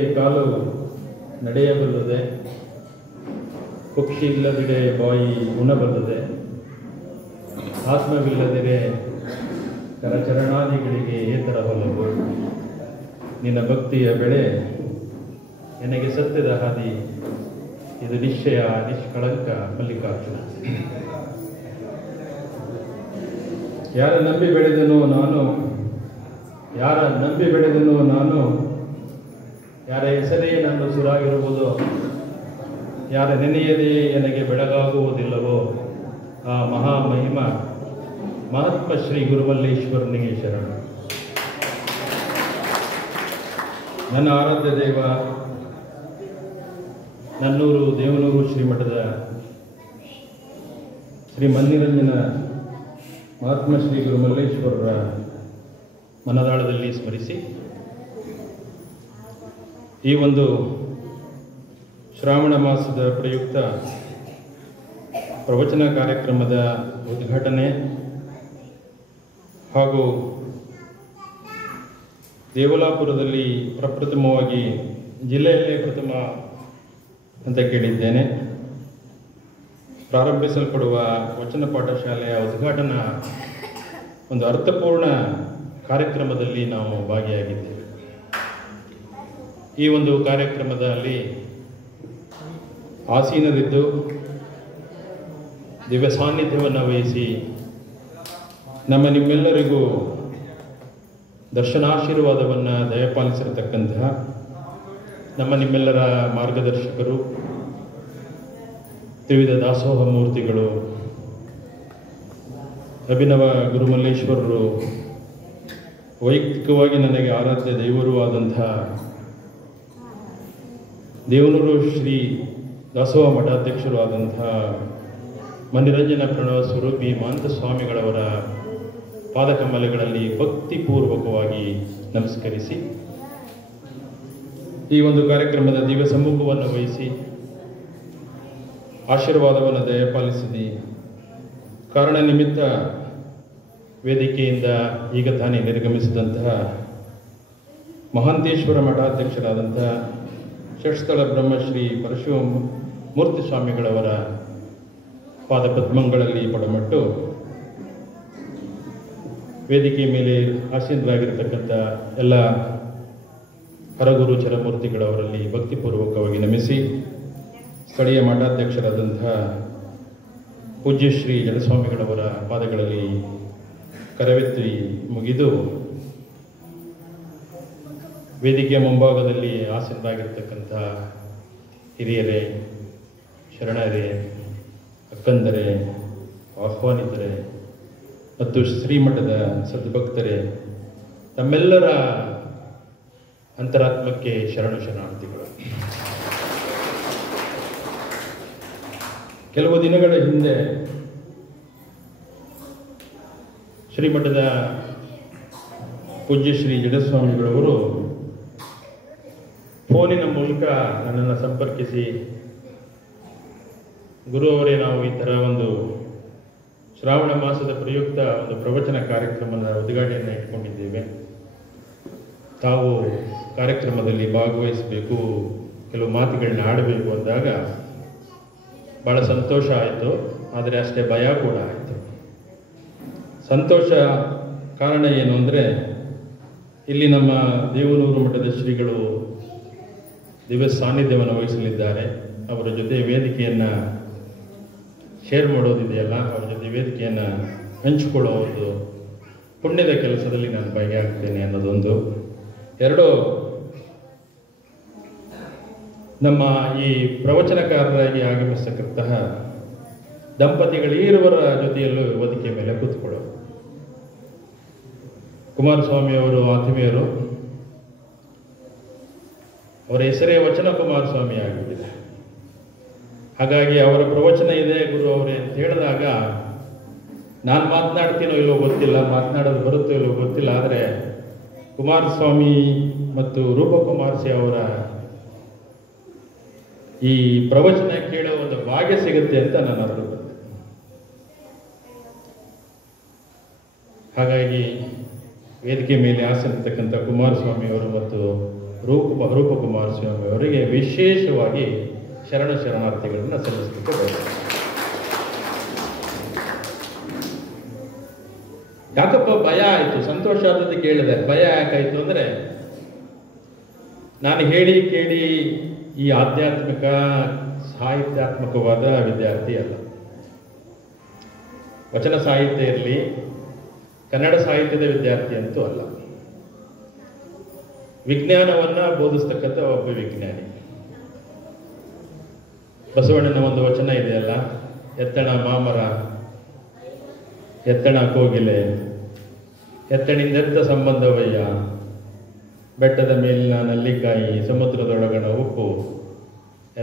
ಕಾಲು ನಡೆಯಬಲ್ಲದೆ, ಪಕ್ಷಿ ಇಲ್ಲದಿರೆ ಬಾಯಿ ಉಣಬಲ್ಲದೆ, ಆತ್ಮವಿಲ್ಲದಿರೆ ಕರಚರಣಾದಿಗಳಿಗೆ ಏತರಬಲ್ಲವು. ನಿನ್ನ ಭಕ್ತಿಯ ಬೆಳೆ ನನಗೆ ಸತ್ಯದ ಹಾದಿ, ಇದು ನಿಶ್ಚಯ ನಿಷ್ಕಳಂಕ ಮಲ್ಲಿಕಾರ್ಜುನ. ಯಾರ ನಂಬಿ ಬೆಳೆದನೋ ನಾನು, ಯಾರ ಹೆಸರೇ ನನ್ನ ಸುರಾಗಿರುವುದೋ, ಯಾರ ನೆನೆಯದೇ ನನಗೆ ಬೆಳಗಾಗುವುದಿಲ್ಲವೋ, ಆ ಮಹಾಮಹಿಮ ಮಹಾತ್ಮ ಶ್ರೀ ಗುರುಮಲ್ಲೇಶ್ವರನಿಗೆ ಶರಣ. ನನ್ನ ಆರಾಧ್ಯ ದೇವ ನನ್ನೂರು ದೇವನೂರು ಶ್ರೀಮಠದ ಶ್ರೀ ಮನ್ನಿರಂಜನ ಮಹಾತ್ಮ ಶ್ರೀ ಗುರುಮಲ್ಲೇಶ್ವರರ ಮನದಾಳದಲ್ಲಿ ಸ್ಮರಿಸಿ, ಈ ಒಂದು ಶ್ರಾವಣ ಮಾಸದ ಪ್ರಯುಕ್ತ ಪ್ರವಚನ ಕಾರ್ಯಕ್ರಮದ ಉದ್ಘಾಟನೆ ಹಾಗೂ ದೇವಲಾಪುರದಲ್ಲಿ ಪ್ರಪ್ರಥಮವಾಗಿ ಜಿಲ್ಲೆಯಲ್ಲೇ ಪ್ರಥಮ ಅಂತ ಕೇಳಿದ್ದೇನೆ, ಪ್ರಾರಂಭಿಸಲ್ಪಡುವ ವಚನ ಪಾಠಶಾಲೆಯ ಉದ್ಘಾಟನಾ ಒಂದು ಅರ್ಥಪೂರ್ಣ ಕಾರ್ಯಕ್ರಮದಲ್ಲಿ ನಾವು ಭಾಗಿಯಾಗಿದ್ದೇವೆ. ಈ ಒಂದು ಕಾರ್ಯಕ್ರಮದಲ್ಲಿ ಆಸೀನರಿದ್ದು ದಿವ್ಯ ಸಾನ್ನಿಧ್ಯವನ್ನು ವಹಿಸಿ ನಮ್ಮ ನಿಮ್ಮೆಲ್ಲರಿಗೂ ದರ್ಶನಾಶೀರ್ವಾದವನ್ನು ದಯಪಾಲಿಸಿರತಕ್ಕಂತಹ ನಮ್ಮ ನಿಮ್ಮೆಲ್ಲರ ಮಾರ್ಗದರ್ಶಕರು, ತ್ರಿವಿಧ ದಾಸೋಹ ಮೂರ್ತಿಗಳು, ಅಭಿನವ ಗುರುಮಲ್ಲೇಶ್ವರರು, ವೈಯಕ್ತಿಕವಾಗಿ ನನಗೆ ಆರಾಧ್ಯ ದೈವರೂ ಆದಂತಹ ದೇವನೂರು ಶ್ರೀ ದಾಸೋಹ ಮಠಾಧ್ಯಕ್ಷರು ಆದಂತಹ ಮನಿರಂಜನ ಪ್ರಣವ ಸ್ವರೂಪಿ ಮಹಂತ ಸ್ವಾಮಿಗಳವರ ಪಾದಕಮಲಗಳಲ್ಲಿ ಭಕ್ತಿಪೂರ್ವಕವಾಗಿ ನಮಸ್ಕರಿಸಿ, ಈ ಒಂದು ಕಾರ್ಯಕ್ರಮದ ದಿವ್ಯ ಸಮ್ಮುಖವನ್ನು ವಹಿಸಿ ಆಶೀರ್ವಾದವನ್ನು ದಯಪಾಲಿಸಿದಿ. ಕಾರಣ ನಿಮಿತ್ತ ವೇದಿಕೆಯಿಂದ ಈಗ ತಾನೇ ನಿರ್ಗಮಿಸಿದಂತಹ ಮಹಾಂತೇಶ್ವರ ಮಠಾಧ್ಯಕ್ಷರಾದಂತಹ ಷಟ್ಸ್ಥಳ ಬ್ರಹ್ಮಶ್ರೀ ಪರಶುವ ಮೂರ್ತಿ ಸ್ವಾಮಿಗಳವರ ಪಾದಪದ್ಮಗಳಲ್ಲಿ ಪಡಮಟ್ಟು ವೇದಿಕೆ ಮೇಲೆ ಆಸೀನರಾಗಿರತಕ್ಕಂಥ ಎಲ್ಲ ಹರಗುರು ಚರಮೂರ್ತಿಗಳವರಲ್ಲಿ ಭಕ್ತಿಪೂರ್ವಕವಾಗಿ ನಮಿಸಿ, ಸ್ಥಳೀಯ ಮಠಾಧ್ಯಕ್ಷರಾದಂತಹ ಪೂಜ್ಯ ಶ್ರೀ ಜಡಸ್ವಾಮಿಗಳವರ ಪಾದಗಳಲ್ಲಿ ಕರವೆತ್ತಿ ಮುಗಿದು, ವೇದಿಕೆಯ ಮುಂಭಾಗದಲ್ಲಿ ಆಸೀನರಾಗಿರ್ತಕ್ಕಂಥ ಹಿರಿಯರೇ, ಶರಣರೇ, ಅಕ್ಕಂದರೇ, ಆಹ್ವಾನಿತರೇ ಮತ್ತು ಶ್ರೀಮಠದ ಸದ್ಭಕ್ತರೇ, ನಮ್ಮೆಲ್ಲರ ಅಂತರಾತ್ಮಕ್ಕೆ ಶರಣು ಶರಣಾರ್ಥಿಗಳು. ಕೆಲವು ದಿನಗಳ ಹಿಂದೆ ಶ್ರೀಮಠದ ಪೂಜ್ಯ ಶ್ರೀ ಜಡಸ್ವಾಮಿಗಳವರು ಫೋನಿನ ಮೂಲಕ ನನ್ನನ್ನು ಸಂಪರ್ಕಿಸಿ, ಗುರು ಅವರೇ, ನಾವು ಈ ಥರ ಒಂದು ಶ್ರಾವಣ ಮಾಸದ ಪ್ರಯುಕ್ತ ಒಂದು ಪ್ರವಚನ ಕಾರ್ಯಕ್ರಮದ ಉದ್ಘಾಟನೆಯನ್ನು ಇಟ್ಕೊಂಡಿದ್ದೇವೆ, ತಾವು ಕಾರ್ಯಕ್ರಮದಲ್ಲಿ ಭಾಗವಹಿಸಬೇಕು, ಕೆಲವು ಮಾತುಗಳನ್ನ ಆಡಬೇಕು ಅಂದಾಗ ಭಾಳ ಸಂತೋಷ ಆಯಿತು. ಆದರೆ ಅಷ್ಟೇ ಭಯ ಕೂಡ ಆಯಿತು. ಸಂತೋಷ ಕಾರಣ ಏನು ಅಂದರೆ, ಇಲ್ಲಿ ನಮ್ಮ ದೇವನೂರು ಮಠದ ಶ್ರೀಗಳು ದಿವ್ಯ ಸಾನ್ನಿಧ್ಯವನ್ನು ವಹಿಸಲಿದ್ದಾರೆ. ಅವರ ಜೊತೆ ವೇದಿಕೆಯನ್ನು ಶೇರ್ ಮಾಡೋದಿದೆಯಲ್ಲ, ಅವರ ಜೊತೆ ವೇದಿಕೆಯನ್ನು ಹಂಚಿಕೊಳ್ಳೋ ಒಂದು ಪುಣ್ಯದ ಕೆಲಸದಲ್ಲಿ ನಾನು ಭಾಗಿಯಾಗ್ತೇನೆ ಅನ್ನೋದೊಂದು. ಎರಡು, ನಮ್ಮ ಈ ಪ್ರವಚನಕಾರರಾಗಿ ಆಗಮಿಸತಕ್ಕಂತಹ ದಂಪತಿಗಳೀರುವರ ಜೊತೆಯಲ್ಲೂ ವೇದಿಕೆ ಮೇಲೆ ಕೂತ್ಕೊಳ್ಳೋರು. ಕುಮಾರಸ್ವಾಮಿಯವರು ಆತ್ಮೀಯರು, ಅವರ ಹೆಸರೇ ವಚನ ಕುಮಾರಸ್ವಾಮಿ ಆಗಿಬಿಟ್ಟಿದೆ. ಹಾಗಾಗಿ ಅವರ ಪ್ರವಚನ ಇದೆ ಗುರು ಅವರೇ ಅಂತ ಹೇಳಿದಾಗ ನಾನು ಮಾತನಾಡ್ತೀನೋ ಇಲ್ಲೋ ಗೊತ್ತಿಲ್ಲ, ಮಾತನಾಡೋದು ಬರುತ್ತೋ ಇಲ್ಲೋ ಗೊತ್ತಿಲ್ಲ, ಆದರೆ ಕುಮಾರಸ್ವಾಮಿ ಮತ್ತು ರೂಪಕುಮಾರ್ಸಿ ಅವರ ಈ ಪ್ರವಚನ ಕೇಳೋ ಒಂದು ಭಾಗ್ಯ ಸಿಗುತ್ತೆ ಅಂತ ನಾನು ಅರ್ಥ. ಹಾಗಾಗಿ ವೇದಿಕೆ ಮೇಲೆ ಆಸನಿರ್ತಕ್ಕಂಥ ಕುಮಾರಸ್ವಾಮಿ ಅವರು ಮತ್ತು ರೂಪಕುಮಾರ ಸ್ವಾಮಿ ಅವರಿಗೆ ವಿಶೇಷವಾಗಿ ಶರಣಾರ್ಥಿಗಳನ್ನು ಸಲ್ಲಿಸಲಿಕ್ಕೆ ಬಯಸ್ತೇನೆ. ಯಾಕಪ್ಪ ಭಯ ಆಯಿತು, ಸಂತೋಷ ಆದದ್ದು ಕೇಳಿದೆ. ಭಯ ಯಾಕಾಯಿತು ಅಂದರೆ, ನಾನು ಹೇಳಿ ಕೇಳಿ ಈ ಆಧ್ಯಾತ್ಮಿಕ ಸಾಹಿತ್ಯಾತ್ಮಕವಾದ ವಿದ್ಯಾರ್ಥಿ ಅಲ್ಲ. ವಚನ ಸಾಹಿತ್ಯ ಇರಲಿ, ಕನ್ನಡ ಸಾಹಿತ್ಯದ ವಿದ್ಯಾರ್ಥಿ ಅಂತೂ ಅಲ್ಲ. ವಿಜ್ಞಾನವನ್ನ ಬೋಧಿಸ್ತಕ್ಕಂಥ ಒಬ್ಬ ವಿಜ್ಞಾನಿ. ಬಸವಣ್ಣನ ಒಂದು ವಚನ ಇದೆಯಲ್ಲ, ಎತ್ತಣ ಮಾಮರ ಎತ್ತಣ ಕೋಗಿಲೆ ಎತ್ತಣಿಂದೆತ್ತ ಸಂಬಂಧವಯ್ಯ, ಬೆಟ್ಟದ ಮೇಲಿನ ನಲ್ಲಿಕಾಯಿ ಸಮುದ್ರದೊಳಗಣ ಉಪ್ಪು,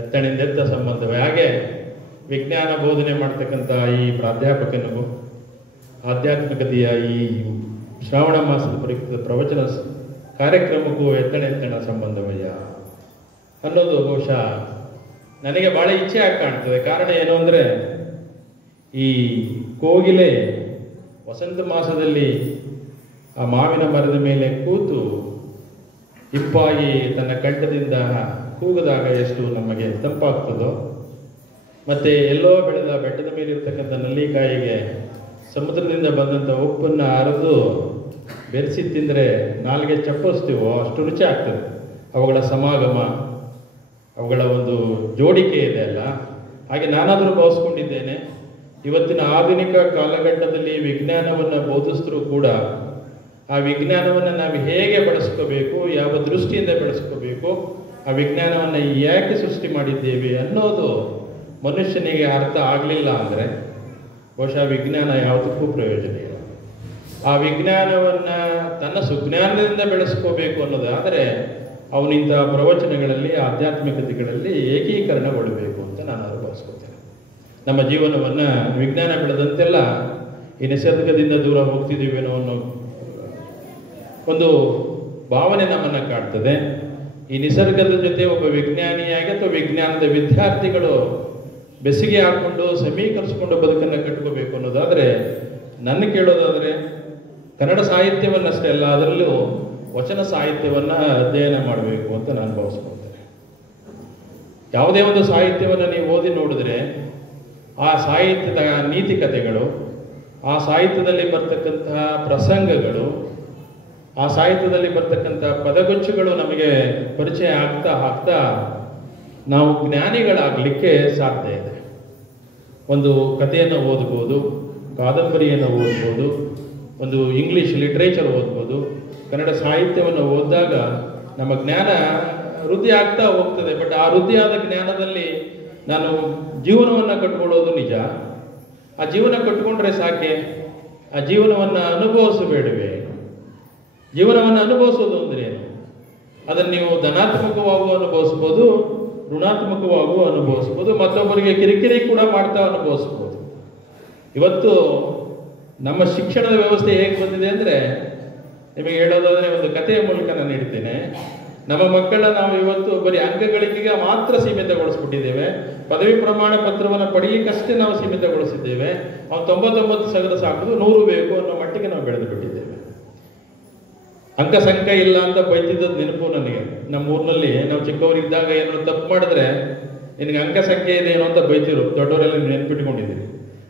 ಎತ್ತಣಿಂದೆತ್ತ ಸಂಬಂಧವೇ. ಹಾಗೆ ವಿಜ್ಞಾನ ಬೋಧನೆ ಮಾಡ್ತಕ್ಕಂಥ ಈ ಪ್ರಾಧ್ಯಾಪಕನಿಗೂ ಆಧ್ಯಾತ್ಮಿಕತೆಯ ಈ ಶ್ರಾವಣ ಮಾಸದ ಪ್ರಯುಕ್ತ ಪ್ರವಚನ ಕಾರ್ಯಕ್ರಮಕ್ಕೂ ಎತ್ತಣ ಸಂಬಂಧವಯ್ಯ ಅನ್ನೋದು ಬಹುಶಃ ನನಗೆ ಭಾಳ ಇಚ್ಛೆಯಾಗಿ ಕಾಣ್ತದೆ. ಕಾರಣ ಏನು ಅಂದರೆ, ಈ ಕೋಗಿಲೆ ವಸಂತ ಮಾಸದಲ್ಲಿ ಆ ಮಾವಿನ ಮರದ ಮೇಲೆ ಕೂತು ಹಿಪ್ಪಾಗಿ ತನ್ನ ಕಂಠದಿಂದ ಕೂಗಿದಾಗ ಎಷ್ಟು ನಮಗೆ ತಂಪಾಗ್ತದೋ, ಮತ್ತು ಎಲ್ಲೋ ಬೆಳೆದ ಬೆಟ್ಟದ ಮೇಲೆ ಇರ್ತಕ್ಕಂಥ ನಲ್ಲಿಕಾಯಿಗೆ ಸಮುದ್ರದಿಂದ ಬಂದಂಥ ಉಪ್ಪನ್ನು ಅರೆದು ಬೆರೆಸಿ ತಿಂದರೆ ನಾಲ್ಗೆ ಚಪ್ಪರಿಸ್ತೀವೋ ಅಷ್ಟು ರುಚಿ ಆಗ್ತದೆ. ಅವುಗಳ ಸಮಾಗಮ, ಅವುಗಳ ಒಂದು ಜೋಡಿಕೆ ಇದೆ ಅಲ್ಲ. ಹಾಗೆ ನಾನಾದರೂ ಭಾವಿಸ್ಕೊಂಡಿದ್ದೇನೆ, ಇವತ್ತಿನ ಆಧುನಿಕ ಕಾಲಘಟ್ಟದಲ್ಲಿ ವಿಜ್ಞಾನವನ್ನು ಬೋಧಿಸಿದ್ರೂ ಕೂಡ ಆ ವಿಜ್ಞಾನವನ್ನು ನಾವು ಹೇಗೆ ಬಳಸ್ಕೋಬೇಕು, ಯಾವ ದೃಷ್ಟಿಯಿಂದ ಬೆಳೆಸ್ಕೋಬೇಕು, ಆ ವಿಜ್ಞಾನವನ್ನು ಯಾಕೆ ಸೃಷ್ಟಿ ಮಾಡಿದ್ದೇವೆ ಅನ್ನೋದು ಮನುಷ್ಯನಿಗೆ ಅರ್ಥ ಆಗಲಿಲ್ಲ ಅಂದರೆ ಬಹುಶಃ ವಿಜ್ಞಾನ ಯಾವುದಕ್ಕೂ ಪ್ರಯೋಜನ ಇಲ್ಲ. ಆ ವಿಜ್ಞಾನವನ್ನು ತನ್ನ ಸುಜ್ಞಾನದಿಂದ ಬೆಳೆಸ್ಕೋಬೇಕು ಅನ್ನೋದಾದರೆ ಅವನಿಂದ ಪ್ರವಚನಗಳಲ್ಲಿ ಆಧ್ಯಾತ್ಮಿಕತೆಗಳಲ್ಲಿ ಏಕೀಕರಣಗೊಳ್ಳಬೇಕು ಅಂತ ನಾನು ಭಾವಿಸ್ಕೊಳ್ತೇನೆ. ನಮ್ಮ ಜೀವನವನ್ನು ವಿಜ್ಞಾನ ಬೆಳೆದಂತೆಲ್ಲ ಈ ನಿಸರ್ಗದಿಂದ ದೂರ ಹೋಗ್ತಿದ್ದೀವೇನೋ ಅನ್ನೋ ಒಂದು ಭಾವನೆ ನಮ್ಮನ್ನು ಕಾಡ್ತದೆ. ಈ ನಿಸರ್ಗದ ಜೊತೆ ಒಬ್ಬ ವಿಜ್ಞಾನಿಯಾಗಿ ಅಥವಾ ವಿಜ್ಞಾನದ ವಿದ್ಯಾರ್ಥಿಗಳು ಬೆಸಿಗೆ ಹಾಕ್ಕೊಂಡು ಸಮೀಕರಿಸಿಕೊಂಡು ಬದುಕನ್ನು ಕಟ್ಕೋಬೇಕು ಅನ್ನೋದಾದರೆ, ನನ್ನ ಕೇಳೋದಾದರೆ ಕನ್ನಡ ಸಾಹಿತ್ಯವನ್ನಷ್ಟೇ ಅಲ್ಲ, ಅದರಲ್ಲೂ ವಚನ ಸಾಹಿತ್ಯವನ್ನು ಅಧ್ಯಯನ ಮಾಡಬೇಕು ಅಂತ ನಾನು ಭಾವಿಸ್ಕೊಳ್ತೇನೆ. ಯಾವುದೇ ಒಂದು ಸಾಹಿತ್ಯವನ್ನು ನೀವು ಓದಿ ನೋಡಿದ್ರೆ ಆ ಸಾಹಿತ್ಯದ ನೀತಿ ಕಥೆಗಳು, ಆ ಸಾಹಿತ್ಯದಲ್ಲಿ ಬರ್ತಕ್ಕಂತಹ ಪ್ರಸಂಗಗಳು, ಆ ಸಾಹಿತ್ಯದಲ್ಲಿ ಬರ್ತಕ್ಕಂಥ ಪದಗುಚ್ಛಗಳು ನಮಗೆ ಪರಿಚಯ ಆಗ್ತಾ ನಾವು ಜ್ಞಾನಿಗಳಾಗಲಿಕ್ಕೆ ಸಾಧ್ಯ ಇದೆ. ಒಂದು ಕಥೆಯನ್ನು ಓದ್ಬೋದು, ಕಾದಂಬರಿಯನ್ನು ಓದ್ಬೋದು, ಒಂದು ಇಂಗ್ಲೀಷ್ ಲಿಟ್ರೇಚರ್ ಓದ್ಬೋದು, ಕನ್ನಡ ಸಾಹಿತ್ಯವನ್ನು ಓದಿದಾಗ ನಮ್ಮ ಜ್ಞಾನ ವೃದ್ಧಿ ಆಗ್ತಾ ಹೋಗ್ತದೆ. ಬಟ್ ಆ ವೃದ್ಧಿಯಾದ ಜ್ಞಾನದಲ್ಲಿ ನಾನು ಜೀವನವನ್ನು ಕಟ್ಕೊಳ್ಳೋದು ನಿಜ. ಆ ಜೀವನ ಕಟ್ಕೊಂಡ್ರೆ ಸಾಕೆ? ಆ ಜೀವನವನ್ನು ಅನುಭವಿಸಬೇಡವೇ? ಜೀವನವನ್ನು ಅನುಭವಿಸೋದು ಅಂದ್ರೆ ಏನು? ಅದನ್ನು ನೀವು ಧನಾತ್ಮಕವಾಗೂ ಅನುಭವಿಸ್ಬೋದು, ಋಣಾತ್ಮಕವಾಗೂ ಅನುಭವಿಸ್ಬೋದು, ಮತ್ತೊಬ್ಬರಿಗೆ ಕಿರಿಕಿರಿ ಕೂಡ ಮಾಡ್ತಾ ಅನುಭವಿಸ್ಬೋದು. ಇವತ್ತು ನಮ್ಮ ಶಿಕ್ಷಣದ ವ್ಯವಸ್ಥೆ ಹೇಗೆ ಬಂದಿದೆ ಅಂದರೆ, ನಿಮಗೆ ಹೇಳೋದಾದರೆ ಒಂದು ಕಥೆಯ ಮೂಲಕ ನಾನು ಹೇಳ್ತೇನೆ. ನಮ್ಮ ಮಕ್ಕಳನ್ನ ನಾವು ಇವತ್ತು ಬರೀ ಅಂಕಗಳಿಕೆಗೆ ಮಾತ್ರ ಸೀಮಿತಗೊಳಿಸ್ಬಿಟ್ಟಿದ್ದೇವೆ. ಪದವಿ ಪ್ರಮಾಣ ಪತ್ರವನ್ನು ಪಡೀಲಿಕ್ಕಷ್ಟೇ ನಾವು ಸೀಮಿತಗೊಳಿಸಿದ್ದೇವೆ. ಅವ್ನು 99 ಸಾಕೋದು 100 ಬೇಕು ಅನ್ನೋ ಮಟ್ಟಿಗೆ ನಾವು ಬೆಳೆದು ಬಿಟ್ಟಿದ್ದೇವೆ. ಅಂಕ ಸಂಖ್ಯೆ ಇಲ್ಲ ಅಂತ ಬೈತಿದ್ದದ್ದು ನೆನಪು ನನಗೆ. ನಮ್ಮ ಊರಿನಲ್ಲಿ ನಾವು ಚಿಕ್ಕವರಿದ್ದಾಗ ಏನಾದ್ರು ತಪ್ಪು ಮಾಡಿದ್ರೆ ನಿನಗೆ ಅಂಕ ಸಂಖ್ಯೆ ಇದೆ ಏನೋ ಅಂತ ಬೈತಿರು, ದೊಡ್ಡವರೆಲ್ಲ ನೆನಪಿಟ್ಕೊಂಡಿದ್ದೀರಿ.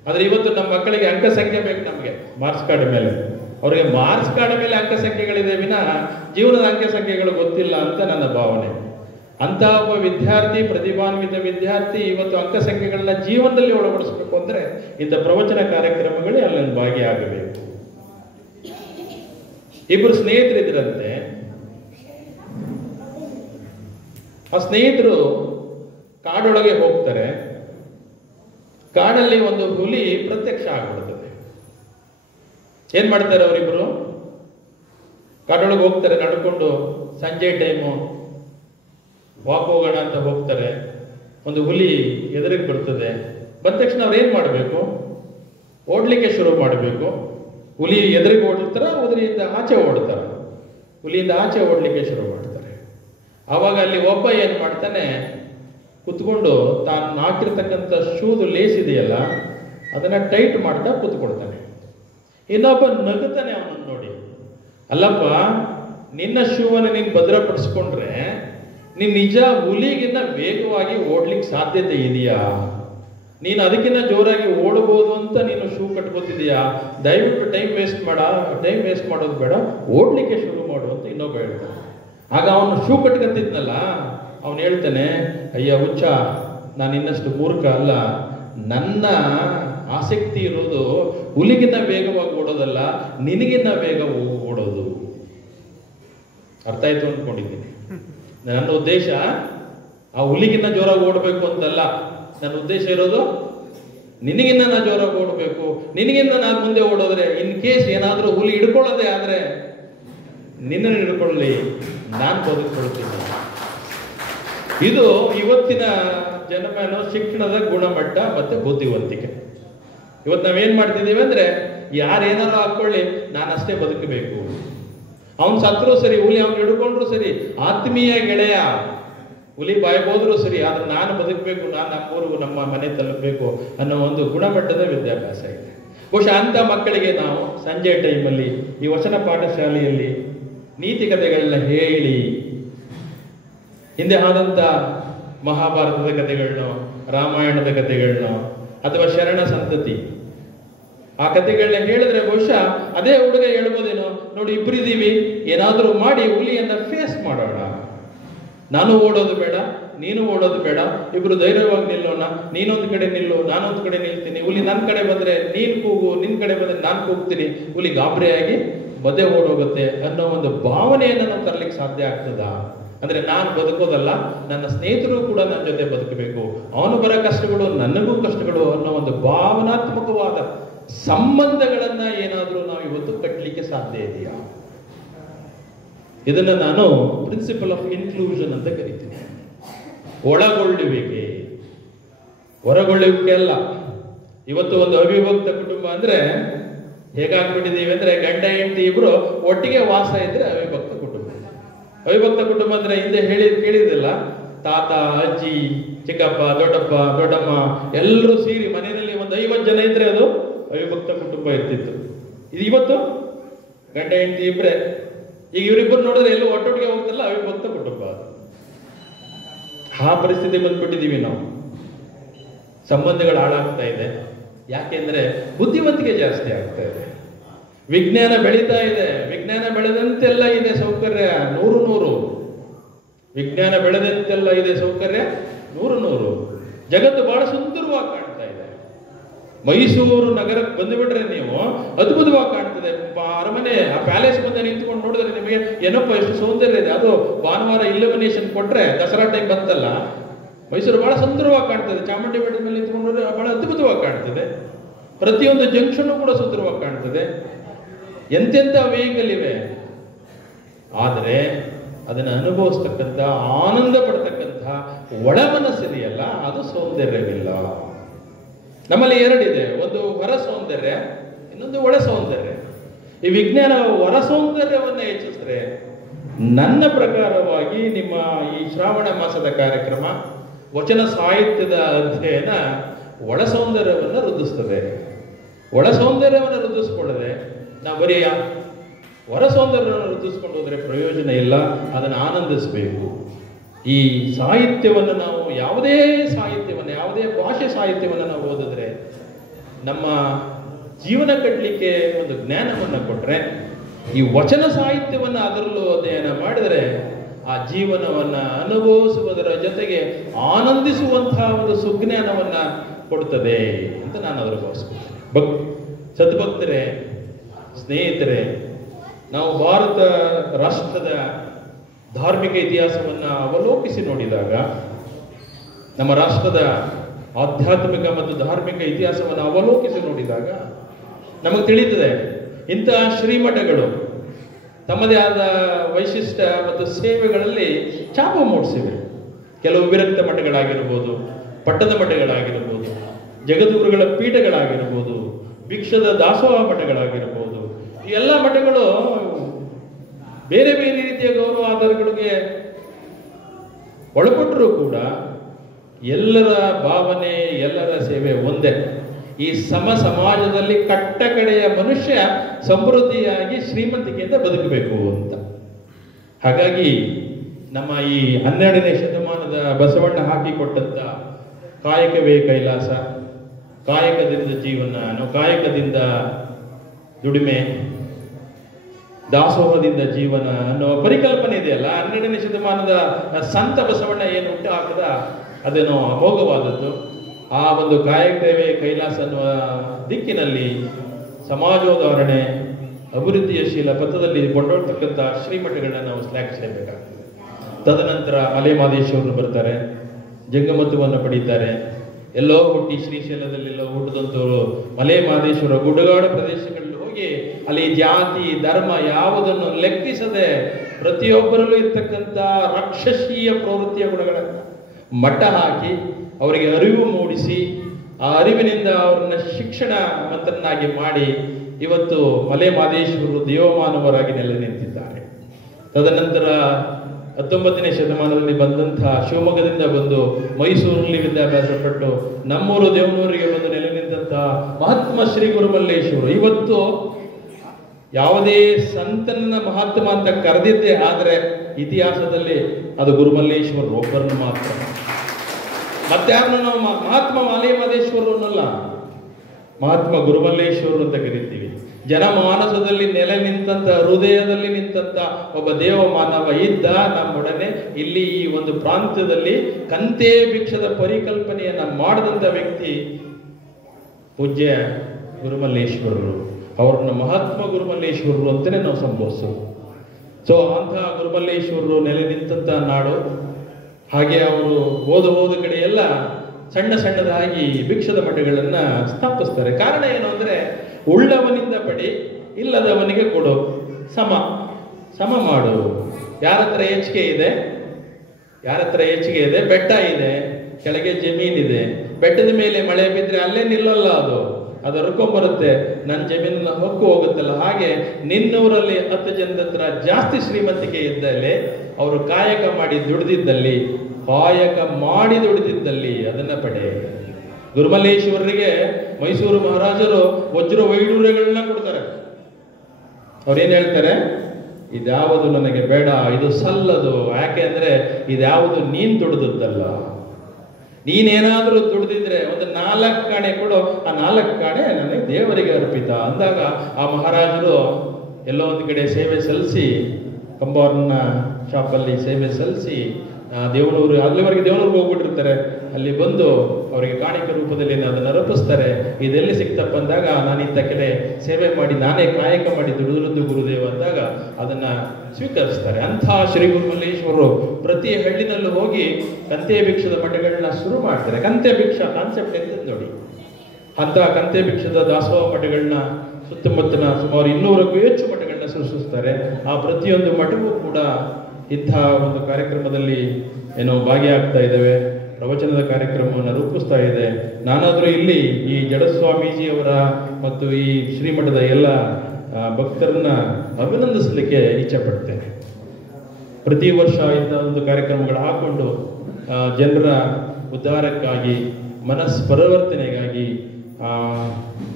ಆದರೆ ಇವತ್ತು ನಮ್ಮ ಮಕ್ಕಳಿಗೆ ಅಂಕ ಸಂಖ್ಯೆ ಬೇಕು, ನಮಗೆ ಮಾರ್ಕ್ಸ್ ಕಾರ್ಡ್ ಮೇಲೆ. ಅವರಿಗೆ ಮಾರ್ಕ್ಸ್ ಕಾರ್ಡ್ ಮೇಲೆ ಅಂಕ ಸಂಖ್ಯೆಗಳಿದೆ ವಿನಃ ಜೀವನದ ಅಂಕ ಸಂಖ್ಯೆಗಳು ಗೊತ್ತಿಲ್ಲ ಅಂತ ನನ್ನ ಭಾವನೆ. ಅಂತಹ ಒಬ್ಬ ವಿದ್ಯಾರ್ಥಿ, ಪ್ರತಿಭಾನ್ವಿತ ವಿದ್ಯಾರ್ಥಿ ಇವತ್ತು ಅಂಕ ಸಂಖ್ಯೆಗಳನ್ನ ಜೀವನದಲ್ಲಿ ಒಳಪಡಿಸಬೇಕು ಅಂದರೆ ಇಂಥ ಪ್ರವಚನ ಕಾರ್ಯಕ್ರಮಗಳೇ ಅಲ್ಲೊಂದು ಭಾಗಿಯಾಗಬೇಕು. ಇಬ್ಬರು ಸ್ನೇಹಿತರಿದ್ರಂತೆ. ಆ ಸ್ನೇಹಿತರು ಕಾಡೊಳಗೆ ಹೋಗ್ತಾರೆ. ಕಾಡಲ್ಲಿ ಒಂದು ಹುಲಿ ಪ್ರತ್ಯಕ್ಷ ಆಗ್ಬಿಡ್ತದೆ. ಏನ್ ಮಾಡ್ತಾರೆ ಅವರಿಬ್ಬರು? ಕಾಡೊಳಗೆ ಹೋಗ್ತಾರೆ, ನಡ್ಕೊಂಡು ಸಂಜೆ ಟೈಮು ವಾಕ್ ಹೋಗೋಣ ಅಂತ ಹೋಗ್ತಾರೆ. ಒಂದು ಹುಲಿ ಎದುರಿಗೆ ಬರ್ತದೆ. ಬಂದ ತಕ್ಷಣ ಅವ್ರು ಏನ್ ಮಾಡಬೇಕು? ಓಡ್ಲಿಕ್ಕೆ ಶುರು ಮಾಡಬೇಕು. ಹುಲಿ ಎದುರಿಗೆ ಓಡಿರ್ತಾರ, ಹುಲಿಯಿಂದ ಆಚೆ ಓಡ್ತಾರ. ಹುಲಿಯಿಂದ ಆಚೆ ಓಡ್ಲಿಕ್ಕೆ ಶುರು ಮಾಡ್ತಾರೆ. ಆವಾಗ ಅಲ್ಲಿ ಒಬ್ಬ ಏನ್ ಮಾಡ್ತಾನೆ, ಕುತ್ಕೊಂಡು ತಾನು ಹಾಕಿರ್ತಕ್ಕಂಥ ಶೂದು ಲೇಸ್ ಇದೆಯಲ್ಲ ಅದನ್ನ ಟೈಟ್ ಮಾಡ್ತಾ ಕುತ್ಕೊಳ್ತಾನೆ. ಇನ್ನೊಬ್ಬ ನಗುತ್ತಾನೆ ಅವನನ್ನು ನೋಡಿ. ಅಲ್ಲಪ್ಪ, ನಿನ್ನ ಶೂವನ್ನು ನೀನು ಭದ್ರಪಡಿಸ್ಕೊಂಡ್ರೆ ನೀನು ನಿಜ ಹುಲಿಗಿನ್ನ ವೇಗವಾಗಿ ಓಡ್ಲಿಕ್ಕೆ ಸಾಧ್ಯತೆ ಇದೆಯಾ? ನೀನು ಅದಕ್ಕಿಂತ ಜೋರಾಗಿ ಓಡಬಹುದು ಅಂತ ನೀನು ಶೂ ಕಟ್ಕೋತಿದೀಯಾ? ದಯವಿಟ್ಟು ಟೈಮ್ ವೇಸ್ಟ್ ಮಾಡೋದು ಬೇಡ, ಓಡ್ಲಿಕ್ಕೆ ಶುರು ಮಾಡು ಅಂತ ಇನ್ನೊಬ್ಬ ಹೇಳ್ತಾನೆ. ಆಗ ಅವನು ಶೂ ಕಟ್ಕೊತಿದ್ನಲ್ಲ, ಅವನು ಹೇಳ್ತಾನೆ, ಅಯ್ಯ ಹುಚ್ಚ, ನಾನು ಇನ್ನಷ್ಟು ಮೂರ್ಖ ಅಲ್ಲ, ನನ್ನ ಆಸಕ್ತಿ ಇರೋದು ಹುಲಿಗಿನ್ನ ವೇಗವಾಗಿ ಓಡೋದಲ್ಲ, ನಿನಗಿನ್ನ ವೇಗ ಓಡೋದು. ಅರ್ಥ ಆಯ್ತು ಅಂದ್ಕೊಂಡಿದ್ದೀನಿ. ನನ್ನ ಉದ್ದೇಶ ಆ ಹುಲಿಗಿನ್ನ ಜೋರಾಗಿ ಓಡಬೇಕು ಅಂತಲ್ಲ, ನನ್ನ ಉದ್ದೇಶ ಇರೋದು ನಿನಗಿನ್ನ ನಾ ಜೋರಾಗಿ ಓಡಬೇಕು. ನಿನಗಿನ್ನ ನಾನು ಮುಂದೆ ಓಡೋದ್ರೆ ಇನ್ ಕೇಸ್ ಏನಾದರೂ ಹುಲಿ ಹಿಡ್ಕೊಳ್ಳೋದೇ ಆದ್ರೆ ನಿನ್ನನ್ನು ಹಿಡ್ಕೊಳ್ಳಿ, ನಾನು ಬದುಕೊಳ್ತೀನಿ. ಇದು ಇವತ್ತಿನ ಜನಮಾನ ಶಿಕ್ಷಣದ ಗುಣಮಟ್ಟ ಮತ್ತೆ ಬುದ್ಧಿವಂತಿಕೆ. ಇವತ್ತು ನಾವೇನ್ ಮಾಡ್ತಿದ್ದೀವಿ ಅಂದ್ರೆ, ಯಾರೇನಾರು ಹಾಕೊಳ್ಳಿ, ನಾನಷ್ಟೇ ಬದುಕಬೇಕು. ಅವನು ಸತ್ರು ಸರಿ, ಹುಲಿ ಅವ್ನು ಹಿಡ್ಕೊಂಡ್ರು ಸರಿ, ಆತ್ಮೀಯ ಗೆಳೆಯ, ಹುಲಿ ಬಾಯ್ಬೋದ್ರು ಸರಿ, ಆದ್ರೆ ನಾನು ಬದುಕಬೇಕು, ನಾನು ನಮ್ಮೂರು ನಮ್ಮ ಮನೆ ತಲುಪಬೇಕು ಅನ್ನೋ ಒಂದು ಗುಣಮಟ್ಟದ ವಿದ್ಯಾಭ್ಯಾಸ ಇದೆ. ಬಹುಶಃ ಅಂತ ಮಕ್ಕಳಿಗೆ ನಾವು ಸಂಜೆ ಟೈಮಲ್ಲಿ ಈ ವಚನ ಪಾಠಶಾಲೆಯಲ್ಲಿ ನೀತಿ ಕಥೆಗಳನ್ನ ಹೇಳಿ, ಹಿಂದೆ ಆದಂತ ಮಹಾಭಾರತದ ಕಥೆಗಳನ್ನೋ ರಾಮಾಯಣದ ಕಥೆಗಳನ್ನೋ ಅಥವಾ ಶರಣ ಸಂತತಿ ಆ ಕಥೆಗಳನ್ನ ಹೇಳಿದ್ರೆ ಬಹುಶಃ ಅದೇ ಹುಡುಗ ಹೇಳ್ಬೋದೇನೋ, ನೋಡಿ ಇಬ್ಬರಿದ್ದೀವಿ, ಏನಾದರೂ ಮಾಡಿ ಹುಲಿಯನ್ನ ಫೇಸ್ ಮಾಡೋಣ. ನಾನು ಓಡೋದು ಬೇಡ, ನೀನು ಓಡೋದು ಬೇಡ, ಇಬ್ರು ಧೈರ್ಯವಾಗಿ ನಿಲ್ಲೋಣ. ನೀನೊಂದು ಕಡೆ ನಿಲ್ಲು, ನಾನೊಂದು ಕಡೆ ನಿಲ್ತೀನಿ. ಹುಲಿ ನನ್ನ ಕಡೆ ಬಂದ್ರೆ ನೀನ್ ಕೂಗು, ನಿನ್ ಕಡೆ ಬಂದ್ರೆ ನಾನು ಕೂಗ್ತೀನಿ. ಹುಲಿ ಗಾಬರಿಯಾಗಿ ಬದೆ ಓಡೋಗುತ್ತೆ ಅನ್ನೋ ಒಂದು ಭಾವನೆಯನ್ನು ನಾವು ತರಲಿಕ್ಕೆ ಸಾಧ್ಯ ಆಗ್ತದ? ಅಂದ್ರೆ ನಾನು ಬದುಕೋದಲ್ಲ, ನನ್ನ ಸ್ನೇಹಿತರು ಕೂಡ ನನ್ನ ಜೊತೆ ಬದುಕಬೇಕು, ಅವನು ಬರೋ ಕಷ್ಟಗಳು ನನಗೂ ಕಷ್ಟಗಳು ಅನ್ನೋ ಒಂದು ಭಾವನಾತ್ಮಕವಾದ ಸಂಬಂಧಗಳನ್ನ ಏನಾದರೂ ನಾವು ಇವತ್ತು ಕಟ್ಟಲಿಕ್ಕೆ ಸಾಧ್ಯ ಇದೆಯಾ? ಇದನ್ನ ನಾನು ಪ್ರಿನ್ಸಿಪಲ್ ಆಫ್ ಇನ್ಕ್ಲೂಷನ್ ಅಂತ ಕರಿತೀನಿ. ಒಳಗೊಳ್ಳುವಿಕೆ, ಹೊರಗೊಳ್ಳುವಿಕೆ ಅಲ್ಲ. ಇವತ್ತು ಒಂದು ಅವಿಭಕ್ತ ಕುಟುಂಬ ಅಂದ್ರೆ ಹೇಗಾಗ್ಬಿಟ್ಟಿದೀವಿ ಅಂದ್ರೆ, ಗಂಡ ಹೆಂಡತಿ ಇಬ್ರು ಒಟ್ಟಿಗೆ ವಾಸ ಇದ್ರೆ ಅವಿಭಕ್ತ ಕುಟುಂಬ. ಅವಿಭಕ್ತ ಕುಟುಂಬ ಅಂದ್ರೆ ಹಿಂದೆ ಕೇಳಿದಿಲ್ಲ, ತಾತ ಅಜ್ಜಿ ಚಿಕ್ಕಪ್ಪ ದೊಡ್ಡಪ್ಪ ದೊಡ್ಡಮ್ಮ ಎಲ್ಲರೂ ಸೇರಿ ಮನೆಯಲ್ಲಿ ಒಂದು 50 ಜನ ಇದ್ರೆ ಅದು ಅವಿಭಕ್ತ ಕುಟುಂಬ ಇರ್ತಿತ್ತು. ಇದು ಇವತ್ತು ಗಂಡ ಹೆಂಡತಿ ಇಬ್ರೆ, ಈಗ ಇವರಿಬ್ಬರು ನೋಡಿದ್ರೆ ಎಲ್ಲೂ ಒಟ್ಟೊಟ್ಟಿಗೆ ಹೋಗ್ತಲ್ಲ, ಅವಿಭಕ್ತ ಕುಟುಂಬ. ಆ ಪರಿಸ್ಥಿತಿ ಬಂದ್ಬಿಟ್ಟಿದೀವಿ ನಾವು. ಸಂಬಂಧಗಳು ಹಾಳಾಗ್ತಾ ಇದೆ. ಯಾಕೆಂದ್ರೆ ಬುದ್ಧಿವಂತಿಕೆ ಜಾಸ್ತಿ ಆಗ್ತಾ ಇದೆ, ವಿಜ್ಞಾನ ಬೆಳೀತಾ ಇದೆ. ವಿಜ್ಞಾನ ಬೆಳೆದಂತೆಲ್ಲ ಇದೆ ಸೌಕರ್ಯ 100. ವಿಜ್ಞಾನ ಬೆಳೆದಂತೆಲ್ಲ ಇದೆ ಸೌಕರ್ಯ 100. ಜಗತ್ತು ಬಹಳ ಸುಂದರವಾಗಿ ಕಾಣ್ತಾ ಇದೆ. ಮೈಸೂರು ನಗರಕ್ಕೆ ಬಂದುಬಿಟ್ರೆ ನೀವು ಅದ್ಭುತವಾಗಿ ಕಾಣ್ತದೆ. ಅರಮನೆ, ಆ ಪ್ಯಾಲೇಸ್ ಮುಂದೆ ನಿಂತ್ಕೊಂಡು ನೋಡಿದ್ರೆ ನಿಮಗೆ ಏನಪ್ಪ ಎಷ್ಟು ಸೌಂದರ್ಯ ಇದೆ. ಅದು ಭಾನುವಾರ ಇಲ್ಯುಮಿನೇಷನ್ ಕೊಟ್ರೆ, ದಸರಾ ಟೈಮ್ ಬಂತಲ್ಲ, ಮೈಸೂರು ಬಹಳ ಸುಂದರವಾಗಿ ಕಾಣ್ತದೆ. ಚಾಮುಂಡಿ ಬೆಟ್ಟದ ಮೇಲೆ ನಿಂತ್ಕೊಂಡ್ರೆ ಬಹಳ ಅದ್ಭುತವಾಗಿ ಕಾಣ್ತದೆ. ಪ್ರತಿಯೊಂದು ಜಂಕ್ಷನ್ ಕೂಡ ಸುಂದರವಾಗಿ ಕಾಣ್ತದೆ. ಎಂತೆಂಥ ವೆಹಿಕಲ್ ಇವೆ. ಆದರೆ ಅದನ್ನು ಅನುಭವಿಸ್ತಕ್ಕಂಥ, ಆನಂದ ಪಡ್ತಕ್ಕಂಥ ಒಳ ಮನಸ್ಸಿದೆಯಲ್ಲ, ಅದು ಸೌಂದರ್ಯವಿಲ್ಲ. ನಮ್ಮಲ್ಲಿ ಎರಡಿದೆ, ಒಂದು ಹೊರ ಸೌಂದರ್ಯ, ಇನ್ನೊಂದು ಒಳ ಸೌಂದರ್ಯ. ಈ ವಿಜ್ಞಾನ ಹೊರ ಸೌಂದರ್ಯವನ್ನು ಹೆಚ್ಚಿಸಿದ್ರೆ, ನನ್ನ ಪ್ರಕಾರವಾಗಿ ನಿಮ್ಮ ಈ ಶ್ರಾವಣ ಮಾಸದ ಕಾರ್ಯಕ್ರಮ, ವಚನ ಸಾಹಿತ್ಯದ ಅಧ್ಯಯನ ಒಳ ಸೌಂದರ್ಯವನ್ನು ವೃದ್ಧಿಸ್ತದೆ. ಒಳ ಸೌಂದರ್ಯವನ್ನು ವೃದ್ಧಿಸ್ಕೊಳ್ಳದೆ ನಾವು ಬರೀ ಹೊರ ಸೌಂದರ್ಯವನ್ನು ವೃದ್ಧಿಸ್ಕೊಂಡು ಹೋದರೆ ಪ್ರಯೋಜನ ಇಲ್ಲ. ಅದನ್ನು ಆನಂದಿಸಬೇಕು. ಈ ಸಾಹಿತ್ಯವನ್ನು ನಾವು ಯಾವುದೇ ಭಾಷೆ ಸಾಹಿತ್ಯವನ್ನು ನಾವು ಓದಿದ್ರೆ, ನಮ್ಮ ಜೀವನ ಕಟ್ಟಲಿಕ್ಕೆ ಒಂದು ಜ್ಞಾನವನ್ನು ಕೊಟ್ಟರೆ, ಈ ವಚನ ಸಾಹಿತ್ಯವನ್ನು ಅದರಲ್ಲೂ ಅಧ್ಯಯನ ಮಾಡಿದರೆ ಆ ಜೀವನವನ್ನು ಅನುಭವಿಸುವುದರ ಜೊತೆಗೆ ಆನಂದಿಸುವಂತಹ ಒಂದು ಸುಜ್ಞಾನವನ್ನ ಕೊಡ್ತದೆ ಅಂತ ನಾನು ಅದರ ಭಾವಿಸ್ಕೊಳ್ತೇನೆ. ಸದ್ಭಕ್ತರೇ, ಸ್ನೇಹಿತರೆ, ನಾವು ಭಾರತ ರಾಷ್ಟ್ರದ ಧಾರ್ಮಿಕ ಇತಿಹಾಸವನ್ನು ಅವಲೋಕಿಸಿ ನೋಡಿದಾಗ, ನಮ್ಮ ರಾಷ್ಟ್ರದ ಆಧ್ಯಾತ್ಮಿಕ ಮತ್ತು ಧಾರ್ಮಿಕ ಇತಿಹಾಸವನ್ನು ಅವಲೋಕಿಸಿ ನೋಡಿದಾಗ ನಮಗೆ ತಿಳಿಯುತ್ತದೆ, ಇಂತಹ ಶ್ರೀಮಠಗಳು ತಮ್ಮದೇ ಆದ ವೈಶಿಷ್ಟ್ಯ ಮತ್ತು ಸೇವೆಗಳಲ್ಲಿ ಛಾಪು ಮೂಡಿಸಿವೆ. ಕೆಲವು ವಿರಕ್ತ ಮಠಗಳಾಗಿರ್ಬೋದು, ಪಟ್ಟದ ಮಠಗಳಾಗಿರ್ಬೋದು, ಜಗದ್ಗುರುಗಳ ಪೀಠಗಳಾಗಿರ್ಬೋದು, ಭಿಕ್ಷದ ದಾಸೋಹ ಮಠಗಳಾಗಿರ್ಬೋದು, ಈ ಎಲ್ಲ ಮಠಗಳು ಬೇರೆ ಬೇರೆ ರೀತಿಯ ಗೌರವ ಆಧಾರಗಳಿಗೆ ಒಳಪಟ್ಟರೂ ಕೂಡ ಎಲ್ಲರ ಭಾವನೆ, ಎಲ್ಲರ ಸೇವೆ ಒಂದೇ. ಈ ಸಮಾಜದಲ್ಲಿ ಕಟ್ಟ ಕಡೆಯ ಮನುಷ್ಯ ಸಮೃದ್ಧಿಯಾಗಿ ಶ್ರೀಮಂತಿಕೆಯಿಂದ ಬದುಕಬೇಕು ಅಂತ. ಹಾಗಾಗಿ ನಮ್ಮ ಈ 12ನೇ ಶತಮಾನದ ಬಸವಣ್ಣ ಹಾಕಿಕೊಟ್ಟಂತ ಕಾಯಕವೇ ಕೈಲಾಸ, ಕಾಯಕದಿಂದ ಜೀವನ, ಕಾಯಕದಿಂದ ದುಡಿಮೆ, ದಾಸೋಹದಿಂದ ಜೀವನ ಅನ್ನೋ ಪರಿಕಲ್ಪನೆ ಇದೆಯಲ್ಲ, 12ನೇ ಶತಮಾನದ ಸಂತ ಬಸವಣ್ಣ ಏನು ಹುಟ್ಟು ಹಾಕದ ಅದೇನೋ ಅಮೋಘವಾದದ್ದು. ಆ ಒಂದು ಕಾಯಕವೇ ಕೈಲಾಸ ಅನ್ನುವ ದಿಕ್ಕಿನಲ್ಲಿ ಸಮಾಜೋದ್ಧಾರಣೆ, ಅಭಿವೃದ್ಧಿಯ ಶೀಲ ಪಥದಲ್ಲಿ ಕೊಂಡೊಳ್ತಕ್ಕಂಥ ಶ್ರೀಮಠಗಳನ್ನ ನಾವು ಶ್ಲಾಘಿಸಲೇಬೇಕಾಗ್ತದೆ. ತದನಂತರ ಮಲೆಮಹದೇಶ್ವರರು ಬರ್ತಾರೆ, ಜಂಗಮತ್ವವನ್ನು ಪಡೀತಾರೆ. ಎಲ್ಲೋ ಹುಟ್ಟಿ ಶ್ರೀಶೈಲದಲ್ಲೆಲ್ಲೋ ಹುಟ್ಟಿದಂಥವರು ಮಲೆಮಹದೇಶ್ವರ ಗುಡ್ಡಗಾಡು ಪ್ರದೇಶಗಳಲ್ಲಿ ಹೋಗಿ ಅಲ್ಲಿ ಜಾತಿ ಧರ್ಮ ಯಾವುದನ್ನು ಲೆಕ್ಕಿಸದೆ ಪ್ರತಿಯೊಬ್ಬರಲ್ಲೂ ಇರ್ತಕ್ಕಂಥ ರಾಕ್ಷಸೀಯ ಪ್ರವೃತ್ತಿಯ ಗುಣಗಳನ್ನು ಮಟ್ಟ ಹಾಕಿ ಅವರಿಗೆ ಅರಿವು ಮೂಡಿಸಿ ಆ ಅರಿವಿನಿಂದ ಅವರನ್ನ ಶಿಕ್ಷಣವಂತರನ್ನಾಗಿ ಮಾಡಿ ಇವತ್ತು ಮಲೆಮಹದೇಶ್ವರರು ದೇವಮಾನವರಾಗಿ ನೆಲೆ ನಿಂತಿದ್ದಾರೆ. ತದನಂತರ 19ನೇ ಶತಮಾನದಲ್ಲಿ ಬಂದಂತಹ ಶಿವಮೊಗ್ಗದಿಂದ ಬಂದು ಮೈಸೂರಿನಲ್ಲಿ ವಿದ್ಯಾಭ್ಯಾಸ ಪಟ್ಟು ನಮ್ಮೂರು ದೇವನೂರಿಗೆ ಬಂದು ನೆಲೆ ನಿಂತಹ ಮಹಾತ್ಮ ಶ್ರೀ ಗುರುಮಲ್ಲೇಶ್ವರರು ಇವತ್ತು ಯಾವುದೇ ಸಂತನ ಮಹಾತ್ಮ ಅಂತ ಕರೆದಿದ್ದೇ ಆದರೆ ಇತಿಹಾಸದಲ್ಲಿ ಅದು ಗುರುಮಲ್ಲೇಶ್ವರರು ಒಬ್ಬರನ್ನು ಮಾತ್ರ. ಮತ್ತಾರನ್ನು ನಾವು ಮಹಾತ್ಮ ಮಲೆಮಹದೇಶ್ವರರು ಅನ್ನಲ್ಲ, ಮಹಾತ್ಮ ಗುರುಮಲ್ಲೇಶ್ವರರು ಅಂತ ಕರಿತೀವಿ. ಜನಮಾನಸದಲ್ಲಿ ನೆಲೆ ನಿಂತಂತ, ಹೃದಯದಲ್ಲಿ ನಿಂತಂತ ಒಬ್ಬ ದೇವ ಮಾನವ ಇದ್ದ ನಮ್ಮೊಡನೆ. ಇಲ್ಲಿ ಈ ಒಂದು ಪ್ರಾಂತ್ಯದಲ್ಲಿ ಕಂತೆ ಭಿಕ್ಷದ ಪರಿಕಲ್ಪನೆಯನ್ನ ಮಾಡಿದಂತ ವ್ಯಕ್ತಿ ಪೂಜ್ಯ ಗುರುಮಲ್ಲೇಶ್ವರರು. ಅವ್ರನ್ನ ಮಹಾತ್ಮ ಗುರುಮಲ್ಲೇಶ್ವರರು ಅಂತಾನೆ ನಾವು ಸಂಬೋಧಿಸೋದು. ಸೊ ಅಂತಹ ಗುರುಮಲ್ಲೇಶ್ವರರು ನೆಲೆ ನಿಂತಂತ ನಾಡು. ಹಾಗೆ ಅವರು ಹೋದ ಕಡೆ ಎಲ್ಲ ಸಣ್ಣ ಸಣ್ಣದಾಗಿ ಭಿಕ್ಷದ ಮಠಗಳನ್ನ ಸ್ಥಾಪಿಸ್ತಾರೆ. ಕಾರಣ ಏನು ಅಂದ್ರೆ, ಉಳ್ಳವನಿಂದ ಪಡಿ, ಇಲ್ಲದವನಿಗೆ ಕೊಡು, ಸಮ ಮಾಡು. ಯಾರ ಹತ್ರ ಹೆಚ್ಚಿಗೆ ಇದೆ, ಬೆಟ್ಟ ಇದೆ, ಕೆಳಗೆ ಜಮೀನಿದೆ, ಬೆಟ್ಟದ ಮೇಲೆ ಮಳೆ ಬಿದ್ದರೆ ಅಲ್ಲೇ ನಿಲ್ಲಲ್ಲ, ಅದು ಹರ್ಕೊಂಬರುತ್ತೆ, ನನ್ನ ಜಮೀನಿನ ಹೊಕ್ಕು ಹೋಗುತ್ತಲ್ಲ. ಹಾಗೆ ನಿನ್ನೂರಲ್ಲಿ 10 ಜನದ ಹತ್ರ ಜಾಸ್ತಿ ಶ್ರೀಮಂತಿಕೆ ಇದ್ದಲ್ಲಿ, ಅವರು ಕಾಯಕ ಮಾಡಿ ದುಡಿದಿದ್ದಲ್ಲಿ ಅದನ್ನ ಪಡೆ. ಗುರುಮಲ್ಲೇಶ್ವರರಿಗೆ ಮೈಸೂರು ಮಹಾರಾಜರು ವಜ್ರ ವೈಡೂರ್ಯಗಳನ್ನ ಕೊಡ್ತಾರೆ. ಅವ್ರೇನ್ ಹೇಳ್ತಾರೆ, ಇದ್ಯಾವುದು ನನಗೆ ಬೇಡ, ಇದು ಸಲ್ಲದು. ಯಾಕೆ ಅಂದ್ರೆ ಇದ್ಯಾವುದು ನೀನ್ ದುಡಿದದ್ದಲ್ಲ. ನೀನೇನಾದ್ರೂ ದುಡಿದಿದ್ರೆ ಒಂದು 4 ಕಾಣೆ ಕೊಡು, ಆ 4 ಕಾಣೆ ನನಗೆ ದೇವರಿಗೆ ಅರ್ಪಿತ ಅಂದಾಗ ಆ ಮಹಾರಾಜರು ಎಲ್ಲೋ ಒಂದು ಕಡೆ ಸೇವೆ ಸಲ್ಲಿಸಿ, ಕಂಬಾರನ ಶಾಪಲ್ಲಿ ಸೇವೆ ಸಲ್ಲಿಸಿ ದೇವನೂರು, ಅಲ್ಲಿವರೆಗೆ ದೇವನೂರಿಗೆ ಹೋಗ್ಬಿಟ್ಟಿರ್ತಾರೆ. ಅಲ್ಲಿ ಬಂದು ಅವರಿಗೆ ಕಾಣಿಕೆ ರೂಪದಲ್ಲಿ ಅದನ್ನು ಅರ್ಪಿಸ್ತಾರೆ. ಇದೆಲ್ಲಿ ಸಿಕ್ತಪ್ಪ ಅಂದಾಗ, ನಾನು ಇಂಥ ಕಡೆ ಸೇವೆ ಮಾಡಿ ನಾನೇ ಕಾಯಕ ಮಾಡಿ ದುಡಿದಿದ್ದು ಗುರುದೇವ ಅಂದಾಗ ಅದನ್ನ ಸ್ವೀಕರಿಸ್ತಾರೆ. ಅಂಥ ಶ್ರೀ ಗುರುಮಲ್ಲೇಶ್ವರರು ಪ್ರತಿ ಹಳ್ಳಿನಲ್ಲೂ ಹೋಗಿ ಕಂತೆ ಭಿಕ್ಷದ ಮಠಗಳನ್ನ ಶುರು ಮಾಡ್ತಾರೆ. ಕಂತೆ ಭಿಕ್ಷಾ ಕಾನ್ಸೆಪ್ಟ್ ಎಂತ ನೋಡಿ, ಅಂಥ ಕಂತೆ ಭಿಕ್ಷದ ದಾಸೋಹ ಮಠಗಳನ್ನ ಸುತ್ತಮುತ್ತಲಿನ ಸುಮಾರು 200ಕ್ಕೂ ಹೆಚ್ಚು ಮಠಗಳನ್ನ ಸೃಷ್ಟಿಸ್ತಾರೆ. ಆ ಪ್ರತಿಯೊಂದು ಮಠವೂ ಕೂಡ ಇಂಥ ಒಂದು ಕಾರ್ಯಕ್ರಮದಲ್ಲಿ ಏನೋ ಭಾಗಿಯಾಗ್ತಾ ಇದ್ದೇವೆ, ಪ್ರವಚನದ ಕಾರ್ಯಕ್ರಮವನ್ನು ರೂಪಿಸ್ತಾ ಇದೆ. ನಾನಾದರೂ ಇಲ್ಲಿ ಈ ಜಡಸ್ವಾಮೀಜಿಯವರ ಮತ್ತು ಈ ಶ್ರೀಮಠದ ಎಲ್ಲ ಭಕ್ತರನ್ನ ಅಭಿನಂದಿಸಲಿಕ್ಕೆ ಇಚ್ಛೆ ಪಡ್ತೇನೆ. ಪ್ರತಿ ವರ್ಷ ಇಂಥ ಒಂದು ಕಾರ್ಯಕ್ರಮಗಳು ಹಾಕೊಂಡು ಜನರ ಉದ್ಧಾರಕ್ಕಾಗಿ, ಮನಸ್ಪರಿವರ್ತನೆಗಾಗಿ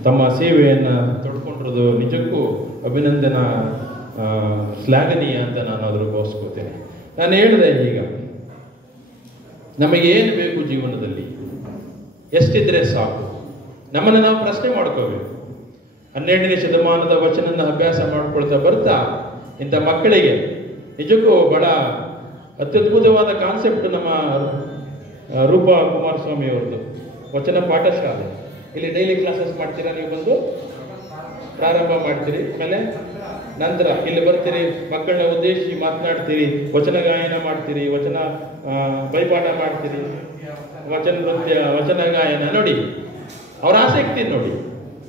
ತಮ್ಮ ಸೇವೆಯನ್ನು ತೊಡ್ಕೊಂಡಿರೋದು ನಿಜಕ್ಕೂ ಅಭಿನಂದನಾ ಶ್ಲಾಘನೀಯ ಅಂತ ನಾನು ಅದ್ರ ಭಾವಿಸ್ಕೋತೇನೆ. ನಾನು ಹೇಳಿದೆ, ಈಗ ನಮಗೇನು ಬೇಕು ಜೀವನದಲ್ಲಿ, ಎಷ್ಟಿದ್ರೆ ಸಾಕು, ನಮ್ಮನ್ನು ನಾವು ಪ್ರಶ್ನೆ ಮಾಡ್ಕೋಬೇಕು. 12ನೇ ಶತಮಾನದ ವಚನನ ಅಭ್ಯಾಸ ಮಾಡ್ಕೊಳ್ತಾ ಬರ್ತಾ ಇಂಥ ಮಕ್ಕಳಿಗೆ ನಿಜಕ್ಕೂ ಬಹಳ ಅತ್ಯದ್ಭುತವಾದ ಕಾನ್ಸೆಪ್ಟ್ ನಮ್ಮ ರೂಪಾ ಕುಮಾರಸ್ವಾಮಿ ಅವ್ರದ್ದು ವಚನ ಪಾಠಶಾಲೆ. ಇಲ್ಲಿ ಡೈಲಿ ಕ್ಲಾಸಸ್ ಮಾಡ್ತೀರಾ, ನೀವು ಬಂದು ಪ್ರಾರಂಭ ಮಾಡ್ತೀರಿ, ಆಮೇಲೆ ನಂತರ ಇಲ್ಲಿ ಬರ್ತೀರಿ, ಮಕ್ಕಳನ್ನ ಉದ್ದೇಶಿಸಿ ಮಾತನಾಡ್ತೀರಿ, ವಚನ ಗಾಯನ ಮಾಡ್ತೀರಿ, ವಚನ ಬೈಪಾಠ ಮಾಡ್ತೀರಿ, ವಚನ ನೃತ್ಯ, ವಚನ ಗಾಯನ. ನೋಡಿ ಅವ್ರ ಆಸಕ್ತಿ ನೋಡಿ.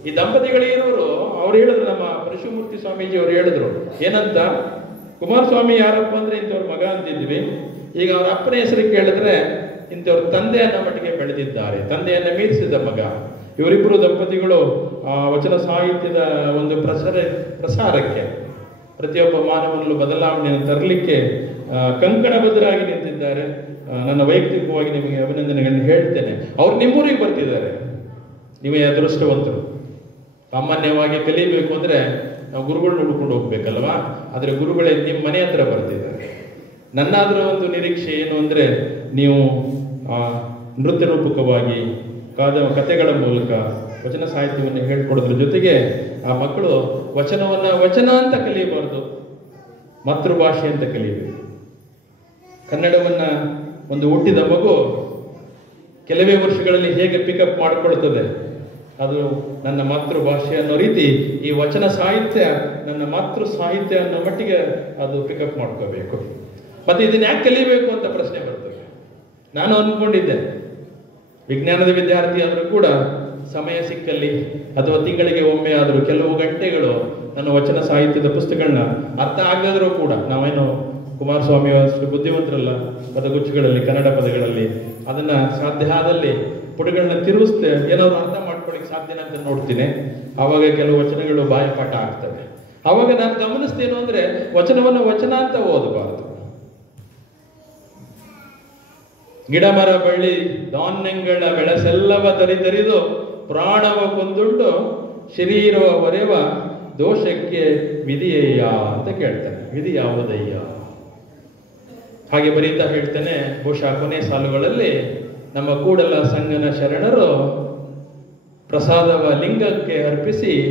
ಈ ದಂಪತಿಗಳೇನವರು ಅವ್ರು ಹೇಳಿದ್ರು, ನಮ್ಮ ಪರಶುಮೂರ್ತಿ ಸ್ವಾಮೀಜಿ ಅವ್ರು ಹೇಳಿದ್ರು ಏನಂತ, ಕುಮಾರಸ್ವಾಮಿ ಯಾರಪ್ಪ ಅಂದ್ರೆ ಇಂಥವ್ರ ಮಗ ಅಂತಿದ್ವಿ, ಈಗ ಅವ್ರ ಅಪ್ಪನ ಹೆಸರು ಕೇಳಿದ್ರೆ ಇಂಥವ್ರ ತಂದೆಯನ್ನ ಮಟ್ಟಿಗೆ ಬೆಳೆದಿದ್ದಾರೆ, ತಂದೆಯನ್ನ ಮೀರಿಸಿದ ಮಗ. ಇವರಿಬ್ಬರು ದಂಪತಿಗಳು ವಚನ ಸಾಹಿತ್ಯದ ಒಂದು ಪ್ರಸಾರಕ್ಕೆ, ಪ್ರತಿಯೊಬ್ಬ ಮಾನವನಲ್ಲೂ ಬದಲಾವಣೆಯನ್ನು ತರಲಿಕ್ಕೆ ಕಂಕಣಬದ್ಧರಾಗಿ ನಿಂತಿದ್ದಾರೆ. ನನ್ನ ವೈಯಕ್ತಿಕವಾಗಿ ನಿಮಗೆ ಅಭಿನಂದನೆಗಳನ್ನು ಹೇಳ್ತೇನೆ. ಅವ್ರು ನಿಮ್ಮೂರಿಗೆ ಬರ್ತಿದ್ದಾರೆ, ನೀವೇ ಅದೃಷ್ಟವಂತರು. ಸಾಮಾನ್ಯವಾಗಿ ಕಲಿಬೇಕು ಅಂದ್ರೆ ನಾವು ಗುರುಗಳನ್ನ ಹುಡ್ಕೊಂಡು ಹೋಗ್ಬೇಕಲ್ವಾ? ಆದರೆ ಗುರುಗಳೇ ನಿಮ್ಮ ಮನೆ ಹತ್ರ ಬರ್ತಿದ್ದಾರೆ. ನನ್ನಾದರೂ ಒಂದು ನಿರೀಕ್ಷೆ ಏನು ಅಂದರೆ, ನೀವು ನೃತ್ಯ ರೂಪಕವಾಗಿ ಕಥೆಗಳ ಮೂಲಕ ವಚನ ಸಾಹಿತ್ಯವನ್ನು ಹೇಳ್ಕೊಡೋದ್ರ ಜೊತೆಗೆ ಆ ಮಕ್ಕಳು ವಚನ ಅಂತ ಕಲಿಯಬಾರ್ದು, ಮಾತೃಭಾಷೆ ಅಂತ ಕಲಿಯಬೇಕು. ಕನ್ನಡವನ್ನು ಒಂದು ಹುಟ್ಟಿದ ಮಗು ಕೆಲವೇ ವರ್ಷಗಳಲ್ಲಿ ಹೇಗೆ ಪಿಕಪ್ ಮಾಡಿಕೊಳ್ತದೆ, ಅದು ನನ್ನ ಮಾತೃಭಾಷೆ ಅನ್ನೋ ರೀತಿ ಈ ವಚನ ಸಾಹಿತ್ಯ ನನ್ನ ಮಾತೃ ಸಾಹಿತ್ಯ ಅನ್ನೋ ಮಟ್ಟಿಗೆ ಅದು ಪಿಕಪ್ ಮಾಡ್ಕೋಬೇಕು. ಮತ್ತೆ ಇದನ್ನ ಯಾಕೆ ಕಲಿಬೇಕು ಅಂತ ಪ್ರಶ್ನೆ ಬರ್ತದೆ. ನಾನು ಅಂದ್ಕೊಂಡಿದ್ದೆ, ವಿಜ್ಞಾನದ ವಿದ್ಯಾರ್ಥಿ ಆದರೂ ಕೂಡ ಸಮಯ ಸಿಕ್ಕಲ್ಲಿ ಅಥವಾ ತಿಂಗಳಿಗೆ ಒಮ್ಮೆ ಆದರೂ ಕೆಲವು ಗಂಟೆಗಳು ನನ್ನ ವಚನ ಸಾಹಿತ್ಯದ ಪುಸ್ತಕಗಳನ್ನ ಅರ್ಥ ಆಗದಿದ್ರೂ ಕೂಡ, ನಾವೇನು ಕುಮಾರಸ್ವಾಮಿ ಅಷ್ಟು ಬುದ್ಧಿವಂತರಲ್ಲ, ಪದಗುಚ್ಛಗಳಲ್ಲಿ ಕನ್ನಡ ಪದಗಳಲ್ಲಿ ಅದನ್ನ ಸಾಧ್ಯ ಆದಲ್ಲಿ ಪುಟಗಳನ್ನ ತಿರುಗಿಸ್ತೆ ಏನಾದ್ರು ಅರ್ಥ ಮಾಡ್ಕೊಳ್ಳಿಕ್ಕೆ ಸಾಧ್ಯನ ಅಂತ ನೋಡ್ತೀನಿ. ಆವಾಗ ಕೆಲವು ವಚನಗಳು ಬಾಯಪಾಠ ಆಗ್ತವೆ. ಆವಾಗ ನಾನು ಗಮನಿಸ್ತೇನು ಅಂದ್ರೆ, ವಚನವನ್ನು ವಚನ ಅಂತ ಓದಬಾರದು. ಗಿಡ ಮರ ಬಳ್ಳಿ ಧಾನ್ಯಗಳ ಬೆಳಸೆಲ್ಲವ ತರಿದು ಪ್ರಾಣವ ಕೊಂದುಂಡು ಶರೀರವ ಒರೆವ ದೋಷಕ್ಕೆ ವಿಧಿಯಯ್ಯ ಅಂತ ಕೇಳ್ತಾನೆ. ವಿಧಿ ಯಾವುದಯ್ಯ? ಹಾಗೆ ಬರೀತಾ ಹೇಳ್ತಾನೆ, ಬಹುಶಃ ಕೊನೆ ಸಾಲುಗಳಲ್ಲಿ ನಮ್ಮ ಕೂಡಲ ಸಂಗನ ಶರಣರು ಪ್ರಸಾದವ ಲಿಂಗಕ್ಕೆ ಅರ್ಪಿಸಿ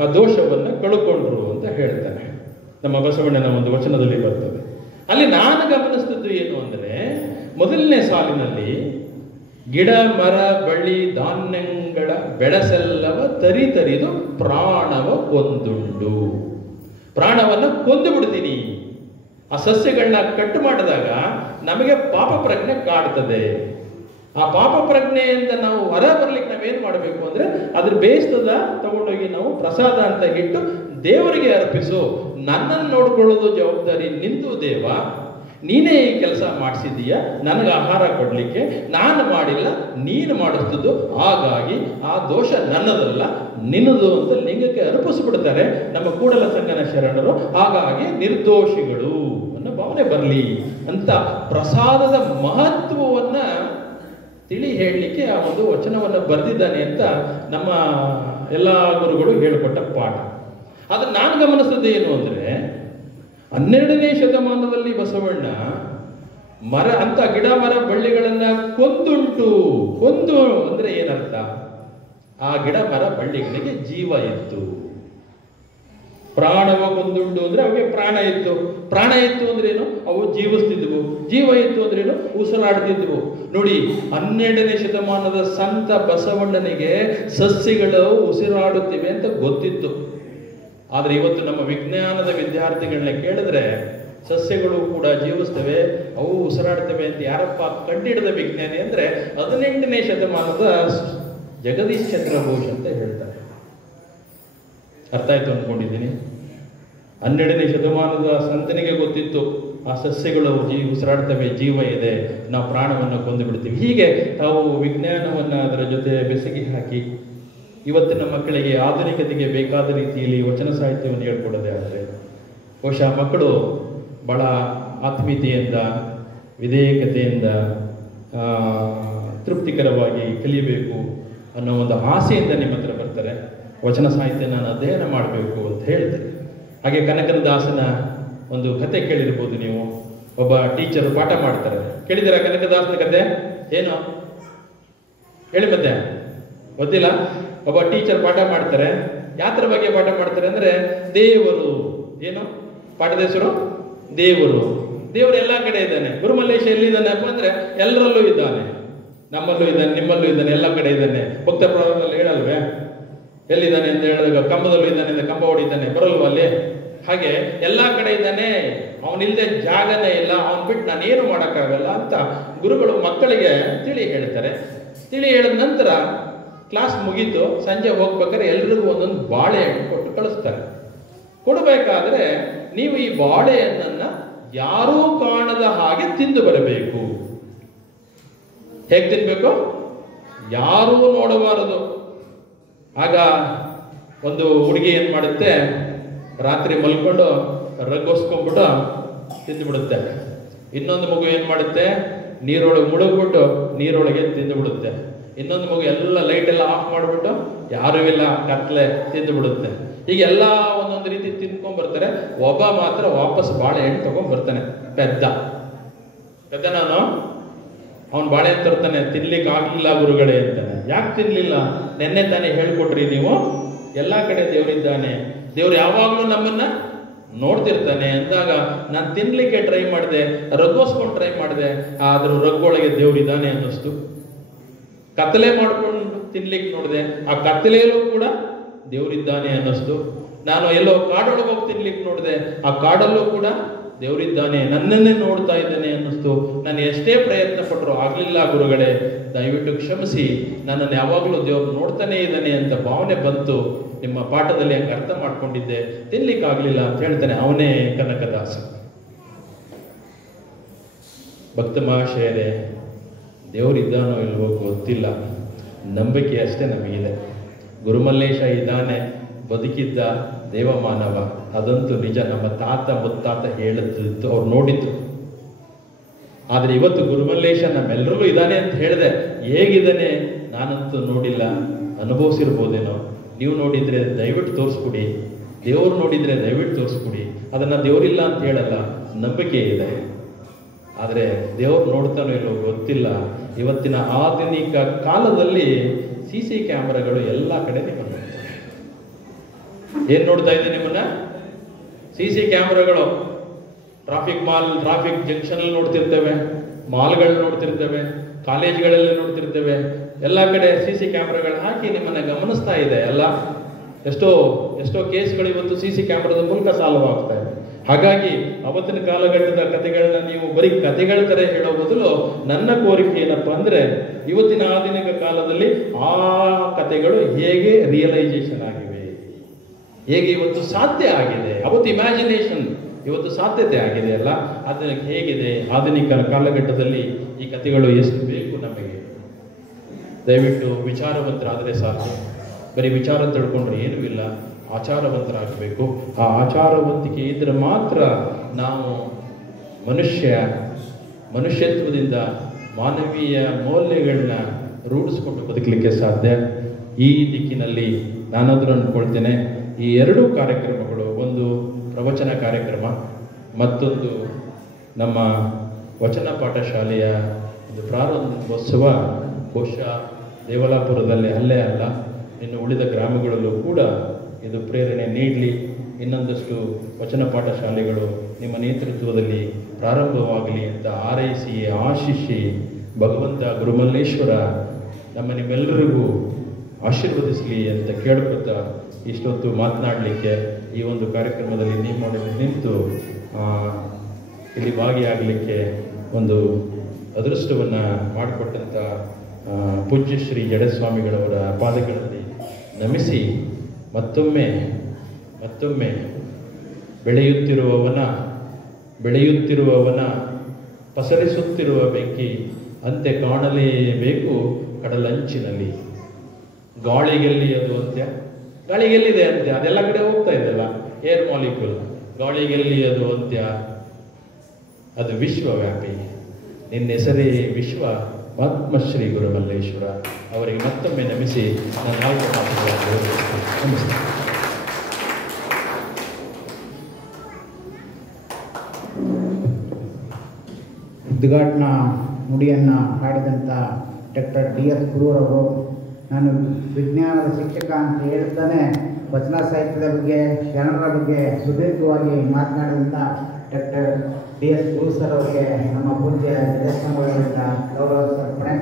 ಆ ದೋಷವನ್ನು ಕಳ್ಕೊಂಡ್ರು ಅಂತ ಹೇಳ್ತಾನೆ. ನಮ್ಮ ಬಸವಣ್ಣನ ಒಂದು ವಚನದಲ್ಲಿ ಬರ್ತದೆ. ಅಲ್ಲಿ ನಾನು ಗಮನಿಸಿದ್ದು ಏನು ಅಂದರೆ, ಮೊದಲನೇ ಸಾಲಿನಲ್ಲಿ ಗಿಡ ಮರ ಬಳ್ಳಿ ಧಾನ್ಯಗಳ ಬೆಳಸೆಲ್ಲವ ತರಿದು ಪ್ರಾಣವ ಕೊಂದುಂಡು. ಪ್ರಾಣವನ್ನು ಕೊಂದು ಬಿಡ್ತೀನಿ. ಆ ಸಸ್ಯಗಳನ್ನ ಕಟ್ಟು ಮಾಡಿದಾಗ ನಮಗೆ ಪಾಪ ಪ್ರಜ್ಞೆ ಕಾಡ್ತದೆ. ಆ ಪಾಪ ಪ್ರಜ್ಞೆಯಿಂದ ನಾವು ಹೊರ ಬರ್ಲಿಕ್ಕೆ ನಾವೇನ್ ಮಾಡಬೇಕು ಅಂದ್ರೆ, ಅದ್ರ ಬೇಯಿಸ್ತದ ತಗೊಂಡೋಗಿ ನಾವು ಪ್ರಸಾದ ಅಂತ ಇಟ್ಟು ದೇವರಿಗೆ ಅರ್ಪಿಸು. ನನ್ನನ್ನು ನೋಡ್ಕೊಳ್ಳೋದು ಜವಾಬ್ದಾರಿ ನಿಂದು ದೇವ, ನೀನೇ ಈ ಕೆಲಸ ಮಾಡಿಸಿದೀಯ, ನನಗೆ ಆಹಾರ ಕೊಡ್ಲಿಕ್ಕೆ ನಾನು ಮಾಡಿಲ್ಲ, ನೀನು ಮಾಡಿಸ್ತದ್ದು, ಹಾಗಾಗಿ ಆ ದೋಷ ನನ್ನದಲ್ಲ ನಿನ್ನದು ಅಂತ ಲಿಂಗಕ್ಕೆ ಅರ್ಪಿಸ್ಬಿಡ್ತಾರೆ ನಮ್ಮ ಕೂಡಲ ಸಂಗನ ಶರಣರು. ಹಾಗಾಗಿ ನಿರ್ದೋಷಿಗಳು ಅನ್ನೋ ಭಾವನೆ ಬರಲಿ ಅಂತ ಪ್ರಸಾದದ ಮಹತ್ವವನ್ನ ತಿಳಿ ಹೇಳಲಿಕ್ಕೆ ಆ ಒಂದು ವಚನವನ್ನು ಬರೆದಿದ್ದಾನೆ ಅಂತ ನಮ್ಮ ಎಲ್ಲ ಗುರುಗಳು ಹೇಳಿಕೊಟ್ಟ ಪಾಠ. ಆದ್ರೆ ನಾನು ಗಮನಿಸಿದ್ದು ಏನು ಅಂದ್ರೆ, 12ನೇ ಶತಮಾನದಲ್ಲಿ ಬಸವಣ್ಣ ಗಿಡ ಮರ ಬಳ್ಳಿಗಳನ್ನ ಕೊಂದು ಅಂದ್ರೆ ಏನರ್ಥ? ಆ ಗಿಡ ಮರ ಬಳ್ಳಿಗಳಿಗೆ ಜೀವ ಇತ್ತು. ಪ್ರಾಣವ ಕೊಂದುಂಡು ಅಂದ್ರೆ ಅವಿಗೆ ಪ್ರಾಣ ಇತ್ತು ಅಂದ್ರೇನು? ಅವು ಜೀವಿಸ್ತಿದ್ವು. ಜೀವ ಇತ್ತು ಅಂದ್ರೇನು? ಉಸಿರಾಡ್ತಿದ್ವು. ನೋಡಿ, 12ನೇ ಶತಮಾನದ ಸಂತ ಬಸವಣ್ಣನಿಗೆ ಸಸ್ಯಗಳು ಉಸಿರಾಡುತ್ತಿವೆ ಅಂತ ಗೊತ್ತಿತ್ತು. ಆದ್ರೆ ಇವತ್ತು ನಮ್ಮ ವಿಜ್ಞಾನದ ವಿದ್ಯಾರ್ಥಿಗಳನ್ನ ಕೇಳಿದ್ರೆ, ಸಸ್ಯಗಳು ಕೂಡ ಜೀವಿಸ್ತವೆ, ಅವು ಉಸಿರಾಡ್ತವೆ ಅಂತ ಯಾರಪ್ಪ ಕಂಡಿಡಿದ ವಿಜ್ಞಾನಿ ಅಂದ್ರೆ 18ನೇ ಶತಮಾನದ ಜಗದೀಶ್ ಚಂದ್ರ ಬೋಸ್ ಅಂತ ಹೇಳ್ತಾರೆ. ಅರ್ಥ ಆಯ್ತು ಅನ್ಕೊಂಡಿದ್ದೀನಿ. 12ನೇ ಶತಮಾನದ ಸಂತನಿಗೆ ಗೊತ್ತಿತ್ತು ಆ ಸಸ್ಯಗಳು ಉಸಿರಾಡ್ತವೆ, ಜೀವ ಇದೆ, ನಾವು ಪ್ರಾಣವನ್ನು ಕೊಂದು ಬಿಡ್ತೀವಿ. ಹೀಗೆ ತಾವು ವಿಜ್ಞಾನವನ್ನ ಅದರ ಜೊತೆ ಬೆಸಗಿ ಹಾಕಿ ಇವತ್ತಿನ ಮಕ್ಕಳಿಗೆ ಆಧುನಿಕತೆಗೆ ಬೇಕಾದ ರೀತಿಯಲ್ಲಿ ವಚನ ಸಾಹಿತ್ಯವನ್ನು ಹೇಳ್ಕೊಡೋದೇ ಆದರೆ ಬಹುಶಃ ಮಕ್ಕಳು ಬಹಳ ಆತ್ಮೀಯತೆಯಿಂದ, ವಿಧೇಯಕತೆಯಿಂದ ತೃಪ್ತಿಕರವಾಗಿ ಕಲಿಯಬೇಕು ಅನ್ನೋ ಒಂದು ಆಸೆಯಿಂದ ನಿಮ್ಮ ಹತ್ರ ಬರ್ತಾರೆ. ವಚನ ಸಾಹಿತ್ಯ ನಾನು ಅಧ್ಯಯನ ಮಾಡಬೇಕು ಅಂತ ಹೇಳ್ತಾರೆ. ಹಾಗೆ ಕನಕದಾಸನ ಒಂದು ಕತೆ ಕೇಳಿರ್ಬೋದು ನೀವು. ಒಬ್ಬ ಟೀಚರು ಪಾಠ ಮಾಡ್ತಾರೆ. ಕೇಳಿದ್ದೀರಾ ಕನಕದಾಸನ ಕತೆ? ಏನು ಹೇಳಿ ಮತ್ತೆ? ಗೊತ್ತಿಲ್ಲ? ಒಬ್ಬ ಟೀಚರ್ ಪಾಠ ಮಾಡ್ತಾರೆ. ಯಾತ್ರ ಬಗ್ಗೆ ಪಾಠ ಮಾಡ್ತಾರೆ ಅಂದ್ರೆ, ದೇವರು ಏನು ಪಾಠದ ಹೆಸರು? ದೇವರು ಎಲ್ಲ ಕಡೆ ಇದ್ದಾನೆ. ಗುರುಮಲ್ಲೇಶ ಎಲ್ಲಿದ್ದಾನೆ ಅಪ್ಪ ಅಂದ್ರೆ, ಎಲ್ಲರಲ್ಲೂ ಇದ್ದಾನೆ, ನಮ್ಮಲ್ಲೂ ಇದ್ದಾನೆ, ನಿಮ್ಮಲ್ಲೂ ಇದ್ದಾನೆ, ಎಲ್ಲ ಕಡೆ ಇದ್ದಾನೆ. ಭಕ್ತ ಪ್ರಾರಂಭದಲ್ಲಿ ಹೇಳಲ್ವೇ ಎಲ್ಲಿದ್ದಾನೆ ಅಂತ ಹೇಳಿದಾಗ, ಕಂಬದಲ್ಲೂ ಇದ್ದಾನೆ ಅಂತ ಕಂಬ ಹೊಡಿದ್ದಾನೆ, ಬರಲ್ವ ಅಲ್ಲಿ? ಹಾಗೆ ಎಲ್ಲ ಕಡೆ ಇದ್ದಾನೆ, ಅವನಿಲ್ಲದೆ ಜಾಗನೇ ಇಲ್ಲ, ಅವನ್ ಬಿಟ್ಟು ನಾನೇನು ಮಾಡೋಕ್ಕಾಗಲ್ಲ ಅಂತ ಗುರುಗಳು ಮಕ್ಕಳಿಗೆ ತಿಳಿ ಹೇಳ್ತಾರೆ. ತಿಳಿ ಹೇಳಿದ ನಂತರ ಕ್ಲಾಸ್ ಮುಗೀತು, ಸಂಜೆ ಹೋಗ್ಬೇಕಾದ್ರೆ ಎಲ್ರಿಗೂ ಒಂದೊಂದು ಬಾಳೆಹಣ್ಣು ಕೊಟ್ಟು ಕಳಿಸ್ತಾರೆ. ಕೊಡಬೇಕಾದ್ರೆ ನೀವು ಈ ಬಾಳೆಹಣ್ಣನ್ನ ಯಾರೂ ಕಾಣದ ಹಾಗೆ ತಿಂದು ಬರಬೇಕು. ಹೇಗೆ ತಿನ್ಬೇಕು? ಯಾರೂ ನೋಡಬಾರದು. ಆಗ ಒಂದು ಹುಡುಗಿ ಏನ್ ಮಾಡುತ್ತೆ, ರಾತ್ರಿ ಮಲ್ಕೊಂಡು ರಗ್ಗೋಸ್ಕೊಂಡ್ಬಿಟ್ಟು ತಿಂದುಬಿಡುತ್ತೆ. ಇನ್ನೊಂದು ಮಗು ಏನ್ ಮಾಡುತ್ತೆ, ನೀರೊಳಗೆ ಮುಳುಗ್ಬಿಟ್ಟು ನೀರೊಳಗೆ ತಿಂದುಬಿಡುತ್ತೆ. ಇನ್ನೊಂದು ಮಗು ಎಲ್ಲ ಲೈಟ್ ಎಲ್ಲ ಆಫ್ ಮಾಡಿಬಿಟ್ಟು ಯಾರೂ ಇಲ್ಲ, ಕತ್ಲೆ ತಿಂದು ಬಿಡುತ್ತೆ. ಈಗ ಎಲ್ಲ ಒಂದೊಂದು ರೀತಿ ತಿನ್ಕೊಂಡ್ ಬರ್ತಾರೆ. ಒಬ್ಬ ಮಾತ್ರ ವಾಪಸ್ ಬಾಳೆಹಣ್ಣು ತಗೊಂಡ್ ಬರ್ತಾನೆ. ನಾನು ಅವನು ಬಾಳೆಹಣ್ಣು ತರ್ತಾನೆ. ತಿನ್ಲಿಕ್ಕೆ ಆಗ್ಲಿಲ್ಲ ಗುರುಗಳೇ ಅಂತಾನೆ. ಯಾಕೆ ತಿನ್ಲಿಲ್ಲ? ನೆನ್ನೆ ತಾನೇ ಹೇಳ್ಕೊಟ್ರಿ ನೀವು, ಎಲ್ಲಾ ಕಡೆ ದೇವರಿದ್ದಾನೆ, ದೇವ್ರು ಯಾವಾಗ್ಲೂ ನಮ್ಮನ್ನ ನೋಡ್ತಿರ್ತಾನೆ ಅಂದಾಗ ನಾನು ತಿನ್ಲಿಕ್ಕೆ ಟ್ರೈ ಮಾಡಿದೆ, ರಗ್ಗೋಸ್ಕೊಂಡು ಟ್ರೈ ಮಾಡಿದೆ, ಆದ್ರೂ ರಗ್ಗೊಳಗೆ ದೇವ್ರಿದ್ದಾನೆ ಅನ್ನಿಸ್ತು. ಕತ್ತಲೆ ಮಾಡ್ಕೊಂಡು ತಿನ್ಲಿಕ್ಕೆ ನೋಡಿದೆ, ಆ ಕತ್ತಲೆಯಲ್ಲೂ ಕೂಡ ದೇವರಿದ್ದಾನೆ ಅನ್ನಿಸ್ತು. ನಾನು ಎಲ್ಲೋ ಕಾಡೊಳಗೆ ಹೋಗಿ ತಿನ್ಲಿಕ್ಕೆ ನೋಡಿದೆ, ಆ ಕಾಡಲ್ಲೂ ಕೂಡ ದೇವರಿದ್ದಾನೆ, ನನ್ನನ್ನೇ ನೋಡ್ತಾ ಇದ್ದಾನೆ ಅನ್ನಿಸ್ತು. ನಾನು ಎಷ್ಟೇ ಪ್ರಯತ್ನ ಪಟ್ಟರು ಆಗ್ಲಿಲ್ಲ ಗುರುಗಳೇ, ದಯವಿಟ್ಟು ಕ್ಷಮಿಸಿ, ನನ್ನನ್ನು ಯಾವಾಗಲೂ ದೇವ್ರು ನೋಡ್ತಾನೆ ಇದ್ದಾನೆ ಅಂತ ಭಾವನೆ ಬಂತು. ನಿಮ್ಮ ಪಾಠದಲ್ಲಿ ಹಂಗೆ ಅರ್ಥ ಮಾಡ್ಕೊಂಡಿದ್ದೆ, ತಿನ್ಲಿಕ್ಕೆ ಆಗ್ಲಿಲ್ಲ ಅಂತ ಹೇಳ್ತಾನೆ. ಅವನೇ ಕನಕದಾಸ. ಭಕ್ತ ಮಹಾಶಯರೇ, ದೇವರಿದ್ದಾನೋ ಇಲ್ವೋ ಗೊತ್ತಿಲ್ಲ, ನಂಬಿಕೆ ಅಷ್ಟೇ ನಮಗಿದೆ. ಗುರುಮಲ್ಲೇಶ ಇದ್ದಾನೆ, ಬದುಕಿದ್ದ ದೇವಮಾನವ, ಅದಂತೂ ನಿಜ. ನಮ್ಮ ತಾತ ಮುತ್ತಾತ ಹೇಳಿದ್ದು, ಅವ್ರು ನೋಡಿದ್ರು. ಆದರೆ ಇವತ್ತು ಗುರುಮಲ್ಲೇಶ ನಮ್ಮೆಲ್ಲರಿಗೂ ಇದ್ದಾನೆ ಅಂತ ಹೇಳಿದೆ. ಹೇಗಿದ್ದಾನೆ ನಾನಂತೂ ನೋಡಿಲ್ಲ, ಅನುಭವಿಸಿರ್ಬೋದೇನೋ. ನೀವು ನೋಡಿದ್ರೆ ದಯವಿಟ್ಟು ತೋರಿಸ್ಕೊಡಿ, ದೇವ್ರು ನೋಡಿದ್ರೆ ದಯವಿಟ್ಟು ತೋರಿಸ್ಕೊಡಿ. ಅದನ್ನ ದೇವರಿಲ್ಲ ಅಂತ ಹೇಳಲ್ಲ, ನಂಬಿಕೆ ಇದೆ. ಆದರೆ ದೇವ್ರು ನೋಡ್ತಾನೋ ಇಲ್ಲೋ ಗೊತ್ತಿಲ್ಲ. ಇವತ್ತಿನ ಆಧುನಿಕ ಕಾಲದಲ್ಲಿ CC ಕ್ಯಾಮ್ರಾಗಳು ಎಲ್ಲ ಕಡೆ ನಿಮ್ಮನ್ನು ಏನ್ ನೋಡ್ತಾ ಇದೆ? ನಿಮ್ಮನ್ನ CC ಕ್ಯಾಮ್ರಾಗಳು. ಟ್ರಾಫಿಕ್ ಜಂಕ್ಷನ್ ಅಲ್ಲಿ ನೋಡ್ತಿರ್ತೇವೆ, ಮಾಲ್ಗಳು ನೋಡ್ತಿರ್ತೇವೆ, ಕಾಲೇಜ್ಗಳಲ್ಲಿ ನೋಡ್ತಿರ್ತೇವೆ. ಎಲ್ಲ ಕಡೆ CC ಕ್ಯಾಮ್ರಾಗಳು ಹಾಕಿ ನಿಮ್ಮನ್ನ ಗಮನಿಸ್ತಾ ಇದೆ. ಎಲ್ಲ ಎಷ್ಟೋ ಕೇಸ್ಗಳು ಇವತ್ತು CC ಕ್ಯಾಮ್ರಾದ ಮೂಲಕ ಸಾಲ್ವ್ ಆಗ್ತಾ ಇದೆ. ಹಾಗಾಗಿ ಅವತ್ತಿನ ಕಾಲಘಟ್ಟದ ಕಥೆಗಳನ್ನ ನೀವು ಬರೀ ಕಥೆಗಳ ತರ ಹೇಳೋ ಬದಲು ನನ್ನ ಕೋರಿಕೆ ಏನಪ್ಪಾ ಅಂದ್ರೆ, ಇವತ್ತಿನ ಆಧುನಿಕ ಕಾಲದಲ್ಲಿ ಆ ಕಥೆಗಳು ಹೇಗೆ ರಿಯಲೈಸೇಷನ್ ಆಗಿವೆ, ಹೇಗೆ ಇವತ್ತು ಸಾಧ್ಯ ಆಗಿದೆ. ಅವತ್ತು ಇಮ್ಯಾಜಿನೇಷನ್, ಇವತ್ತು ಸಾಧ್ಯತೆ ಆಗಿದೆ ಅಲ್ಲ, ಅದಕ್ಕೆ ಹೇಗಿದೆ ಆಧುನಿಕ ಕಾಲಘಟ್ಟದಲ್ಲಿ ಈ ಕಥೆಗಳು ಎಷ್ಟು ಬೇಕು ನಮಗೆ. ದಯವಿಟ್ಟು ವಿಚಾರವಂತರಾದರೆ ಸಾಕು. ಬರೀ ವಿಚಾರ ತಿಳ್ಕೊಂಡ್ರೆ ಏನೂ ಇಲ್ಲ, ಆಚಾರವಂತರಾಗಬೇಕು. ಆ ಆಚಾರವಂತಿಕೆ ಇದ್ರೆ ಮಾತ್ರ ನಾವು ಮನುಷ್ಯತ್ವದಿಂದ ಮಾನವೀಯ ಮೌಲ್ಯಗಳನ್ನ ರೂಢಿಸ್ಕೊಂಡು ಬದುಕಲಿಕ್ಕೆ ಸಾಧ್ಯ. ಈ ದಿಕ್ಕಿನಲ್ಲಿ ನಾನಾದರೂ ಅಂದ್ಕೊಳ್ತೇನೆ, ಈ ಎರಡೂ ಕಾರ್ಯಕ್ರಮಗಳು, ಒಂದು ಪ್ರವಚನ ಕಾರ್ಯಕ್ರಮ, ಮತ್ತೊಂದು ನಮ್ಮ ವಚನ ಪಾಠಶಾಲೆಯ ಒಂದು ಪ್ರಾರಂಭೋತ್ಸವ, ಬಹುಶಃ ದೇವಲಾಪುರದಲ್ಲಿ ಅಲ್ಲೇ ಅಲ್ಲ, ಇನ್ನು ಉಳಿದ ಗ್ರಾಮಗಳಲ್ಲೂ ಕೂಡ ಇದು ಪ್ರೇರಣೆ ನೀಡಲಿ. ಇನ್ನೊಂದಷ್ಟು ವಚನ ಪಾಠಶಾಲೆಗಳು ನಿಮ್ಮ ನೇತೃತ್ವದಲ್ಲಿ ಪ್ರಾರಂಭವಾಗಲಿ ಅಂತ ಹಾರೈಸಿ ಆಶಿಸಿ ಭಗವಂತ ಗುರುಮಲ್ಲೇಶ್ವರ ನಿಮ್ಮೆಲ್ಲರಿಗೂ ಆಶೀರ್ವದಿಸಲಿ ಅಂತ ಕೇಳ್ಕೊತಾ ಇಷ್ಟೊತ್ತು ಮಾತನಾಡಲಿಕ್ಕೆ ಈ ಒಂದು ಕಾರ್ಯಕ್ರಮದಲ್ಲಿ ನೀವು ನಿಂತು ಇಲ್ಲಿ ಭಾಗಿಯಾಗಲಿಕ್ಕೆ ಒಂದು ಅದೃಷ್ಟವನ್ನು ಮಾಡಿಕೊಟ್ಟಂಥ ಪೂಜ್ಯ ಶ್ರೀ ಜಡಸ್ವಾಮಿಗಳವರ ಪಾದಗಳಲ್ಲಿ ನಮಿಸಿ ಮತ್ತೊಮ್ಮೆ ಬೆಳೆಯುತ್ತಿರುವವನ ಪಸರಿಸುತ್ತಿರುವ ಬೆಂಕಿ ಅಂತೆ ಕಾಣಲೇಬೇಕು ಕಡಲಂಚಿನಲ್ಲಿ. ಗಾಳಿಗೆಲ್ಲಿ ಅದು ಅಂತ್ಯ, ಗಾಳಿಗೆಲ್ಲಿದೆ ಅಂತ್ಯ, ಅದೆಲ್ಲ ಕಡೆ ಹೋಗ್ತಾ ಇದೆಯಲ್ಲ, ಏರ್ ಮಾಲಿಕ್ಯೂಲ್. ಗಾಳಿಗೆಲ್ಲಿ ಅದು ಅಂತ್ಯ, ಅದು ವಿಶ್ವವ್ಯಾಪಿ. ನಿನ್ನ ಹೆಸರೇ ವಿಶ್ವ. ಪದ್ಮಶ್ರೀ ಗುರುಮಲ್ಲೇಶ್ವರ ಅವರಿಗೆ ಮತ್ತೊಮ್ಮೆ ನಮಿಸಿ ನನ್ನ ನಾಲ್ಕು ಮಾತುಗಳನ್ನು ನಮಸ್ಕಾರ. ಉದ್ಘಾಟನಾ ನುಡಿಯನ್ನು ಹಾಡಿದಂಥ ಡಾಕ್ಟರ್ DS ಗುರುರವರು, ನಾನು ವಿಜ್ಞಾನದ ಶಿಕ್ಷಕ ಅಂತ ಹೇಳ್ತಾನೆ ವಚನ ಸಾಹಿತ್ಯದ ಬಗ್ಗೆ, ಶರಣರ ಬಗ್ಗೆ ಸುದೀರ್ಘವಾಗಿ ಮಾತನಾಡಿದಂಥ ಡಾಕ್ಟರ್ DS ಗುರು ಸರ್ ಅವರಿಗೆ ನಮ್ಮ ಪೂಜ್ಯ ಜಡಸ್ವಾಮಿಗಳಿಂದ ಗೌರವ ಸಮರ್ಪಣೆ.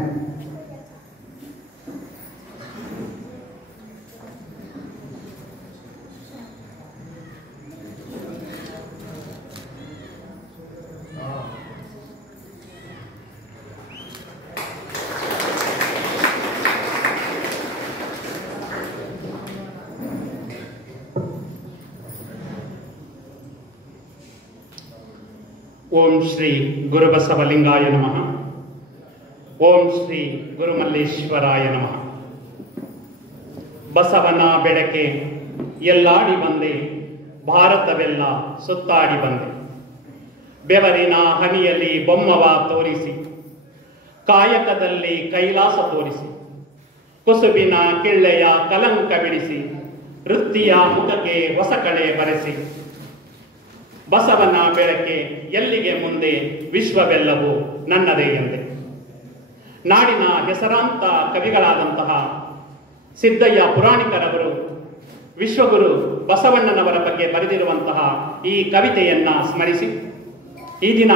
ಓಂ ಶ್ರೀ ಗುರುಬಸವಲಿಂಗಾಯ ನಮಃ. ಓಂ ಶ್ರೀ ಗುರುಮಲ್ಲೇಶ್ವರಾಯ ನಮಃ. ಬಸವನ ಬೆಳಕೆ ಎಲ್ಲಾಡಿ ಬಂದೆ, ಭಾರತವೆಲ್ಲ ಸುತ್ತಾಡಿ ಬಂದೆ. ಬೆವರಿನ ಹನಿಯಲ್ಲಿ ಬೊಮ್ಮವ ತೋರಿಸಿ, ಕಾಯಕದಲ್ಲಿ ಕೈಲಾಸ ತೋರಿಸಿ, ಕುಸುಬಿನ ಕಿಳ್ಳೆಯ ಕಲಂಕ ಬಿಡಿಸಿ ವೃತ್ತಿಯ ಮುಖಕ್ಕೆ ಹೊಸ ಕಳೆ ಬರೆಸಿ ಬಸವನ ಬೆಳಕೆ ಎಲ್ಲಿಗೆ ಮುಂದೆ ವಿಶ್ವವೆಲ್ಲವೂ ನನ್ನದೇ ಎಂದೆ. ನಾಡಿನ ಹೆಸರಾಂತ ಕವಿಗಳಾದಂತಹ ಸಿದ್ದಯ್ಯ ಪುರಾಣಿಕರವರು ವಿಶ್ವಗುರು ಬಸವಣ್ಣನವರ ಬಗ್ಗೆ ಬರೆದಿರುವಂತಹ ಈ ಕವಿತೆಯನ್ನ ಸ್ಮರಿಸಿ ಈ ದಿನ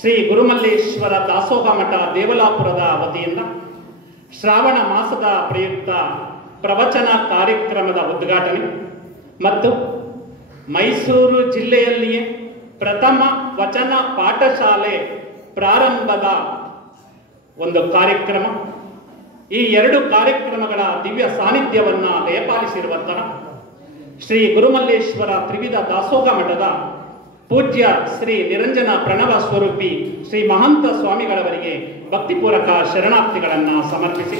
ಶ್ರೀ ಗುರುಮಲ್ಲೇಶ್ವರ ದಾಸೋಹ ಮಠ ದೇವಲಾಪುರದ ವತಿಯಿಂದ ಶ್ರಾವಣ ಮಾಸದ ಪ್ರಯುಕ್ತ ಪ್ರವಚನ ಕಾರ್ಯಕ್ರಮದ ಉದ್ಘಾಟನೆ ಮತ್ತು ಮೈಸೂರು ಜಿಲ್ಲೆಯಲ್ಲಿಯೇ ಪ್ರಥಮ ವಚನ ಪಾಠಶಾಲೆ ಪ್ರಾರಂಭದ ಒಂದು ಕಾರ್ಯಕ್ರಮ, ಈ ಎರಡು ಕಾರ್ಯಕ್ರಮಗಳ ದಿವ್ಯ ಸಾನ್ನಿಧ್ಯವನ್ನ ದಯಪಾಲಿಸಿರುವಂತಹ ಶ್ರೀ ಗುರುಮಲ್ಲೇಶ್ವರ ತ್ರಿವಿಧ ದಾಸೋಹ ಮಠದ ಪೂಜ್ಯ ಶ್ರೀ ನಿರಂಜನ ಪ್ರಣವ ಸ್ವರೂಪಿ ಶ್ರೀ ಮಹಂತ ಸ್ವಾಮಿಗಳವರಿಗೆ ಭಕ್ತಿಪೂರ್ವಕ ಶರಣಾರ್ಥಿಗಳನ್ನು ಸಮರ್ಪಿಸಿ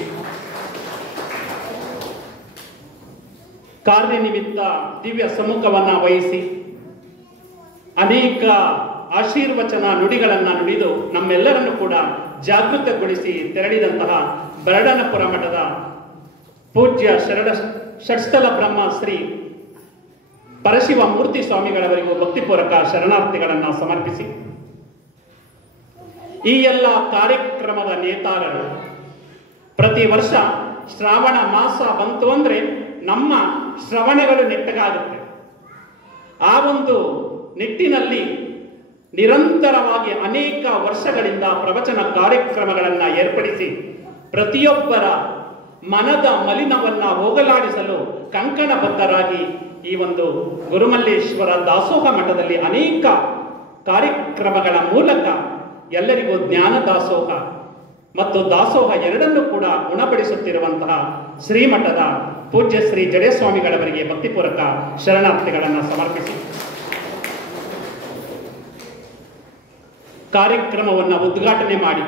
ಕಾರ್ಯನಿಮಿತ್ತ ದಿವ್ಯ ಸಮ್ಮುಖವನ್ನ ವಹಿಸಿ ಅನೇಕ ಆಶೀರ್ವಚನ ನುಡಿಗಳನ್ನು ನುಡಿದು ನಮ್ಮೆಲ್ಲರನ್ನು ಕೂಡ ಜಾಗೃತಗೊಳಿಸಿ ತೆರಳಿದಂತಹ ಬರಡನಪುರ ಮಠದ ಪೂಜ್ಯ ಷಟ್ಸ್ಥಲ ಬ್ರಹ್ಮ ಶ್ರೀ ಪರಶಿವ ಮೂರ್ತಿ ಸ್ವಾಮಿಗಳವರಿಗೂ ಭಕ್ತಿಪೂರ್ವಕ ಶರಣಾರ್ಥಿಗಳನ್ನು ಸಮರ್ಪಿಸಿ ಈ ಎಲ್ಲ ಕಾರ್ಯಕ್ರಮದ ನೇತಾರರು ಪ್ರತಿ ವರ್ಷ ಶ್ರಾವಣ ಮಾಸ ಬಂತು ಅಂದ್ರೆ ನಮ್ಮ ಶ್ರವಣಗಳು ನೆಟ್ಟಗಾಗುತ್ತೆ. ಆ ಒಂದು ನಿಟ್ಟಿನಲ್ಲಿ ನಿರಂತರವಾಗಿ ಅನೇಕ ವರ್ಷಗಳಿಂದ ಪ್ರವಚನ ಕಾರ್ಯಕ್ರಮಗಳನ್ನು ಏರ್ಪಡಿಸಿ ಪ್ರತಿಯೊಬ್ಬರ ಮನದ ಮಲಿನವನ್ನ ಹೋಗಲಾಡಿಸಲು ಕಂಕಣಬದ್ಧರಾಗಿ ಈ ಒಂದು ಗುರುಮಲ್ಲೇಶ್ವರ ದಾಸೋಹ ಮಠದಲ್ಲಿ ಅನೇಕ ಕಾರ್ಯಕ್ರಮಗಳ ಮೂಲಕ ಎಲ್ಲರಿಗೂ ಜ್ಞಾನ ದಾಸೋಹ ಮತ್ತು ದಾಸೋಹ ಎರಡನ್ನೂ ಕೂಡ ಉಣಪಡಿಸುತ್ತಿರುವಂತಹ ಶ್ರೀಮಠದ ಪೂಜ್ಯ ಶ್ರೀ ಜಡೇಸ್ವಾಮಿಗಳವರಿಗೆ ಭಕ್ತಿಪೂರ್ವಕ ಶರಣಾರ್ಥಿಗಳನ್ನು ಸಮರ್ಪಿಸಿ ಕಾರ್ಯಕ್ರಮವನ್ನು ಉದ್ಘಾಟನೆ ಮಾಡಿ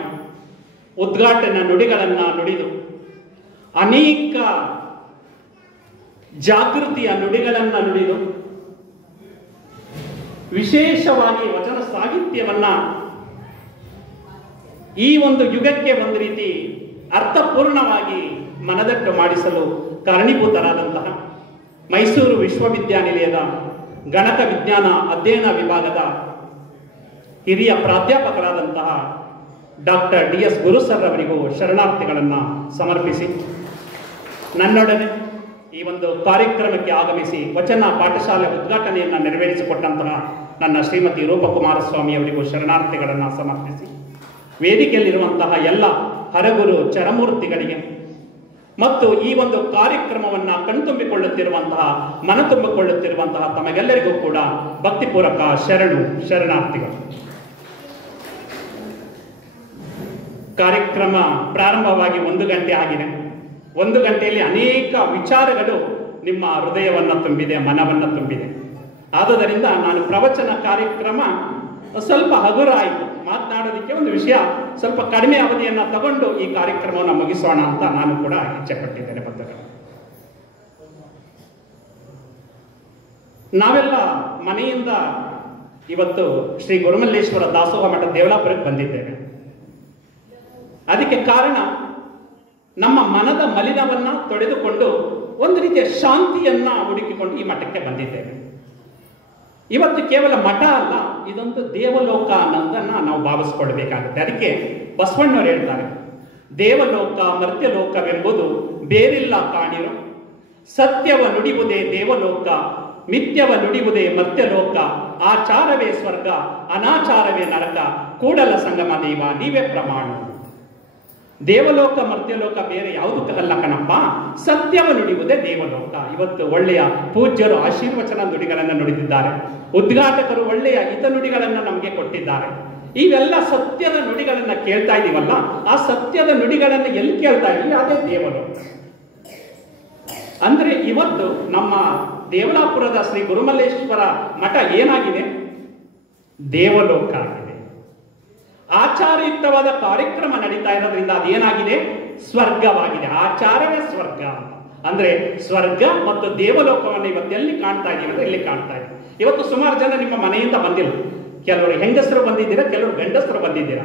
ಉದ್ಘಾಟನಾ ನುಡಿಗಳನ್ನು ನುಡಿದು ಅನೇಕ ಜಾಗೃತಿಯ ನುಡಿಗಳನ್ನು ನುಡಿದು ವಿಶೇಷವಾಗಿ ವಚನ ಸಾಹಿತ್ಯವನ್ನ ಈ ಒಂದು ಯುಗಕ್ಕೆ ಒಂದು ರೀತಿ ಅರ್ಥಪೂರ್ಣವಾಗಿ ಮನದಟ್ಟು ಮಾಡಿಸಲು ಕಾರಣೀಭೂತರಾದಂತಹ ಮೈಸೂರು ವಿಶ್ವವಿದ್ಯಾನಿಲಯದ ಗಣಕ ವಿಜ್ಞಾನ ಅಧ್ಯಯನ ವಿಭಾಗದ ಹಿರಿಯ ಪ್ರಾಧ್ಯಾಪಕರಾದಂತಹ ಡಾಕ್ಟರ್ DS ಗುರು ಸರ್ ಅವರಿಗೂ ಶರಣಾರ್ಥಿಗಳನ್ನು ಸಮರ್ಪಿಸಿ ನನ್ನೊಡನೆ ಈ ಒಂದು ಕಾರ್ಯಕ್ರಮಕ್ಕೆ ಆಗಮಿಸಿ ವಚನ ಪಾಠಶಾಲೆ ಉದ್ಘಾಟನೆಯನ್ನು ನೆರವೇರಿಸಿಕೊಟ್ಟಂತಹ ನನ್ನ ಶ್ರೀಮತಿ ರೂಪಕುಮಾರಸ್ವಾಮಿ ಅವರಿಗೂ ಶರಣಾರ್ಥಿಗಳನ್ನು ಸಮರ್ಪಿಸಿ ವೇದಿಕೆಯಲ್ಲಿರುವಂತಹ ಎಲ್ಲ ಹರಗುರು ಚರಮೂರ್ತಿಗಳಿಗೆ ಮತ್ತು ಈ ಒಂದು ಕಾರ್ಯಕ್ರಮವನ್ನು ಕಣ್ತುಂಬಿಕೊಳ್ಳುತ್ತಿರುವಂತಹ ಮನ ತುಂಬಿಕೊಳ್ಳುತ್ತಿರುವಂತಹ ತಮಗೆಲ್ಲರಿಗೂ ಕೂಡ ಭಕ್ತಿಪೂರ್ವಕ ಶರಣಾರ್ಥಿಗಳು. ಕಾರ್ಯಕ್ರಮ ಪ್ರಾರಂಭವಾಗಿ 1 ಗಂಟೆ ಆಗಿದೆ. 1 ಗಂಟೆಯಲ್ಲಿ ಅನೇಕ ವಿಚಾರಗಳು ನಿಮ್ಮ ಹೃದಯವನ್ನು ತುಂಬಿದೆ, ಮನವನ್ನು ತುಂಬಿದೆ. ಆದುದರಿಂದ ನಾನು ಪ್ರವಚನ ಕಾರ್ಯಕ್ರಮ ಸ್ವಲ್ಪ ಹಗುರ ಆಯಿತು, ಮಾತನಾಡೋದಕ್ಕೆ ಒಂದು ವಿಷಯ ಸ್ವಲ್ಪ ಕಡಿಮೆ ಅವಧಿಯನ್ನು ತಗೊಂಡು ಈ ಕಾರ್ಯಕ್ರಮವನ್ನು ಮುಗಿಸೋಣ ಅಂತ ನಾನು ಕೂಡ ಇಚ್ಛೆ ಪಟ್ಟಿದ್ದೇನೆ. ಬಂಧುಗಳು, ನಾವೆಲ್ಲ ಮನೆಯಿಂದ ಇವತ್ತು ಶ್ರೀ ಗುರುಮಲ್ಲೇಶ್ವರ ದಾಸೋಹ ಮಠ ದೇವಲಾಪುರಕ್ಕೆ ಬಂದಿದ್ದೇವೆ. ಅದಕ್ಕೆ ಕಾರಣ ನಮ್ಮ ಮನದ ಮಲಿನವನ್ನ ತೊಡೆದುಕೊಂಡು ಒಂದು ರೀತಿಯ ಶಾಂತಿಯನ್ನ ಹುಡುಕಿಕೊಂಡು ಈ ಮಠಕ್ಕೆ ಬಂದಿದ್ದೇವೆ. ಇವತ್ತು ಕೇವಲ ಮಠ ಅಲ್ಲ, ಇದೊಂದು ದೇವಲೋಕ ಅನ್ನೋದನ್ನ ನಾವು ಭಾವಿಸ್ಕೊಳ್ಬೇಕಾಗುತ್ತೆ. ಅದಕ್ಕೆ ಬಸವಣ್ಣವರು ಹೇಳ್ತಾರೆ, ದೇವಲೋಕ ಮರ್ತ್ಯಲೋಕವೆಂಬುದು ಬೇರಿಲ್ಲ ಕಾಣಿರು, ಸತ್ಯವ ನುಡಿಯುವುದೇ ದೇವಲೋಕ, ಮಿಥ್ಯವ ನುಡಿಯುವುದೇ ಮರ್ತ್ಯಲೋಕ, ಆಚಾರವೇ ಸ್ವರ್ಗ ಅನಾಚಾರವೇ ನರಕ, ಕೂಡಲ ಸಂಗಮ ದೇವ ನೀವೇ ಪ್ರಮಾಣ. ದೇವಲೋಕ ಮರ್ತ್ಯಲೋಕ ಬೇರೆ ಯಾವುದಕ್ಕಲ್ಲ ಕಣಪ್ಪ, ಸತ್ಯವ ನುಡಿಯುವುದೇ ದೇವಲೋಕ. ಇವತ್ತು ಒಳ್ಳೆಯ ಪೂಜ್ಯರು ಆಶೀರ್ವಚನ ನುಡಿಗಳನ್ನು ನುಡಿದಿದ್ದಾರೆ, ಉದ್ಘಾಟಕರು ಒಳ್ಳೆಯ ಹಿತ ನುಡಿಗಳನ್ನು ನಮಗೆ ಕೊಟ್ಟಿದ್ದಾರೆ. ಇವೆಲ್ಲ ಸತ್ಯದ ನುಡಿಗಳನ್ನ ಕೇಳ್ತಾ ಇದೀವಲ್ಲ, ಆ ಸತ್ಯದ ನುಡಿಗಳನ್ನು ಎಲ್ಲಿ ಕೇಳ್ತಾ ಇದೀವಿ, ಅದೇ ದೇವಲೋಕ. ಅಂದ್ರೆ ಇವತ್ತು ನಮ್ಮ ದೇವಲಾಪುರದ ಶ್ರೀ ಗುರುಮಲ್ಲೇಶ್ವರ ಮಠ ಏನಾಗಿದೆ, ದೇವಲೋಕ ಆಗಿದೆ. ಆಚಾರಯುಕ್ತವಾದ ಕಾರ್ಯಕ್ರಮ ನಡೀತಾ ಇರೋದ್ರಿಂದ ಅದೇನಾಗಿದೆ, ಸ್ವರ್ಗವಾಗಿದೆ. ಆಚಾರವೇ ಸ್ವರ್ಗ ಅಂತ. ಅಂದ್ರೆ ಸ್ವರ್ಗ ಮತ್ತು ದೇವಲೋಕವನ್ನು ಇವತ್ತು ಎಲ್ಲಿ ಕಾಣ್ತಾ ಇದೀವಿ ಅಂದ್ರೆ ಇಲ್ಲಿ ಕಾಣ್ತಾ ಇದೀವಿ. ಇವತ್ತು ಸುಮಾರು ಜನ ನಿಮ್ಮ ಮನೆಯಿಂದ ಬಂದಿಲ್ಲ, ಕೆಲವರು ಹೆಂಗಸರು ಬಂದಿದ್ದೀರಾ, ಕೆಲವರು ಗಂಡಸರು ಬಂದಿದ್ದೀರಾ.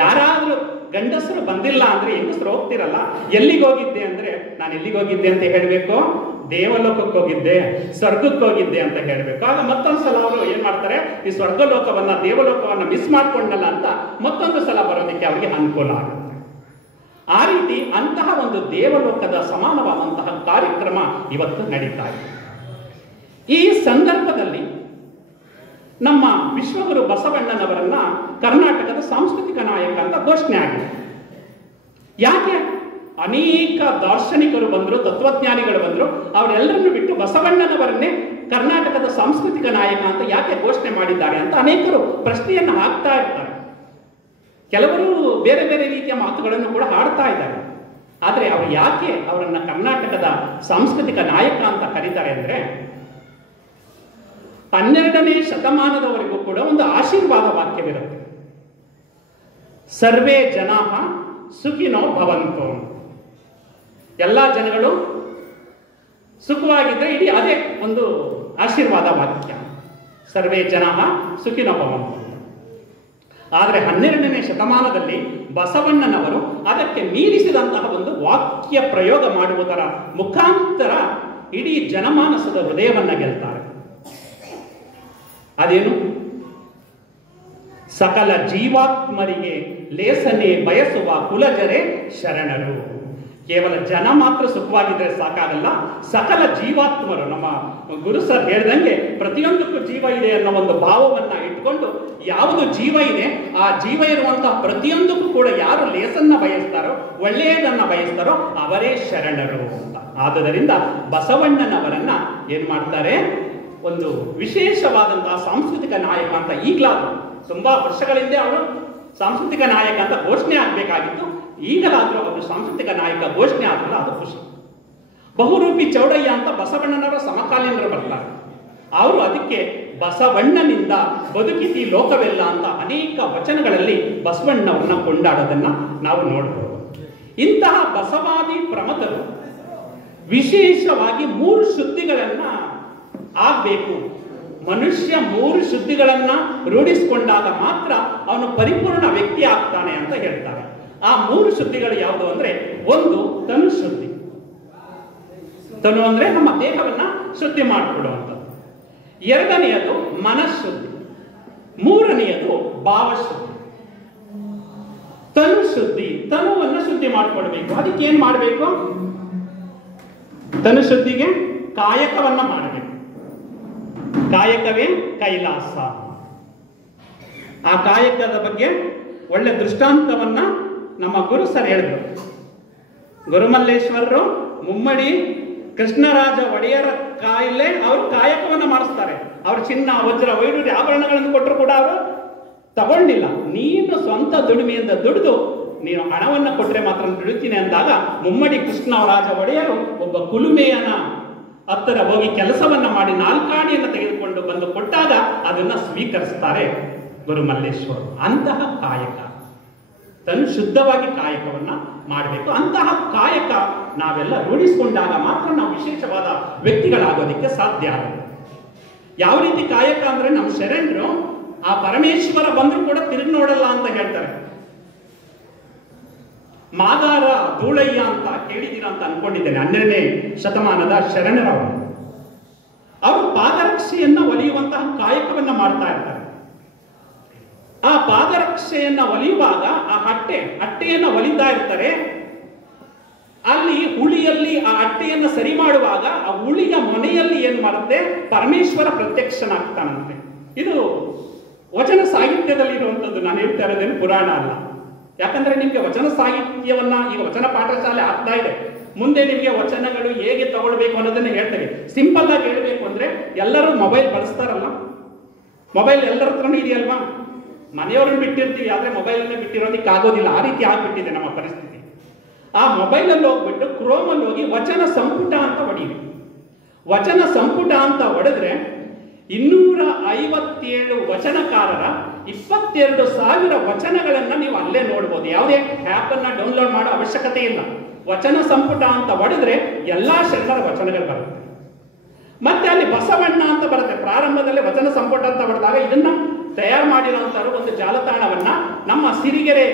ಯಾರಾದ್ರೂ ಗಂಡಸರು ಬಂದಿಲ್ಲ ಅಂದ್ರೆ ಹೆಂಗಸರು ಹೋಗ್ತಿರಲ್ಲ, ಎಲ್ಲಿಗೆ ಹೋಗಿದ್ದೆ ಅಂದ್ರೆ ನಾನು ಎಲ್ಲಿಗೆ ಹೋಗಿದ್ದೆ ಅಂತ ಹೇಳಬೇಕು, ದೇವಲೋಕಕ್ಕೆ ಹೋಗಿದ್ದೆ, ಸ್ವರ್ಗಕ್ಕೆ ಹೋಗಿದ್ದೆ ಅಂತ ಹೇಳಬೇಕು. ಆಗ ಮತ್ತೊಂದ್ಸಲ ಅವರು ಏನ್ ಮಾಡ್ತಾರೆ, ಈ ಸ್ವರ್ಗಲೋಕವನ್ನ ದೇವಲೋಕವನ್ನ ಮಿಸ್ ಮಾಡ್ಕೊಂಡಲ್ಲ ಅಂತ ಮತ್ತೊಂದು ಸಲ ಬರೋದಕ್ಕೆ ಅವರಿಗೆ ಅನುಕೂಲ ಆಗುತ್ತೆ. ಆ ರೀತಿ ಅಂತಹ ಒಂದು ದೇವಲೋಕದ ಸಮಾನವಾದಂತಹ ಕಾರ್ಯಕ್ರಮ ಇವತ್ತು ನಡೀತಾ ಇದೆ. ಈ ಸಂದರ್ಭದಲ್ಲಿ ನಮ್ಮ ವಿಶ್ವಗುರು ಬಸವಣ್ಣನವರನ್ನ ಕರ್ನಾಟಕದ ಸಾಂಸ್ಕೃತಿಕ ನಾಯಕ ಅಂತ ಘೋಷಣೆ ಆಗಿದೆ. ಯಾಕೆ? ಅನೇಕ ದಾರ್ಶನಿಕರು ಬಂದರು, ತತ್ವಜ್ಞಾನಿಗಳು ಬಂದರು, ಅವರೆಲ್ಲರನ್ನು ಬಿಟ್ಟು ಬಸವಣ್ಣನವರನ್ನೇ ಕರ್ನಾಟಕದ ಸಾಂಸ್ಕೃತಿಕ ನಾಯಕ ಅಂತ ಯಾಕೆ ಘೋಷಣೆ ಮಾಡಿದ್ದಾರೆ ಅಂತ ಅನೇಕರು ಪ್ರಶ್ನೆಯನ್ನು ಹಾಕ್ತಾ ಇರ್ತಾರೆ. ಕೆಲವರು ಬೇರೆ ಬೇರೆ ರೀತಿಯ ಮಾತುಗಳನ್ನು ಕೂಡ ಆಡ್ತಾ ಇದ್ದಾರೆ. ಆದರೆ ಅವರು ಯಾಕೆ ಅವರನ್ನ ಕರ್ನಾಟಕದ ಸಾಂಸ್ಕೃತಿಕ ನಾಯಕ ಅಂತ ಕರೀತಾರೆ ಅಂದ್ರೆ, 12ನೇ ಶತಮಾನದವರೆಗೂ ಕೂಡ ಒಂದು ಆಶೀರ್ವಾದ ವಾಕ್ಯವಿರುತ್ತೆ, ಸರ್ವೇ ಜನಾಃ ಸುಖಿನೋ ಭವಂತು. ಎಲ್ಲ ಜನಗಳು ಸುಖವಾಗಿದ್ದರೆ ಇಡೀ ಅದೇ ಒಂದು ಆಶೀರ್ವಾದ ವಾಕ್ಯ, ಸರ್ವೇ ಜನಾಃ ಸುಖಿನೋ ಭವಂತು. ಆದರೆ 12ನೇ ಶತಮಾನದಲ್ಲಿ ಬಸವಣ್ಣನವರು ಅದಕ್ಕೆ ಮೀರಿಸಿದಂತಹ ಒಂದು ವಾಕ್ಯ ಪ್ರಯೋಗ ಮಾಡುವುದರ ಮುಖಾಂತರ ಇಡೀ ಜನಮಾನಸದ ಹೃದಯವನ್ನ ಗೆಲ್ತಾರೆ. ಅದೇನು? ಸಕಲ ಜೀವಾತ್ಮರಿಗೆ ಲೇಸನೆ ಬಯಸುವ ಕುಲಜರೆ ಶರಣರು. ಕೇವಲ ಜನ ಮಾತ್ರ ಸುಖವಾಗಿದ್ರೆ ಸಾಕಾಗಲ್ಲ, ಸಕಲ ಜೀವಾತ್ಮರು, ನಮ್ಮ ಗುರು ಸರ್ ಹೇಳ್ದಂಗೆ ಪ್ರತಿಯೊಂದಕ್ಕೂ ಜೀವ ಇದೆ ಅನ್ನೋ ಒಂದು ಭಾವವನ್ನ ಇಟ್ಕೊಂಡು ಯಾವುದು ಜೀವ ಇದೆ ಆ ಜೀವ ಇರುವಂತಹ ಪ್ರತಿಯೊಂದಕ್ಕೂ ಕೂಡ ಯಾರು ಲೇಸನ್ನ ಬಯಸ್ತಾರೋ, ಒಳ್ಳೆಯದನ್ನ ಬಯಸ್ತಾರೋ ಅವರೇ ಶರಣರು ಅಂತ. ಆದುದರಿಂದ ಬಸವಣ್ಣನವರನ್ನ ಏನ್ ಮಾಡ್ತಾರೆ, ಒಂದು ವಿಶೇಷವಾದಂತಹ ಸಾಂಸ್ಕೃತಿಕ ನಾಯಕ ಅಂತ ಈಗಲಾದ್ರು, ತುಂಬಾ ವರ್ಷಗಳಿಂದ ಅವರು ಸಾಂಸ್ಕೃತಿಕ ನಾಯಕ ಅಂತ ಘೋಷಣೆ ಆಗ್ಬೇಕಾಗಿತ್ತು, ಈಗಲಾದ್ರೂ ಅವರು ಸಾಂಸ್ಕೃತಿಕ ನಾಯಕ ಘೋಷಣೆ ಆದ್ರಲ್ಲ, ಅದು ಖುಷಿ. ಬಹುರೂಪಿ ಚೌಡಯ್ಯ ಅಂತ ಬಸವಣ್ಣನವರ ಸಮಕಾಲೀನರು ಬರ್ತಾರೆ. ಅವರು ಅದಕ್ಕೆ ಬಸವಣ್ಣನಿಂದ ಬದುಕಿತಿ ಲೋಕವೆಲ್ಲ ಅಂತ ಅನೇಕ ವಚನಗಳಲ್ಲಿ ಬಸವಣ್ಣವ್ರನ್ನ ಕೊಂಡಾಡೋದನ್ನ ನಾವು ನೋಡಬಹುದು. ಇಂತಹ ಬಸವಾದಿ ಪ್ರಮತರು ವಿಶೇಷವಾಗಿ 3 ಶುದ್ಧಿಗಳನ್ನ ಆಗ್ಬೇಕು. ಮನುಷ್ಯ 3 ಶುದ್ಧಿಗಳನ್ನ ರೂಢಿಸಿಕೊಂಡಾಗ ಮಾತ್ರ ಅವನು ಪರಿಪೂರ್ಣ ವ್ಯಕ್ತಿ ಆಗ್ತಾನೆ ಅಂತ ಹೇಳ್ತಾರೆ. ಆ 3 ಶುದ್ಧಿಗಳು ಯಾವುದು ಅಂದ್ರೆ, ಒಂದು ತನು ಶುದ್ಧಿ. ತನು ಅಂದ್ರೆ ನಮ್ಮ ದೇಹವನ್ನ ಶುದ್ಧಿ ಮಾಡಿಕೊಡುವಂಥದ್ದು. ಎರಡನೆಯದು ಮನಃಶುದ್ಧಿ. ಮೂರನೆಯದು ಭಾವಶುದ್ಧಿ. ತನು ಶುದ್ಧಿ, ತನುವನ್ನ ಶುದ್ಧಿ ಮಾಡಿಕೊಡ್ಬೇಕು. ಅದಕ್ಕೆ ಏನ್ ಮಾಡಬೇಕು? ತನು ಶುದ್ಧಿಗೆ ಕಾಯಕವನ್ನ ಮಾಡಬೇಕು. ಕಾಯಕವೇ ಕೈಲಾಸ. ಆ ಕಾಯಕದ ಬಗ್ಗೆ ಒಳ್ಳೆ ದೃಷ್ಟಾಂತವನ್ನ ನಮ್ಮ ಗುರು ಸರ್ ಹೇಳಿದ್ರು. ಗುರುಮಲ್ಲೇಶ್ವರರು ಮುಮ್ಮಡಿ ಕೃಷ್ಣರಾಜ ಒಡೆಯರ ಕಾಯಿಲೆ ಅವರು ಕಾಯಕವನ್ನ ಮಾಡಿಸ್ತಾರೆ. ಅವರು ಚಿನ್ನ ವಜ್ರ ವೈಡೂರ್ಯ ಆಭರಣಗಳನ್ನು ಕೊಟ್ಟರು ಕೂಡ ಅವರು ತಗೊಂಡಿಲ್ಲ. ನೀನು ಸ್ವಂತ ದುಡಿಮೆಯಿಂದ ದುಡಿದು ನೀನು ಹಣವನ್ನು ಕೊಟ್ಟರೆ ಮಾತ್ರ ದುಡಿತೀನಿ ಅಂದಾಗ ಮುಮ್ಮಡಿ ಕೃಷ್ಣರಾಜ ಒಡೆಯರು ಒಬ್ಬ ಕುಲುಮೆಯನ ಹತ್ತಿರ ಹೋಗಿ ಕೆಲಸವನ್ನ ಮಾಡಿ 4 ಆಣೆಯನ್ನು ತೆಗೆದುಕೊಂಡು ಬಂದು ಕೊಟ್ಟಾಗ ಅದನ್ನ ಸ್ವೀಕರಿಸ್ತಾರೆ ಗುರುಮಲ್ಲೇಶ್ವರರು. ಅಂತಹ ಕಾಯಕ, ತನ್ನ ಶುದ್ಧವಾಗಿ ಕಾಯಕವನ್ನ ಮಾಡಬೇಕು. ಅಂತಹ ಕಾಯಕ ನಾವೆಲ್ಲ ರೂಢಿಸಿಕೊಂಡಾಗ ಮಾತ್ರ ನಾವು ವಿಶೇಷವಾದ ವ್ಯಕ್ತಿಗಳಾಗೋದಕ್ಕೆ ಸಾಧ್ಯ ಆಗುತ್ತೆ. ಯಾವ ರೀತಿ ಕಾಯಕ ಅಂದ್ರೆ, ನಮ್ಮ ಶರಣರು ಆ ಪರಮೇಶ್ವರ ಬಂದ್ರು ಕೂಡ ತಿರುಗಿ ನೋಡಲ್ಲ ಅಂತ ಹೇಳ್ತಾರೆ. ಮಾದಾರ ಧೂಳಯ್ಯ ಅಂತ ಕೇಳಿದ್ದೀರಾ ಅಂತ ಅನ್ಕೊಂಡಿದ್ದೇನೆ. 12ನೇ ಶತಮಾನದ ಶರಣರವರು ಅವರು ಪಾದರಕ್ಷೆಯನ್ನ ಒಲಿಯುವಂತಹ ಕಾಯಕವನ್ನ ಮಾಡ್ತಾ ಇರ್ತಾರೆ. ಆ ಪಾದರಕ್ಷೆಯನ್ನ ಒಲಿಯುವಾಗ ಆ ಅಟ್ಟೆಯನ್ನ ಒಲಿತಾ ಇರ್ತಾರೆ. ಅಲ್ಲಿ ಹುಳಿಯಲ್ಲಿ ಆ ಅಟ್ಟೆಯನ್ನ ಸರಿ ಮಾಡುವಾಗ ಆ ಹುಳಿಯ ಮೊನೆಯಲ್ಲಿ ಏನ್ ಮಾಡುತ್ತೆ, ಪರಮೇಶ್ವರ ಪ್ರತ್ಯಕ್ಷನಾಗ್ತಾನಂತೆ. ಇದು ವಚನ ಸಾಹಿತ್ಯದಲ್ಲಿ ಇರುವಂತದ್ದು. ನಾನು ಹೇಳ್ತಾ ಇರೋದೇನು ಪುರಾಣ ಅಲ್ಲ. ಯಾಕಂದ್ರೆ ನಿಮ್ಗೆ ವಚನ ಸಾಹಿತ್ಯವನ್ನ ಈಗ ವಚನ ಪಾಠಶಾಲೆ ಆಗ್ತಾ ಇದೆ. ಮುಂದೆ ನಿಮ್ಗೆ ವಚನಗಳು ಹೇಗೆ ತಗೊಳ್ಬೇಕು ಅನ್ನೋದನ್ನ ಹೇಳ್ತೇವೆ. ಸಿಂಪಲ್ ಆಗಿ ಹೇಳ್ಬೇಕು ಅಂದ್ರೆ, ಎಲ್ಲರೂ ಮೊಬೈಲ್ ಬಳಸ್ತಾರಲ್ಲ, ಮೊಬೈಲ್ ಎಲ್ಲರ ಹತ್ರನೂ ಇದೆಯಲ್ವಾ? ಮನೆಯವ್ರನ್ನ ಬಿಟ್ಟಿರ್ತೀವಿ, ಆದ್ರೆ ಮೊಬೈಲ್ ಬಿಟ್ಟಿರೋದಕ್ಕೆ ಆಗೋದಿಲ್ಲ. ಆ ರೀತಿ ಆಗ್ಬಿಟ್ಟಿದೆ ನಮ್ಮ ಪರಿಸ್ಥಿತಿ. ಆ ಮೊಬೈಲ್ ಅಲ್ಲಿ ಹೋಗ್ಬಿಟ್ಟು ಕ್ರೋಮ್ ಅಲ್ಲಿ ಹೋಗಿ ವಚನ ಸಂಪುಟ ಅಂತ ಹೊಡೀರಿ. ವಚನ ಸಂಪುಟ ಅಂತ ಹೊಡೆದ್ರೆ 257 ವಚನಕಾರರ 22,000 ವಚನಗಳನ್ನ ನೀವು ಅಲ್ಲೇ ನೋಡ್ಬೋದು. ಯಾವುದೇ ಆಪ್ ಅನ್ನ ಡೌನ್ಲೋಡ್ ಮಾಡೋ ಅವಶ್ಯಕತೆ ಇಲ್ಲ. ವಚನ ಸಂಪುಟ ಅಂತ ಹೊಡೆದ್ರೆ ಎಲ್ಲಾ ಶರಣರ ವಚನಗಳು ಬರುತ್ತೆ. ಮತ್ತೆ ಅಲ್ಲಿ ಬಸವಣ್ಣ ಅಂತ ಬರುತ್ತೆ. ಪ್ರಾರಂಭದಲ್ಲಿ ವಚನ ಸಂಪುಟ ಅಂತ ಹೊಡೆದಾಗ ಇದನ್ನ ತಯಾರು ಮಾಡಿರುವಂತಹ ಒಂದು ಜಾಲತಾಣವನ್ನ ನಮ್ಮ ಸಿರಿಗೆರೆ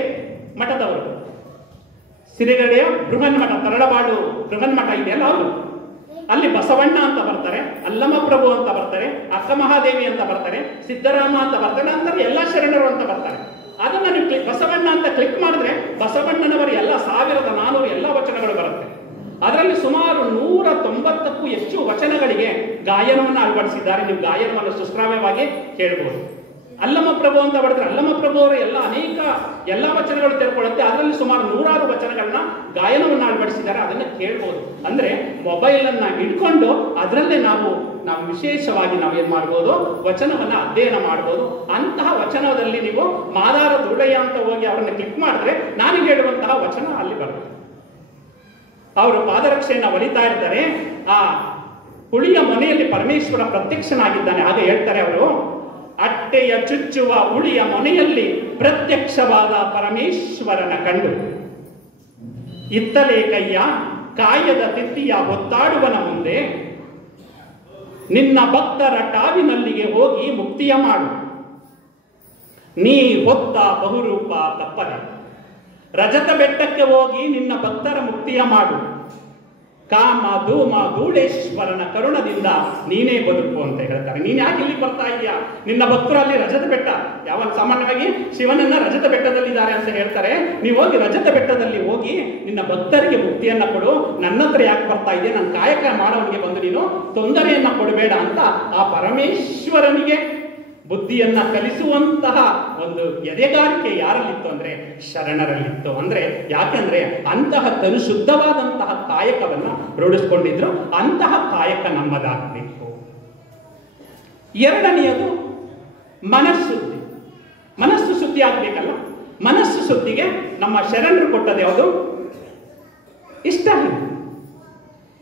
ಮಠದವರು. ಸಿರಿಗಡೆಯ ಬೃಹನ್ಮಠ, ತರಳಬಾಳು ಬೃಹನ್ಮಠ ಇದೆಯಲ್ಲ ಅವರು, ಅಲ್ಲಿ ಬಸವಣ್ಣ ಅಂತ ಬರ್ತಾರೆ, ಅಲ್ಲಮಪ್ರಭು ಅಂತ ಬರ್ತಾರೆ, ಅಕ್ಕ ಮಹಾದೇವಿ ಅಂತ ಬರ್ತಾರೆ, ಸಿದ್ದರಾಮ ಅಂತ ಬರ್ತಾರೆ, ನಂತರ ಎಲ್ಲ ಶರಣರು ಅಂತ ಬರ್ತಾರೆ. ಅದನ್ನ ನೀವು ಬಸವಣ್ಣ ಅಂತ ಕ್ಲಿಕ್ ಮಾಡಿದ್ರೆ ಬಸವಣ್ಣನವರ ಎಲ್ಲ 1400 ಎಲ್ಲ ವಚನಗಳು ಬರುತ್ತೆ. ಅದರಲ್ಲಿ ಸುಮಾರು 190ಕ್ಕೂ ಹೆಚ್ಚು ವಚನಗಳಿಗೆ ಗಾಯನವನ್ನು ಅಳವಡಿಸಿದ್ದಾರೆ. ನೀವು ಗಾಯನವನ್ನು ಸುಶ್ರಾವ್ಯವಾಗಿ ಕೇಳಬಹುದು. ಅಲ್ಲಮಪ್ರಭು ಅಂತ ಬರೆದ್ರೆ ಅಲ್ಲಮಪ್ರಭು ಅವರ ಅನೇಕ ಎಲ್ಲ ವಚನಗಳು ತೆರೆಕೊಳ್ಳುತ್ತೆ. ಅದರಲ್ಲಿ ಸುಮಾರು 100 ವಚನಗಳನ್ನ ಗಾಯನವನ್ನು ಅಳವಡಿಸಿದ್ದಾರೆ. ಅದನ್ನ ಕೇಳ್ಬೋದು. ಅಂದ್ರೆ ಮೊಬೈಲ್ ಅನ್ನ ಇಟ್ಕೊಂಡು ಅದರಲ್ಲೇ ನಾವು ವಿಶೇಷವಾಗಿ ನಾವೇನ್ ಮಾಡ್ಬೋದು, ವಚನವನ್ನ ಅಧ್ಯಯನ ಮಾಡ್ಬೋದು. ಅಂತಹ ವಚನದಲ್ಲಿ ನೀವು ಮಾದಾರ ದುರ್ಡಯ್ಯ ಅಂತ ಹೋಗಿ ಅವರನ್ನ ಕ್ಲಿಕ್ ಮಾಡಿದ್ರೆ ನಾನು ಹೇಳುವಂತಹ ವಚನ ಅಲ್ಲಿ ಬರುತ್ತೆ. ಅವರು ಪಾದರಕ್ಷೆಯನ್ನ ಹೊಲಿತಾ ಇರ್ತಾರೆ. ಆ ಹುಳಿಯ ಮನೆಯಲ್ಲಿ ಪರಮೇಶ್ವರ ಪ್ರತ್ಯಕ್ಷನಾಗಿದ್ದಾನೆ. ಆಗ ಹೇಳ್ತಾರೆ ಅವರು, ಅಟ್ಟೆಯ ಚುಚ್ಚುವ ಹುಳಿಯ ಮೊನೆಯಲ್ಲಿ ಪ್ರತ್ಯಕ್ಷವಾದ ಪರಮೇಶ್ವರನ ಕಂಡು ಇತ್ತಲೇ ಕೈಯ ಕಾಯದ ತಿತ್ತಿಯ ಹೊತ್ತಾಡುವನ ಮುಂದೆ ನಿನ್ನ ಭಕ್ತರ ಟಾವಿನಲ್ಲಿಗೆ ಹೋಗಿ ಮುಕ್ತಿಯ ಮಾಡು. ನೀ ಹೊತ್ತ ಬಹುರೂಪ ತಪ್ಪದೆ ರಜತ ಬೆಟ್ಟಕ್ಕೆ ಹೋಗಿ ನಿನ್ನ ಭಕ್ತರ ಮುಕ್ತಿಯ ಮಾಡು. ಕಾಮ ಧೂಮ ಧೂಳೇಶ್ವರನ ಕರುಣದಿಂದ ನೀನೇ ಬದುಕು ಅಂತ ಹೇಳ್ತಾರೆ. ನೀನ್ ಯಾಕೆ ಇಲ್ಲಿ ಬರ್ತಾ ಇದೆಯಾ? ನಿನ್ನ ಭಕ್ತರು ಅಲ್ಲಿ ರಜತ ಬೆಟ್ಟ, ಯಾವ ಸಾಮಾನ್ಯವಾಗಿ ಶಿವನನ್ನ ರಜತ ಬೆಟ್ಟದಲ್ಲಿದ್ದಾರೆ ಅಂತ ಹೇಳ್ತಾರೆ. ನೀವು ಹೋಗಿ ರಜತ ಬೆಟ್ಟದಲ್ಲಿ ಹೋಗಿ ನಿನ್ನ ಭಕ್ತರಿಗೆ ಮುಕ್ತಿಯನ್ನ ಕೊಡು. ನನ್ನ ಹತ್ರ ಯಾಕೆ ಬರ್ತಾ ಇದೆಯಾ? ನನ್ನ ಕಾಯಕ ಮಾಡೋನಿಗೆ ಬಂದು ನೀನು ತೊಂದರೆಯನ್ನ ಕೊಡಬೇಡ ಅಂತ ಆ ಪರಮೇಶ್ವರನಿಗೆ ಬುದ್ಧಿಯನ್ನ ಕಲಿಸುವಂತಹ ಒಂದು ಎದೆಗಾರಿಕೆ ಯಾರಲ್ಲಿತ್ತು ಅಂದ್ರೆ ಶರಣರಲ್ಲಿತ್ತು. ಅಂದ್ರೆ ಯಾಕೆಂದ್ರೆ ಅಂತಹ ತನು ಶುದ್ಧವಾದಂತಹ ಕಾಯಕವನ್ನ ರೂಢಿಸ್ಕೊಂಡಿದ್ರು. ಅಂತಹ ಕಾಯಕ ನಮ್ಮದಾಗಬೇಕು. ಎರಡನೆಯದು ಮನಸ್ಸುದ್ಧಿ. ಮನಸ್ಸು ಶುದ್ಧಿ ಆಗ್ಬೇಕಲ್ಲ. ಮನಸ್ಸು ಶುದ್ಧಿಗೆ ನಮ್ಮ ಶರಣರು ಕೊಟ್ಟದ್ದು ಯಾವುದು? ಇಷ್ಟಲಿಂಗ.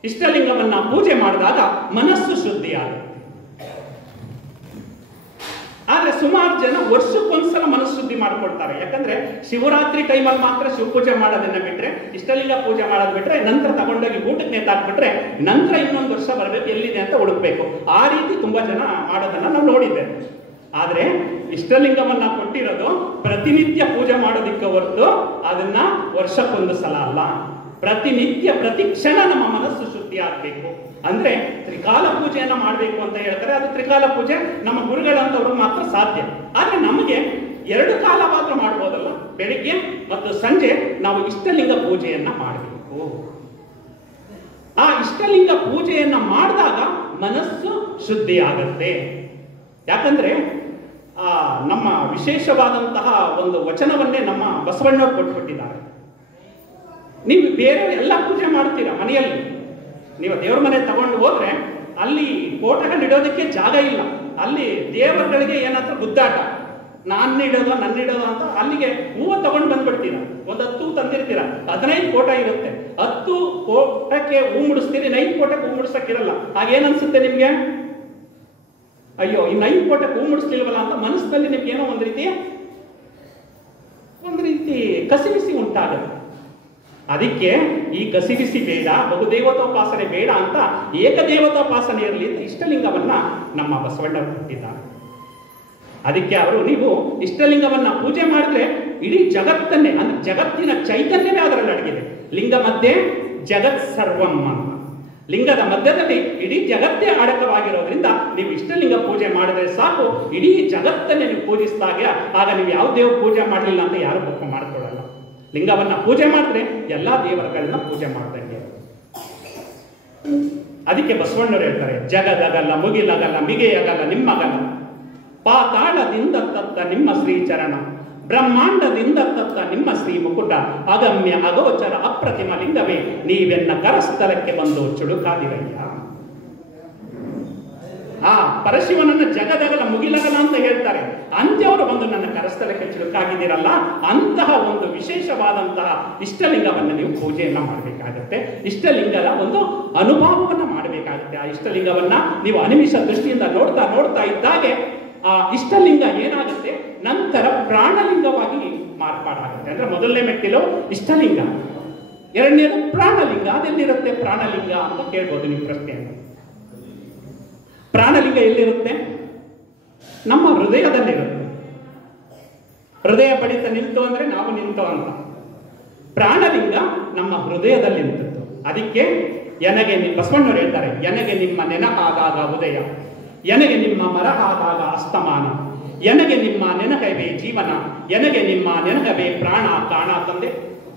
ಇಷ್ಟಲಿಂಗವನ್ನ ಪೂಜೆ ಮಾಡಿದಾಗ ಮನಸ್ಸು ಶುದ್ಧಿ ಆಗುತ್ತೆ. ಆದ್ರೆ ಸುಮಾರು ಜನ ವರ್ಷಕ್ಕೊಂದ್ಸಲ ಮನಃಶುದ್ಧಿ ಮಾಡ್ಕೊಳ್ತಾರೆ. ಯಾಕಂದ್ರೆ ಶಿವರಾತ್ರಿ ಟೈಮಲ್ಲಿ ಮಾತ್ರ ಶಿವ ಪೂಜೆ ಮಾಡೋದನ್ನ ಬಿಟ್ರೆ, ಇಷ್ಟಲಿಂಗ ಪೂಜೆ ಮಾಡೋದ್ ಬಿಟ್ರೆ, ನಂತರ ತಗೊಂಡೋಗಿ ಊಟಕ್ಕೆ ನೇತಾಕ್ಬಿಟ್ರೆ ನಂತರ ಇನ್ನೊಂದು ವರ್ಷ ಬರಬೇಕು, ಎಲ್ಲಿದೆ ಅಂತ ಹುಡುಕ್ಬೇಕು. ಆ ರೀತಿ ತುಂಬಾ ಜನ ಮಾಡೋದನ್ನ ನಾವು ನೋಡಿದ್ದೇವೆ. ಆದ್ರೆ ಇಷ್ಟಲಿಂಗವನ್ನ ಕೊಟ್ಟಿರೋದು ಪ್ರತಿನಿತ್ಯ ಪೂಜೆ ಮಾಡೋದಿಕ್ಕೆ ಹೊರತು ಅದನ್ನ ವರ್ಷಕ್ಕೊಂದು ಸಲ ಅಲ್ಲ. ಪ್ರತಿನಿತ್ಯ ಪ್ರತಿ ಕ್ಷಣ ನಮ್ಮ ಮನಸ್ಸು ಶುದ್ಧಿ ಆಗ್ಬೇಕು. ಅಂದ್ರೆ ತ್ರಿಕಾಲ ಪೂಜೆಯನ್ನ ಮಾಡಬೇಕು ಅಂತ ಹೇಳ್ತಾರೆ. ಅದು ತ್ರಿಕಾಲ ಪೂಜೆ ನಮ್ಮ ಗುರುಗಳಂತವ್ರು ಮಾತ್ರ ಸಾಧ್ಯ. ಆದ್ರೆ ನಮಗೆ 2 ಕಾಲ ಮಾತ್ರ ಮಾಡ್ಬೋದಲ್ಲ. ಬೆಳಿಗ್ಗೆ ಮತ್ತು ಸಂಜೆ ನಾವು ಇಷ್ಟಲಿಂಗ ಪೂಜೆಯನ್ನ ಮಾಡಬೇಕು. ಆ ಇಷ್ಟಲಿಂಗ ಪೂಜೆಯನ್ನ ಮಾಡಿದಾಗ ಮನಸ್ಸು ಶುದ್ಧಿ ಆಗತ್ತೆ. ಯಾಕಂದ್ರೆ ನಮ್ಮ ವಿಶೇಷವಾದಂತಹ ಒಂದು ವಚನವನ್ನೇ ನಮ್ಮ ಬಸವಣ್ಣವ್ರು ಕೊಟ್ಬಿಟ್ಟಿದ್ದಾರೆ. ನೀವು ಬೇರೆ ಎಲ್ಲ ಪೂಜೆ ಮಾಡ್ತೀರಾ ಮನೆಯಲ್ಲಿ. ನೀವು ದೇವ್ರ ಮನೆ ತಗೊಂಡು ಹೋದ್ರೆ ಅಲ್ಲಿ ಫೋಟೋಗಳಿಡೋದಕ್ಕೆ ಜಾಗ ಇಲ್ಲ. ಅಲ್ಲಿ ದೇವರುಗಳಿಗೆ ಏನಾದ್ರೂ ಗುದ್ದಾಟ, ನಾನಿಡೋದು ನನ್ನಿಡೋದು ಅಂತ ಅಲ್ಲಿಗೆ ಹೂವು ತಗೊಂಡು ಬಂದ್ಬಿಡ್ತೀರ. ಒಂದು 10 ತಂದಿರ್ತೀರ, 15 ಫೋಟೋ ಇರುತ್ತೆ. 10 ಫೋಟೋಕ್ಕೆ ಹೂ ಮುಡಿಸ್ತೀರಿ, 9 ಫೋಟೋಕ್ಕೆ ಹೂ ಮುಡಿಸಕ್ಕಿರಲ್ಲ. ಆಗೇನನ್ಸುತ್ತೆ ನಿಮ್ಗೆ? ಅಯ್ಯೋ, ಇನ್ನು 5 ಫೋಟೋಕ್ಕೆ ಹೂ ಮುಡಿಸ್ಲಿಲ್ವಲ್ಲ ಅಂತ ಮನಸ್ಸಿನಲ್ಲಿ ನಿಮ್ಗೆ ಏನೋ ಒಂದು ರೀತಿ ಕಸಿವಿಸಿ ಉಂಟಾಗುತ್ತೆ. ಅದಕ್ಕೆ ಈ ಕಸಿವಿಸಿ ಬೇಡ, ಬಹುದೇವತೋಪಾಸನೆ ಬೇಡ ಅಂತ ಏಕದೇವತೋಪಾಸನೆ ಇರಲಿ ಅಂತ ಇಷ್ಟಲಿಂಗವನ್ನ ನಮ್ಮ ಬಸವಣ್ಣವರು ಕೊಟ್ಟಿದ್ದಾರೆ. ಅದಕ್ಕೆ ಅವರು, ನೀವು ಇಷ್ಟಲಿಂಗವನ್ನ ಪೂಜೆ ಮಾಡಿದ್ರೆ ಇಡೀ ಜಗತ್ತನ್ನೇ, ಅಂದ್ರೆ ಜಗತ್ತಿನ ಚೈತನ್ಯವೇ ಅದರಲ್ಲಿ ಅಡಗಿದೆ. ಲಿಂಗ ಮಧ್ಯೆ ಜಗತ್ ಸರ್ವಂ ಅಂತ. ಲಿಂಗದ ಮಧ್ಯದಲ್ಲಿ ಇಡೀ ಜಗತ್ತೇ ಅಡಕವಾಗಿರೋದ್ರಿಂದ ನೀವು ಇಷ್ಟಲಿಂಗ ಪೂಜೆ ಮಾಡಿದ್ರೆ ಸಾಕು, ಇಡೀ ಜಗತ್ತನ್ನೇ ನೀವು ಪೂಜಿಸಿದಾಗ ಆಗ ನೀವು ಯಾವ ದೇವ್ರ ಪೂಜೆ ಮಾಡಲಿಲ್ಲ ಅಂತ ಯಾರು ಒಪ್ಪ ಮಾಡ್ಕೊಳ್ಳಲ್ಲ. ಲಿಂಗವನ್ನ ಪೂಜೆ ಮಾಡಿದ್ರೆ ಎಲ್ಲಾ ದೇವರುಗಳನ್ನ ಪೂಜೆ ಮಾಡ್ದಂಗೆ. ಅದಕ್ಕೆ ಬಸವಣ್ಣರು ಹೇಳ್ತಾರೆ, ಜಗದಗಲ್ಲ ಮುಗಿಲಗಲ್ಲ ಮಿಗೆಯಗಲ್ಲ ನಿಮ್ಮಗಲ್ಲ, ಪಾತಾಳದಿಂದ ತತ್ತ ನಿಮ್ಮ ಶ್ರೀಚರಣ, ಬ್ರಹ್ಮಾಂಡದಿಂದ ತತ್ತ ನಿಮ್ಮ ಶ್ರೀ ಮುಕುಟ, ಅಗಮ್ಯ ಅಗೋಚರ ಅಪ್ರತಿಮ ಲಿಂಗವೇ ನೀವೆನ್ನ ಕರಸ್ಥಲಕ್ಕೆ ಬಂದು ಚುಡುಕಾದಿರಯ್ಯ. ಆ ಪರಶಿವನನ್ನ ಜಗದಗಲ ಮುಗಿಲಗಲ ಅಂತ ಹೇಳ್ತಾರೆ. ಅಂತ್ಯವರು ಬಂದು ನನ್ನ ಕರಸ್ಥಲಕ್ಕೆ ಚುಡುಕಾಗಿದ್ದೀರಲ್ಲ, ಅಂತಹ ಒಂದು ವಿಶೇಷವಾದಂತಹ ಇಷ್ಟಲಿಂಗವನ್ನು ನೀವು ಪೂಜೆಯನ್ನ ಮಾಡಬೇಕಾಗತ್ತೆ. ಇಷ್ಟಲಿಂಗದ ಒಂದು ಅನುಭವವನ್ನ ಮಾಡಬೇಕಾಗುತ್ತೆ. ಆ ಇಷ್ಟಲಿಂಗವನ್ನ ನೀವು ಅನಿಮಿಷ ದೃಷ್ಟಿಯಿಂದ ನೋಡ್ತಾ ನೋಡ್ತಾ ಇದ್ದಾಗೆ ಆ ಇಷ್ಟಲಿಂಗ ಏನಾಗುತ್ತೆ, ನಂತರ ಪ್ರಾಣಲಿಂಗವಾಗಿ ಮಾರ್ಪಾಡಾಗುತ್ತೆ. ಅಂದ್ರೆ ಮೊದಲನೇ ಮೆಟ್ಟಿಲು ಇಷ್ಟಲಿಂಗ, ಎರಡನೇದು ಪ್ರಾಣಲಿಂಗ. ಅದೆಲ್ಲಿರುತ್ತೆ ಪ್ರಾಣಲಿಂಗ ಅಂತ ಕೇಳ್ಬೋದು ನೀವು ಪ್ರಶ್ನೆಯನ್ನು. ಪ್ರಾಣಲಿಂಗ ಎಲ್ಲಿರುತ್ತೆ? ನಮ್ಮ ಹೃದಯದಲ್ಲಿರುತ್ತೆ. ಹೃದಯ ಬಡಿತ ನಿಂತು ಅಂದ್ರೆ ನಾವು ನಿಂತು ಅಂತ. ಪ್ರಾಣಲಿಂಗ ನಮ್ಮ ಹೃದಯದಲ್ಲಿ ನಿಂತಿತ್ತು. ಅದಕ್ಕೆ ಎನಗೆ ಬಸವಣ್ಣವರು ಹೇಳ್ತಾರೆ, ಎನಗೆ ನಿಮ್ಮ ನೆನಪಾದಾಗ ಉದಯ, ಎನಗೆ ನಿಮ್ಮ ಮರಹಾದಾಗ ಅಸ್ತಮಾನ, ಎನಗೆ ನಿಮ್ಮ ನೆನಹವೇ ಜೀವನ, ಎನಗೆ ನಿಮ್ಮ ನೆನಹವೇ ಪ್ರಾಣ ಕಾಣ ತಂದೆ.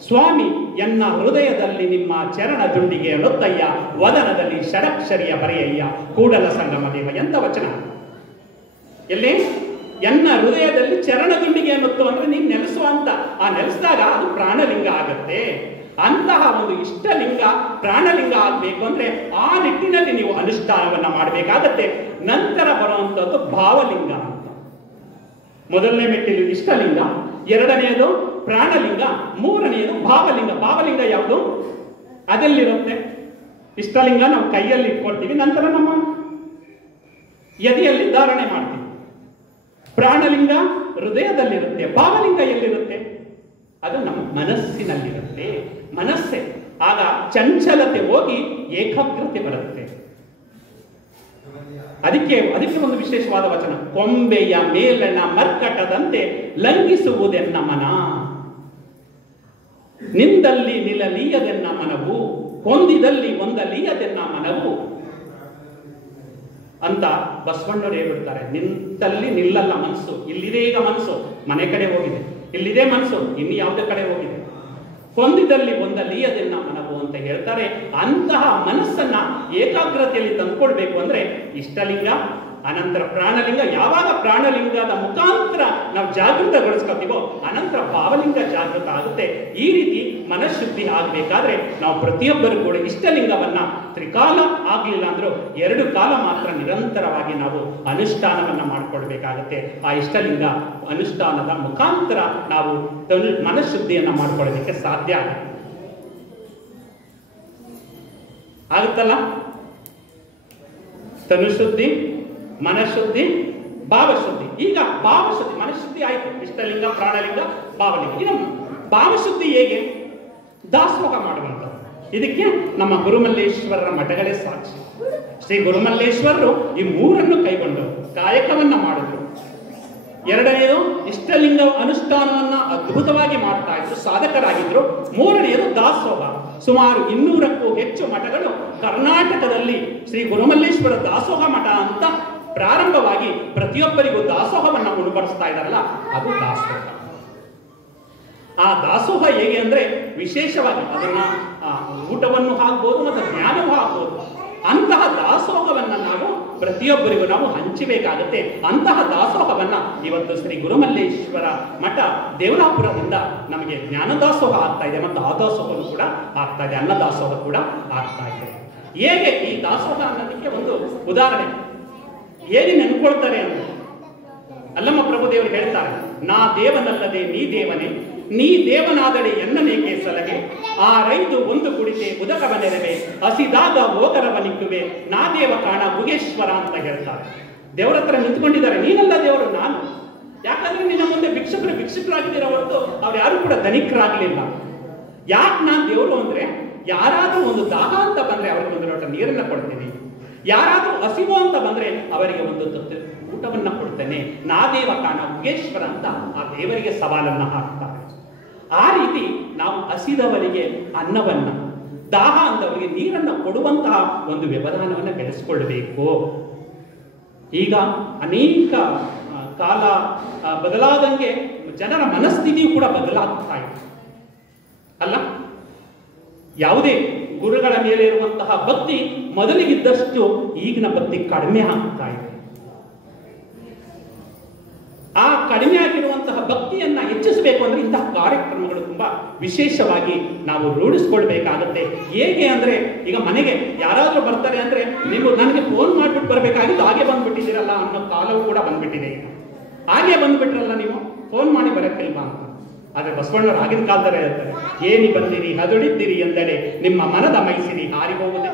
ಸ್ವಾಮಿ ಎನ್ನ ಹೃದಯದಲ್ಲಿ ನಿಮ್ಮ ಚರಣ ದುಂಡಿಗೆ ನೊತ್ತಯ್ಯ, ವದನದಲ್ಲಿ ಷಡಕ್ಷರಿಯ ಬರೆಯಯ್ಯ, ಕೂಡಲ ಸಂಗಮ ದೇವ. ಎಂತ ವಚನ! ಎಲ್ಲಿ ಎನ್ನ ಹೃದಯದಲ್ಲಿ ಚರಣ ದುಂಡಿಗೆ ಅನ್ನುತ್ತು ಅಂದ್ರೆ ನೀನು ನೆಲೆಸುವಂತ, ಆ ನೆಲೆಸಿದಾಗ ಅದು ಪ್ರಾಣಲಿಂಗ ಆಗತ್ತೆ. ಅಂತಹ ಒಂದು ಇಷ್ಟಲಿಂಗ ಪ್ರಾಣಲಿಂಗ ಆಗ್ಬೇಕು ಅಂದ್ರೆ ಆ ನಿಟ್ಟಿನಲ್ಲಿ ನೀವು ಅನುಷ್ಠಾನವನ್ನ ಮಾಡಬೇಕಾಗತ್ತೆ. ನಂತರ ಬರುವಂತದ್ದು ಭಾವಲಿಂಗ ಅಂತ. ಮೊದಲನೇ ಮೆಟ್ಟಿಲು ಇಷ್ಟಲಿಂಗ, ಎರಡನೆಯದು ಪ್ರಾಣಲಿಂಗ, ಮೂರನೆಯದು ಭಾವಲಿಂಗ. ಭಾವಲಿಂಗ ಯಾವುದು? ಅದೆಲ್ಲಿರುತ್ತೆ? ಇಷ್ಟಲಿಂಗ ನಾವು ಕೈಯಲ್ಲಿ ಇಟ್ಕೊಳ್ತೀವಿ, ನಂತರ ನಮ್ಮ ಎದೆಯಲ್ಲಿ ಧಾರಣೆ ಮಾಡ್ತೀವಿ. ಪ್ರಾಣಲಿಂಗ ಹೃದಯದಲ್ಲಿರುತ್ತೆ. ಭಾವಲಿಂಗ ಎಲ್ಲಿರುತ್ತೆ? ಅದು ನಮ್ಮ ಮನಸ್ಸಿನಲ್ಲಿರುತ್ತೆ. ಮನಸ್ಸೇ ಆಗ ಚಂಚಲತೆ ಹೋಗಿ ಏಕಾಗ್ರತೆ ಬರುತ್ತೆ. ಅದಕ್ಕೆ ಒಂದು ವಿಶೇಷವಾದ ವಚನ, ಕೊಂಬೆಯ ಮೇಲಣ ಮರ್ಕಟದಂತೆ ಲಂಘಿಸುವುದೆನ್ನ ಮನ, ನಿಂದಲ್ಲಿ ನಿಲ್ಲಲೀಯದೆನ್ನ ಮನವು, ಹೊಂದಿದಲ್ಲಿ ಒಂದಲೀಯದೆನ್ನ ಮನವು ಅಂತ ಬಸವಣ್ಣವರು ಹೇಳ್ಬಿಡ್ತಾರೆ. ನಿಂತಲ್ಲಿ ನಿಲ್ಲಲ್ಲ ಮನಸ್ಸು. ಇಲ್ಲಿದೆ ಈಗ ಮನಸ್ಸು, ಮನೆ ಕಡೆ ಹೋಗಿದೆ. ಇಲ್ಲಿದೆ ಮನಸ್ಸು, ಇನ್ನು ಯಾವುದೇ ಕಡೆ ಹೋಗಿದೆ. ಹೊಂದಿದಲ್ಲಿ ಒಂದಲೀಯದೆನ್ನ ಮನವು ಅಂತ ಹೇಳ್ತಾರೆ. ಅಂತಹ ಮನಸ್ಸನ್ನ ಏಕಾಗ್ರತೆಯಲ್ಲಿ ತಂದುಕೊಳ್ಬೇಕು ಅಂದ್ರೆ ಇಷ್ಟಲಿಂಗ, ಅನಂತರ ಪ್ರಾಣಲಿಂಗ. ಯಾವಾಗ ಪ್ರಾಣಲಿಂಗದ ಮುಖಾಂತರ ನಾವು ಜಾಗೃತಗೊಳಿಸ್ಕೊತೀವೋ ಅನಂತರ ಭಾವಲಿಂಗ ಜಾಗೃತ ಆಗುತ್ತೆ. ಈ ರೀತಿ ಮನಃಶುದ್ಧಿ ಆಗಬೇಕಾದ್ರೆ ನಾವು ಪ್ರತಿಯೊಬ್ಬರು ಕೂಡ ಇಷ್ಟಲಿಂಗವನ್ನ ತ್ರಿಕಾಲ ಆಗ್ಲಿಲ್ಲ ಅಂದ್ರೂ 2 ಕಾಲ ಮಾತ್ರ ನಿರಂತರವಾಗಿ ನಾವು ಅನುಷ್ಠಾನವನ್ನ ಮಾಡಿಕೊಳ್ಬೇಕಾಗತ್ತೆ. ಆ ಇಷ್ಟಲಿಂಗ ಅನುಷ್ಠಾನದ ಮುಖಾಂತರ ನಾವು ಮನಃಶುದ್ಧಿಯನ್ನ ಮಾಡ್ಕೊಳ್ಳೋದಕ್ಕೆ ಸಾಧ್ಯ ಆಗುತ್ತಲ್ಲ. ತನುಶುದ್ಧಿ, ಮನಃಶುದ್ಧಿ, ಭಾವಶುದ್ಧಿ. ಈಗ ಭಾವಶುದ್ಧಿ, ಮನಃಶುದ್ಧಿ ಆಯ್ತು, ಇಷ್ಟಲಿಂಗ, ಪ್ರಾಣಲಿಂಗ, ಭಾವಲಿಂಗ. ಇನ್ನು ಭಾವಶುದ್ಧಿ ಹೇಗೆ? ದಾಸೋಹ ಮಾಡುವಂಥದ್ದು. ಇದಕ್ಕೆ ನಮ್ಮ ಗುರುಮಲ್ಲೇಶ್ವರರ ಮಠಗಳೇ ಸಾಕ್ಷಿ. ಶ್ರೀ ಗುರುಮಲ್ಲೇಶ್ವರರು ಈ 3 ಕೈಗೊಂಡರು, ಕಾಯಕವನ್ನ ಮಾಡಿದ್ರು. ಎರಡನೆಯದು ಇಷ್ಟಲಿಂಗ ಅನುಷ್ಠಾನವನ್ನ ಅದ್ಭುತವಾಗಿ ಮಾಡ್ತಾ ಇದ್ರು, ಸಾಧಕರಾಗಿದ್ರು. ಮೂರನೆಯದು ದಾಸೋಹ. ಸುಮಾರು 200ಕ್ಕೂ ಹೆಚ್ಚು ಮಠಗಳು ಕರ್ನಾಟಕದಲ್ಲಿ ಶ್ರೀ ಗುರುಮಲ್ಲೇಶ್ವರ ದಾಸೋಹ ಮಠ ಅಂತ ಪ್ರಾರಂಭವಾಗಿ ಪ್ರತಿಯೊಬ್ಬರಿಗೂ ದಾಸೋಹವನ್ನ ಉಣಬಡಿಸ್ತಾ ಇದ್ದಾರಲ್ಲ, ಅದು ದಾಸೋಹ. ಆ ದಾಸೋಹ ಹೇಗೆ ಅಂದ್ರೆ ವಿಶೇಷವಾಗಿ ಅದನ್ನ ಊಟವನ್ನು ಹಾಕ್ಬೋದು ಮತ್ತು ಜ್ಞಾನವೂ ಹಾಕ್ಬೋದು. ಅಂತಹ ದಾಸೋಹವನ್ನ ನಾವು ಪ್ರತಿಯೊಬ್ಬರಿಗೂ ನಾವು ಹಂಚಬೇಕಾಗುತ್ತೆ. ಅಂತಹ ದಾಸೋಹವನ್ನ ಇವತ್ತು ಶ್ರೀ ಗುರುಮಲ್ಲೇಶ್ವರ ಮಠ ದೇವಲಾಪುರದಿಂದ ನಮಗೆ ಜ್ಞಾನ ದಾಸೋಹ ಆಗ್ತಾ ಇದೆ, ಮತ್ತು ಆ ದಾಸೋಹ ಕೂಡ ಆಗ್ತಾ ಇದೆ, ಅನ್ನ ದಾಸೋಹ ಕೂಡ ಆಗ್ತಾ ಇದೆ. ಹೇಗೆ ಈ ದಾಸೋಹ ಅನ್ನೋದಕ್ಕೆ ಒಂದು ಉದಾಹರಣೆ ಹೇಗೆ ನೆನ್ಕೊಳ್ತಾರೆ ಅಂದ್ರೆ, ಅಲ್ಲಮ್ಮ ಪ್ರಭುದೇವರು ಹೇಳ್ತಾರೆ, ನಾ ದೇವನಲ್ಲದೆ ನೀ ದೇವನೇ, ನೀ ದೇವನಾದಡೆ ಎನ್ನನೇಕೆ ಸಲಹೆ, ಆ ರೈತು ಒಂದು ಕುಡಿತೆ ಉದಕವ ನೆರವೆ, ಹಸಿದಾಗ ಹೋಗರವ ನಿಕ್ಕುವೆ, ನಾ ದೇವ ಕಾಣ ಗುಗೇಶ್ವರ ಅಂತ ಹೇಳ್ತಾರೆ. ದೇವರ ಹತ್ರ ನಿಂತ್ಕೊಂಡಿದ್ದಾರೆ, ನೀನಲ್ಲ ದೇವರು, ನಾನು. ಯಾಕಂದ್ರೆ ನಿನ್ನ ಮುಂದೆ ಭಿಕ್ಷುಕರಾಗಿದ್ದೀರ ಹೊರತು ಅವ್ರು ಯಾರು ಕೂಡ ಧನಿಕರಾಗ್ಲಿಲ್ಲ. ಯಾಕೆ ನಾನು ದೇವರು ಅಂದ್ರೆ, ಯಾರಾದ್ರೂ ಒಂದು ದಾಹ ಅಂತ ಬಂದ್ರೆ ಅವರಿಗೆ ಒಂದು ಲೋಟ ನೀರನ್ನ ಕೊಡ್ತೀನಿ, ಯಾರಾದ್ರೂ ಹಸಿವು ಅಂತ ಬಂದ್ರೆ ಅವರಿಗೆ ಒಂದು ತುತ್ತು ಊಟವನ್ನ ಕೊಡ್ತೇನೆ. ನಾ ದೇವ ಕಾಣ ಗುಗೇಶ್ವರ ಅಂತ ಆ ದೇವರಿಗೆ ಸವಾಲನ್ನ ಹಾಕ್ತಾರೆ. ಆ ರೀತಿ ನಾವು ಹಸಿದವರಿಗೆ ಅನ್ನವನ್ನ, ದಾಹ ಅಂದವರಿಗೆ ನೀರನ್ನ ಕೊಡುವಂತಹ ಒಂದು ವ್ಯವಧಾನವನ್ನ ಬೆಳೆಸ್ಕೊಳ್ಬೇಕು. ಈಗ ಅನೇಕ ಕಾಲ ಬದಲಾದಂಗೆ ಜನರ ಮನಸ್ಥಿತಿಯು ಕೂಡ ಬದಲಾಗ್ತಾ ಇದೆ ಅಲ್ಲ. ಯಾವುದೇ ಗುರುಗಳ ಮೇಲೆ ಇರುವಂತಹ ಭಕ್ತಿ ಮೊದಲಿಗಿದ್ದಷ್ಟು ಈಗಿನ ಭಕ್ತಿ ಕಡಿಮೆ ಆಗ್ತಾ ಇದೆ. ಆ ಕಡಿಮೆ ಆಗಿರುವಂತಹ ಭಕ್ತಿಯನ್ನ ಹೆಚ್ಚಿಸಬೇಕು ಅಂದ್ರೆ ಇಂತಹ ಕಾರ್ಯಕ್ರಮಗಳು ತುಂಬಾ ವಿಶೇಷವಾಗಿ ನಾವು ರೂಢಿಸ್ಕೊಳ್ಬೇಕಾಗತ್ತೆ. ಹೇಗೆ ಅಂದ್ರೆ, ಈಗ ಮನೆಗೆ ಯಾರಾದ್ರೂ ಬರ್ತಾರೆ ಅಂದ್ರೆ ನೀವು ನನಗೆ ಫೋನ್ ಮಾಡ್ಬಿಟ್ಟು ಬರ್ಬೇಕಾಗಿತ್ತು, ಹಾಗೆ ಬಂದ್ಬಿಟ್ಟಿದ್ದೀರಲ್ಲ ಅನ್ನೋ ಕಾಲವೂ ಕೂಡ ಬಂದ್ಬಿಟ್ಟಿದೆ. ಈಗ ಹಾಗೆ ಬಂದ್ಬಿಟ್ರಲ್ಲ, ನೀವು ಫೋನ್ ಮಾಡಿ ಬರಕ್ಕಿಲ್ವಾ ಅಂತ. ಆದ್ರೆ ಬಸವಣ್ಣವರು ಆಗಿನ ಕಾಲದಲ್ಲಿ ಹೇಳ್ತಾರೆ, ಏನಿ ಬಂದಿರಿ ಹದುಳಿದ್ದೀರಿ ಎಂದಡೆ ನಿಮ್ಮ ಮನದ ಮೈಸಿರಿ ಹಾರಿ ಹೋಗುದೆ,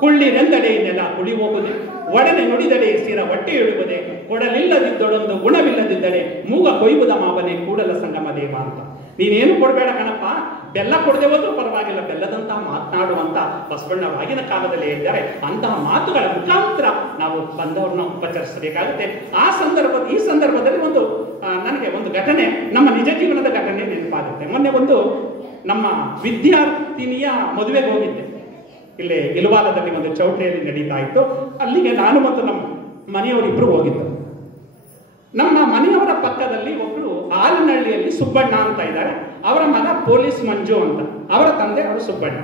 ಕುಳ್ಳಿರೆಂದಡೆ ನೆಲ ಕುಳಿ ಹೋಗುದೆ, ಒಡನೆ ನುಡಿದಡೆ ಸಿರ ಹೊಟ್ಟೆ ಇಡುವುದೇ, ಕೊಡಲಿಲ್ಲದಿದ್ದೊಡೊಂದು ಗುಣವಿಲ್ಲದಿದ್ದಡೆ ಮೂಗ ಕೊಯ್ಯುವುದ ಮಾವನೆ ಕೂಡಲ ಸಂಗಮ ದೇವ ಅಂತ. ನೀನೇನು ಕೊಡಬೇಡ ಕಣಪ್ಪ, ಬೆಲ್ಲ ಕೊಡದೆ ಹೋದ್ರೂ ಪರವಾಗಿಲ್ಲ, ಬೆಲ್ಲದಂತಹ ಮಾತನಾಡುವಂತ ಬಸವಣ್ಣವರು ಆಗಿನ ಕಾಲದಲ್ಲಿ ಹೇಳಿದ್ದಾರೆ. ಅಂತಹ ಮಾತುಗಳ ಮುಖಾಂತರ ನಾವು ಬಂದವ್ರನ್ನ ಉಪಚರಿಸಬೇಕಾಗುತ್ತೆ. ಈ ಸಂದರ್ಭದಲ್ಲಿ ನನಗೆ ಒಂದು ಘಟನೆ ನಮ್ಮ ನಿಜ ಜೀವನದ ಘಟನೆ ನೆನಪಾಗುತ್ತೆ. ಮೊನ್ನೆ ಒಂದು ನಮ್ಮ ವಿದ್ಯಾರ್ಥಿನಿಯ ಮದುವೆಗೆ ಹೋಗಿದ್ದೆ. ಇಲ್ಲೇ ಇಲವಾಲದಲ್ಲಿ ಒಂದು ಚೌಟ್ರಿಯಲ್ಲಿ ನಡೀತಾ ಇತ್ತು. ಅಲ್ಲಿಗೆ ನಾನು ಮತ್ತು ನಮ್ಮ ಮನೆಯವರಿಬ್ಬರು ಹೋಗಿದ್ದರು. ನಮ್ಮ ಮನೆಯವರ ಪಕ್ಕದಲ್ಲಿ ಒಬ್ಬರು ಆಲನಹಳ್ಳಿಯಲ್ಲಿ ಸುಬ್ಬಣ್ಣ ಅಂತ ಇದ್ದಾರೆ. ಅವರ ಮಗ ಪೊಲೀಸ್ ಮಂಜು ಅಂತ, ಅವರ ತಂದೆ ಅವರು ಸುಬ್ಬಣ್ಣ.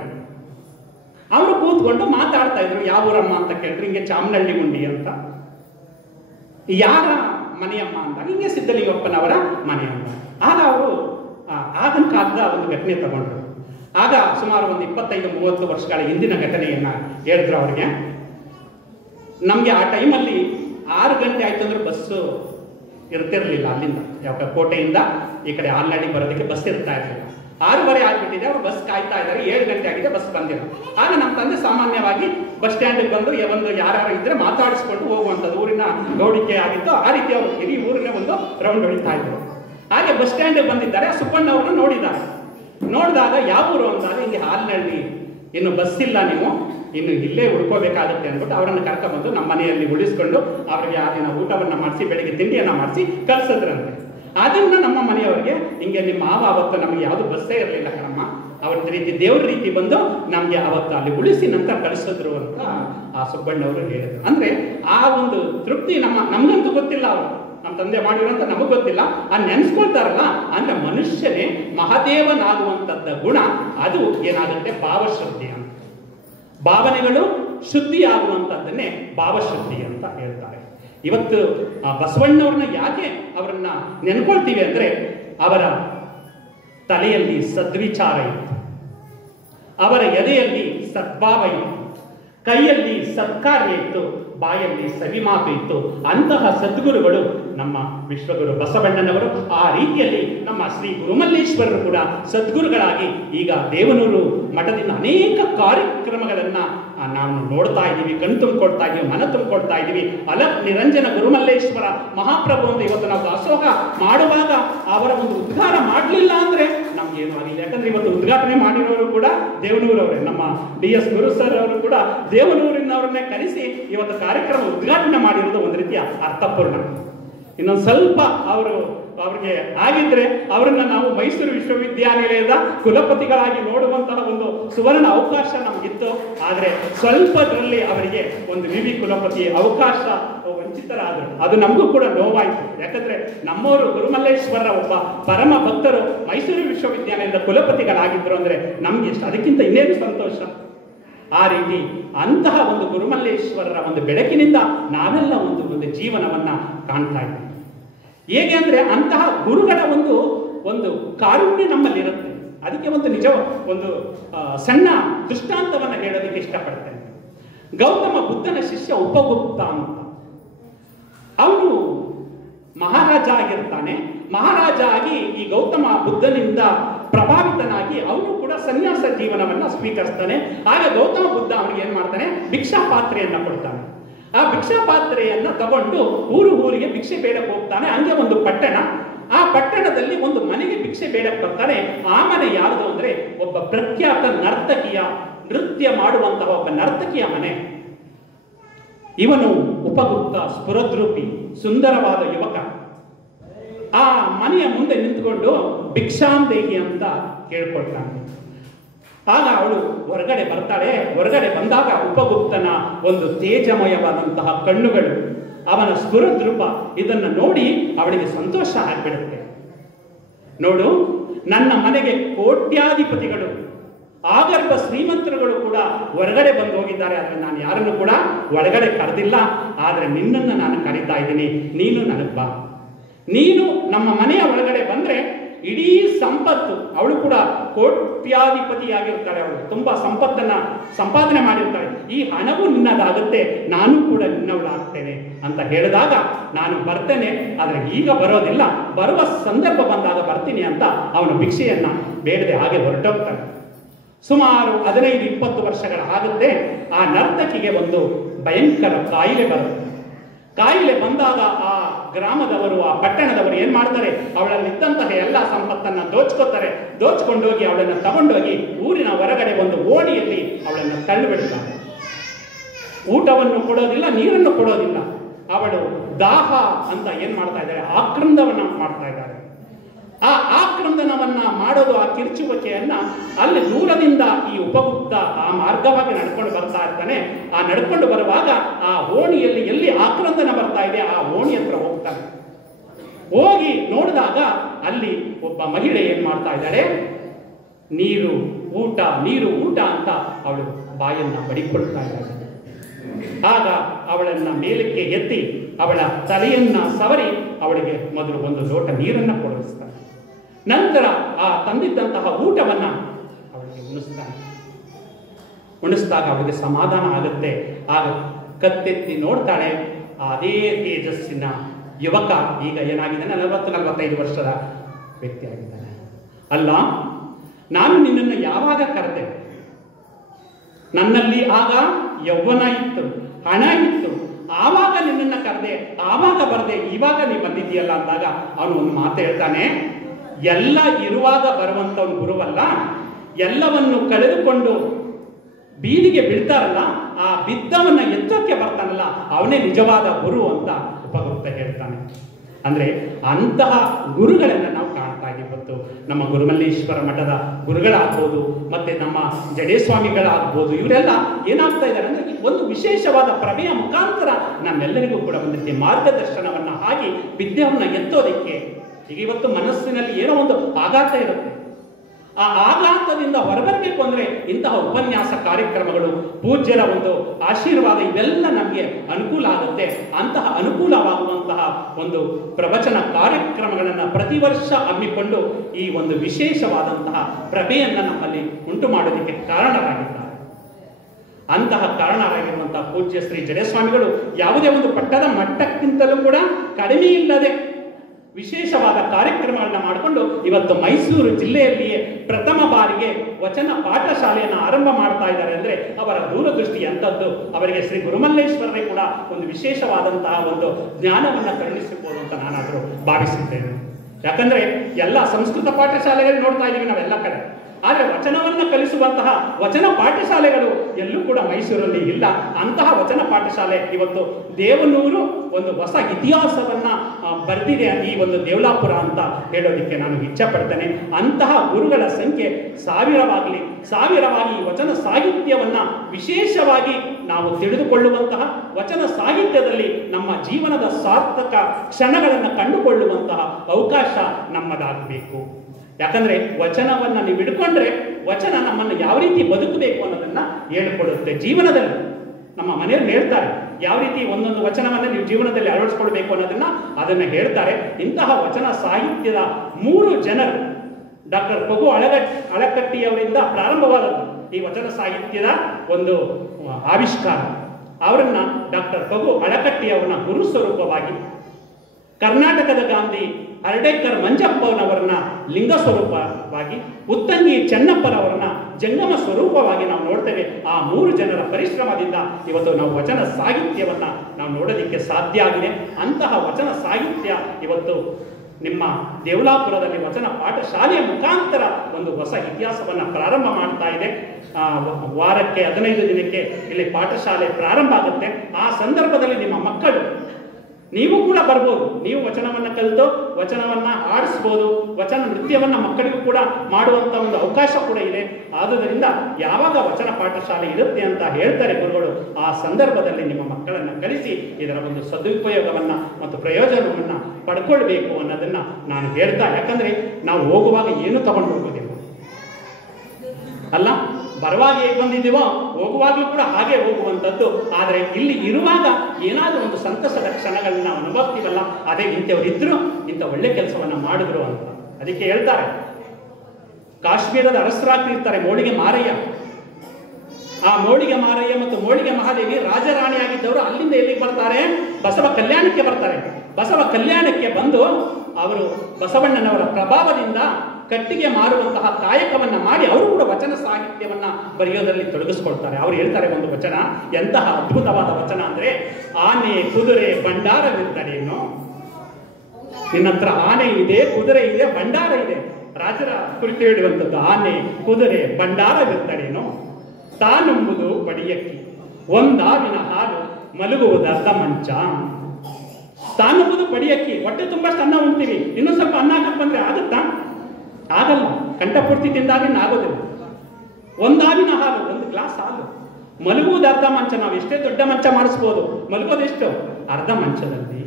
ಅವರು ಕೂತ್ಕೊಂಡು ಮಾತಾಡ್ತಾ ಇದ್ರು. ಯಾವ ಊರಮ್ಮ ಅಂತ ಕೇಳಿದ್ರು. ಹಿಂಗೆ ಚಾಮನಹಳ್ಳಿ ಗುಂಡಿ ಅಂತ. ಯಾರ ಮನೆಯಮ್ಮ ಅಂದಾಗ ಹಿಂಗೆ ಸಿದ್ದಲಿಂಗಪ್ಪನವರ ಮನೆಯಮ್ಮ. ಆಗ ಅವರು ಆಗಿನ ಕಾಲದ ಒಂದು ಘಟನೆ ತಗೊಂಡ್ರು. ಆಗ ಸುಮಾರು ಒಂದು 25-30 ವರ್ಷಗಳ ಹಿಂದಿನ ಘಟನೆಯನ್ನ ಹೇಳಿದ್ರು ಅವ್ರಿಗೆ. ನಮ್ಗೆ ಆ ಟೈಮಲ್ಲಿ 6 ಗಂಟೆ ಆಯ್ತು ಅಂದ್ರೆ ಬಸ್ಸು ಇರ್ತಿರ್ಲಿಲ್ಲ. ಅಲ್ಲಿಂದ ಯಾವ ಕೋಟೆಯಿಂದ ಈ ಕಡೆ ಆಲ್ನಹಳ್ಳಿ ಬರೋದಕ್ಕೆ ಬಸ್ ಇರ್ತಾ ಇರಲಿಲ್ಲ. 6:30 ಆಗ್ಬಿಟ್ಟಿದೆ. ಅವರು ಬಸ್ ಕಾಯ್ತಾ ಇದ್ದಾರೆ. 7 ಗಂಟೆ ಆಗಿದೆ, ಬಸ್ ಬಂದಿಲ್ಲ. ಆಗ ನಮ್ಮ ತಂದೆ ಸಾಮಾನ್ಯವಾಗಿ ಬಸ್ ಸ್ಟ್ಯಾಂಡಿಗೆ ಬಂದು ಒಂದು ಯಾರು ಇದ್ರೆ ಮಾತಾಡಿಸ್ಕೊಂಡು ಹೋಗುವಂಥದ್ದು. ಊರಿನ ಗೌಡಿಕೆ ಆಗಿತ್ತು. ಆ ರೀತಿ ಅವರು ಇಡೀ ಊರಿನ ಒಂದು ರೌಂಡ್ ಹೊಡಿತಾ ಇದ್ರು. ಹಾಗೆ ಬಸ್ ಸ್ಟ್ಯಾಂಡಿಗೆ ಬಂದಿದ್ದಾರೆ. ಸುಬ್ಬಣ್ಣ ಅವರು ನೋಡಿದ್ದಾರೆ. ನೋಡಿದಾಗ ಯಾವ ಊರು ಅಂದಾಗ ಹಿಂಗೆ ಆಲ್ನಹಳ್ಳಿ, ಇನ್ನು ಬಸ್ ಇಲ್ಲ, ನೀವು ಇನ್ನು ಇಲ್ಲೇ ಉಳ್ಕೋಬೇಕಾಗುತ್ತೆ ಅಂದ್ಬಿಟ್ಟು ಅವರನ್ನು ಕರ್ಕೊಂಡ್ಬಂದು ನಮ್ಮ ಮನೆಯಲ್ಲಿ ಉಳಿಸ್ಕೊಂಡು ಅವರಿಗೆ ಆ ದಿನ ಊಟವನ್ನ ಮಾಡಿಸಿ ಬೆಳಿಗ್ಗೆ ತಿಂಡಿಯನ್ನ ಮಾಡಿಸಿ ಕಳ್ಸಿದ್ರಂತೆ. ಅದನ್ನ ನಮ್ಮ ಮನೆಯವರಿಗೆ ಹಿಂಗೆ ನಿಮ್ಮ ಮಾವ ಅವತ್ತು ನಮಗೆ ಯಾವುದು ಬಸ್ಸೇ ಇರಲಿಲ್ಲ ಕಣಮ್ಮ, ಅವ್ರದ್ದು ರೀತಿ ದೇವ್ರ ರೀತಿ ಬಂದು ನಮ್ಗೆ ಅವತ್ತು ಅಲ್ಲಿ ಉಳಿಸಿ ನಂತರ ಕಳಿಸಿದ್ರು ಅಂತ ಆ ಸುಬ್ಬಣ್ಣವರು ಹೇಳಿದ್ರು. ಅಂದ್ರೆ ಆ ಒಂದು ತೃಪ್ತಿ ನಮ್ಗಂತೂ ಗೊತ್ತಿಲ್ಲ. ಅವರು ನಮ್ಮ ತಂದೆ ಮಾಡಿರೋಂತ ನಮಗ್ ಗೊತ್ತಿಲ್ಲ. ಆ ನೆನ್ಸ್ಕೊಳ್ತಾರಲ್ಲ, ಅಂದ್ರೆ ಮನುಷ್ಯನೇ ಮಹಾದೇವನಾಗುವಂತದ್ದ ಗುಣ ಅದು ಏನಾಗುತ್ತೆ, ಭಾವಶುದ್ಧಿ ಅಂತ. ಭಾವನೆಗಳು ಶುದ್ಧಿ ಆಗುವಂತದ್ದನ್ನೇ ಭಾವಶುದ್ಧಿ ಅಂತ ಹೇಳ್ತಾರೆ. ಇವತ್ತು ಬಸವಣ್ಣವ್ರನ್ನ ಯಾಕೆ ಅವರನ್ನ ನೆನ್ಕೊಳ್ತೀವಿ ಅಂದ್ರೆ ಅವರ ತಲೆಯಲ್ಲಿ ಸದ್ವಿಚಾರ ಇತ್ತು, ಅವರ ಎದೆಯಲ್ಲಿ ಸದ್ಭಾವ ಇತ್ತು, ಕೈಯಲ್ಲಿ ಸತ್ಕಾರ್ಯ ಇತ್ತು, ಬಾಯಲ್ಲಿ ಸವಿಮಾತು ಇತ್ತು. ಅಂತಹ ಸದ್ಗುರುಗಳು ನಮ್ಮ ವಿಶ್ವಗುರು ಬಸವಣ್ಣನವರು. ಆ ರೀತಿಯಲ್ಲಿ ನಮ್ಮ ಶ್ರೀ ಗುರುಮಲ್ಲೇಶ್ವರರು ಕೂಡ ಸದ್ಗುರುಗಳಾಗಿ ಈಗ ದೇವನೂರು ಮಠದಿಂದ ಅನೇಕ ಕಾರ್ಯಕ್ರಮಗಳನ್ನ ನಾವು ನೋಡ್ತಾ ಇದ್ದೀವಿ, ಕಣ್ ತುಂಬಿಕೊಡ್ತಾ ಇದ್ದೀವಿ, ಮನ ತುಂಬಿಕೊಡ್ತಾ ಇದ್ದೀವಿ. ಅಲಕ್ ನಿರಂಜನ ಗುರುಮಲ್ಲೇಶ್ವರ ಮಹಾಪ್ರಭು ಅಂತ ಇವತ್ತು ನಾವು ದಾಸೋಹ ಮಾಡುವಾಗ ಅವರ ಒಂದು ಉದ್ಘಾರ ಮಾಡಲಿಲ್ಲ ಅಂದ್ರೆ ನಮ್ಗೇನು ಆಗಿಲ್ಲ. ಯಾಕಂದ್ರೆ ಇವತ್ತು ಉದ್ಘಾಟನೆ ಮಾಡಿರೋರು ಕೂಡ ದೇವನೂರವರೇ. ನಮ್ಮ DS ಗುರು ಸರ್ ಅವರು ಕೂಡ ದೇವನೂರಿನವರನ್ನೇ ಕರೆಸಿ ಇವತ್ತು ಕಾರ್ಯಕ್ರಮ ಉದ್ಘಾಟನೆ ಮಾಡಿರೋದು ಒಂದು ರೀತಿಯ ಅರ್ಥಪೂರ್ಣ. ಇನ್ನೊಂದು ಸ್ವಲ್ಪ ಅವ್ರಿಗೆ ಆಗಿದ್ರೆ ಅವರನ್ನ ನಾವು ಮೈಸೂರು ವಿಶ್ವವಿದ್ಯಾನಿಲಯದ ಕುಲಪತಿಗಳಾಗಿ ನೋಡುವಂತಹ ಒಂದು ಸುವರ್ಣ ಅವಕಾಶ ನಮಗಿತ್ತು. ಆದರೆ ಸ್ವಲ್ಪದ್ರಲ್ಲಿ ಅವರಿಗೆ ಒಂದು ವಿವಿ ಕುಲಪತಿ ಅವಕಾಶ ವಂಚಿತರಾದರು. ಅದು ನಮಗೂ ಕೂಡ ನೋವಾಯಿತು. ಯಾಕಂದ್ರೆ ನಮ್ಮವರು ಗುರುಮಲ್ಲೇಶ್ವರರ ಒಬ್ಬ ಪರಮ ಭಕ್ತರು ಮೈಸೂರು ವಿಶ್ವವಿದ್ಯಾನಿಲಯದ ಕುಲಪತಿಗಳಾಗಿದ್ರು ಅಂದ್ರೆ ನಮ್ಗೆ ಅದಕ್ಕಿಂತ ಇನ್ನೇನು ಸಂತೋಷ. ಆ ರೀತಿ ಅಂತಹ ಒಂದು ಗುರುಮಲ್ಲೇಶ್ವರರ ಒಂದು ಬೆಳಕಿನಿಂದ ನಾವೆಲ್ಲ ಒಂದು ಜೀವನವನ್ನ ಕಾಣ್ತಾ ಇದ್ದೀವಿ. ಹೇಗೆ ಅಂದ್ರೆ ಅಂತಹ ಗುರುಗಳ ಒಂದು ಕಾರುಣ್ಯ ನಮ್ಮಲ್ಲಿರುತ್ತೆ. ಅದಕ್ಕೆ ಒಂದು ಸಣ್ಣ ದೃಷ್ಟಾಂತವನ್ನ ಹೇಳೋದಕ್ಕೆ ಇಷ್ಟಪಡ್ತೇನೆ. ಗೌತಮ ಬುದ್ಧನ ಶಿಷ್ಯ ಉಪಗುಪ್ತ ಅಂತ, ಅವನು ಮಹಾರಾಜ ಆಗಿರ್ತಾನೆ. ಮಹಾರಾಜ ಆಗಿ ಈ ಗೌತಮ ಬುದ್ಧನಿಂದ ಪ್ರಭಾವಿತನಾಗಿ ಅವನು ಕೂಡ ಸನ್ಯಾಸ ಜೀವನವನ್ನ ಸ್ವೀಕರಿಸ್ತಾನೆ. ಆಗ ಗೌತಮ ಬುದ್ಧ ಅವನಿಗೆ ಏನ್ ಮಾಡ್ತಾನೆ, ಭಿಕ್ಷಾ ಪಾತ್ರೆಯನ್ನ ಕೊಡ್ತಾನೆ. ಆ ಭಿಕ್ಷಾ ಪಾತ್ರೆಯನ್ನ ತಗೊಂಡು ಊರಿಗೆ ಭಿಕ್ಷೆ ಬೇಡಕ್ಕೆ ಹೋಗ್ತಾನೆ. ಹಂಗೆ ಒಂದು ಪಟ್ಟಣ, ಆ ಪಟ್ಟಣದಲ್ಲಿ ಒಂದು ಮನೆಗೆ ಭಿಕ್ಷೆ ಬೇಡಕ್ಕೆ ಹೋಗ್ತಾನೆ. ಆ ಮನೆ ಯಾವುದು ಅಂದ್ರೆ ಒಬ್ಬ ಪ್ರಖ್ಯಾತ ನರ್ತಕಿಯ, ನೃತ್ಯ ಮಾಡುವಂತಹ ಒಬ್ಬ ನರ್ತಕಿಯ ಮನೆ. ಇವನು ಉಪಗುಪ್ತ, ಸ್ಫುರದ್ರೂಪಿ, ಸುಂದರವಾದ ಯುವಕ. ಆ ಮನೆಯ ಮುಂದೆ ನಿಂತುಕೊಂಡು ಭಿಕ್ಷಾಂದೇಹಿ ಅಂತ ಕೇಳ್ಕೊಳ್ತಾನೆ. ಆಗ ಅವಳು ಹೊರಗಡೆ ಬರ್ತಾಳೆ. ಹೊರಗಡೆ ಬಂದಾಗ ಉಪಗುಪ್ತನ ಒಂದು ತೇಜಮಯವಾದಂತಹ ಕಣ್ಣುಗಳು, ಅವನ ಸ್ಫುರದ್ರೂಪ ಇದನ್ನು ನೋಡಿ ಅವಳಿಗೆ ಸಂತೋಷ ಆಗ್ಬಿಡುತ್ತೆ. ನೋಡು, ನನ್ನ ಮನೆಗೆ ಕೋಟ್ಯಾಧಿಪತಿಗಳು, ಆಗರ್ಭ ಶ್ರೀಮಂತರುಗಳು ಕೂಡ ಹೊರಗಡೆ ಬಂದು ಹೋಗಿದ್ದಾರೆ. ಆದರೆ ನಾನು ಯಾರನ್ನು ಕೂಡ ಒಳಗಡೆ ಕರೆದಿಲ್ಲ. ಆದರೆ ನಿನ್ನನ್ನು ನಾನು ಕರೀತಾ ಇದ್ದೀನಿ, ನೀನು ನನಗೆ ಬಾ. ನೀನು ನಮ್ಮ ಮನೆಯ ಒಳಗಡೆ ಬಂದ್ರೆ ಇಡೀ ಸಂಪತ್ತು, ಅವಳು ಕೂಡ ಕೋಟ್ಯಾಧಿಪತಿಯಾಗಿರ್ತಾಳೆ, ಅವಳು ತುಂಬಾ ಸಂಪತ್ತನ್ನ ಸಂಪಾದನೆ ಮಾಡಿರ್ತಾಳೆ. ಈ ಹಣವು ನಿನ್ನದಾಗುತ್ತೆ, ನಾನು ಕೂಡ ನಿನ್ನವಳಾಗ್ತೇನೆ ಅಂತ ಹೇಳಿದಾಗ ನಾನು ಬರ್ತೇನೆ, ಆದರೆ ಈಗ ಬರೋದಿಲ್ಲ, ಬರುವ ಸಂದರ್ಭ ಬಂದಾಗ ಬರ್ತೀನಿ ಅಂತ ಅವನು ಭಿಕ್ಷೆಯನ್ನ ಬೇಡದೆ ಹಾಗೆ ಹೊರಟೋಗ್ತಾನೆ. ಸುಮಾರು 15-20 ವರ್ಷಗಳ ಆಗುತ್ತೆ. ಆ ನರ್ತಕಿಗೆ ಒಂದು ಭಯಂಕರ ಕಾಯಿಲೆ ಬರುತ್ತೆ. ಕಾಯಿಲೆ ಬಂದಾಗ ಆ ಗ್ರಾಮದವರು, ಆ ಪಟ್ಟಣದವರು ಏನ್ ಮಾಡ್ತಾರೆ, ಅವಳಲ್ಲಿದ್ದಂತಹ ಎಲ್ಲ ಸಂಪತ್ತನ್ನ ದೋಚ್ಕೊಂಡೋಗಿ ಅವಳನ್ನ ತಗೊಂಡೋಗಿ ಊರಿನ ಹೊರಗಡೆ ಒಂದು ಓಣಿಯಲ್ಲಿ ಅವಳನ್ನ ತಳ್ಳಿಬಿಡ್ತಾರೆ. ಊಟವನ್ನು ಕೊಡೋದಿಲ್ಲ, ನೀರನ್ನು ಕೊಡೋದಿಲ್ಲ. ಅವಳು ದಾಹ ಅಂತ ಏನ್ ಮಾಡ್ತಾ ಇದ್ದಾರೆ, ಆಕ್ರಂದವನ್ನ ಮಾಡ್ತಾ ಇದ್ದಾರೆ. ಪ್ರಯತ್ನವನ್ನ ಮಾಡೋದು, ಆ ಕಿರ್ಚುವಿಕೆಯನ್ನ ಅಲ್ಲಿ ದೂರದಿಂದ ಈ ಉಪಗುಪ್ತ ಆ ಮಾರ್ಗವಾಗಿ ನಡ್ಕೊಂಡು ಬರ್ತಾ ಇರ್ತಾನೆ. ಆ ನಡ್ಕೊಂಡು ಬರುವಾಗ ಆ ಓಣಿಯಲ್ಲಿ ಎಲ್ಲಿ ಆಕ್ರಂದನ ಬರ್ತಾ ಇದೆ ಆ ಓಣಿ ಹತ್ರ ಹೋಗ್ತಾನೆ. ಹೋಗಿ ನೋಡಿದಾಗ ಅಲ್ಲಿ ಒಬ್ಬ ಮಹಿಳೆ ಏನ್ ಮಾಡ್ತಾ ಇದ್ದಾಳೆ, ನೀರು ಊಟ ಅಂತ ಅವಳು ಬಾಯನ್ನ ಬಡಿಕೊಳ್ತಾ ಇದ್ದಾಳೆ. ಆಗ ಅವಳನ್ನ ಮೇಲಕ್ಕೆ ಎತ್ತಿ ಅವಳ ತಲೆಯನ್ನ ಸವರಿ ಅವಳಿಗೆ ಮೊದಲು ಒಂದು ಲೋಟ ನೀರನ್ನ ಕೊಡಿಸ್ತಾನೆ. ನಂತರ ಆ ತಂದಿದ್ದಂತಹ ಊಟವನ್ನ ಅವಳಿಗೆ ಉಣಿಸಿದಾಗ ಅವಳಿಗೆ ಸಮಾಧಾನ ಆಗುತ್ತೆ. ಆಗ ಕತ್ತೆತ್ತಿ ನೋಡ್ತಾಳೆ, ಅದೇ ತೇಜಸ್ಸಿನ ಯುವಕ ಈಗ ಏನಾಗಿದ್ದಾನೆ, 40-45 ವರ್ಷದ ವ್ಯಕ್ತಿ ಆಗಿದ್ದಾನೆ. ಅಲ್ಲ, ನಾನು ನಿನ್ನನ್ನು ಯಾವಾಗ ಕರೆದೆ? ನನ್ನಲ್ಲಿ ಆಗ ಯೌವನ ಇತ್ತು, ಹಣ ಇತ್ತು, ಆವಾಗ ನಿನ್ನನ್ನು ಕರೆದೆ, ಆವಾಗ ಬರ್ದೆ, ಇವಾಗ ನೀ ಬಂದಿದ್ದೀಯಲ್ಲ ಅಂದಾಗ ಅವನು ಒಂದು ಮಾತು ಹೇಳ್ತಾನೆ, ಎಲ್ಲ ಇರುವಾಗ ಬರುವಂತವನು ಗುರುವಲ್ಲ, ಎಲ್ಲವನ್ನು ಕಳೆದುಕೊಂಡು ಬೀದಿಗೆ ಬೀಳ್ತಾರಲ್ಲ, ಆ ಬಿದ್ದವನ್ನ ಎತ್ತಕ್ಕೆ ಬರ್ತಾನಲ್ಲ ಅವನೇ ನಿಜವಾದ ಗುರು ಅಂತ ಉಪಗುಪ್ತ ಹೇಳ್ತಾನೆ. ಅಂದ್ರೆ ಅಂತಹ ಗುರುಗಳನ್ನ ನಾವು ಕಾಣ್ತಾ ಇದ್ದೀವಿ. ಇವತ್ತು ನಮ್ಮ ಗುರುಮಲ್ಲೇಶ್ವರ ಮಠದ ಗುರುಗಳಾಗ್ಬೋದು, ಮತ್ತೆ ನಮ್ಮ ಜಡೇಸ್ವಾಮಿಗಳಾಗ್ಬೋದು, ಇವರೆಲ್ಲ ಏನಾಗ್ತಾ ಇದ್ದಾರೆ ಅಂದ್ರೆ ಒಂದು ವಿಶೇಷವಾದ ಪ್ರಭೆಯ ಮುಖಾಂತರ ನಮ್ಮೆಲ್ಲರಿಗೂ ಕೂಡ ಒಂದು ರೀತಿ ಮಾರ್ಗದರ್ಶನವನ್ನ ಹಾಕಿ ವಿದ್ಯೆಯನ್ನ ಎತ್ತೋದಕ್ಕೆ. ಈಗ ಇವತ್ತು ಮನಸ್ಸಿನಲ್ಲಿ ಏನೋ ಒಂದು ಆಘಾತ ಇರುತ್ತೆ, ಆ ಆಘಾತದಿಂದ ಹೊರಬರಬೇಕು ಅಂದ್ರೆ ಇಂತಹ ಉಪನ್ಯಾಸ ಕಾರ್ಯಕ್ರಮಗಳು, ಪೂಜ್ಯರ ಒಂದು ಆಶೀರ್ವಾದ ಇವೆಲ್ಲ ನಮಗೆ ಅನುಕೂಲ ಆಗುತ್ತೆ. ಅಂತಹ ಅನುಕೂಲವಾಗುವಂತಹ ಒಂದು ಪ್ರವಚನ ಕಾರ್ಯಕ್ರಮಗಳನ್ನು ಪ್ರತಿ ವರ್ಷ ಹಮ್ಮಿಕೊಂಡು ಈ ಒಂದು ವಿಶೇಷವಾದಂತಹ ಪ್ರಭೆಯನ್ನ ನಮ್ಮಲ್ಲಿ ಉಂಟು ಮಾಡೋದಕ್ಕೆ ಕಾರಣರಾಗಿದ್ದಾರೆ. ಅಂತಹ ಕಾರಣರಾಗಿರುವಂತಹ ಪೂಜ್ಯ ಶ್ರೀ ಜಡೇಸ್ವಾಮಿಗಳು ಯಾವುದೇ ಒಂದು ಪಟ್ಟದ ಮಟ್ಟಕ್ಕಿಂತಲೂ ಕೂಡ ಕಡಿಮೆ ಇಲ್ಲದೆ ವಿಶೇಷವಾದ ಕಾರ್ಯಕ್ರಮಗಳನ್ನ ಮಾಡಿಕೊಂಡು ಇವತ್ತು ಮೈಸೂರು ಜಿಲ್ಲೆಯಲ್ಲಿಯೇ ಪ್ರಥಮ ಬಾರಿಗೆ ವಚನ ಪಾಠಶಾಲೆಯನ್ನು ಆರಂಭ ಮಾಡ್ತಾ ಇದ್ದಾರೆ ಅಂದ್ರೆ ಅವರ ದೂರದೃಷ್ಟಿ ಎಂಥದ್ದು. ಅವರಿಗೆ ಶ್ರೀ ಗುರುಮಲ್ಲೇಶ್ವರರೇ ಕೂಡ ಒಂದು ವಿಶೇಷವಾದಂತಹ ಒಂದು ಜ್ಞಾನವನ್ನ ಕರುಣಿಸಬಹುದು ಅಂತ ನಾನಾದರೂ ಭಾವಿಸಿದ್ದೇನೆ. ಯಾಕಂದ್ರೆ ಎಲ್ಲ ಸಂಸ್ಕೃತ ಪಾಠಶಾಲೆಗಳು ನೋಡ್ತಾ ಇದೀವಿ ನಾವೆಲ್ಲ ಕಡೆ, ಆದರೆ ವಚನವನ್ನ ಕಲಿಸುವಂತಹ ವಚನ ಪಾಠಶಾಲೆಗಳು ಎಲ್ಲೂ ಕೂಡ ಮೈಸೂರಲ್ಲಿ ಇಲ್ಲ. ಅಂತಹ ವಚನ ಪಾಠಶಾಲೆ ಇವತ್ತು ದೇವನೂರು ಒಂದು ಹೊಸ ಇತಿಹಾಸವನ್ನ ಬರೆದಿದೆ ಈ ಒಂದು ದೇವಲಾಪುರ ಅಂತ ಹೇಳೋದಿಕ್ಕೆ ನಾನು ಇಚ್ಛೆ ಪಡ್ತೇನೆ. ಅಂತಹ ಗುರುಗಳ ಸಂಖ್ಯೆ ಸಾವಿರವಾಗಿ ಈ ವಚನ ಸಾಹಿತ್ಯವನ್ನ ವಿಶೇಷವಾಗಿ ನಾವು ತಿಳಿದುಕೊಳ್ಳುವಂತಹ, ವಚನ ಸಾಹಿತ್ಯದಲ್ಲಿ ನಮ್ಮ ಜೀವನದ ಸಾರ್ಥಕ ಕ್ಷಣಗಳನ್ನು ಕಂಡುಕೊಳ್ಳುವಂತಹ ಅವಕಾಶ ನಮ್ಮದಾಗಬೇಕು. ಯಾಕಂದ್ರೆ ವಚನವನ್ನ ನೀವು ಹಿಡ್ಕೊಂಡ್ರೆ ವಚನ ನಮ್ಮನ್ನು ಯಾವ ರೀತಿ ಬದುಕಬೇಕು ಅನ್ನೋದನ್ನ ಹೇಳಿಕೊಡುತ್ತೆ. ಜೀವನದಲ್ಲಿ ನಮ್ಮ ಮನೆಯಲ್ಲಿ ಹೇಳ್ತಾರೆ ಯಾವ ರೀತಿ ಒಂದೊಂದು ವಚನವನ್ನ ನೀವು ಜೀವನದಲ್ಲಿ ಅಳವಡಿಸ್ಕೊಳ್ಬೇಕು ಅನ್ನೋದನ್ನ ಅದನ್ನ ಹೇಳ್ತಾರೆ. ಇಂತಹ ವಚನ ಸಾಹಿತ್ಯದ 3 ಜನರು ಡಾಕ್ಟರ್ ಕೊಗು ಅಳಕಟ್ಟಿಯವರಿಂದ ಪ್ರಾರಂಭವಾದದ್ದು ಈ ವಚನ ಸಾಹಿತ್ಯದ ಒಂದು ಆವಿಷ್ಕಾರ. ಅವರನ್ನ ಡಾಕ್ಟರ್ ಕೊಗು ಅಳಕಟ್ಟಿಯವರನ್ನ ಗುರು ಸ್ವರೂಪವಾಗಿ, ಕರ್ನಾಟಕದ ಗಾಂಧಿ ಹರ್ಡೇಕರ್ ಮಂಜಪ್ಪನವರನ್ನ ಲಿಂಗ ಸ್ವರೂಪವಾಗಿ, ಉತ್ತಂಗಿ ಚೆನ್ನಪ್ಪನವರನ್ನ ಜಂಗಮ ಸ್ವರೂಪವಾಗಿ ನಾವು ನೋಡ್ತೇವೆ. ಆ 3 ಜನರ ಪರಿಶ್ರಮದಿಂದ ಇವತ್ತು ನಾವು ವಚನ ಸಾಹಿತ್ಯವನ್ನ ನಾವು ನೋಡೋದಿಕ್ಕೆ ಸಾಧ್ಯ ಆಗಿದೆ. ಅಂತಹ ವಚನ ಸಾಹಿತ್ಯ ಇವತ್ತು ನಿಮ್ಮ ದೇವಲಾಪುರದಲ್ಲಿ ವಚನ ಪಾಠಶಾಲೆಯ ಮುಖಾಂತರ ಒಂದು ಹೊಸ ಇತಿಹಾಸವನ್ನ ಪ್ರಾರಂಭ ಮಾಡ್ತಾ ಇದೆ. ವಾರಕ್ಕೆ 15 ದಿನಕ್ಕೆ ಇಲ್ಲಿ ಪಾಠಶಾಲೆ ಪ್ರಾರಂಭ ಆಗುತ್ತೆ. ಆ ಸಂದರ್ಭದಲ್ಲಿ ನಿಮ್ಮ ಮಕ್ಕಳು ನೀವು ಕೂಡ ಬರ್ಬೋದು, ನೀವು ವಚನವನ್ನ ಕಲಿತು ವಚನವನ್ನ ಆಡಿಸ್ಬೋದು, ವಚನ ನೃತ್ಯವನ್ನ ಮಕ್ಕಳಿಗೂ ಕೂಡ ಮಾಡುವಂತ ಒಂದು ಅವಕಾಶ ಕೂಡ ಇದೆ. ಆದುದರಿಂದ ಯಾವಾಗ ವಚನ ಪಾಠಶಾಲೆ ಇರುತ್ತೆ ಅಂತ ಹೇಳ್ತಾರೆ ಗುರುಗಳು, ಆ ಸಂದರ್ಭದಲ್ಲಿ ನಿಮ್ಮ ಮಕ್ಕಳನ್ನ ಕಲಿಸಿ ಇದರ ಒಂದು ಸದುಪಯೋಗವನ್ನ ಮತ್ತು ಪ್ರಯೋಜನವನ್ನ ಪಡ್ಕೊಳ್ಬೇಕು ಅನ್ನೋದನ್ನ ನಾನು ಹೇಳ್ತಾ. ಯಾಕಂದ್ರೆ ನಾವು ಹೋಗುವಾಗ ಏನು ತಗೊಂಡು ಹೋಗೋದಿಲ್ಲ ಅಲ್ಲ, ಬರುವಾಗ ಹೇಗೆ ಬಂದಿದ್ದೀವೋ ಹೋಗುವಾಗಲೂ ಕೂಡ ಹಾಗೆ ಹೋಗುವಂಥದ್ದು. ಆದರೆ ಇಲ್ಲಿ ಇರುವಾಗ ಏನಾದರೂ ಒಂದು ಸಂತಸದ ಕ್ಷಣಗಳನ್ನ ನಾವು ಅನುಭವಿಸ್ತೀವಲ್ಲ, ಅದೇ ಇಂಥವ್ರು ಇದ್ರು ಇಂಥ ಒಳ್ಳೆ ಕೆಲಸವನ್ನ ಮಾಡಿದ್ರು ಅಂತ. ಅದಕ್ಕೆ ಹೇಳ್ತಾರೆ, ಕಾಶ್ಮೀರದ ಅರಸರಾಗ್ತಿರ್ತಾರೆ ಮೋಳಿಗೆ ಮಾರಯ್ಯ. ಆ ಮೋಳಿಗೆ ಮಾರಯ್ಯ ಮತ್ತು ಮೋಳಿಗೆ ಮಹಾದೇವಿ ರಾಜರಾಣಿಯಾಗಿದ್ದವರು ಅಲ್ಲಿಂದ ಎಲ್ಲಿಗೆ ಬರ್ತಾರೆ? ಬಸವ ಕಲ್ಯಾಣಕ್ಕೆ ಬರ್ತಾರೆ. ಬಸವ ಕಲ್ಯಾಣಕ್ಕೆ ಬಂದು ಅವರು ಬಸವಣ್ಣನವರ ಪ್ರಭಾವದಿಂದ ಕಟ್ಟಿಗೆ ಮಾರುವಂತಹ ಕಾಯಕವನ್ನ ಮಾಡಿ ಅವರು ಕೂಡ ವಚನ ಸಾಹಿತ್ಯವನ್ನ ಬರೆಯೋದರಲ್ಲಿ ತೊಡಗಿಸ್ಕೊಳ್ತಾರೆ. ಅವ್ರು ಹೇಳ್ತಾರೆ ಒಂದು ವಚನ, ಎಂತಹ ಅದ್ಭುತವಾದ ವಚನ ಅಂದ್ರೆ, ಆನೆ ಕುದುರೆ ಭಂಡಾರವಿದ್ದರೇನು, ನಿನ್ನ ಹತ್ರ ಆನೆ ಇದೆ, ಕುದುರೆ ಇದೆ, ಭಂಡಾರ ಇದೆ. ರಾಜರ ಕುರಿತು ಹೇಳುವಂಥದ್ದು, ಆನೆ ಕುದುರೆ ಭಂಡಾರವಿದ್ದರೇನು, ತಾನೆಂಬುದು ಪಡಿಯಕ್ಕಿ ಒಂದಾವಿನ ಹಾಲು ಮಲಗುವುದರ್ಧ ಮಂಚ. ತಾನೆಂಬುದು ಪಡಿಯಕ್ಕಿ, ಹೊಟ್ಟೆ ತುಂಬಷ್ಟು ಅನ್ನ ಉಣ್ತೀವಿ, ಇನ್ನೊಂದು ಸ್ವಲ್ಪ ಅನ್ನ ಹಾಕಕ್ ಬಂದ್ರೆ ಆಗುತ್ತಾ? ಆಗಲ್ಲ. ಕಂಠಪೂರ್ತಿ ತಿಂದಾಗ ಆಗೋದಿಲ್ಲ. ಒಂದಾವಿನ ಹಾಲು, ಒಂದು ಗ್ಲಾಸ್ ಹಾಲು. ಮಲಗುವುದು ಅರ್ಧ ಮಂಚ. ನಾವು ಎಷ್ಟೇ ದೊಡ್ಡ ಮಂಚ ಮಾಡಿಸ್ಬೋದು, ಮಲಗೋದೆಷ್ಟು? ಅರ್ಧ ಮಂಚದಲ್ಲಿ.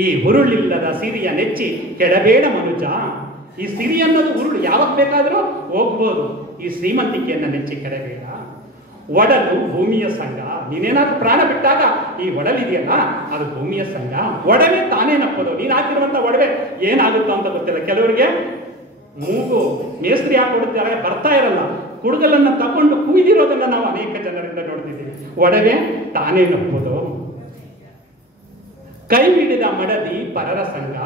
ಈ ಹುರುಳಿಲ್ಲದ ಸಿರಿಯ ನೆಚ್ಚಿ ಕೆಡಬೇಡ ಮನುಜ. ಈ ಸಿರಿ ಅನ್ನೋದು ಹುರುಳು ಯಾವಾಗ ಬೇಕಾದರೂ ಹೋಗ್ಬೋದು. ಈ ಶ್ರೀಮಂತಿಕೆಯನ್ನು ನೆಚ್ಚಿ ಕೆಡಬೇಡ. ಒಡಲು ಭೂಮಿಯ ಸಂಘ. ನೀನೇನಾದ್ರೂ ಪ್ರಾಣ ಬಿಟ್ಟಾಗ ಈ ಒಡಲಿದೆಯಲ್ಲ, ಅದು ಭೂಮಿಯ ಸಂಘ. ಒಡವೆ ತಾನೇ ನಪ್ಪೋದು. ನೀನು ಹಾಕಿರುವಂತ ಒಡವೆ ಏನಾಗುತ್ತೋ ಅಂತ ಗೊತ್ತಿಲ್ಲ. ಕೆಲವರಿಗೆ ಮೂಗು ಮೇಸ್ತ್ರಿ ಹಾಕೊಡುತ್ತಾರೆ, ಬರ್ತಾ ಇರಲ್ಲ. ಕುಡುಗಲನ್ನ ತಗೊಂಡು ಕುಯ್ದಿರೋದನ್ನ ನಾವು ಅನೇಕ ಜನರಿಂದ ನೋಡ್ತಿದ್ದೀವಿ. ಒಡವೆ ತಾನೇ ನಪ್ಪೋದು. ಕೈ ಹಿಡಿದ ಮಡದಿ ಪರರ ಸಂಘ,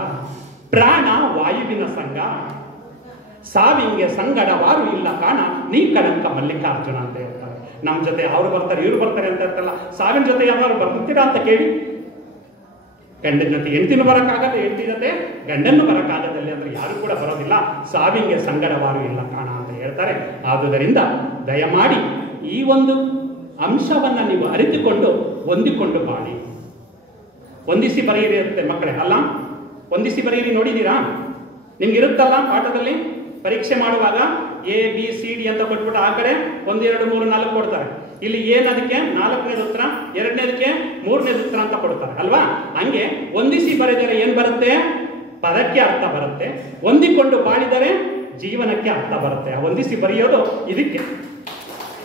ಪ್ರಾಣ ವಾಯುವಿನ ಸಂಘ. ಸಾವಿಂಗೆ ಸಂಗಡವಾರು ಇಲ್ಲ ಕಾಣ, ನೀ ಕಳಂಕ ಮಲ್ಲಿಕಾರ್ಜುನ ಅಂತ ಹೇಳ್ತಾರೆ. ನಮ್ಮ ಜೊತೆ ಅವ್ರು ಬರ್ತಾರೆ, ಇವ್ರು ಬರ್ತಾರೆ ಅಂತ ಇರ್ತಲ್ಲ. ಸಾವಿನ ಜೊತೆ ಯಾರು ಬರ್ತೀರಾ ಅಂತ ಕೇಳಿ. ಗಂಡನ ಜೊತೆ ಹೆಂಡತಿನೂ ಬರಕ್ಕಾಗತ್ತೆ, ಹೆಂಡತಿ ಜೊತೆ ಗಂಡನ್ನು ಬರಕ್ಕಾಗದಲ್ಲಿ ಅಂದ್ರೆ ಯಾರು ಕೂಡ ಬರೋದಿಲ್ಲ. ಸಾವಿಂಗೆ ಸಂಗಡವಾರು ಇಲ್ಲ ಕಾಣ ಅಂತ ಹೇಳ್ತಾರೆ. ಆದುದರಿಂದ ದಯಮಾಡಿ ಈ ಒಂದು ಅಂಶವನ್ನ ನೀವು ಅರಿತುಕೊಂಡು ಹೊಂದಿಕೊಂಡು ಬಾಳಿ. ಹೊಂದಿಸಿ ಬರೆಯಿರಿ ಇರುತ್ತೆ ಮಕ್ಕಳೇ, ಅಲ್ಲ? ಹೊಂದಿಸಿ ಬರೆಯಿರಿ ನೋಡಿದ್ದೀರಾ? ನಿಮ್ಗೆ ಇರುತ್ತಲ್ಲ ಪಾಠದಲ್ಲಿ ಪರೀಕ್ಷೆ ಮಾಡುವಾಗ ABCD ಅಂತ ಕೊಟ್ಬಿಟ್ಟು ಆ ಕಡೆ 1 2 3 4 ಕೊಡ್ತಾರೆ. ಇಲ್ಲಿ ಏನದಕ್ಕೆ 4ನೇದು ಉತ್ತರ, 2ನೇದಕ್ಕೆ 3ನೇದು ಉತ್ತರ ಅಂತ ಕೊಡ್ತಾರೆ ಅಲ್ವಾ? ಹಂಗೆ ಹೊಂದಿಸಿ ಬರೆದರೆ ಏನ್ ಬರುತ್ತೆ? ಪದಕ್ಕೆ ಅರ್ಥ ಬರುತ್ತೆ. ಹೊಂದಿಕೊಂಡು ಬಾಳಿದರೆ ಜೀವನಕ್ಕೆ ಅರ್ಥ ಬರುತ್ತೆ. ಹೊಂದಿಸಿ ಬರೆಯೋದು ಇದಕ್ಕೆ.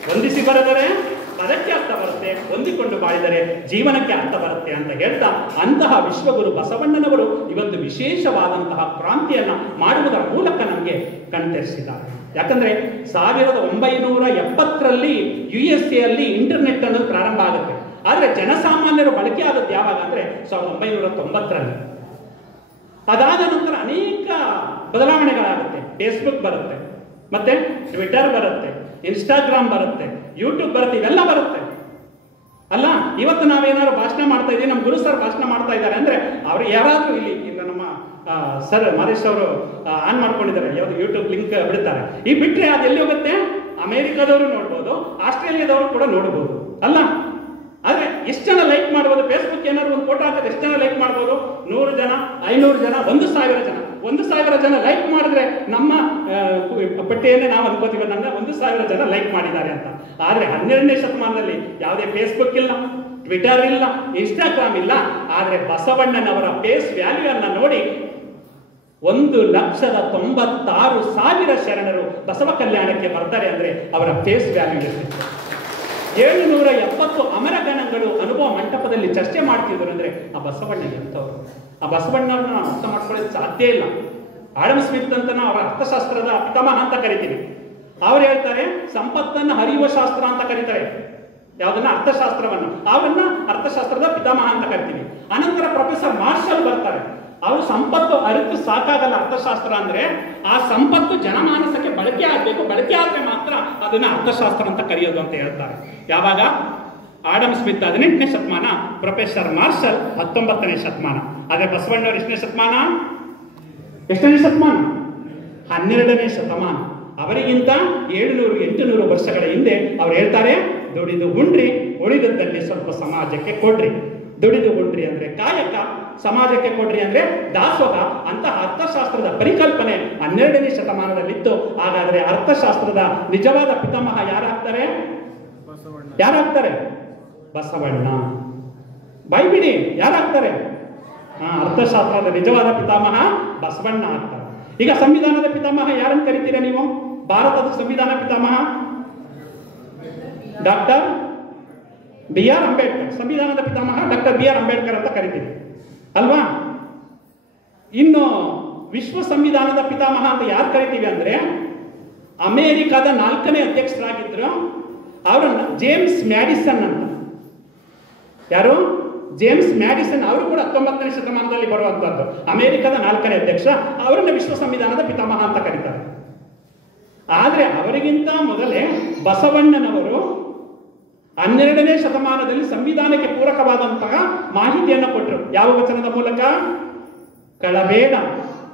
ಹೊಂದಿಸಿ ಬರೆದರೆ ಪದಕ್ಕೆ ಅರ್ಥ ಬರುತ್ತೆ, ಹೊಂದಿಕೊಂಡು ಬಾಳಿದರೆ ಜೀವನಕ್ಕೆ ಅರ್ಥ ಬರುತ್ತೆ ಅಂತ ಹೇಳ್ತಾ, ಅಂತಹ ವಿಶ್ವಗುರು ಬಸವಣ್ಣನವರು ಇವತ್ತು ವಿಶೇಷವಾದಂತಹ ಕ್ರಾಂತಿಯನ್ನ ಮಾಡುವುದರ ಮೂಲಕ ನಮಗೆ ಕಣ್ತೆರೆಸಿದ್ದಾರೆ. ಯಾಕಂದ್ರೆ 1970ರಲ್ಲಿ USA ಅಲ್ಲಿ ಇಂಟರ್ನೆಟ್ ಅನ್ನೋದು ಪ್ರಾರಂಭ ಆಗುತ್ತೆ. ಆದ್ರೆ ಜನಸಾಮಾನ್ಯರು ಬಳಕೆ ಆಗುತ್ತೆ ಯಾವಾಗ ಅಂದ್ರೆ 1990ರಲ್ಲಿ. ಅದಾದ ನಂತರ ಅನೇಕ ಬದಲಾವಣೆಗಳಾಗುತ್ತೆ. ಫೇಸ್ಬುಕ್ ಬರುತ್ತೆ, ಮತ್ತೆ ಟ್ವಿಟರ್ ಬರುತ್ತೆ, ಇನ್ಸ್ಟಾಗ್ರಾಮ್ ಬರುತ್ತೆ, ಯೂಟ್ಯೂಬ್ ಬರುತ್ತೆ, ಇವೆಲ್ಲ ಬರುತ್ತೆ ಅಲ್ಲ? ಇವತ್ತು ನಾವೇನಾದ್ರು ಭಾಷಣ ಮಾಡ್ತಾ ಇದ್ದೀವಿ, ನಮ್ಮ ಗುರು ಸರ್ ಭಾಷಣ ಮಾಡ್ತಾ ಇದ್ದಾರೆ ಅಂದ್ರೆ ಅವ್ರು ಯಾರಾದ್ರೂ ಇಲ್ಲಿ ನಮ್ಮ ಸರ್ ಮಾದೇಶ್ ಅವರು ಆನ್ ಮಾಡ್ಕೊಂಡಿದ್ದಾರೆ, ಯಾವ್ದು ಯೂಟ್ಯೂಬ್ ಲಿಂಕ್ ಬಿಡ್ತಾರೆ. ಈ ಬಿಟ್ರೆ ಅದು ಎಲ್ಲಿ ಹೋಗುತ್ತೆ? ಅಮೆರಿಕದವರು ನೋಡ್ಬೋದು, ಆಸ್ಟ್ರೇಲಿಯಾದವರು ಕೂಡ ನೋಡ್ಬೋದು ಅಲ್ಲ? ಆದ್ರೆ ಎಷ್ಟು ಜನ ಲೈಕ್ ಮಾಡ್ಬೋದು? ಫೇಸ್ಬುಕ್ ಏನಾದ್ರು ಒಂದು ಫೋಟೋ ಹಾಕಿದ್ರೆ ಎಷ್ಟು ಜನ ಲೈಕ್ ಮಾಡ್ಬೋದು? 100 ಜನ, 500 ಜನ, 1000 ಜನ. 1000 ಜನ ಲೈಕ್ ಮಾಡಿದ್ರೆ ನಮ್ಮ ಪಟ್ಟಿಯನ್ನೇ ನಾವು ಅನ್ಕೋತೀವಿ, ನನ್ನ 1000 ಜನ ಲೈಕ್ ಮಾಡಿದ್ದಾರೆ ಅಂತ. ಆದ್ರೆ 12ನೇ ಶತಮಾನದಲ್ಲಿ ಯಾವುದೇ ಫೇಸ್ಬುಕ್ ಇಲ್ಲ, ಟ್ವಿಟರ್ ಇಲ್ಲ, ಇನ್ಸ್ಟಾಗ್ರಾಮ್ ಇಲ್ಲ. ಆದ್ರೆ ಬಸವಣ್ಣನವರ ಫೇಸ್ ವ್ಯಾಲ್ಯೂ ಅನ್ನ ನೋಡಿ 1,96,000 ಶರಣರು ಬಸವ ಕಲ್ಯಾಣಕ್ಕೆ ಬರ್ತಾರೆ ಅಂದ್ರೆ ಅವರ ಫೇಸ್ ವ್ಯಾಲ್ಯೂ ಎಷ್ಟಿತ್ತು? 770 ಅಮರಗಣಗಳು ಅನುಭವ ಮಂಟಪದಲ್ಲಿ ಚರ್ಚೆ ಮಾಡ್ತಿದ್ರು ಅಂದ್ರೆ ಆ ಬಸವಣ್ಣ ಎಂಥವ್ರು? ಆ ಬಸವಣ್ಣವ್ರನ್ನ ನಾವು ಅರ್ಥ ಮಾಡ್ಕೊಳ್ಳೋದು ಸಾಧ್ಯ ಇಲ್ಲ. ಆಡಮ್ ಸ್ಮಿತ್ ಅಂತ ನಾವು ಅವರ ಅರ್ಥಶಾಸ್ತ್ರದ ಪಿತಾಮಹ ಅಂತ ಕರಿತೀವಿ. ಅವ್ರು ಹೇಳ್ತಾರೆ ಸಂಪತ್ತನ್ನು ಹರಿಯುವ ಶಾಸ್ತ್ರ ಅಂತ ಕರೀತಾರೆ. ಯಾವುದನ್ನ? ಅರ್ಥಶಾಸ್ತ್ರವನ್ನು. ಅವನ್ನ ಅರ್ಥಶಾಸ್ತ್ರದ ಪಿತಾಮಹ ಅಂತ ಕರಿತೀವಿ. ಅನಂತರ ಪ್ರೊಫೆಸರ್ ಮಾರ್ಷಲ್ ಬರ್ತಾರೆ. ಅವರು ಸಂಪತ್ತು ಅರಿತು ಸಾಕಾಗಲ್ಲ ಅರ್ಥಶಾಸ್ತ್ರ ಅಂದ್ರೆ, ಆ ಸಂಪತ್ತು ಜನಮಾನಸಕ್ಕೆ ಬಳಕೆ ಆಗ್ಬೇಕು, ಬಳಕೆ ಆದ್ರೆ ಮಾತ್ರ ಅದನ್ನ ಅರ್ಥಶಾಸ್ತ್ರ ಅಂತ ಕರೆಯೋದು ಅಂತ ಹೇಳ್ತಾರೆ. ಯಾವಾಗ? ಆಡಮ್ ಸ್ಮಿತ್ 18ನೇ ಶತಮಾನ, ಪ್ರೊಫೆಸರ್ ಮಾರ್ಷಲ್ 19ನೇ ಶತಮಾನ. ಆದ್ರೆ ಬಸವಣ್ಣವರು ಎಷ್ಟನೇ ಶತಮಾನ? ಎಷ್ಟನೇ ಶತಮಾನ? 12ನೇ ಶತಮಾನ. ಅವರಿಗಿಂತ 700-800 ವರ್ಷಗಳ ಹಿಂದೆ ಅವ್ರು ಹೇಳ್ತಾರೆ, ದುಡಿದು ಉಂಡ್ರಿ, ಉಳಿದದ್ದಲ್ಲಿ ಸ್ವಲ್ಪ ಸಮಾಜಕ್ಕೆ ಕೊಡ್ರಿ. ದುಡಿದು ಉಂಡ್ರಿ ಅಂದ್ರೆ ಕಾಯಕ, ಸಮಾಜಕ್ಕೆ ಕೊಡ್ರಿ ಅಂದ್ರೆ ದಾಸೋಹ ಅಂತ ಅರ್ಥಶಾಸ್ತ್ರದ ಪರಿಕಲ್ಪನೆ 12ನೇ ಶತಮಾನದಲ್ಲಿತ್ತು. ಹಾಗಾದ್ರೆ ಅರ್ಥಶಾಸ್ತ್ರದ ನಿಜವಾದ ಪಿತಾಮಹ ಯಾರಾಗ್ತಾರೆ? ಯಾರಾಗ್ತಾರೆ? ಬಸವಣ್ಣ. ಬೈಬಿಡಿ, ಯಾರಾಗ್ತಾರೆ? ಅರ್ಥಶಾಸ್ತ್ರದ ನಿಜವಾದ ಪಿತಾಮಹ ಬಸವಣ್ಣ ಆಗ್ತಾರೆ. ಈಗ ಸಂವಿಧಾನದ ಪಿತಾಮಹ ಯಾರನ್ನು ಕರಿತೀರಾ ನೀವು? ಭಾರತದ ಸಂವಿಧಾನ ಪಿತಾಮಹ ಡಾಕ್ಟರ್ BR ಅಂಬೇಡ್ಕರ್. ಸಂವಿಧಾನದ ಪಿತಾಮಹ ಡಾಕ್ಟರ್ BR ಅಂಬೇಡ್ಕರ್ ಅಂತ ಕರಿತೀವಿ ಅಲ್ವಾ? ಇನ್ನು ವಿಶ್ವ ಸಂವಿಧಾನದ ಪಿತಾಮಹ ಅಂತ ಯಾರು ಕರಿತೀವಿ ಅಂದ್ರೆ, ಅಮೆರಿಕದ 4ನೇ ಅಧ್ಯಕ್ಷರಾಗಿದ್ರು ಅವರನ್ನ ಜೇಮ್ಸ್ ಮ್ಯಾಡಿಸನ್ ಅಂತ. ಯಾರು? James Madison. ಅವರು ಕೂಡ 19ನೇ ಶತಮಾನದಲ್ಲಿ ಬರುವಂತದ್ದು. ಅಮೆರಿಕದ 4ನೇ ಅಧ್ಯಕ್ಷ. ಅವರನ್ನ ವಿಶ್ವ ಸಂವಿಧಾನದ ಪಿತಾಮಹ ಅಂತ ಕರೀತಾರೆ. ಆದ್ರೆ ಅವರಿಗಿಂತ ಮೊದಲೇ ಬಸವಣ್ಣನವರು 12ನೇ ಶತಮಾನದಲ್ಲಿ ಸಂವಿಧಾನಕ್ಕೆ ಪೂರಕವಾದಂತಹ ಮಾಹಿತಿಯನ್ನು ಕೊಟ್ಟರು. ಯಾವ ವಚನದ ಮೂಲಕ? ಕಳಬೇಡ,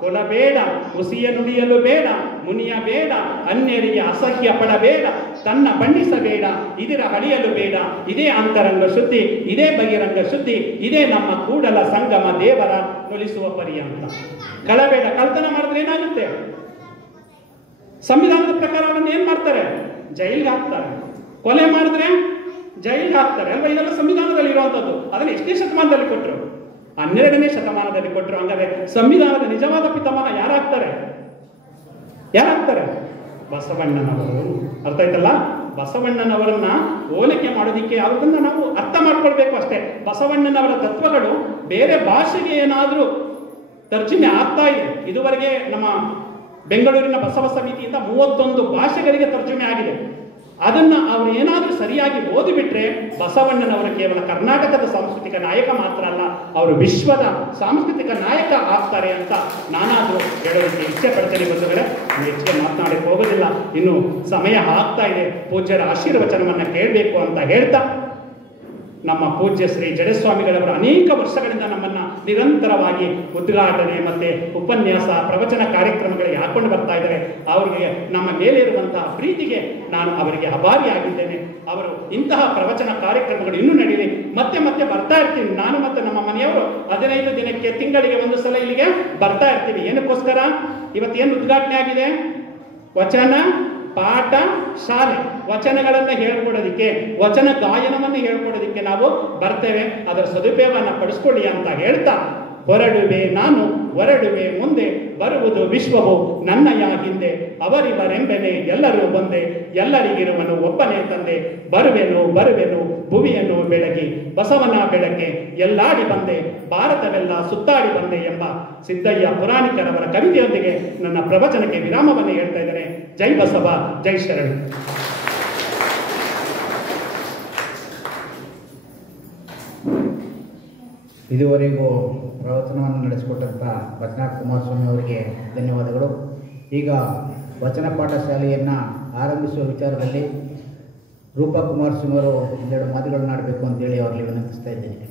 ಕೊಲಬೇಡ, ಹುಸಿಯ ನುಡಿಯಲು ಬೇಡ, ಮುನಿಯ ಬೇಡ, ಅನ್ಯರಿಗೆ ಅಸಹ್ಯ ಪಡಬೇಡ, ತನ್ನ ಬಣ್ಣಿಸಬೇಡ, ಇದರ ಅಳಿಯಲು ಬೇಡ, ಇದೇ ಅಂತರಂಗ ಶುದ್ಧಿ, ಇದೇ ಬಹಿರಂಗ ಶುದ್ಧಿ, ಇದೇ ನಮ್ಮ ಕೂಡಲ ಸಂಗಮ ದೇವರ ಕೊಲಿಸುವ ಪರ್ಯಂತ. ಕಳಬೇಡ. ಕಳ್ತನ ಮಾಡಿದ್ರೆ ಏನಾಗುತ್ತೆ? ಸಂವಿಧಾನದ ಪ್ರಕಾರ ಅವರನ್ನು ಏನ್ ಮಾಡ್ತಾರೆ? ಜೈಲಿಗೆ ಹಾಕ್ತಾರೆ. ಕೊಲೆ ಮಾಡಿದ್ರೆ ಜೈಲಿಗೆ ಹಾಕ್ತಾರೆ ಅಲ್ವಾ? ಇದೆಲ್ಲ ಸಂವಿಧಾನದಲ್ಲಿ ಇರುವಂತದ್ದು. ಅದನ್ನ ಎಷ್ಟನೇ ಶತಮಾನದಲ್ಲಿ ಕೊಟ್ಟರು? 12ನೇ ಶತಮಾನದಲ್ಲಿ ಕೊಟ್ಟರು. ಹಂಗಾದ್ರೆ ಸಂವಿಧಾನದ ನಿಜವಾದ ಪಿತಾಮಹ ಯಾರಾಗ್ತಾರೆ? ಬಸವಣ್ಣನವರು. ಅರ್ಥ ಆಯ್ತಲ್ಲ? ಬಸವಣ್ಣನವರನ್ನ ಹೋಲಿಕೆ ಮಾಡೋದಿಕ್ಕೆ ಅವ್ರನ್ನ ನಾವು ಅರ್ಥ ಮಾಡ್ಕೊಳ್ಬೇಕು ಅಷ್ಟೇ. ಬಸವಣ್ಣನವರ ತತ್ವಗಳು ಬೇರೆ ಭಾಷೆಗೆ ಏನಾದ್ರೂ ತರ್ಜುಮೆ ಆಗ್ತಾ ಇದೆ. ಇದುವರೆಗೆ ನಮ್ಮ ಬೆಂಗಳೂರಿನ ಬಸವ ಸಮಿತಿಯಿಂದ 31 ಭಾಷೆಗಳಿಗೆ ತರ್ಜುಮೆ ಆಗಿದೆ. ಅದನ್ನ ಅವರು ಏನಾದ್ರೂ ಸರಿಯಾಗಿ ಓದಿಬಿಟ್ರೆ ಬಸವಣ್ಣನವರು ಕೇವಲ ಕರ್ನಾಟಕದ ಸಾಂಸ್ಕೃತಿಕ ನಾಯಕ ಮಾತ್ರ ಅಲ್ಲ, ಅವರು ವಿಶ್ವದ ಸಾಂಸ್ಕೃತಿಕ ನಾಯಕ ಆಗ್ತಾರೆ ಅಂತ ನಾನಾದ್ರೂ ಹೇಳೋದಕ್ಕೆ ಇಚ್ಛೆ ಪಡ್ತೇನೆ. ಬಂಧುಗಳೇ, ಹೆಚ್ಚಿಗೆ ಮಾತನಾಡಕ್ಕೆ ಹೋಗೋದಿಲ್ಲ, ಇನ್ನು ಸಮಯ ಆಗ್ತಾ ಇದೆ. ಪೂಜ್ಯರ ಆಶೀರ್ವಚನವನ್ನ ಕೇಳಬೇಕು ಅಂತ ಹೇಳ್ತಾ, ನಮ್ಮ ಪೂಜ್ಯ ಶ್ರೀ ಜಡಸ್ವಾಮಿಗಳವರು ಅನೇಕ ವರ್ಷಗಳಿಂದ ನಮ್ಮನ್ನ ನಿರಂತರವಾಗಿ ಉದ್ಘಾಟನೆ ಮತ್ತೆ ಉಪನ್ಯಾಸ ಪ್ರವಚನ ಕಾರ್ಯಕ್ರಮಗಳಿಗೆ ಹಾಕೊಂಡು ಬರ್ತಾ ಇದ್ದಾರೆ. ಅವರಿಗೆ ನಮ್ಮ ಮೇಲೆ ಇರುವಂತಹ ಪ್ರೀತಿಗೆ ನಾನು ಅವರಿಗೆ ಆಭಾರಿಯಾಗಿದ್ದೇನೆ. ಅವರು ಇಂತಹ ಪ್ರವಚನ ಕಾರ್ಯಕ್ರಮಗಳು ಇನ್ನೂ ನಡೆಯಲಿ. ಮತ್ತೆ ಮತ್ತೆ ಬರ್ತಾ ಇರ್ತೀನಿ. ನಾನು ಮತ್ತೆ ನಮ್ಮ ಮನೆಯವರು 15 ದಿನಕ್ಕೆ, ತಿಂಗಳಿಗೆ ಒಂದು ಸಲ ಇಲ್ಲಿಗೆ ಬರ್ತಾ ಇರ್ತೀವಿ. ಏನಕ್ಕೋಸ್ಕರ? ಇವತ್ತೇನು ಉದ್ಘಾಟನೆ ಆಗಿದೆ? ವಚನ ಪಾಠ ಶಾಲೆ. ವಚನಗಳನ್ನ ಹೇಳ್ಕೊಡೋದಿಕ್ಕೆ, ವಚನ ಗಾಯನವನ್ನು ಹೇಳ್ಕೊಡೋದಿಕ್ಕೆ ನಾವು ಬರ್ತೇವೆ. ಅದರ ಸದುಪಯೋಗವನ್ನ ಪಡಿಸ್ಕೊಳ್ಳಿ ಅಂತ ಹೇಳ್ತಾ, ಹೊರಡುವೆ ನಾನು ಹೊರಡುವೆ ಮುಂದೆ, ಬರುವುದು ವಿಶ್ವವು ನನ್ನಯ ಹಿಂದೆ, ಅವರಿವರೆಂಬೆನೆ ಎಲ್ಲರೂ ಒಂದೇ, ಎಲ್ಲರಿಗಿರುವನು ಒಬ್ಬನೇ ತಂದೆ, ಬರುವೆನು ಭುವಿಯನ್ನು ಬೆಳಗಿ ಬಸವನ ಬೆಳಗ್ಗೆ ಎಲ್ಲಾಡಿ ಬಂದೆ, ಭಾರತವೆಲ್ಲ ಸುತ್ತಾಡಿ ಬಂದೆ ಎಂಬ ಸಿದ್ದಯ್ಯ ಪುರಾಣಿಕರವರ ಕವಿತೆಯೊಂದಿಗೆ ನನ್ನ ಪ್ರವಚನಕ್ಕೆ ವಿರಾಮವನ್ನು ಹೇಳ್ತಾ ಇದ್ದೇನೆ. ಜೈ ಬಸವ, ಜೈ ಶರಣು. ಇದುವರೆಗೂ ಪ್ರವಚನವನ್ನು ನಡೆಸಿಕೊಟ್ಟಂಥ ಬಸವನಾಥ ಕುಮಾರಸ್ವಾಮಿ ಅವರಿಗೆ ಧನ್ಯವಾದಗಳು. ಈಗ ವಚನ ಪಾಠ ಶಾಲೆಯನ್ನು ಆರಂಭಿಸುವ ವಿಚಾರದಲ್ಲಿ ರೂಪಾ ಕುಮಾರಸ್ವಾಮಿ ಅವರು ಒಂದೆರಡು ಮಾತುಗಳನ್ನು ಆಡಬೇಕು ಅಂತೇಳಿ ಅವರಲ್ಲಿ ವಿನಂತಿಸ್ತಾ ಇದ್ದೇನೆ.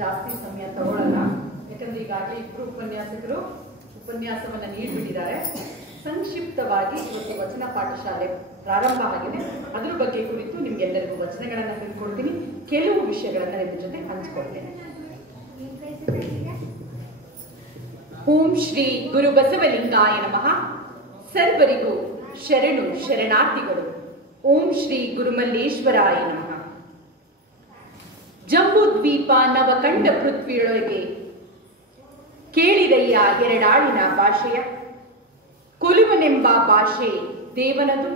ಜಾಸ್ತಿ ಸಮಯ ತಗೊಳ್ಳಲ್ಲ, ಯಾಕಂದ್ರೆ ಈಗಾಗಲೇ ಇಬ್ಬರು ಉಪನ್ಯಾಸಕರು ಉಪನ್ಯಾಸವನ್ನ ನೀಡಿಬಿಟ್ಟಿದ್ದಾರೆ. ಸಂಕ್ಷಿಪ್ತವಾಗಿ ಇವತ್ತು ವಚನ ಪಾಠಶಾಲೆ ಪ್ರಾರಂಭ ಆಗಿದೆ. ಅದರ ಬಗ್ಗೆ ಕುರಿತು ನಿಮ್ಗೆಲ್ಲರಿಗೂ ವಚನಗಳನ್ನ ಹೇಳ್ಕೊಡ್ತೀನಿ, ಕೆಲವು ವಿಷಯಗಳನ್ನ ನಿಮ್ಮ ಜೊತೆ ಹಂಚಿಕೊಳ್ತೇನೆ. ಓಂ ಶ್ರೀ ಗುರು ಬಸವಲಿಂಗಾಯ ನಮಃ. ಸರ್ವರಿಗೂ ಶರಣು ಶರಣಾರ್ಥಿಗಳು. ಓಂ ಶ್ರೀ ಗುರುಮಲ್ಲೇಶ್ವರಾಯ ನಮಃ. ಜಂಬೂ ದ್ವೀಪ ನವಕಂಡ ಪೃಥ್ವಿಯೊಳಗೆ ಕೇಳಿದಯ್ಯ ಎರಡಾಳಿನ ಭಾಷೆಯ, ಕೊಲುವನೆಂಬ ಭಾಷೆ ದೇವನದು,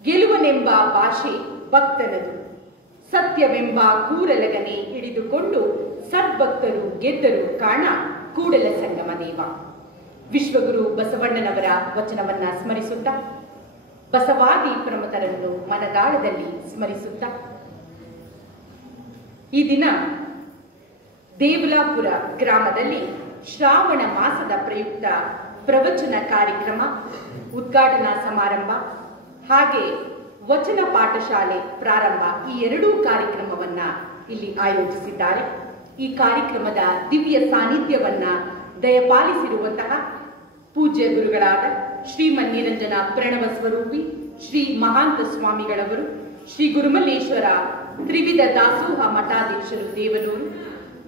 ಗೆಲುವನೆಂಬ ಭಾಷೆ ಭಕ್ತನದು, ಸತ್ಯವೆಂಬ ಕೂರಲಗನೆ ಹಿಡಿದುಕೊಂಡು ಸದ್ಭಕ್ತರು ಗೆದ್ದರು ಕಾಣ ಕೂಡಲ ಸಂಗಮ ದೇವ. ವಿಶ್ವಗುರು ಬಸವಣ್ಣನವರ ವಚನವನ್ನ ಸ್ಮರಿಸುತ್ತಾ, ಬಸವಾದಿ ಪ್ರಮುಖರನ್ನು ಮನದಾಳದಲ್ಲಿ ಸ್ಮರಿಸುತ್ತಾ, ಈ ದಿನ ದೇವಲಾಪುರ ಗ್ರಾಮದಲ್ಲಿ ಶ್ರಾವಣ ಮಾಸದ ಪ್ರಯುಕ್ತ ಪ್ರವಚನ ಕಾರ್ಯಕ್ರಮ, ಉದ್ಘಾಟನಾ ಸಮಾರಂಭ ಹಾಗೆ ವಚನ ಪಾಠಶಾಲೆ ಪ್ರಾರಂಭ, ಈ ಎರಡೂ ಕಾರ್ಯಕ್ರಮವನ್ನ ಇಲ್ಲಿ ಆಯೋಜಿಸಿದ್ದಾರೆ. ಈ ಕಾರ್ಯಕ್ರಮದ ದಿವ್ಯ ಸಾನ್ನಿಧ್ಯವನ್ನ ದಯಪಾಲಿಸಿರುವಂತಹ ಪೂಜ್ಯ ಗುರುಗಳಾದ ಶ್ರೀಮನ್ನಿರಂಜನ ಪ್ರಣವ ಸ್ವರೂಪಿ ಶ್ರೀ ಮಹಾಂತ ಸ್ವಾಮಿಗಳವರು, ಶ್ರೀ ಗುರುಮಲ್ಲೇಶ್ವರ ತ್ರಿವಿಧ ದಾಸೋಹ ಮಠಾಧೀಶರು ದೇವನೂರು,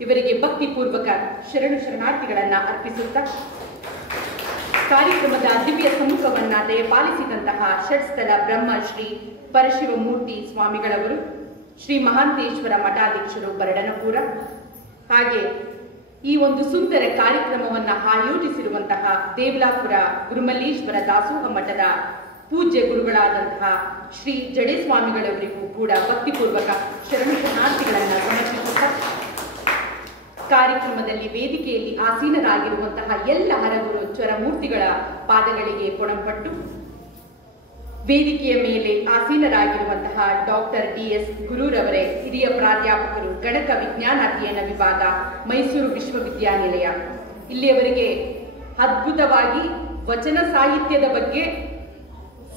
ಇವರಿಗೆ ಭಕ್ತಿಪೂರ್ವಕ ಶರಣು ಶರಣಾರ್ಥಿಗಳನ್ನ ಅರ್ಪಿಸುತ್ತಾ, ಕಾರ್ಯಕ್ರಮದ ದಿವ್ಯ ಸಮ್ಮುಖವನ್ನ ದಯಪಾಲಿಸಿದಂತಹ ಷಟ್ಸ್ಥಲ ಬ್ರಹ್ಮ ಶ್ರೀ ಪರಶಿವಮೂರ್ತಿ ಸ್ವಾಮಿಗಳವರು, ಶ್ರೀ ಮಹಾಂತೇಶ್ವರ ಮಠಾಧೀಶರು ಬರಡನಪುರ, ಹಾಗೆ ಈ ಒಂದು ಸುಂದರ ಕಾರ್ಯಕ್ರಮವನ್ನ ಆಯೋಜಿಸಿರುವಂತಹ ದೇವಲಾಪುರ ಗುರುಮಲ್ಲೇಶ್ವರ ದಾಸೋಹ ಮಠದ ಪೂಜ್ಯ ಗುರುಗಳಾದಂತಹ ಶ್ರೀ ಜಡೇಸ್ವಾಮಿಗಳವರಿಗೂ ಕೂಡ ಭಕ್ತಿಪೂರ್ವಕ ಶರಣು ಶರಣಾರ್ಥಿಗಳನ್ನ ಸಮರ್ಪಿಸುತ್ತಾ, ಕಾರ್ಯಕ್ರಮದಲ್ಲಿ ವೇದಿಕೆಯಲ್ಲಿ ಆಸೀನರಾಗಿರುವಂತಹ ಎಲ್ಲ ಹರಗುರು ಚ್ವರಮೂರ್ತಿಗಳ ಪಾದಗಳಿಗೆ ಪೊಣಪಟ್ಟು, ವೇದಿಕೆಯ ಮೇಲೆ ಆಸೀನರಾಗಿರುವಂತಹ ಡಾಕ್ಟರ್ ಡಿ.ಎಸ್. ಗುರೂರವರೇ, ಹಿರಿಯ ಪ್ರಾಧ್ಯಾಪಕರು, ಗಣಕ ವಿಜ್ಞಾನ ಅಧ್ಯಯನ ವಿಭಾಗ, ಮೈಸೂರು ವಿಶ್ವವಿದ್ಯಾನಿಲಯ, ಇಲ್ಲಿಯವರೆಗೆ ಅದ್ಭುತವಾಗಿ ವಚನ ಸಾಹಿತ್ಯದ ಬಗ್ಗೆ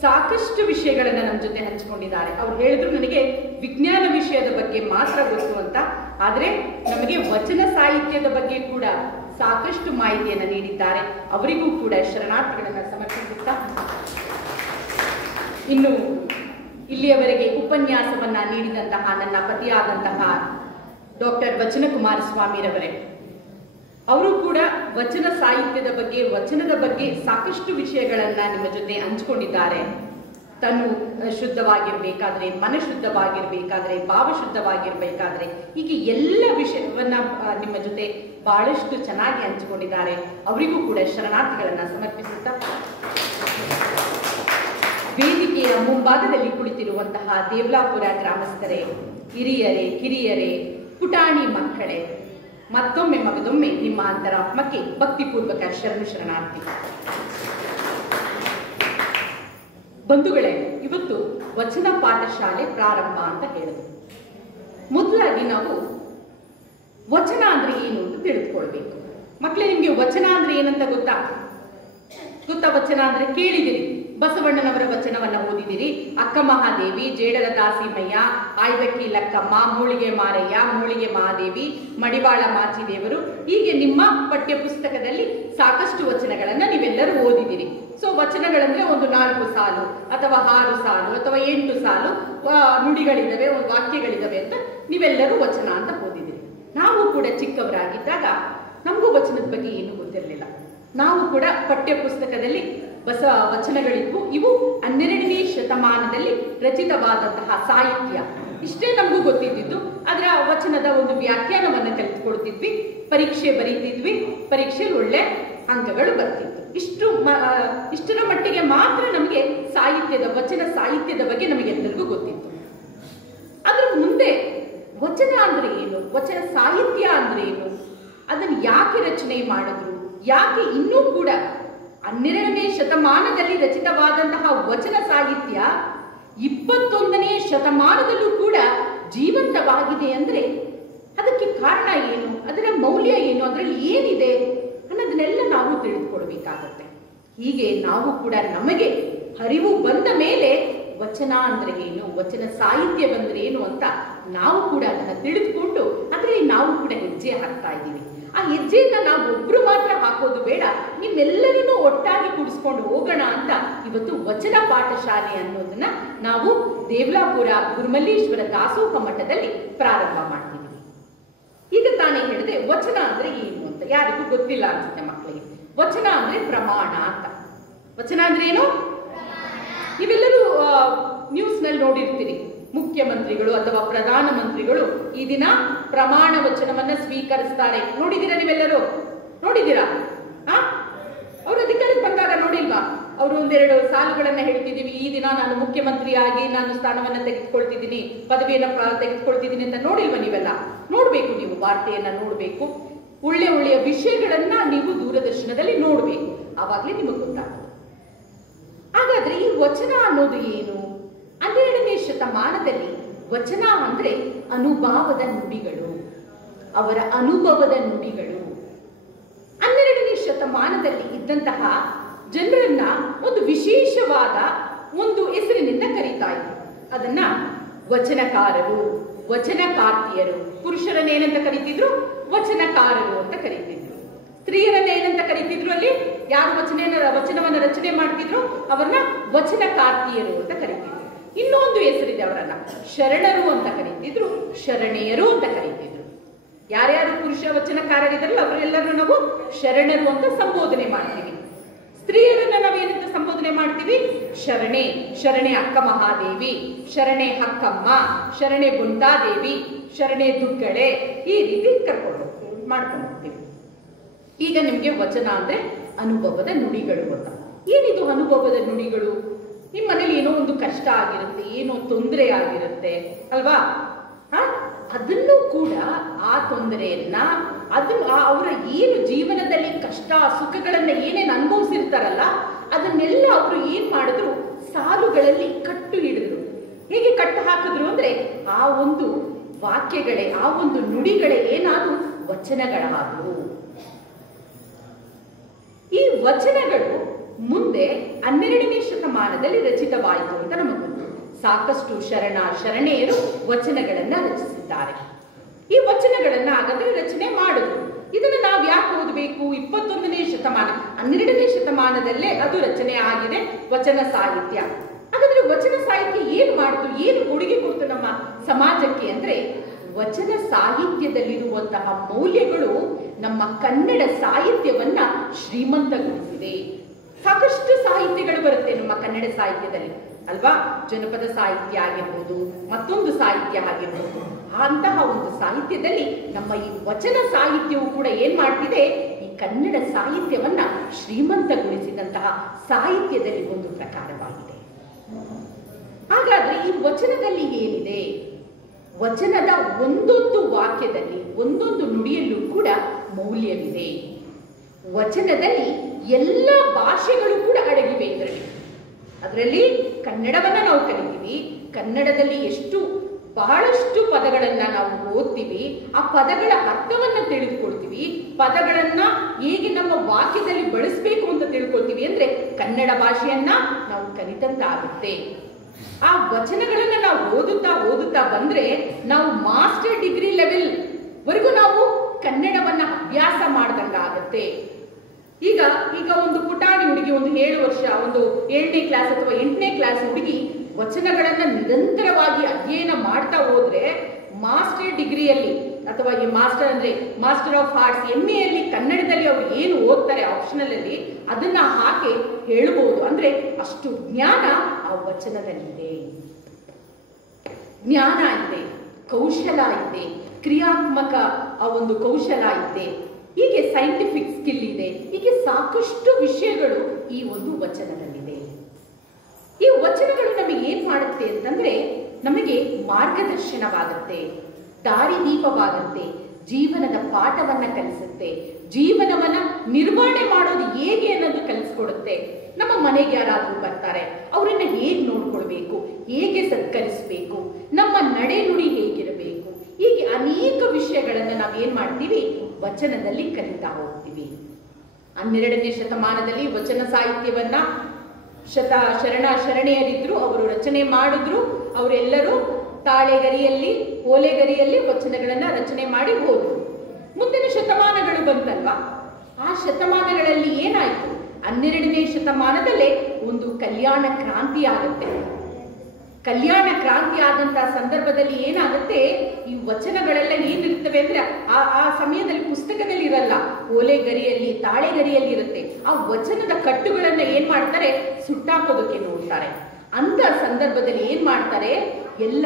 ಸಾಕಷ್ಟು ವಿಷಯಗಳನ್ನ ನಮ್ಮ ಜೊತೆ ಹಂಚಿಕೊಂಡಿದ್ದಾರೆ. ಅವ್ರು ಹೇಳಿದ್ರು ನನಗೆ ವಿಜ್ಞಾನ ವಿಷಯದ ಬಗ್ಗೆ ಮಾತ್ರ ಗೊತ್ತು ಅಂತ, ಆದರೆ ನಮಗೆ ವಚನ ಸಾಹಿತ್ಯದ ಬಗ್ಗೆ ಕೂಡ ಸಾಕಷ್ಟು ಮಾಹಿತಿಯನ್ನು ನೀಡಿದ್ದಾರೆ. ಅವರಿಗೂ ಕೂಡ ಶರಣಾರ್ಥಿಗಳನ್ನ ಸಮರ್ಪಿಸುತ್ತಾ, ಇನ್ನು ಇಲ್ಲಿಯವರೆಗೆ ಉಪನ್ಯಾಸವನ್ನ ನೀಡಿದಂತಹ ನನ್ನ ಪತಿಯಾದಂತಹ ಡಾಕ್ಟರ್ ವಚನ ಕುಮಾರಸ್ವಾಮಿರವರೇ, ಅವರು ಕೂಡ ವಚನ ಸಾಹಿತ್ಯದ ಬಗ್ಗೆ, ವಚನದ ಬಗ್ಗೆ ಸಾಕಷ್ಟು ವಿಷಯಗಳನ್ನ ನಿಮ್ಮ ಜೊತೆ ಹಂಚಿಕೊಂಡಿದ್ದಾರೆ. ತನು ಶುದ್ಧವಾಗಿರ್ಬೇಕಾದ್ರೆ, ಮನ ಶುದ್ಧವಾಗಿರ್ಬೇಕಾದ್ರೆ, ಭಾವ ಶುದ್ಧವಾಗಿರ್ಬೇಕಾದ್ರೆ, ಹೀಗೆ ಎಲ್ಲ ವಿಷಯವನ್ನ ನಿಮ್ಮ ಜೊತೆ ಬಹಳಷ್ಟು ಚೆನ್ನಾಗಿ ಹಂಚಿಕೊಂಡಿದ್ದಾರೆ. ಅವರಿಗೂ ಕೂಡ ಶರಣಾರ್ಥಿಗಳನ್ನ ಸಮರ್ಪಿಸುತ್ತಾ, ವೇದಿಕೆಯ ಮುಂಭಾಗದಲ್ಲಿ ಕುಳಿತಿರುವಂತಹ ದೇವಲಾಪುರ ಗ್ರಾಮಸ್ಥರೇ, ಹಿರಿಯರೇ, ಕಿರಿಯರೇ, ಪುಟಾಣಿ ಮಕ್ಕಳೇ, ಮತ್ತೊಮ್ಮೆ ಮಗದೊಮ್ಮೆ ನಿಮ್ಮ ಅಂತರಾತ್ಮಕ್ಕೆ ಭಕ್ತಿಪೂರ್ವಕ ಶರಣಾರ್ಥಿ. ಬಂಧುಗಳೇ, ಇವತ್ತು ವಚನ ಪಾಠಶಾಲೆ ಪ್ರಾರಂಭ ಅಂತ ಹೇಳಿದ್ರು. ಮೊದಲಾಗಿ ನಾವು ವಚನ ಅಂದ್ರೆ ಏನು ಅಂತ ತಿಳಿದುಕೊಳ್ಬೇಕು. ಮಕ್ಕಳೇ, ನಿಮ್ಗೆ ವಚನ ಅಂದ್ರೆ ಏನಂತ ಗೊತ್ತಾ? ವಚನ ಅಂದ್ರೆ ಕೇಳಿದಿರಿ. ಬಸವಣ್ಣನವರ ವಚನವನ್ನ ಓದಿದಿರಿ. ಅಕ್ಕ ಮಹಾದೇವಿ, ಜೇಡರ ದಾಸಿಮಯ್ಯ, ಆಯ್ದಕ್ಕಿ ಲಕ್ಕಮ್ಮ, ಮೂಳಿಗೆ ಮಾರಯ್ಯ, ಮೂಳಿಗೆ ಮಹಾದೇವಿ, ಮಡಿವಾಳ ಮಾಚಿದೇವರು, ಹೀಗೆ ನಿಮ್ಮ ಪಠ್ಯ ಪುಸ್ತಕದಲ್ಲಿ ಸಾಕಷ್ಟು ವಚನಗಳನ್ನ ನೀವೆಲ್ಲರೂ ಓದಿದಿರಿ. ಸೊ ವಚನಗಳಂದ್ರೆ ಒಂದು 4 ಸಾಲು ಅಥವಾ 6 ಸಾಲು ಅಥವಾ 8 ಸಾಲು ನುಡಿಗಳಿದಾವೆ, ವಾಕ್ಯಗಳಿದಾವೆ ಅಂತ ನೀವೆಲ್ಲರೂ ವಚನ ಅಂತ ಓದಿದಿರಿ. ನಾವು ಕೂಡ ಚಿಕ್ಕವರಾಗಿದ್ದಾಗ ನಮಗೂ ವಚನದ ಬಗ್ಗೆ ಏನು ಗೊತ್ತಿರಲಿಲ್ಲ. ನಾವು ಕೂಡ ಪಠ್ಯ ಪುಸ್ತಕದಲ್ಲಿ ವಚನಗಳಿದ್ವು. ಇವು 12ನೇ ಶತಮಾನದಲ್ಲಿ ರಚಿತವಾದಂತಹ ಸಾಹಿತ್ಯ, ಇಷ್ಟೇ ನಮಗೂ ಗೊತ್ತಿದ್ದು. ಅದರ ವಚನದ ಒಂದು ವ್ಯಾಖ್ಯಾನವನ್ನು ಕಲಿತುಕೊಳ್ತಿದ್ವಿ, ಪರೀಕ್ಷೆ ಬರೀತಿದ್ವಿ, ಪರೀಕ್ಷೆಯಲ್ಲಿ ಒಳ್ಳೆ ಅಂಕಗಳು ಬರ್ತಿದ್ವು. ಇಷ್ಟರ ಮಟ್ಟಿಗೆ ಮಾತ್ರ ನಮಗೆ ವಚನ ಸಾಹಿತ್ಯದ ಬಗ್ಗೆ ನಮಗೆಲ್ಲರಿಗೂ ಗೊತ್ತಿತ್ತು. ಅದ್ರ ಮುಂದೆ ವಚನ ಅಂದ್ರೆ ಏನು, ವಚನ ಸಾಹಿತ್ಯ ಅಂದ್ರೆ ಏನು, ಅದನ್ನು ಯಾಕೆ ರಚನೆ ಮಾಡಿದ್ರು, ಯಾಕೆ ಇನ್ನೂ ಕೂಡ 12ನೇ ಶತಮಾನದಲ್ಲಿ ರಚಿತವಾದಂತಹ ವಚನ ಸಾಹಿತ್ಯ 21ನೇ ಶತಮಾನದಲ್ಲೂ ಕೂಡ ಜೀವಂತವಾಗಿದೆ ಅಂದ್ರೆ ಅದಕ್ಕೆ ಕಾರಣ ಏನು, ಅದರ ಮೌಲ್ಯ ಏನು, ಅದರಲ್ಲಿ ಏನಿದೆ ಅನ್ನೋದನ್ನೆಲ್ಲ ನಾವು ತಿಳಿದುಕೊಳ್ಬೇಕಾಗತ್ತೆ. ಹೀಗೆ ನಾವು ಕೂಡ ನಮಗೆ ಅರಿವು ಬಂದ ಮೇಲೆ ವಚನ ಅಂದ್ರೆ ಏನು, ವಚನ ಸಾಹಿತ್ಯ ಬಂದ್ರೆ ಏನು ಅಂತ ನಾವು ಕೂಡ ಅದನ್ನ ತಿಳಿದುಕೊಂಡು ಅದರಲ್ಲಿ ನಾವು ಕೂಡ ಹೆಜ್ಜೆ ಹಾಕ್ತಾ ಇದ್ದೀವಿ. ಆ ಹೆಜ್ಜೆಯನ್ನ ನಾವು ಒಬ್ರು ಮಾತ್ರ ಹಾಕೋದು ಬೇಡ, ನಿಮ್ಮೆಲ್ಲರನ್ನೂ ಒಟ್ಟಾಗಿ ಕೂಡಿಸ್ಕೊಂಡು ಹೋಗೋಣ ಅಂತ ಇವತ್ತು ವಚನ ಪಾಠಶಾಲೆ ಅನ್ನೋದನ್ನ ನಾವು ದೇವಲಾಪುರ ಗುರುಮಲ್ಲೇಶ್ವರ ದಾಸೋಹ ಮಠದಲ್ಲಿ ಪ್ರಾರಂಭ ಮಾಡ್ತೀವಿ. ಈಗ ತಾನೇ ಹೇಳಿದೆ ವಚನ ಅಂದ್ರೆ ಏನು ಅಂತ ಯಾರಿಗೂ ಗೊತ್ತಿಲ್ಲ ಅನ್ಸುತ್ತೆ ಮಕ್ಕಳಿಗೆ. ವಚನ ಅಂದ್ರೆ ಪ್ರಮಾಣ ಅಂತ. ವಚನ ಅಂದ್ರೆ ಏನು? ನೀವೆಲ್ಲರೂ ನ್ಯೂಸ್ ನಲ್ಲಿ ನೋಡಿರ್ತೀರಿ, ಮುಖ್ಯಮಂತ್ರಿಗಳು ಅಥವಾ ಪ್ರಧಾನ ಮಂತ್ರಿಗಳು ಈ ದಿನ ಪ್ರಮಾಣ ವಚನವನ್ನ ಸ್ವೀಕರಿಸ್ತಾರೆ. ನೋಡಿದೀರಾ ನೀವೆಲ್ಲರೂ? ನೋಡಿದೀರಾ? ಅವರು ಅಧಿಕಾರಕ್ಕೆ ಬಂದಾಗ ನೋಡಿಲ್ವಾ? ಅವರು ಒಂದೆರಡು ಸಾಲುಗಳನ್ನ ಹೇಳ್ತಿದೀವಿ, ಈ ದಿನ ನಾನು ಮುಖ್ಯಮಂತ್ರಿಯಾಗಿ ನಾನು ಸ್ಥಾನವನ್ನ ತೆಗೆದುಕೊಳ್ತಿದ್ದೀನಿ, ಪದವಿಯನ್ನ ತೆಗೆದುಕೊಳ್ತಿದ್ದೀನಿ ಅಂತ ನೋಡಿಲ್ವಾ? ನೀವೆಲ್ಲ ನೋಡ್ಬೇಕು, ನೀವು ವಾರ್ತೆಯನ್ನ ನೋಡ್ಬೇಕು, ಒಳ್ಳೆಯ ವಿಷಯಗಳನ್ನ ನೀವು ದೂರದರ್ಶನದಲ್ಲಿ ನೋಡ್ಬೇಕು, ಆವಾಗ್ಲೇ ನಿಮಗೆ ಗೊತ್ತಾಗುತ್ತೆ. ಹಾಗಾದ್ರೆ ಈ ವಚನ ಅನ್ನೋದು ಏನು? 12ನೇ ಶತಮಾನದಲ್ಲಿ ವಚನ ಅಂದ್ರೆ ಅನುಭವದ ನುಡಿಗಳು, ಅವರ ಅನುಭವದ ನುಡಿಗಳು. 12ನೇ ಶತಮಾನದಲ್ಲಿ ಇದ್ದಂತಹ ಜನರನ್ನ ಒಂದು ವಿಶೇಷವಾದ ಒಂದು ಹೆಸರಿನಿಂದ ಕರೀತಾ ಇದ್ರು. ಅದನ್ನ ವಚನಕಾರರು, ವಚನಕಾರ್ತಿಯರು. ಪುರುಷರನ್ನ ಏನಂತ ಕರೀತಿದ್ರು? ವಚನಕಾರರು ಅಂತ ಕರೀತಿದ್ರು. ಸ್ತ್ರೀಯರನ್ನ ಏನಂತ ಕರೀತಿದ್ರು? ಅಲ್ಲಿ ಯಾರು ವಚನವನ್ನ ರಚನೆ ಮಾಡ್ತಿದ್ರು ಅವರನ್ನ ವಚನಕಾರ್ತಿಯರು ಅಂತ ಕರೀತಿದ್ರು. ಇನ್ನೊಂದು ಹೆಸರಿದೆ, ಅವರನ್ನ ಶರಣರು ಅಂತ ಕರೀತಿದ್ರು, ಶರಣೆಯರು ಅಂತ ಕರೀತಿದ್ರು. ಯಾರ್ಯಾರು ಪುರುಷ ವಚನಕಾರರಿದ್ರಲ್ಲ ಅವರೆಲ್ಲರೂ ನಾವು ಶರಣರು ಅಂತ ಸಂಬೋಧನೆ ಮಾಡ್ತೀವಿ. ಸ್ತ್ರೀಯರನ್ನ ನಾವೇನಂತ ಸಂಬೋಧನೆ ಮಾಡ್ತೀವಿ? ಶರಣೆ. ಶರಣೆ ಅಕ್ಕ ಮಹಾದೇವಿ, ಶರಣೆ ಅಕ್ಕಮ್ಮ, ಶರಣೆ ಬುಂತಾದೇವಿ, ಶರಣೆ ದುಗ್ಗಳೆ, ಈ ರೀತಿ ಮಾಡ್ಕೊಂಡು ಹೋಗ್ತೀವಿ. ಈಗ ನಿಮ್ಗೆ ವಚನ ಅಂದ್ರೆ ಅನುಭವದ ನುಡಿಗಳು ಅಂತ. ಏನಿದು ಅನುಭವದ ನುಡಿಗಳು? ನಿಮ್ಮ ಮನೇಲಿ ಏನೋ ಒಂದು ಕಷ್ಟ ಆಗಿರುತ್ತೆ, ಏನೋ ತೊಂದರೆ ಆಗಿರುತ್ತೆ ಅಲ್ವಾ? ಅದನ್ನು ಕೂಡ ಆ ತೊಂದರೆಯನ್ನ ಅವರ ಏನು ಜೀವನದಲ್ಲಿ ಕಷ್ಟ ಸುಖಗಳನ್ನ ಏನೇನು ಅನುಭವಿಸಿರ್ತಾರಲ್ಲ ಅದನ್ನೆಲ್ಲ ಅವರು ಏನ್ ಮಾಡಿದ್ರು? ಸಾಲುಗಳಲ್ಲಿ ಕಟ್ಟು ಹಿಡಿದ್ರು. ಹೇಗೆ ಕಟ್ಟು ಹಾಕಿದ್ರು ಅಂದ್ರೆ ಆ ಒಂದು ವಾಕ್ಯಗಳೇ, ಆ ಒಂದು ನುಡಿಗಳೇ ಏನಾದ್ರು ವಚನಗಳಾದವು. ಈ ವಚನಗಳು ಮುಂದೆ 12ನೇ ಶತಮಾನದಲ್ಲಿ ರಚಿತವಾಯಿತು ಅಂತ ನಮಗೆ ಗೊತ್ತು. ಸಾಕಷ್ಟು ಶರಣೆಯರು ವಚನಗಳನ್ನ ರಚಿಸಿದ್ದಾರೆ. ಈ ವಚನಗಳನ್ನ ಹಾಗಾದ್ರೆ ರಚನೆ ಮಾಡಿದ್ರು. ಇದನ್ನ ನಾವು ಯಾಕೆ ಓದಬೇಕು? 21ನೇ ಶತಮಾನ, 12ನೇ ಶತಮಾನದಲ್ಲೇ ಅದು ರಚನೆ ಆಗಿದೆ ವಚನ ಸಾಹಿತ್ಯ. ಹಾಗಾದ್ರೆ ವಚನ ಸಾಹಿತ್ಯ ಏನು ಮಾಡ್ತು, ಏನು ಕೊಡುಗೆ ಕೊಡ್ತು ನಮ್ಮ ಸಮಾಜಕ್ಕೆ ಅಂದ್ರೆ, ವಚನ ಸಾಹಿತ್ಯದಲ್ಲಿರುವಂತಹ ಮೌಲ್ಯಗಳು ನಮ್ಮ ಕನ್ನಡ ಸಾಹಿತ್ಯವನ್ನ ಶ್ರೀಮಂತಗೊಳಿಸಿದೆ. ಸಾಕಷ್ಟು ಸಾಹಿತ್ಯಗಳು ಬರುತ್ತೆ ನಮ್ಮ ಕನ್ನಡ ಸಾಹಿತ್ಯದಲ್ಲಿ ಅಲ್ವಾ, ಜನಪದ ಸಾಹಿತ್ಯ ಆಗಿರ್ಬೋದು, ಮತ್ತೊಂದು ಸಾಹಿತ್ಯ ಆಗಿರ್ಬೋದು. ಅಂತಹ ಒಂದು ಸಾಹಿತ್ಯದಲ್ಲಿ ನಮ್ಮ ಈ ವಚನ ಸಾಹಿತ್ಯವು ಕೂಡ ಏನ್ ಮಾಡ್ತಿದೆ, ಈ ಕನ್ನಡ ಸಾಹಿತ್ಯವನ್ನ ಶ್ರೀಮಂತಗೊಳಿಸಿದಂತಹ ಸಾಹಿತ್ಯದಲ್ಲಿ ಒಂದು ಪ್ರಕಾರವಾಗಿದೆ. ಹಾಗಾದ್ರೆ ಈ ವಚನದಲ್ಲಿ ಏನಿದೆ, ವಚನದ ಒಂದೊಂದು ವಾಕ್ಯದಲ್ಲಿ ಒಂದೊಂದು ನುಡಿಯಲ್ಲೂ ಕೂಡ ಮೌಲ್ಯವಿದೆ. ವಚನದಲ್ಲಿ ಎಲ್ಲ ಭಾಷೆಗಳು ಕೂಡ ಅಡಗಿವೆ. ಅದರಲ್ಲಿ ಕನ್ನಡವನ್ನ ನಾವು ಕಲಿತೀವಿ, ಕನ್ನಡದಲ್ಲಿ ಬಹಳಷ್ಟು ಪದಗಳನ್ನ ನಾವು ಓದ್ತೀವಿ, ಆ ಪದಗಳ ಅರ್ಥವನ್ನ ತಿಳಿದುಕೊಳ್ತೀವಿ, ಪದಗಳನ್ನ ಹೇಗೆ ನಮ್ಮ ವಾಕ್ಯದಲ್ಲಿ ಬಳಸಬೇಕು ಅಂತ ತಿಳ್ಕೊಳ್ತೀವಿ. ಅಂದ್ರೆ ಕನ್ನಡ ಭಾಷೆಯನ್ನ ನಾವು ಕಲಿತಂತಾಗುತ್ತೆ. ಆ ವಚನಗಳನ್ನ ನಾವು ಓದುತ್ತಾ ಬಂದ್ರೆ ನಾವು ಮಾಸ್ಟರ್ ಡಿಗ್ರಿ ಲೆವೆಲ್ ವರೆಗೂ ನಾವು ಕನ್ನಡವನ್ನ ಅಭ್ಯಾಸ ಮಾಡ್ದಂಗಾಗತ್ತೆ. ಈಗ ಒಂದು ಪುಟಾಣಿ ಹುಡುಗಿ, ಒಂದು 7 ವರ್ಷ, ಒಂದು 7ನೇ ಕ್ಲಾಸ್ ಅಥವಾ 8ನೇ ಕ್ಲಾಸ್ ಹುಡುಗಿ ವಚನಗಳನ್ನ ನಿರಂತರವಾಗಿ ಅಧ್ಯಯನ ಮಾಡ್ತಾ ಹೋದ್ರೆ ಮಾಸ್ಟರ್ ಡಿಗ್ರಿಯಲ್ಲಿ ಅಥವಾ ಈ ಮಾಸ್ಟರ್ ಅಂದ್ರೆ ಮಾಸ್ಟರ್ ಆಫ್ ಆರ್ಟ್ಸ್ MA ಯಲ್ಲಿ ಕನ್ನಡದಲ್ಲಿ ಅವ್ರು ಏನು ಓದ್ತಾರೆ ಆಪ್ಷನಲ್ ಅಲ್ಲಿ ಅದನ್ನ ಹಾಕಿ ಹೇಳ್ಬೋದು. ಅಂದ್ರೆ ಅಷ್ಟು ಜ್ಞಾನ ಆ ವಚನದಲ್ಲಿದೆ. ಜ್ಞಾನ ಇದೆ, ಕೌಶಲ ಇದೆ, ಕ್ರಿಯಾತ್ಮಕ ಆ ಒಂದು ಕೌಶಲ ಇದೆ, ಹೀಗೆ ಸೈಂಟಿಫಿಕ್ ಸ್ಕಿಲ್ ಇದೆ, ಹೀಗೆ ಸಾಕಷ್ಟು ವಿಷಯಗಳು ಈ ಒಂದು ವಚನದಲ್ಲಿದೆ. ಈ ವಚನಗಳು ನಮಗೆ ಏನ್ ಮಾಡುತ್ತೆ ಅಂತಂದ್ರೆ, ನಮಗೆ ಮಾರ್ಗದರ್ಶನವಾಗುತ್ತೆ, ದಾರಿದೀಪವಾಗುತ್ತೆ, ಜೀವನದ ಪಾಠವನ್ನ ಕಲಿಸುತ್ತೆ, ಜೀವನವನ್ನ ನಿರ್ವಹಣೆ ಮಾಡೋದು ಹೇಗೆ ಅನ್ನೋದು ಕಲಿಸ್ಕೊಡುತ್ತೆ. ನಮ್ಮ ಮನೆಗೆ ಯಾರಾದ್ರೂ ಬರ್ತಾರೆ, ಅವರನ್ನ ಹೇಗೆ ನೋಡ್ಕೊಳ್ಬೇಕು, ಹೇಗೆ ಸತ್ಕರಿಸಬೇಕು, ನಮ್ಮ ನಡೆ ನುಡಿ ಹೇಗಿರಬೇಕು, ಹೀಗೆ ಅನೇಕ ವಿಷಯಗಳನ್ನ ನಾವು ಏನ್ ಮಾಡ್ತೀವಿ, ವಚನದಲ್ಲಿ ಕಲಿತಾ ಹೋಗ್ತೀವಿ. 12ನೇ ಶತಮಾನದಲ್ಲಿ ವಚನ ಸಾಹಿತ್ಯವನ್ನ ಶರಣೆಯರಿದ್ರು, ಅವರು ರಚನೆ ಮಾಡಿದ್ರು. ಅವರೆಲ್ಲರೂ ತಾಳೆಗರಿಯಲ್ಲಿ, ಓಲೆಗರಿಯಲ್ಲಿ ವಚನಗಳನ್ನ ರಚನೆ ಮಾಡಿ ಹೋದ್ರು. ಮುಂದಿನ ಶತಮಾನಗಳು ಬಂತಲ್ವಾ, ಆ ಶತಮಾನಗಳಲ್ಲಿ ಏನಾಯ್ತು, 12ನೇ ಶತಮಾನದಲ್ಲೇ ಒಂದು ಕಲ್ಯಾಣ ಕ್ರಾಂತಿ ಆಗುತ್ತೆ. ಕಲ್ಯಾಣ ಕ್ರಾಂತಿ ಆದಂತಹ ಸಂದರ್ಭದಲ್ಲಿ ಏನಾಗುತ್ತೆ, ಈ ವಚನಗಳೆಲ್ಲ ಏನಿರ್ತವೆ ಅಂದ್ರೆ ಆ ಸಮಯದಲ್ಲಿ ಪುಸ್ತಕದಲ್ಲಿ ಇರಲ್ಲ, ಓಲೆಗರಿಯಲ್ಲಿ, ತಾಳೆಗರಿಯಲ್ಲಿ ಇರುತ್ತೆ. ಆ ವಚನದ ಕಟ್ಟುಗಳನ್ನ ಏನ್ ಮಾಡ್ತಾರೆ, ಸುಟ್ಟಾಕೋದಕ್ಕೆ ನೋಡ್ತಾರೆ. ಅಂತ ಸಂದರ್ಭದಲ್ಲಿ ಏನ್ ಮಾಡ್ತಾರೆ, ಎಲ್ಲ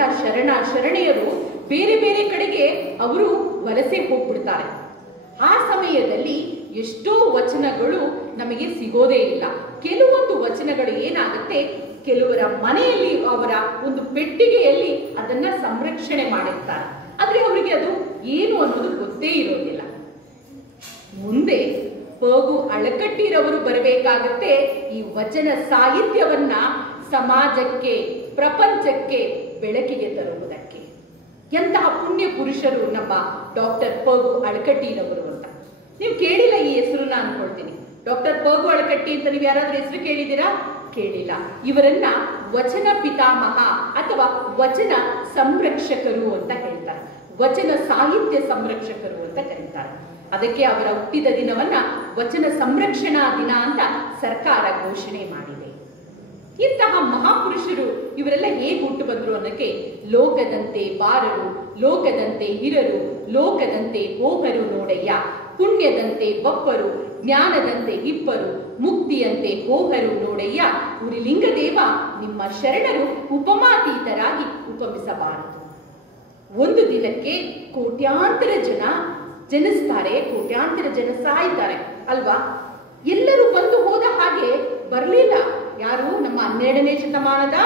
ಶರಣೆಯರು ಬೇರೆ ಬೇರೆ ಕಡೆಗೆ ಅವರು ವಲಸೆ ಹೋಗ್ಬಿಡ್ತಾರೆ. ಆ ಸಮಯದಲ್ಲಿ ಎಷ್ಟೋ ವಚನಗಳು ನಮಗೆ ಸಿಗೋದೇ ಇಲ್ಲ. ಕೆಲವೊಂದು ವಚನಗಳು ಏನಾಗುತ್ತೆ, ಕೆಲವರ ಮನೆಯಲ್ಲಿ ಅವರ ಒಂದು ಪೆಟ್ಟಿಗೆಯಲ್ಲಿ ಅದನ್ನ ಸಂರಕ್ಷಣೆ ಮಾಡಿರ್ತಾರೆ. ಆದ್ರೆ ಅವರಿಗೆ ಅದು ಏನು ಅನ್ನೋದು ಗೊತ್ತೇ ಇರೋದಿಲ್ಲ. ಮುಂದೆ ಪಗು ಅಳಕಟ್ಟಿರವರು ಬರಬೇಕಾಗತ್ತೆ ಈ ವಚನ ಸಾಹಿತ್ಯವನ್ನ ಸಮಾಜಕ್ಕೆ, ಪ್ರಪಂಚಕ್ಕೆ ಬೆಳಕಿಗೆ ತರುವುದಕ್ಕೆ. ಎಂತಹ ಪುಣ್ಯ ಪುರುಷರು ನಮ್ಮ ಡಾಕ್ಟರ್ ಪಗು ಅಳಕಟ್ಟಿರವರು ಅಂತ. ನೀವು ಕೇಳಿಲ್ಲ ಈ ಹೆಸರನ್ನ ಅನ್ಕೊಳ್ತೀನಿ. ಡಾಕ್ಟರ್ ಪಗು ಅಳಕಟ್ಟಿ ಅಂತ ನೀವು ಯಾರಾದ್ರೂ ಹೆಸರು ಕೇಳಿದ್ದೀರಾ? ಕೇಳಿಲ್ಲ. ಇವರನ್ನ ವಚನ ಪಿತಾಮಹ ಅಥವಾ ವಚನ ಸಂರಕ್ಷಕರು ಅಂತ ಹೇಳ್ತಾರೆ, ವಚನ ಸಾಹಿತ್ಯ ಸಂರಕ್ಷಕರು ಅಂತ ಕರೀತಾರೆ. ಅದಕ್ಕೆ ಅವರ ಹುಟ್ಟಿದ ದಿನವನ್ನ ವಚನ ಸಂರಕ್ಷಣಾ ದಿನ ಅಂತ ಸರ್ಕಾರ ಘೋಷಣೆ ಮಾಡಿದೆ. ಇಂತಹ ಮಹಾಪುರುಷರು ಇವರೆಲ್ಲ ಹೇಗೆ ಹುಟ್ಟು ಬಂದ್ರು ಅನ್ನಕ್ಕೆ, ಲೋಕದಂತೆ ಬಾರರು, ಲೋಕದಂತೆ ಹಿರರು, ಲೋಕದಂತೆ ಹೋಗರು ನೋಡಯ್ಯ, ಪುಣ್ಯದಂತೆ ಬಪ್ಪರು, ಜ್ಞಾನದಂತೆ ಇಬ್ಬರು, ಮುಕ್ತಿಯಂತೆ ಹೋಗರು ನೋಡಯ್ಯ, ಉರಿಲಿಂಗದೇವ ನಿಮ್ಮ ಶರಣರು ಉಪಮಾತೀತರಾಗಿ ಉಪಮಿಸಬಾರದು. ಒಂದು ದಿನಕ್ಕೆ ಕೋಟ್ಯಾಂತರ ಜನ ಜನಿಸ್ತಾರೆ, ಕೋಟ್ಯಾಂತರ ಜನ ಸಾಯ್ತಾರೆ ಅಲ್ವಾ. ಎಲ್ಲರೂ ಬಂದು ಹೋದ ಹಾಗೆ ಬರಲಿಲ್ಲ ಯಾರು, ನಮ್ಮ 12ನೇ ಶತಮಾನದ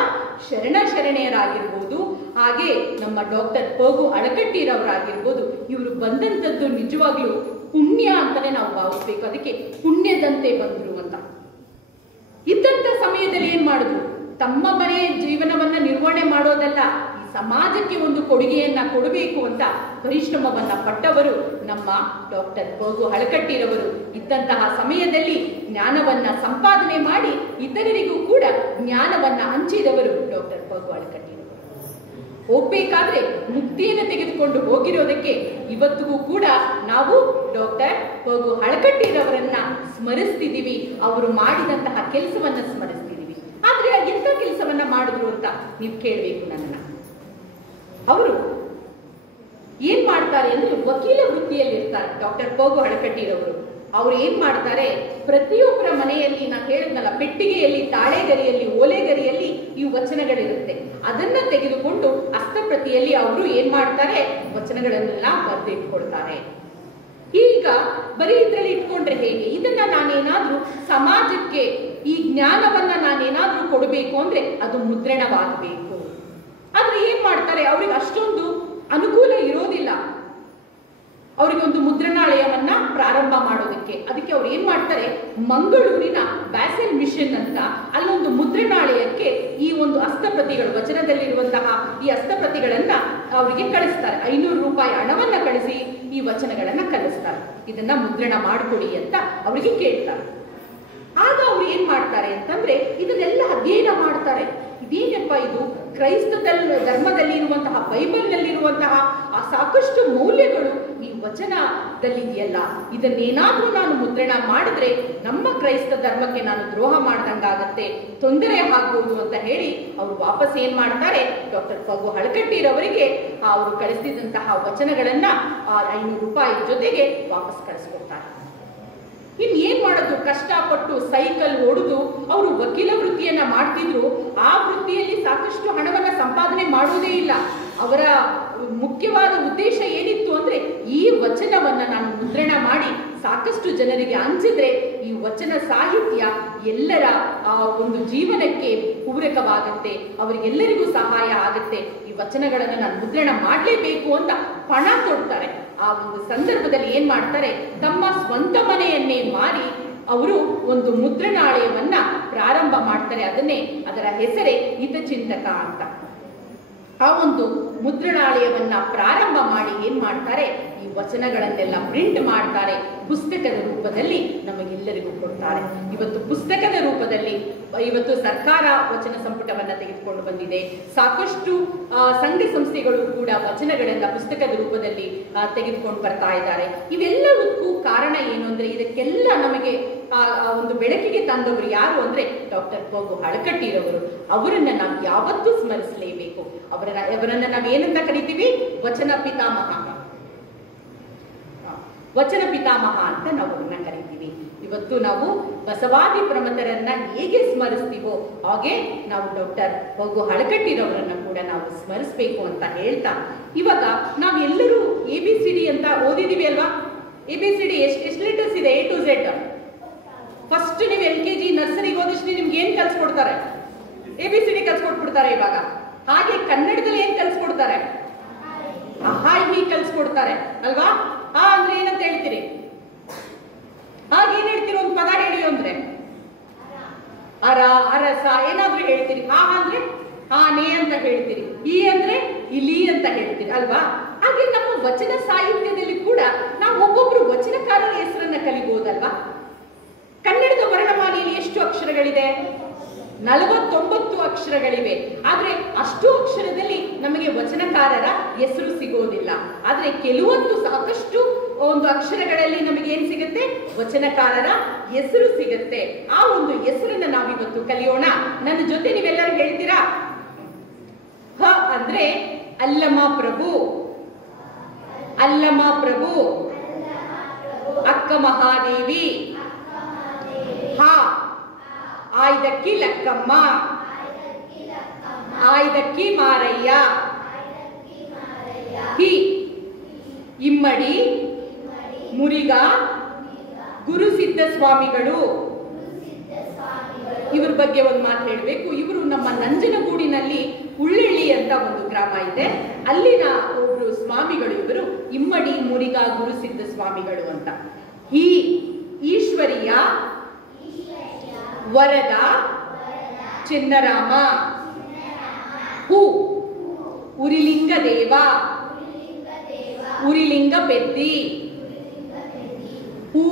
ಶರಣೆಯರಾಗಿರ್ಬೋದು, ಹಾಗೆ ನಮ್ಮ ಡಾಕ್ಟರ್ ಪಗು ಅಳಕಟ್ಟಿರವರಾಗಿರ್ಬೋದು. ಇವರು ಬಂದಂಥದ್ದು ನಿಜವಾಗ್ಲೂ ಪುಣ್ಯ ಅಂತಾನೆ ನಾವು ಭಾವಿಸ್ಬೇಕು. ಅದಕ್ಕೆ ಪುಣ್ಯದಂತೆ ಬಂದ್ರು ಅಂತ. ಇದ್ದಂತ ಸಮಯದಲ್ಲಿ ಏನ್ ಮಾಡಿದ್ರು, ತಮ್ಮ ಮನೆಯ ಜೀವನವನ್ನ ನಿರ್ವಹಣೆ ಮಾಡೋದಲ್ಲ, ಈ ಸಮಾಜಕ್ಕೆ ಒಂದು ಕೊಡುಗೆಯನ್ನ ಕೊಡಬೇಕು ಅಂತ ಪರಿಶ್ರಮವನ್ನ ಪಟ್ಟವರು ನಮ್ಮ ಡಾಕ್ಟರ್ ಪಗು ಅಳಕಟ್ಟಿರವರು. ಇದ್ದಂತಹ ಸಮಯದಲ್ಲಿ ಜ್ಞಾನವನ್ನ ಸಂಪಾದನೆ ಮಾಡಿ ಇತರರಿಗೂ ಕೂಡ ಜ್ಞಾನವನ್ನ ಹಂಚಿದವರು ಡಾಕ್ಟರ್ ಪಗು ಅಳಕಟ್ಟಿರವರು. ಹೋಗ್ಬೇಕಾದ್ರೆ ಮುಕ್ತಿಯನ್ನು ತೆಗೆದುಕೊಂಡು ಹೋಗಿರೋದಕ್ಕೆ ಇವತ್ತಿಗೂ ಕೂಡ ನಾವು ಡಾಕ್ಟರ್ ಪಗು ಅಳಕಟ್ಟಿರವರನ್ನ ಸ್ಮರಿಸ್ತಿದೀವಿ, ಅವರು ಮಾಡಿದಂತಹ ಕೆಲಸವನ್ನ ಸ್ಮರಿಸ್ತಿದೀವಿ. ಆದ್ರೆ ಎಂತ ಕೆಲಸವನ್ನ ಅಂತ ನೀವು ಕೇಳಬೇಕು ನನ್ನನ್ನ. ಅವರು ಏನ್ ಮಾಡ್ತಾರೆ ಅಂದ್ರೆ ವಕೀಲ ವೃತ್ತಿಯಲ್ಲಿ ಇರ್ತಾರೆ ಡಾಕ್ಟರ್ ಪಗು ಹಳಕಟ್ಟಿರವರು. ಅವ್ರು ಏನ್ ಮಾಡ್ತಾರೆ, ಪ್ರತಿಯೊಬ್ಬರ ಮನೆಯಲ್ಲಿ ನಾನು ಹೇಳಿದ್ನಲ್ಲ, ಪೆಟ್ಟಿಗೆಯಲ್ಲಿ, ತಾಳೆಗರಿಯಲ್ಲಿ, ಓಲೆಗರಿಯಲ್ಲಿ ಈ ವಚನಗಳಿರುತ್ತೆ. ಅದನ್ನ ತೆಗೆದುಕೊಂಡು ಹಸ್ತಪ್ರತಿಯಲ್ಲಿ ಅವರು ಏನ್ ಮಾಡ್ತಾರೆ, ವಚನಗಳನ್ನೆಲ್ಲ ಬರೆದಿಟ್ಕೊಳ್ತಾರೆ. ಈಗ ಬರೀ ಇದ್ರಲ್ಲಿ ಇಟ್ಕೊಂಡ್ರೆ ಹೇಗೆ? ಇದನ್ನ ನಾನೇನಾದ್ರೂ ಸಮಾಜಕ್ಕೆ ಈ ಜ್ಞಾನವನ್ನ ನಾನೇನಾದ್ರೂ ಕೊಡಬೇಕು ಅಂದ್ರೆ ಅದು ಮುದ್ರಣವಾಗಬೇಕು. ಆದ್ರೆ ಏನ್ ಮಾಡ್ತಾರೆ, ಅವ್ರಿಗೆ ಅಷ್ಟೊಂದು ಅನುಕೂಲ ಇರೋದಿಲ್ಲ ಅವರಿಗೊಂದು ಮುದ್ರಣಾಲಯವನ್ನ ಪ್ರಾರಂಭ ಮಾಡೋದಕ್ಕೆ. ಅದಕ್ಕೆ ಅವ್ರು ಏನ್ ಮಾಡ್ತಾರೆ, ಮಂಗಳೂರಿನ ಬ್ಯಾಸೆಲ್ ಮಿಷನ್ ಅಂತ ಅಲ್ಲೊಂದು ಮುದ್ರಣಾಲಯಕ್ಕೆ ಈ ಒಂದು ಹಸ್ತಪ್ರತಿಗಳು, ವಚನದಲ್ಲಿರುವಂತಹ ಈ ಹಸ್ತಪ್ರತಿಗಳನ್ನ ಅವರಿಗೆ ಕಳಿಸ್ತಾರೆ. 500 ರೂಪಾಯಿ ಹಣವನ್ನ ಕಳಿಸಿ ಈ ವಚನಗಳನ್ನ ಕಲಿಸ್ತಾರೆ. ಇದನ್ನ ಮುದ್ರಣ ಮಾಡಿಕೊಡಿ ಅಂತ ಅವರಿಗೆ ಕೇಳ್ತಾರೆ. ಆಗ ಅವ್ರು ಏನ್ ಮಾಡ್ತಾರೆ ಅಂತಂದ್ರೆ ಇದನ್ನೆಲ್ಲ ಅಧ್ಯಯನ ಮಾಡ್ತಾರೆ. ಇದೇನಪ್ಪ ಇದು, ಕ್ರೈಸ್ತ ಧರ್ಮದಲ್ಲಿ ಇರುವಂತಹ, ಬೈಬಲ್ ನಲ್ಲಿರುವಂತಹ ಆ ಸಾಕಷ್ಟು ಮೌಲ್ಯಗಳು ಈ ವಚನದಲ್ಲಿದೆಯಲ್ಲ, ಇದನ್ನೇನಾದ್ರೂ ನಾನು ಮುದ್ರಣ ಮಾಡಿದ್ರೆ ನಮ್ಮ ಕ್ರೈಸ್ತ ಧರ್ಮಕ್ಕೆ ನಾನು ದ್ರೋಹ ಮಾಡ್ದಂಗಾಗತ್ತೆ, ತೊಂದರೆ ಆಗ್ಬೋದು ಅಂತ ಹೇಳಿ ಅವರು ವಾಪಸ್ ಏನ್ ಮಾಡ್ತಾರೆ, ಡಾಕ್ಟರ್ ಪಗು ಹಳಕಟ್ಟಿರವರಿಗೆ ಅವರು ಕಳಿಸಿದಂತಹ ವಚನಗಳನ್ನ 500 ರೂಪಾಯಿ ಜೊತೆಗೆ ವಾಪಸ್ ಕಳಿಸ್ಕೊಡ್ತಾರೆ. ಇನ್ ಏನ್ ಮಾಡೋದು, ಕಷ್ಟಪಟ್ಟು ಸೈಕಲ್ ಹೊಡೆದು ಅವರು ವಕೀಲ ವೃತ್ತಿಯನ್ನ ಮಾಡ್ತಿದ್ರು. ಆ ವೃತ್ತಿಯಲ್ಲಿ ಸಾಕಷ್ಟು ಹಣವನ್ನ ಸಂಪಾದನೆ ಮಾಡುವುದೇ ಇಲ್ಲ. ಅವರ ಮುಖ್ಯವಾದ ಉದ್ದೇಶ ಏನಿತ್ತು ಅಂದ್ರೆ ಈ ವಚನವನ್ನ ನಾನು ಮುದ್ರಣ ಮಾಡಿ ಸಾಕಷ್ಟು ಜನರಿಗೆ ಹಂಚಿದ್ರೆ ಈ ವಚನ ಸಾಹಿತ್ಯ ಎಲ್ಲರ ಒಂದು ಜೀವನಕ್ಕೆ ಪೂರಕವಾಗತ್ತೆ, ಅವರಿಗೆಲ್ಲರಿಗೂ ಸಹಾಯ ಆಗತ್ತೆ, ಈ ವಚನಗಳನ್ನ ನಾನು ಮುದ್ರಣ ಮಾಡಲೇಬೇಕು ಅಂತ ಪಣ ಕೊಡ್ತಾರೆ. ಆ ಒಂದು ಸಂದರ್ಭದಲ್ಲಿ ಏನ್ ಮಾಡ್ತಾರೆ, ತಮ್ಮ ಸ್ವಂತ ಮನೆಯನ್ನೇ ಮಾರಿ ಅವರು ಒಂದು ಮುದ್ರಣಾಲಯವನ್ನ ಪ್ರಾರಂಭ ಮಾಡ್ತಾರೆ. ಅದರ ಹೆಸರೇ ಹಿತಚಿಂತಕ ಅಂತ. ಆ ಒಂದು ಮುದ್ರಣಾಲಯವನ್ನ ಪ್ರಾರಂಭ ಮಾಡಿ ಏನ್ ಮಾಡ್ತಾರೆ, ಈ ವಚನಗಳನ್ನೆಲ್ಲ ಪ್ರಿಂಟ್ ಮಾಡ್ತಾರೆ, ಪುಸ್ತಕದ ರೂಪದಲ್ಲಿ ನಮಗೆಲ್ಲರಿಗೂ ಕೊಡ್ತಾರೆ. ಇವತ್ತು ಪುಸ್ತಕದ ರೂಪದಲ್ಲಿ ಇವತ್ತು ಸರ್ಕಾರ ವಚನ ಸಂಪುಟವನ್ನ ತೆಗೆದುಕೊಂಡು ಬಂದಿದೆ. ಸಾಕಷ್ಟು ಸಂಘ ಸಂಸ್ಥೆಗಳು ಕೂಡ ವಚನಗಳೆಲ್ಲ ಪುಸ್ತಕದ ರೂಪದಲ್ಲಿ ತೆಗೆದುಕೊಂಡು ಬರ್ತಾ ಇದ್ದಾರೆ. ಇವೆಲ್ಲದಕ್ಕೂ ಕಾರಣ ಏನು ಅಂದ್ರೆ, ಇದಕ್ಕೆಲ್ಲ ನಮಗೆ ಒಂದು ಬೆಳಕಿಗೆ ತಂದವರು ಯಾರು ಅಂದ್ರೆ ಡಾಕ್ಟರ್ ಪಗು ಹಳಕಟ್ಟಿರವರು. ಅವರನ್ನ ನಾವು ಯಾವತ್ತೂ ಸ್ಮರಿಸಲೇಬೇಕು. ಅವರನ್ನ ನಾವೇನಂತ ಕರಿತೀವಿ, ವಚನ ಪಿತಾಮಹ ಅಂತ ನಾವು ಅವ್ರನ್ನ ಕರಿತೀವಿ. ಇವತ್ತು ನಾವು ಬಸವಾದಿ ಪ್ರಮಥರನ್ನ ಹೇಗೆ ಸ್ಮರಿಸ್ತೀವೋ ಹಾಗೆ ನಾವು ಡಾಕ್ಟರ್ ಪಗು ಹಳಕಟ್ಟಿರವರನ್ನ ಕೂಡ ನಾವು ಸ್ಮರಿಸಬೇಕು ಅಂತ ಹೇಳ್ತಾ, ಇವಾಗ ನಾವೆಲ್ಲರೂ ABCD ಅಂತ ಓದಿದೀವಿ ಅಲ್ವಾ? ABCD ಎಷ್ಟು ಲೆಟರ್ಸ್ ಇದೆ? A to Z. ಫಸ್ಟ್ ನೀವು LKG ನರ್ಸರಿಗೆ ಹೋದಷ್ಟು ನಿಮ್ಗೆ ಏನ್ ಕಲ್ಸ್ಕೊಡ್ತಾರೆ? ABCD ಕಲ್ಸ್ಕೊಟ್ಬಿಡ್ತಾರೆ. ಇವಾಗ ಹಾಗೆ ಕನ್ನಡದಲ್ಲಿ ಏನ್ ಕಲ್ಸ್ಕೊಡ್ತಾರೆ? ಅಹಾಯಿ ಕಲ್ಸ್ಕೊಡ್ತಾರೆ ಅಲ್ವಾ? ಆ ಅಂದ್ರೆ ಏನಂತ ಹೇಳ್ತೀರಿ? ಹಾಗೇನ್ ಹೇಳ್ತೀರಿ? ಒಂದು ಪದ ಹೇಳಿ ಅಂದ್ರೆ ಅರ, ಅರಸ ಏನಾದ್ರೂ ಹೇಳ್ತೀರಿ. ಆ ಅಂದ್ರೆ ಆನೆ ಅಂತ ಹೇಳ್ತೀರಿ. ಈ ಅಂದ್ರೆ ಇಲಿ ಅಂತ ಹೇಳ್ತೀರಿ ಅಲ್ವಾ? ಹಾಗೆ ನಮ್ಮ ವಚನ ಸಾಹಿತ್ಯದಲ್ಲಿ ಕೂಡ ನಾವು ಒಬ್ಬೊಬ್ರು ವಚನಕಾರರ ಹೆಸರನ್ನ ಕಲಿಬಹುದಲ್ವಾ? ಕನ್ನಡದ ವರ್ಣಮಾಲೆಯಲ್ಲಿ ಎಷ್ಟು ಅಕ್ಷರಗಳಿದೆ? 49 ಅಕ್ಷರಗಳಿವೆ. ಆದ್ರೆ ಅಷ್ಟು ಅಕ್ಷರದಲ್ಲಿ ನಮಗೆ ವಚನಕಾರರ ಹೆಸರು ಸಿಗೋದಿಲ್ಲ. ಆದ್ರೆ ಕೆಲವೊಂದು ಸಾಕಷ್ಟು ಒಂದು ಅಕ್ಷರಗಳಲ್ಲಿ ನಮಗೆ ಏನ್ ಸಿಗುತ್ತೆ? ವಚನಕಾರರ ಹೆಸರು ಸಿಗುತ್ತೆ. ಆ ಒಂದು ಹೆಸರನ್ನ ನಾವಿವತ್ತು ಕಲಿಯೋಣ. ನನ್ನ ಜೊತೆ ನೀವೆಲ್ಲರೂ ಹೇಳ್ತೀರಾ? ಹ ಅಂದ್ರೆ ಅಲ್ಲಮ ಪ್ರಭು, ಅಲ್ಲಮ ಪ್ರಭು, ಅಕ್ಕ ಮಹಾದೇವಿ. ಹ ಆಯ್ದಕ್ಕಿ ಲಕ್ಕಮ್ಮ, ಆಯ್ದಕ್ಕಿ ಮಾರಯ್ಯ. ಹಿ ಇಮ್ಮಡಿ ಮುರಿಗ ಗುರುಸಿದ್ಧ ಸ್ವಾಮಿಗಳು. ಇವ್ರ ಬಗ್ಗೆ ಒಂದು ಮಾತು ಹೇಳಬೇಕು. ಇವರು ನಮ್ಮ ನಂಜನಗೂಡಿನಲ್ಲಿ ಉಳ್ಳಿಳ್ಳಿ ಅಂತ ಒಂದು ಗ್ರಾಮ ಇದೆ, ಅಲ್ಲಿನ ಒಬ್ರು ಸ್ವಾಮಿಗಳು ಇವರು. ಇಮ್ಮಡಿ ಮುರಿಗ ಗುರುಸಿದ್ಧ ಸ್ವಾಮಿಗಳು ಅಂತ. ಹಿ ಈಶ್ವರಿಯ ವರದ ಚಿನ್ನರಾಮ. ಹೂ ಉರಿಲಿಂಗ ದೇವ, ಉರಿಲಿಂಗ ಪೆದ್ದಿ. ಹೂ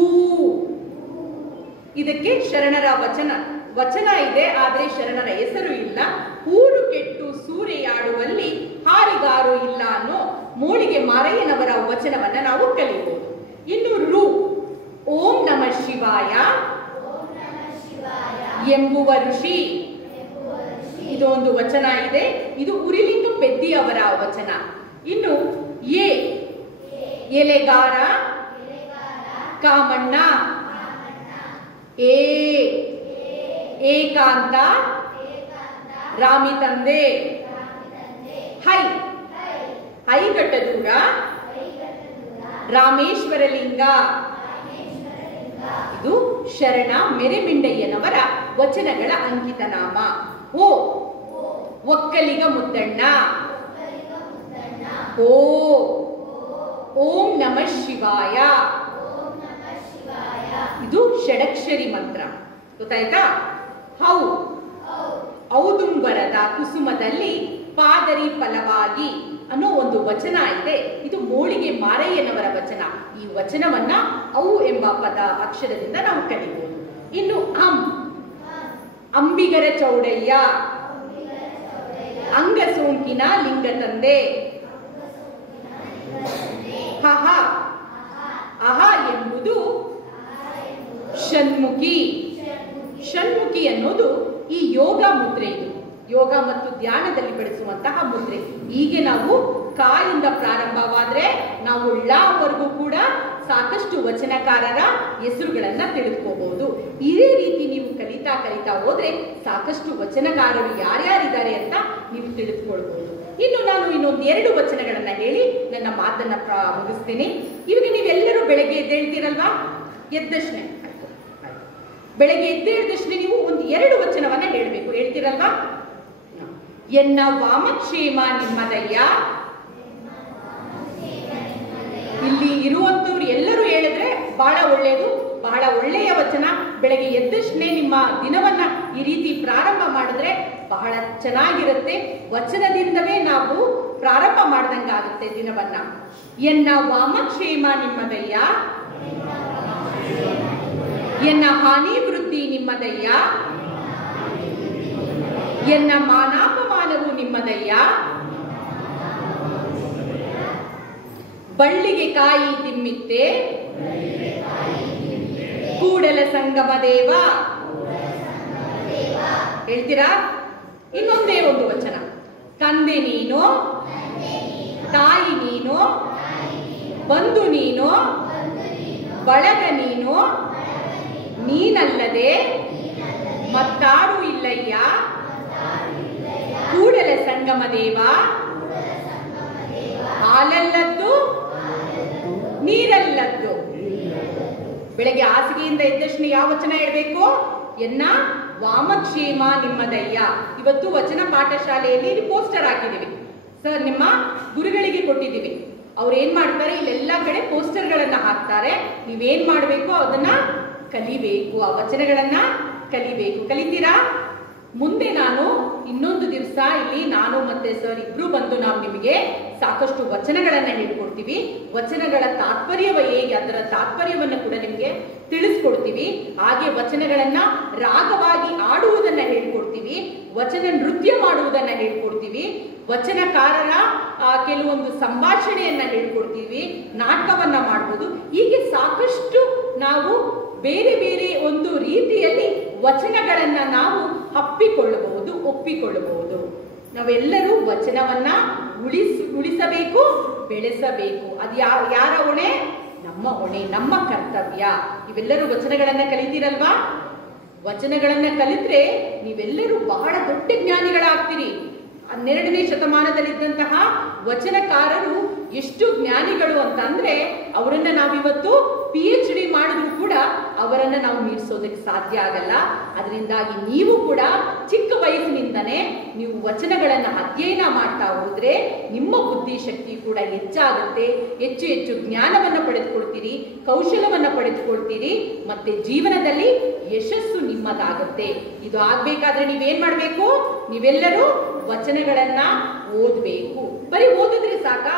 ಇದಕ್ಕೆ ಶರಣರ ವಚನ ಇದೆ, ಆದ್ರೆ ಶರಣರ ಹೆಸರು ಇಲ್ಲ. ಊರು ಕೆಟ್ಟು ಸೂರೆಯಾಡುವಲ್ಲಿ ಹಾರಿಗಾರು ಇಲ್ಲ ಅನ್ನೋ ಮೋಳಿಗೆ ಮಾರಯ್ಯನವರ ವಚನವನ್ನ ನಾವು ಕಲಿಬಹುದು. ಇನ್ನು ರು ಓಂ ನಮಃ ಶಿವಾಯ ಎಂಬುವ ಋಷಿ. ಇದೊಂದು ವಚನ ಇದೆ. ಇದು ಉರಿಲಿಂಗ ಪೆದ್ದಿ ಅವರ ವಚನ. ಇನ್ನು ಎ ಎಲೆಗಾರ ಕಾಮಣ್ಣ, ಏ ಏಕಾಂತ ರಾಮಿ ತಂದೆ, ಹೈ ಐಗಟ್ಟದೂರ ರಾಮೇಶ್ವರಲಿಂಗ. ಇದು ಶರಣ ಮೆರೆಮಿಂಡಯ್ಯನವರ ವಚನಗಳ ಅಂಕಿತ ನಾಮ. ಓ ಒಕ್ಕಲಿಗ ಮುದ್ದಣ್ಣ. ಓ ಓಂ ನಮಃ ಶಿವಾಯ. ಇದು ಷಡಕ್ಷರಿ ಮಂತ್ರ. ಗೊತ್ತಾಯ್ತಾ? ಹೌ ಔದುಂಬರದ ಕುಸುಮದಲ್ಲಿ ಪಾದರಿ ಫಲವಾಗಿ ಅನ್ನೋ ಒಂದು ವಚನ ಇದೆ. ಇದು ಮೋಳಿಗೆ ಮಾರಯ್ಯನವರ ವಚನ. ಈ ವಚನವನ್ನ ಔ ಎಂಬ ಪದ ಅಕ್ಷರದಿಂದ ನಾವು ಕಲಿಬಹುದು. ಇನ್ನು ಅಂಬಿಗರ ಚೌಡಯ್ಯ, ಅಂಗ ಸೋಂಕಿನ ಲಿಂಗ ತಂದೆ. ಹಹ ಅಹ ಎಂಬುದು ಷಣ್ಮುಖಿ. ಷಣ್ಮುಖಿ ಅನ್ನೋದು ಈ ಯೋಗ ಮುದ್ರೆ. ಇದು ಯೋಗ ಮತ್ತು ಧ್ಯಾನದಲ್ಲಿ ಬಳಸುವಂತಹ ಮುದ್ರೆ. ಹೀಗೆ ನಾವು ಕಾಯಿಂದ ಪ್ರಾರಂಭವಾದ್ರೆ ನಾವು ಳವರೆಗೂ ಕೂಡ ಸಾಕಷ್ಟು ವಚನಕಾರರ ಹೆಸರುಗಳನ್ನ ತಿಳಿದುಕೋಬಹುದು. ಇದೇ ರೀತಿ ನೀವು ಕಲಿತಾ ಹೋದ್ರೆ ಸಾಕಷ್ಟು ವಚನಕಾರರು ಯಾರ್ಯಾರಿದ್ದಾರೆ ಅಂತ ನೀವು ತಿಳಿದುಕೊಳ್ಬಹುದು. ಇನ್ನು ನಾನು ಇನ್ನೊಂದು 2 ವಚನಗಳನ್ನ ಹೇಳಿ ನನ್ನ ಮಾತನ್ನ ಮುಗಿಸ್ತೇನೆ. ಇವಾಗ ನೀವೆಲ್ಲರೂ ಬೆಳಗ್ಗೆ ಎದ್ದೇಳ್ತೀರಲ್ವಾ? ಎದ್ದಷ್ಟೇ ಬೆಳಗ್ಗೆ ಎದ್ದೇಳಿದಷ್ಟೇ ನೀವು ಒಂದು 2 ವಚನವನ್ನ ಹೇಳಬೇಕು. ಹೇಳ್ತೀರಲ್ವಾ? ಎನ್ನ ವಾಮಕ್ಷೇಮ ನಿಮ್ಮದಯ್ಯ. ಇಲ್ಲಿ ಇರುವಂತವ್ರು ಎಲ್ಲರೂ ಹೇಳಿದ್ರೆ ಬಹಳ ಒಳ್ಳೆಯದು, ಬಹಳ ಒಳ್ಳೆಯ ವಚನ. ಬೆಳಗ್ಗೆ ಎದ್ದಷ್ಟೇ ನಿಮ್ಮ ದಿನವನ್ನ ಈ ರೀತಿ ಪ್ರಾರಂಭ ಮಾಡಿದ್ರೆ ಬಹಳ ಚೆನ್ನಾಗಿರುತ್ತೆ. ವಚನದಿಂದವೇ ನಾವು ಪ್ರಾರಂಭ ಮಾಡ್ದಂಗಾಗುತ್ತೆ ದಿನವನ್ನ. ಎನ್ನ ವಾಮಕ್ಷೇಮ ನಿಮ್ಮದಯ್ಯ, ಎನ್ನ ಹಾನಿ ವೃದ್ಧಿ ನಿಮ್ಮದಯ್ಯ, ಎನ್ನ ಮಾನಾಪಮಾನವು ನಿಮ್ಮದಯ್ಯ, ಬಳ್ಳಿಗೆ ಕಾಯಿ ತಿಮ್ಮಿತ್ತೆ ಕೂಡಲ ಸಂಗಮ ದೇವ. ಹೇಳ್ತೀರಾ? ಇನ್ನೊಂದೇ ಒಂದು ವಚನ. ತಂದೆ ನೀನು, ತಾಯಿ ನೀನು, ಬಂಧು ನೀನು, ಬಳಗ ನೀನು, ನೀನಲ್ಲದೆ ಮತ್ತಾರು ಇಲ್ಲಯ್ಯ ಕೂಡಲ ಸಂಗಮ ದೇವ. ಹಾಲಲ್ಲದ್ದು ನೀರಲ್ಲದ್ದು. ಬೆಳಗ್ಗೆ ಹಾಸಿಗೆಯಿಂದ ಎದ್ದಷ್ಟು ಯಾವ ವಚನ ಹೇಳ್ಬೇಕು? ಎನ್ನ ವಾಮಕ್ಷೇಮ ನಿಮ್ಮದಯ್ಯ. ಇವತ್ತು ವಚನ ಪಾಠಶಾಲೆಯಲ್ಲಿ ಇದು ಪೋಸ್ಟರ್ ಹಾಕಿದೀವಿ ಸರ್, ನಿಮ್ಮ ಗುರುಗಳಿಗೆ ಕೊಟ್ಟಿದ್ದೀವಿ. ಅವ್ರು ಏನ್ ಮಾಡ್ತಾರೆ, ಇಲ್ಲೆಲ್ಲ ಕಡೆ ಪೋಸ್ಟರ್ಗಳನ್ನ ಹಾಕ್ತಾರೆ. ನೀವೇನ್ ಮಾಡ್ಬೇಕು, ಅದನ್ನ ಕಲಿಬೇಕು, ಆ ವಚನಗಳನ್ನ ಕಲಿಬೇಕು. ಕಲಿತೀರಾ? ಮುಂದೆ ನಾನು ಇನ್ನೊಂದು ದಿವಸ ಇಲ್ಲಿ ನಾನು ಮತ್ತೆ ಸರ್ ಇಬ್ರು ಬಂದು ನಾವು ನಿಮಗೆ ಸಾಕಷ್ಟು ವಚನಗಳನ್ನ ಹೇಳ್ಕೊಡ್ತೀವಿ. ವಚನಗಳ ತಾತ್ಪರ್ಯವ ಹೇಗೆ, ಅದರ ತಾತ್ಪರ್ಯವನ್ನು ಕೂಡ ನಿಮಗೆ ತಿಳಿಸ್ಕೊಡ್ತೀವಿ. ಹಾಗೆ ವಚನಗಳನ್ನ ರಾಗವಾಗಿ ಆಡುವುದನ್ನ ಹೇಳ್ಕೊಡ್ತೀವಿ, ವಚನ ನೃತ್ಯ ಮಾಡುವುದನ್ನ ಹೇಳ್ಕೊಡ್ತೀವಿ, ವಚನಕಾರರ ಕೆಲವೊಂದು ಸಂಭಾಷಣೆಯನ್ನ ಹೇಳ್ಕೊಡ್ತೀವಿ, ನಾಟಕವನ್ನ ಮಾಡ್ಬೋದು. ಹೀಗೆ ಸಾಕಷ್ಟು ನಾವು ಬೇರೆ ಬೇರೆ ಒಂದು ರೀತಿಯಲ್ಲಿ ವಚನಗಳನ್ನ ನಾವು ಹಪ್ಪಿಕೊಳ್ಳಬಹುದು, ಒಪ್ಪಿಕೊಳ್ಳಬಹುದು. ನಾವೆಲ್ಲರೂ ವಚನವನ್ನ ಉಳಿಸಬೇಕು, ಬೆಳೆಸಬೇಕು. ಅದು ಯಾರ ಹೊಣೆ? ನಮ್ಮ ಹೊಣೆ, ನಮ್ಮ ಕರ್ತವ್ಯ. ನೀವೆಲ್ಲರೂ ವಚನಗಳನ್ನ ಕಲಿತೀರಲ್ವಾ? ವಚನಗಳನ್ನ ಕಲಿತ್ರೆ ನೀವೆಲ್ಲರೂ ಬಹಳ ದೊಡ್ಡ ಜ್ಞಾನಿಗಳಾಗ್ತೀರಿ. 12ನೇ ಶತಮಾನದಲ್ಲಿದ್ದಂತಹ ವಚನಕಾರರು ಎಷ್ಟು ಜ್ಞಾನಿಗಳು ಅಂತಂದ್ರೆ ಅವರನ್ನ ನಾವಿವತ್ತು PhD ಮಾಡಿದ್ರು ಕೂಡ ಅವರನ್ನ ನಾವು ಮೀರಿಸೋದಕ್ಕೆ ಸಾಧ್ಯ ಆಗಲ್ಲ. ಅದರಿಂದಾಗಿ ನೀವು ಕೂಡ ಚಿಕ್ಕ ವಯಸ್ಸಿನಿಂದನೇ ನೀವು ವಚನಗಳನ್ನ ಅಧ್ಯಯನ ಮಾಡ್ತಾ ಹೋದ್ರೆ ನಿಮ್ಮ ಬುದ್ಧಿಶಕ್ತಿ ಕೂಡ ಹೆಚ್ಚಾಗುತ್ತೆ. ಹೆಚ್ಚು ಹೆಚ್ಚು ಜ್ಞಾನವನ್ನ ಪಡೆದುಕೊಳ್ತೀರಿ, ಕೌಶಲವನ್ನ ಪಡೆದುಕೊಳ್ತೀರಿ, ಮತ್ತೆ ಜೀವನದಲ್ಲಿ ಯಶಸ್ಸು ನಿಮ್ಮದಾಗುತ್ತೆ. ಇದು ಆಗ್ಬೇಕಾದ್ರೆ ನೀವೇನ್ ಮಾಡ್ಬೇಕು? ನೀವೆಲ್ಲರೂ ವಚನಗಳನ್ನ ಓದಬೇಕು. ಬರೀ ಓದಿದ್ರೆ ಸಾಕಾ?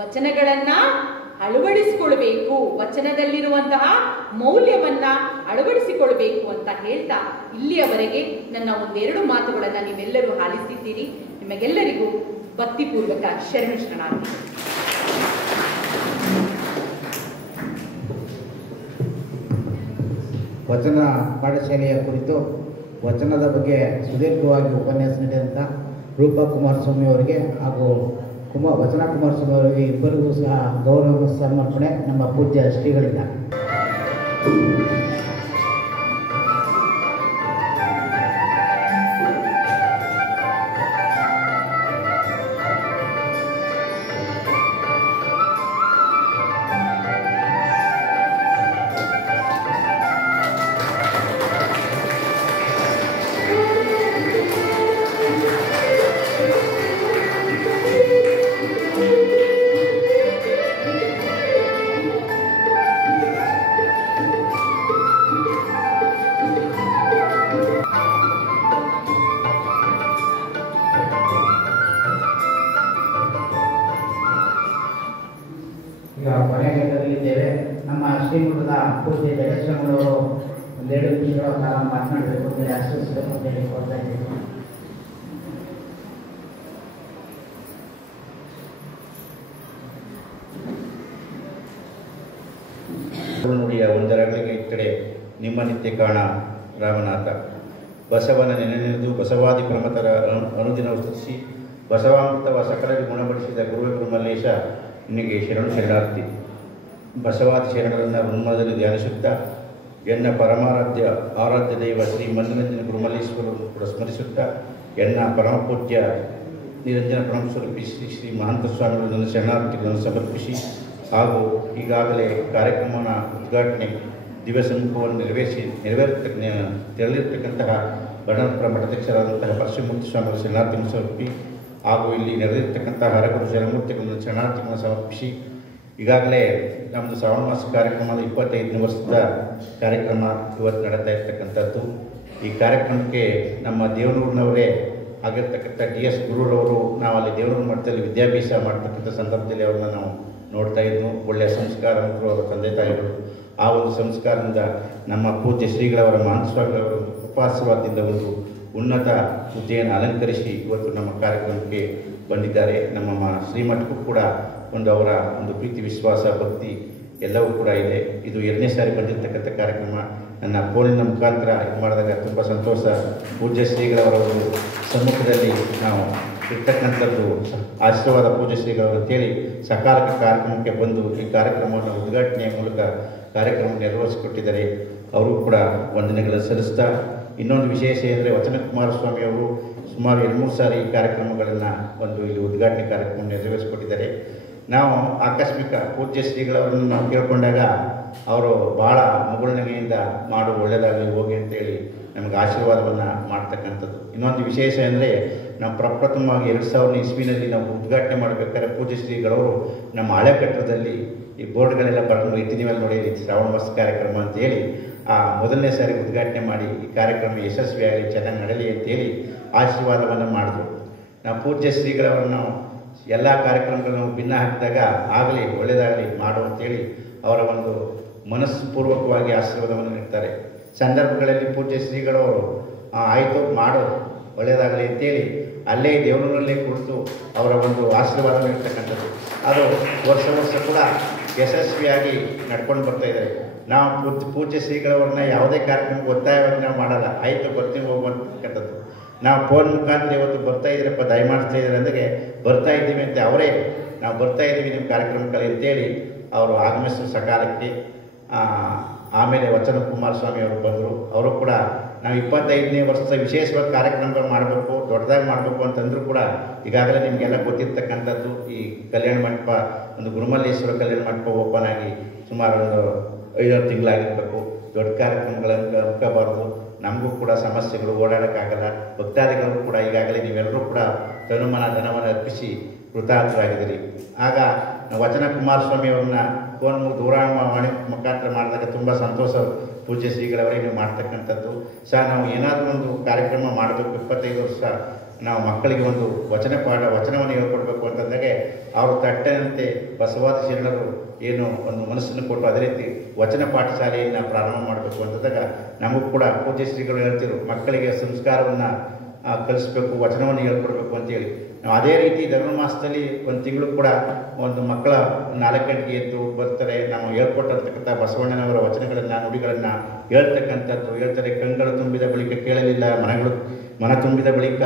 ವಚನಗಳನ್ನ ಅಳವಡಿಸಿಕೊಳ್ಬೇಕು, ವಚನದಲ್ಲಿರುವಂತಹ ಮೌಲ್ಯವನ್ನ ಅಳವಡಿಸಿಕೊಳ್ಬೇಕು ಅಂತ ಹೇಳ್ತಾ ಇಲ್ಲಿಯವರೆಗೆ ನನ್ನ 1-2 ಮಾತುಗಳನ್ನ ನೀವೆಲ್ಲರೂ ಆಲಿಸಿದ್ದೀರಿ. ನಿಮಗೆಲ್ಲರಿಗೂ ಭಕ್ತಿಪೂರ್ವಕ ಶರಣು ಶರಣಾರ್ಥಿ. ವಚನ ಪಾಠಶಾಲೆಯ ಕುರಿತು ವಚನದ ಬಗ್ಗೆ ಸುದೀರ್ಘವಾಗಿ ಉಪನ್ಯಾಸ ನೀಡಿದಂಥ ರೂಪಾ ಕುಮಾರಸ್ವಾಮಿ ಅವರಿಗೆ ಹಾಗೂ ವಚನ ಕುಮಾರಸ್ವಾಮಿ ಅವರಿಗೆ ಇಬ್ಬರಿಗೂ ಸಹ ಗೌರವ ಸಮರ್ಪಣೆ ನಮ್ಮ ಪೂಜ್ಯ ಶ್ರೀಗಳಿಂದ. ಕೊನೆಯಲ್ಲಿದ್ದೇವೆ. ನಮ್ಮ ಶ್ರೀಮಠದ ಪೂಜ್ಯ ಜಗಶ್ರೀಗಳವರು ಒಂದೆರಡು ನಿಮಿಷಗಳ ಕಾಲ ಮಾತನಾಡಬೇಕು ಅಂತ ಆಶ್ರಯಿಸಬೇಕು ಅಂತ ಹೇಳಿ ಕೊಡ್ತಾ ಇದ್ದೀವಿ. ನುಡಿಯ ಒಂದರಗಳಿಗೆ ಇತ್ತಡೆ ನಿಮ್ಮ ನಿತ್ಯ ಕಾಣ ರಾಮನಾಥ ಬಸವನ ನೆನೆನೆದು ಬಸವಾದಿ ಪ್ರಮತರ ಅನುದಿನ ಸ್ತುತಿಸಿ ಬಸವಾಮೃತವ ಸಕಲರಿಗೆ ಗುಣಪಡಿಸಿದ ಗುರು ಮಲ್ಲೇಶ ನಿನಗೆ ಶರಣು ಶರಣಾರ್ಥಿ. ಬಸವಾದಿ ಶರಣರನ್ನು ಹೃನ್ಮಯದಲ್ಲಿ ಧ್ಯಾನಿಸುತ್ತಾ ಎನ್ನ ಪರಮಾರಾಧ್ಯ ಆರಾಧ್ಯ ದೈವ ಶ್ರೀ ಮಲ್ಲಿರಂಜನ ಗುರುಮಲ್ಲೇಶ್ವರನ್ನು ಕೂಡ ಸ್ಮರಿಸುತ್ತಾ ಎನ್ನ ಪರಮಪೂಜ್ಯ ನಿರಂಜನ ಪರಮಸ್ವರೂಪಿ ಶ್ರೀ ಮಹಂತ ಸ್ವಾಮಿಗಳನ್ನು ಶರಣಾರ್ಥಿಗಳನ್ನು ಸಮರ್ಪಿಸಿ ಹಾಗೂ ಈಗಾಗಲೇ ಕಾರ್ಯಕ್ರಮನ ಉದ್ಘಾಟನೆ ದಿವ್ಯಸಮ್ಮುಖವನ್ನು ತೆರಳಿರ್ತಕ್ಕಂತಹ ಗಣಪುರ ಮಠಾಧ್ಯಕ್ಷರಾದಂತಹ ಪರಶುಮೂರ್ತಿ ಸ್ವಾಮಿಗಳ ಶರಣಾರ್ಥಿಗಳನ್ನು ಸಮರ್ಪಿ ಹಾಗೂ ಇಲ್ಲಿ ನೆರೆದಿರ್ತಕ್ಕಂತಹ ಹರಗುರು ಶರಣಮೂರ್ತಿಗಳನ್ನು ಶರಣಾರ್ಥಿಗಳನ್ನು ಸಮರ್ಪಿಸಿ ಈಗಾಗಲೇ ನಮ್ಮದು ಶ್ರಾವಣ ಮಾಸ ಕಾರ್ಯಕ್ರಮದ 25ನೇ ವರ್ಷದ ಕಾರ್ಯಕ್ರಮ ಇವತ್ತು ನಡೀತಾ ಇರ್ತಕ್ಕಂಥದ್ದು. ಈ ಕಾರ್ಯಕ್ರಮಕ್ಕೆ ನಮ್ಮ ದೇವನೂರಿನವರೇ ಆಗಿರ್ತಕ್ಕಂಥ DS ಗುರುರವರು ನಾವು ಅಲ್ಲಿ ದೇವನೂರು ಮಠದಲ್ಲಿ ವಿದ್ಯಾಭ್ಯಾಸ ಮಾಡ್ತಕ್ಕಂಥ ಸಂದರ್ಭದಲ್ಲಿ ಅವ್ರನ್ನ ನಾವು ನೋಡ್ತಾ ಇದ್ವು. ಒಳ್ಳೆಯ ಸಂಸ್ಕಾರವಂತರು ಅವರ ತಂದೆ ತಾಯಿಗಳು. ಆ ಒಂದು ಸಂಸ್ಕಾರದಿಂದ ನಮ್ಮ ಪೂಜ್ಯ ಶ್ರೀಗಳವರ ಮಹಂತ ಸ್ವಾಮಿಗಳವರ ಉಪಾಸವಾದದಿಂದ ಒಂದು ಉನ್ನತ ಹುದ್ದೆಯನ್ನು ಅಲಂಕರಿಸಿ ಇವತ್ತು ನಮ್ಮ ಕಾರ್ಯಕ್ರಮಕ್ಕೆ ಬಂದಿದ್ದಾರೆ. ನಮ್ಮ ಶ್ರೀಮಠಕ್ಕೂ ಕೂಡ ಅವರ ಒಂದು ಪ್ರೀತಿ ವಿಶ್ವಾಸ ಭಕ್ತಿ ಎಲ್ಲವೂ ಕೂಡ ಇದೆ. ಇದು 2ನೇ ಸಾರಿ ಬಂದಿರತಕ್ಕಂಥ ಕಾರ್ಯಕ್ರಮ. ನನ್ನ ಫೋನಿನ ಮುಖಾಂತರ ಇದು ಮಾಡಿದಾಗ ತುಂಬ ಸಂತೋಷ. ಪೂಜ್ಯ ಶ್ರೀಗಳವರ ಒಂದು ಸಮ್ಮುಖದಲ್ಲಿ ನಾವು ಇರ್ತಕ್ಕಂಥದ್ದು ಆಶೀರ್ವಾದ ಪೂಜ್ಯ ಶ್ರೀಗಳವರು ಅಂತೇಳಿ ಸಕಾಲಕ್ಕೆ ಕಾರ್ಯಕ್ರಮಕ್ಕೆ ಬಂದು ಈ ಕಾರ್ಯಕ್ರಮವನ್ನು ಉದ್ಘಾಟನೆಯ ಮೂಲಕ ಕಾರ್ಯಕ್ರಮ ನೆರವೇರಿಸಿಕೊಟ್ಟಿದ್ದಾರೆ. ಅವರು ಕೂಡ ವಂದನೆಗಳನ್ನು ಸಲ್ಲಿಸ್ತಾ ಇನ್ನೊಂದು ವಿಶೇಷ ಅಂದರೆ ವಚನ ಕುಮಾರಸ್ವಾಮಿ ಅವರು ಸುಮಾರು 2-3 ಸಾರಿ ಈ ಕಾರ್ಯಕ್ರಮಗಳನ್ನು ಇಲ್ಲಿ ಉದ್ಘಾಟನೆ ಕಾರ್ಯಕ್ರಮ ನೆರವೇರಿಸಿಕೊಟ್ಟಿದ್ದಾರೆ. ನಾವು ಆಕಸ್ಮಿಕ ಪೂಜ್ಯ ಶ್ರೀಗಳವರನ್ನು ನಾವು ಕೇಳಿಕೊಂಡಾಗ ಅವರು ಭಾಳ ಮುಗುಳ್ನಗೆಯಿಂದ ಮಾಡು ಒಳ್ಳೆಯದಾಗಲಿ ಹೋಗಿ ಅಂತೇಳಿ ನಮಗೆ ಆಶೀರ್ವಾದವನ್ನು ಮಾಡ್ತಕ್ಕಂಥದ್ದು. ಇನ್ನೊಂದು ವಿಶೇಷ ಅಂದರೆ ನಾವು ಪ್ರಪ್ರಥಮವಾಗಿ 2000 ಇಸ್ವಿನಲ್ಲಿ ನಾವು ಉದ್ಘಾಟನೆ ಮಾಡಬೇಕಾದ್ರೆ ಪೂಜ್ಯ ಶ್ರೀಗಳವರು ನಮ್ಮ ಹಳೆ ಕಟ್ಟಡದಲ್ಲಿ ಈ ಬೋರ್ಡ್ಗಳೆಲ್ಲ ಬರೆದು ಇಟ್ಟಿದ್ದೀವಲ್ಲಿ ನೋಡಿರಿ ಶ್ರಾವಣ ಮಾಸ ಕಾರ್ಯಕ್ರಮ ಅಂತೇಳಿ ಆ ಮೊದಲನೇ ಸಾರಿ ಉದ್ಘಾಟನೆ ಮಾಡಿ ಈ ಕಾರ್ಯಕ್ರಮ ಯಶಸ್ವಿಯಾಗಲಿ ಚೆನ್ನಾಗಿ ನಡೆಯಲಿ ಅಂತೇಳಿ ಆಶೀರ್ವಾದವನ್ನು ಮಾಡಿದ್ರು. ನಾವು ಪೂಜ್ಯ ಶ್ರೀಗಳವರನ್ನು ಎಲ್ಲ ಕಾರ್ಯಕ್ರಮಗಳನ್ನು ಭಿನ್ನ ಹಾಕಿದಾಗ ಆಗಲಿ ಒಳ್ಳೆಯದಾಗಲಿ ಮಾಡು ಅಂತೇಳಿ ಅವರ ಒಂದು ಮನಸ್ಪೂರ್ವಕವಾಗಿ ಆಶೀರ್ವಾದವನ್ನು ನೀಡ್ತಾರೆ. ಸಂದರ್ಭಗಳಲ್ಲಿ ಪೂಜ್ಯ ಶ್ರೀಗಳವರು ಆಯಿತು ಮಾಡು ಒಳ್ಳೆಯದಾಗಲಿ ಅಂತೇಳಿ ಅಲ್ಲೇ ದೇವನೂರಲ್ಲೇ ಕುಳಿತು ಅವರ ಒಂದು ಆಶೀರ್ವಾದ ನೀಡ್ತಕ್ಕಂಥದ್ದು ಅದು ವರ್ಷ ಕೂಡ ಯಶಸ್ವಿಯಾಗಿ ನಡ್ಕೊಂಡು ಬರ್ತಾಯಿದ್ದಾರೆ. ನಾವು ಪೂಜ್ಯ ಶ್ರೀಗಳವ್ರನ್ನ ಯಾವುದೇ ಕಾರ್ಯಕ್ರಮಕ್ಕೆ ಒತ್ತಾಯವಾಗಿ ನಾವು ಮಾಡಲ್ಲ. ಆಯಿತು ಬರ್ತೀವಿ ಹೋಗುವಂತಕ್ಕಂಥದ್ದು. ನಾವು ಫೋನ್ ಮುಖಾಂತರ ಇವತ್ತು ಬರ್ತಾಯಿದ್ದೀರಪ್ಪ ದಯಮಾಡಿಸ್ತಾ ಇದ್ದಾರೆ ಅಂದರೆ ಬರ್ತಾ ಇದ್ದೀವಿ ಅಂತ ಅವರೇ ನಾವು ಬರ್ತಾ ಇದ್ದೀವಿ ನಿಮ್ಮ ಕಾರ್ಯಕ್ರಮಕ್ಕೆ ಅಂತೇಳಿ ಅವರು ಆಗಮಿಸಿದ ಸಕಾಲಕ್ಕೆ. ಆಮೇಲೆ ವಚನ ಕುಮಾರಸ್ವಾಮಿ ಅವರು ಬಂದರು. ಅವರು ಕೂಡ ನಾವು 25ನೇ ವರ್ಷದ ವಿಶೇಷವಾಗಿ ಕಾರ್ಯಕ್ರಮಗಳು ಮಾಡಬೇಕು ದೊಡ್ಡದಾಗಿ ಮಾಡಬೇಕು ಅಂತಂದರೂ ಕೂಡ ಈಗಾಗಲೇ ನಿಮಗೆಲ್ಲ ಗೊತ್ತಿರ್ತಕ್ಕಂಥದ್ದು ಈ ಕಲ್ಯಾಣ ಮಂಟಪ ಒಂದು ಗುರುಮಲ್ಲೇಶ್ವರ ಕಲ್ಯಾಣ ಮಂಟಪ ಓಪನ್ ಆಗಿ ಸುಮಾರು ಒಂದು 5-6 ತಿಂಗಳಾಗಿರಬೇಕು. ದೊಡ್ಡ ಕಾರ್ಯಕ್ರಮಗಳನ್ನು ಅನ್ಕೋಬಾರ್ದು. ನಮಗೂ ಕೂಡ ಸಮಸ್ಯೆಗಳು ಓಡಾಡೋಕ್ಕಾಗಲ್ಲ. ಭಕ್ತಾದಿಗಳು ಕೂಡ ಈಗಾಗಲೇ ನೀವೆಲ್ಲರೂ ಕೂಡ ತನುಮನ ಧನವನ್ನು ಅರ್ಪಿಸಿ ಕೃತಾರ್ಥರಾಗಿದ್ದೀರಿ. ಆಗ ವಚನ ಕುಮಾರಸ್ವಾಮಿ ಅವ್ರನ್ನ ಫೋನ್ ದೂರವಾಣಿ ಮುಖಾಂತರ ಮಾಡಿದಾಗ ತುಂಬ ಸಂತೋಷ. ಪೂಜ್ಯ ಶ್ರೀಗಳವರೇ ನೀವು ಮಾಡ್ತಕ್ಕಂಥದ್ದು ನಾವು ಏನಾದರೂ ಒಂದು ಕಾರ್ಯಕ್ರಮ ಮಾಡಬೇಕು. 25 ವರ್ಷ ನಾವು ಮಕ್ಕಳಿಗೆ ಒಂದು ವಚನವನ್ನು ಹೇಳ್ಕೊಡ್ಬೇಕು ಅಂತಂದಾಗೆ ಅವರು ತಟ್ಟಂತೆ ಬಸವಾದಿ ಶರಣರು ಏನು ಒಂದು ಮನಸ್ಸನ್ನು ಕೊಟ್ಟು ಅದೇ ರೀತಿ ವಚನ ಪಾಠಶಾಲೆಯನ್ನು ಪ್ರಾರಂಭ ಮಾಡಬೇಕು ಅಂತಂದಾಗ ನಮಗೂ ಕೂಡ ಪೂಜ್ಯ ಶ್ರೀಗಳು ಹೇಳ್ತಿರು ಮಕ್ಕಳಿಗೆ ಸಂಸ್ಕಾರವನ್ನು ಕಲಿಸ್ಬೇಕು, ವಚನವನ್ನು ಹೇಳ್ಕೊಡ್ಬೇಕು ಅಂತೇಳಿ ನಾವು ಅದೇ ರೀತಿ ಧನುರ್ಮಾಸದಲ್ಲಿ ಒಂದು ತಿಂಗಳು ಕೂಡ ಒಂದು ಮಕ್ಕಳ 4 ಗಂಟೆಗೆ ಎದ್ದು ಬರ್ತಾರೆ. ನಾವು ಹೇಳ್ಕೊಟ್ಟಿರ್ತಕ್ಕಂಥ ಬಸವಣ್ಣನವರ ವಚನಗಳನ್ನು ನುಡಿಗಳನ್ನು ಹೇಳ್ತಕ್ಕಂಥದ್ದು ಹೇಳ್ತಾರೆ. ಕಣ್ಗಳು ತುಂಬಿದ ಬಳಿಕ ಕೇಳಲಿಲ್ಲ, ಮನ ತುಂಬಿದ ಬಳಿಕ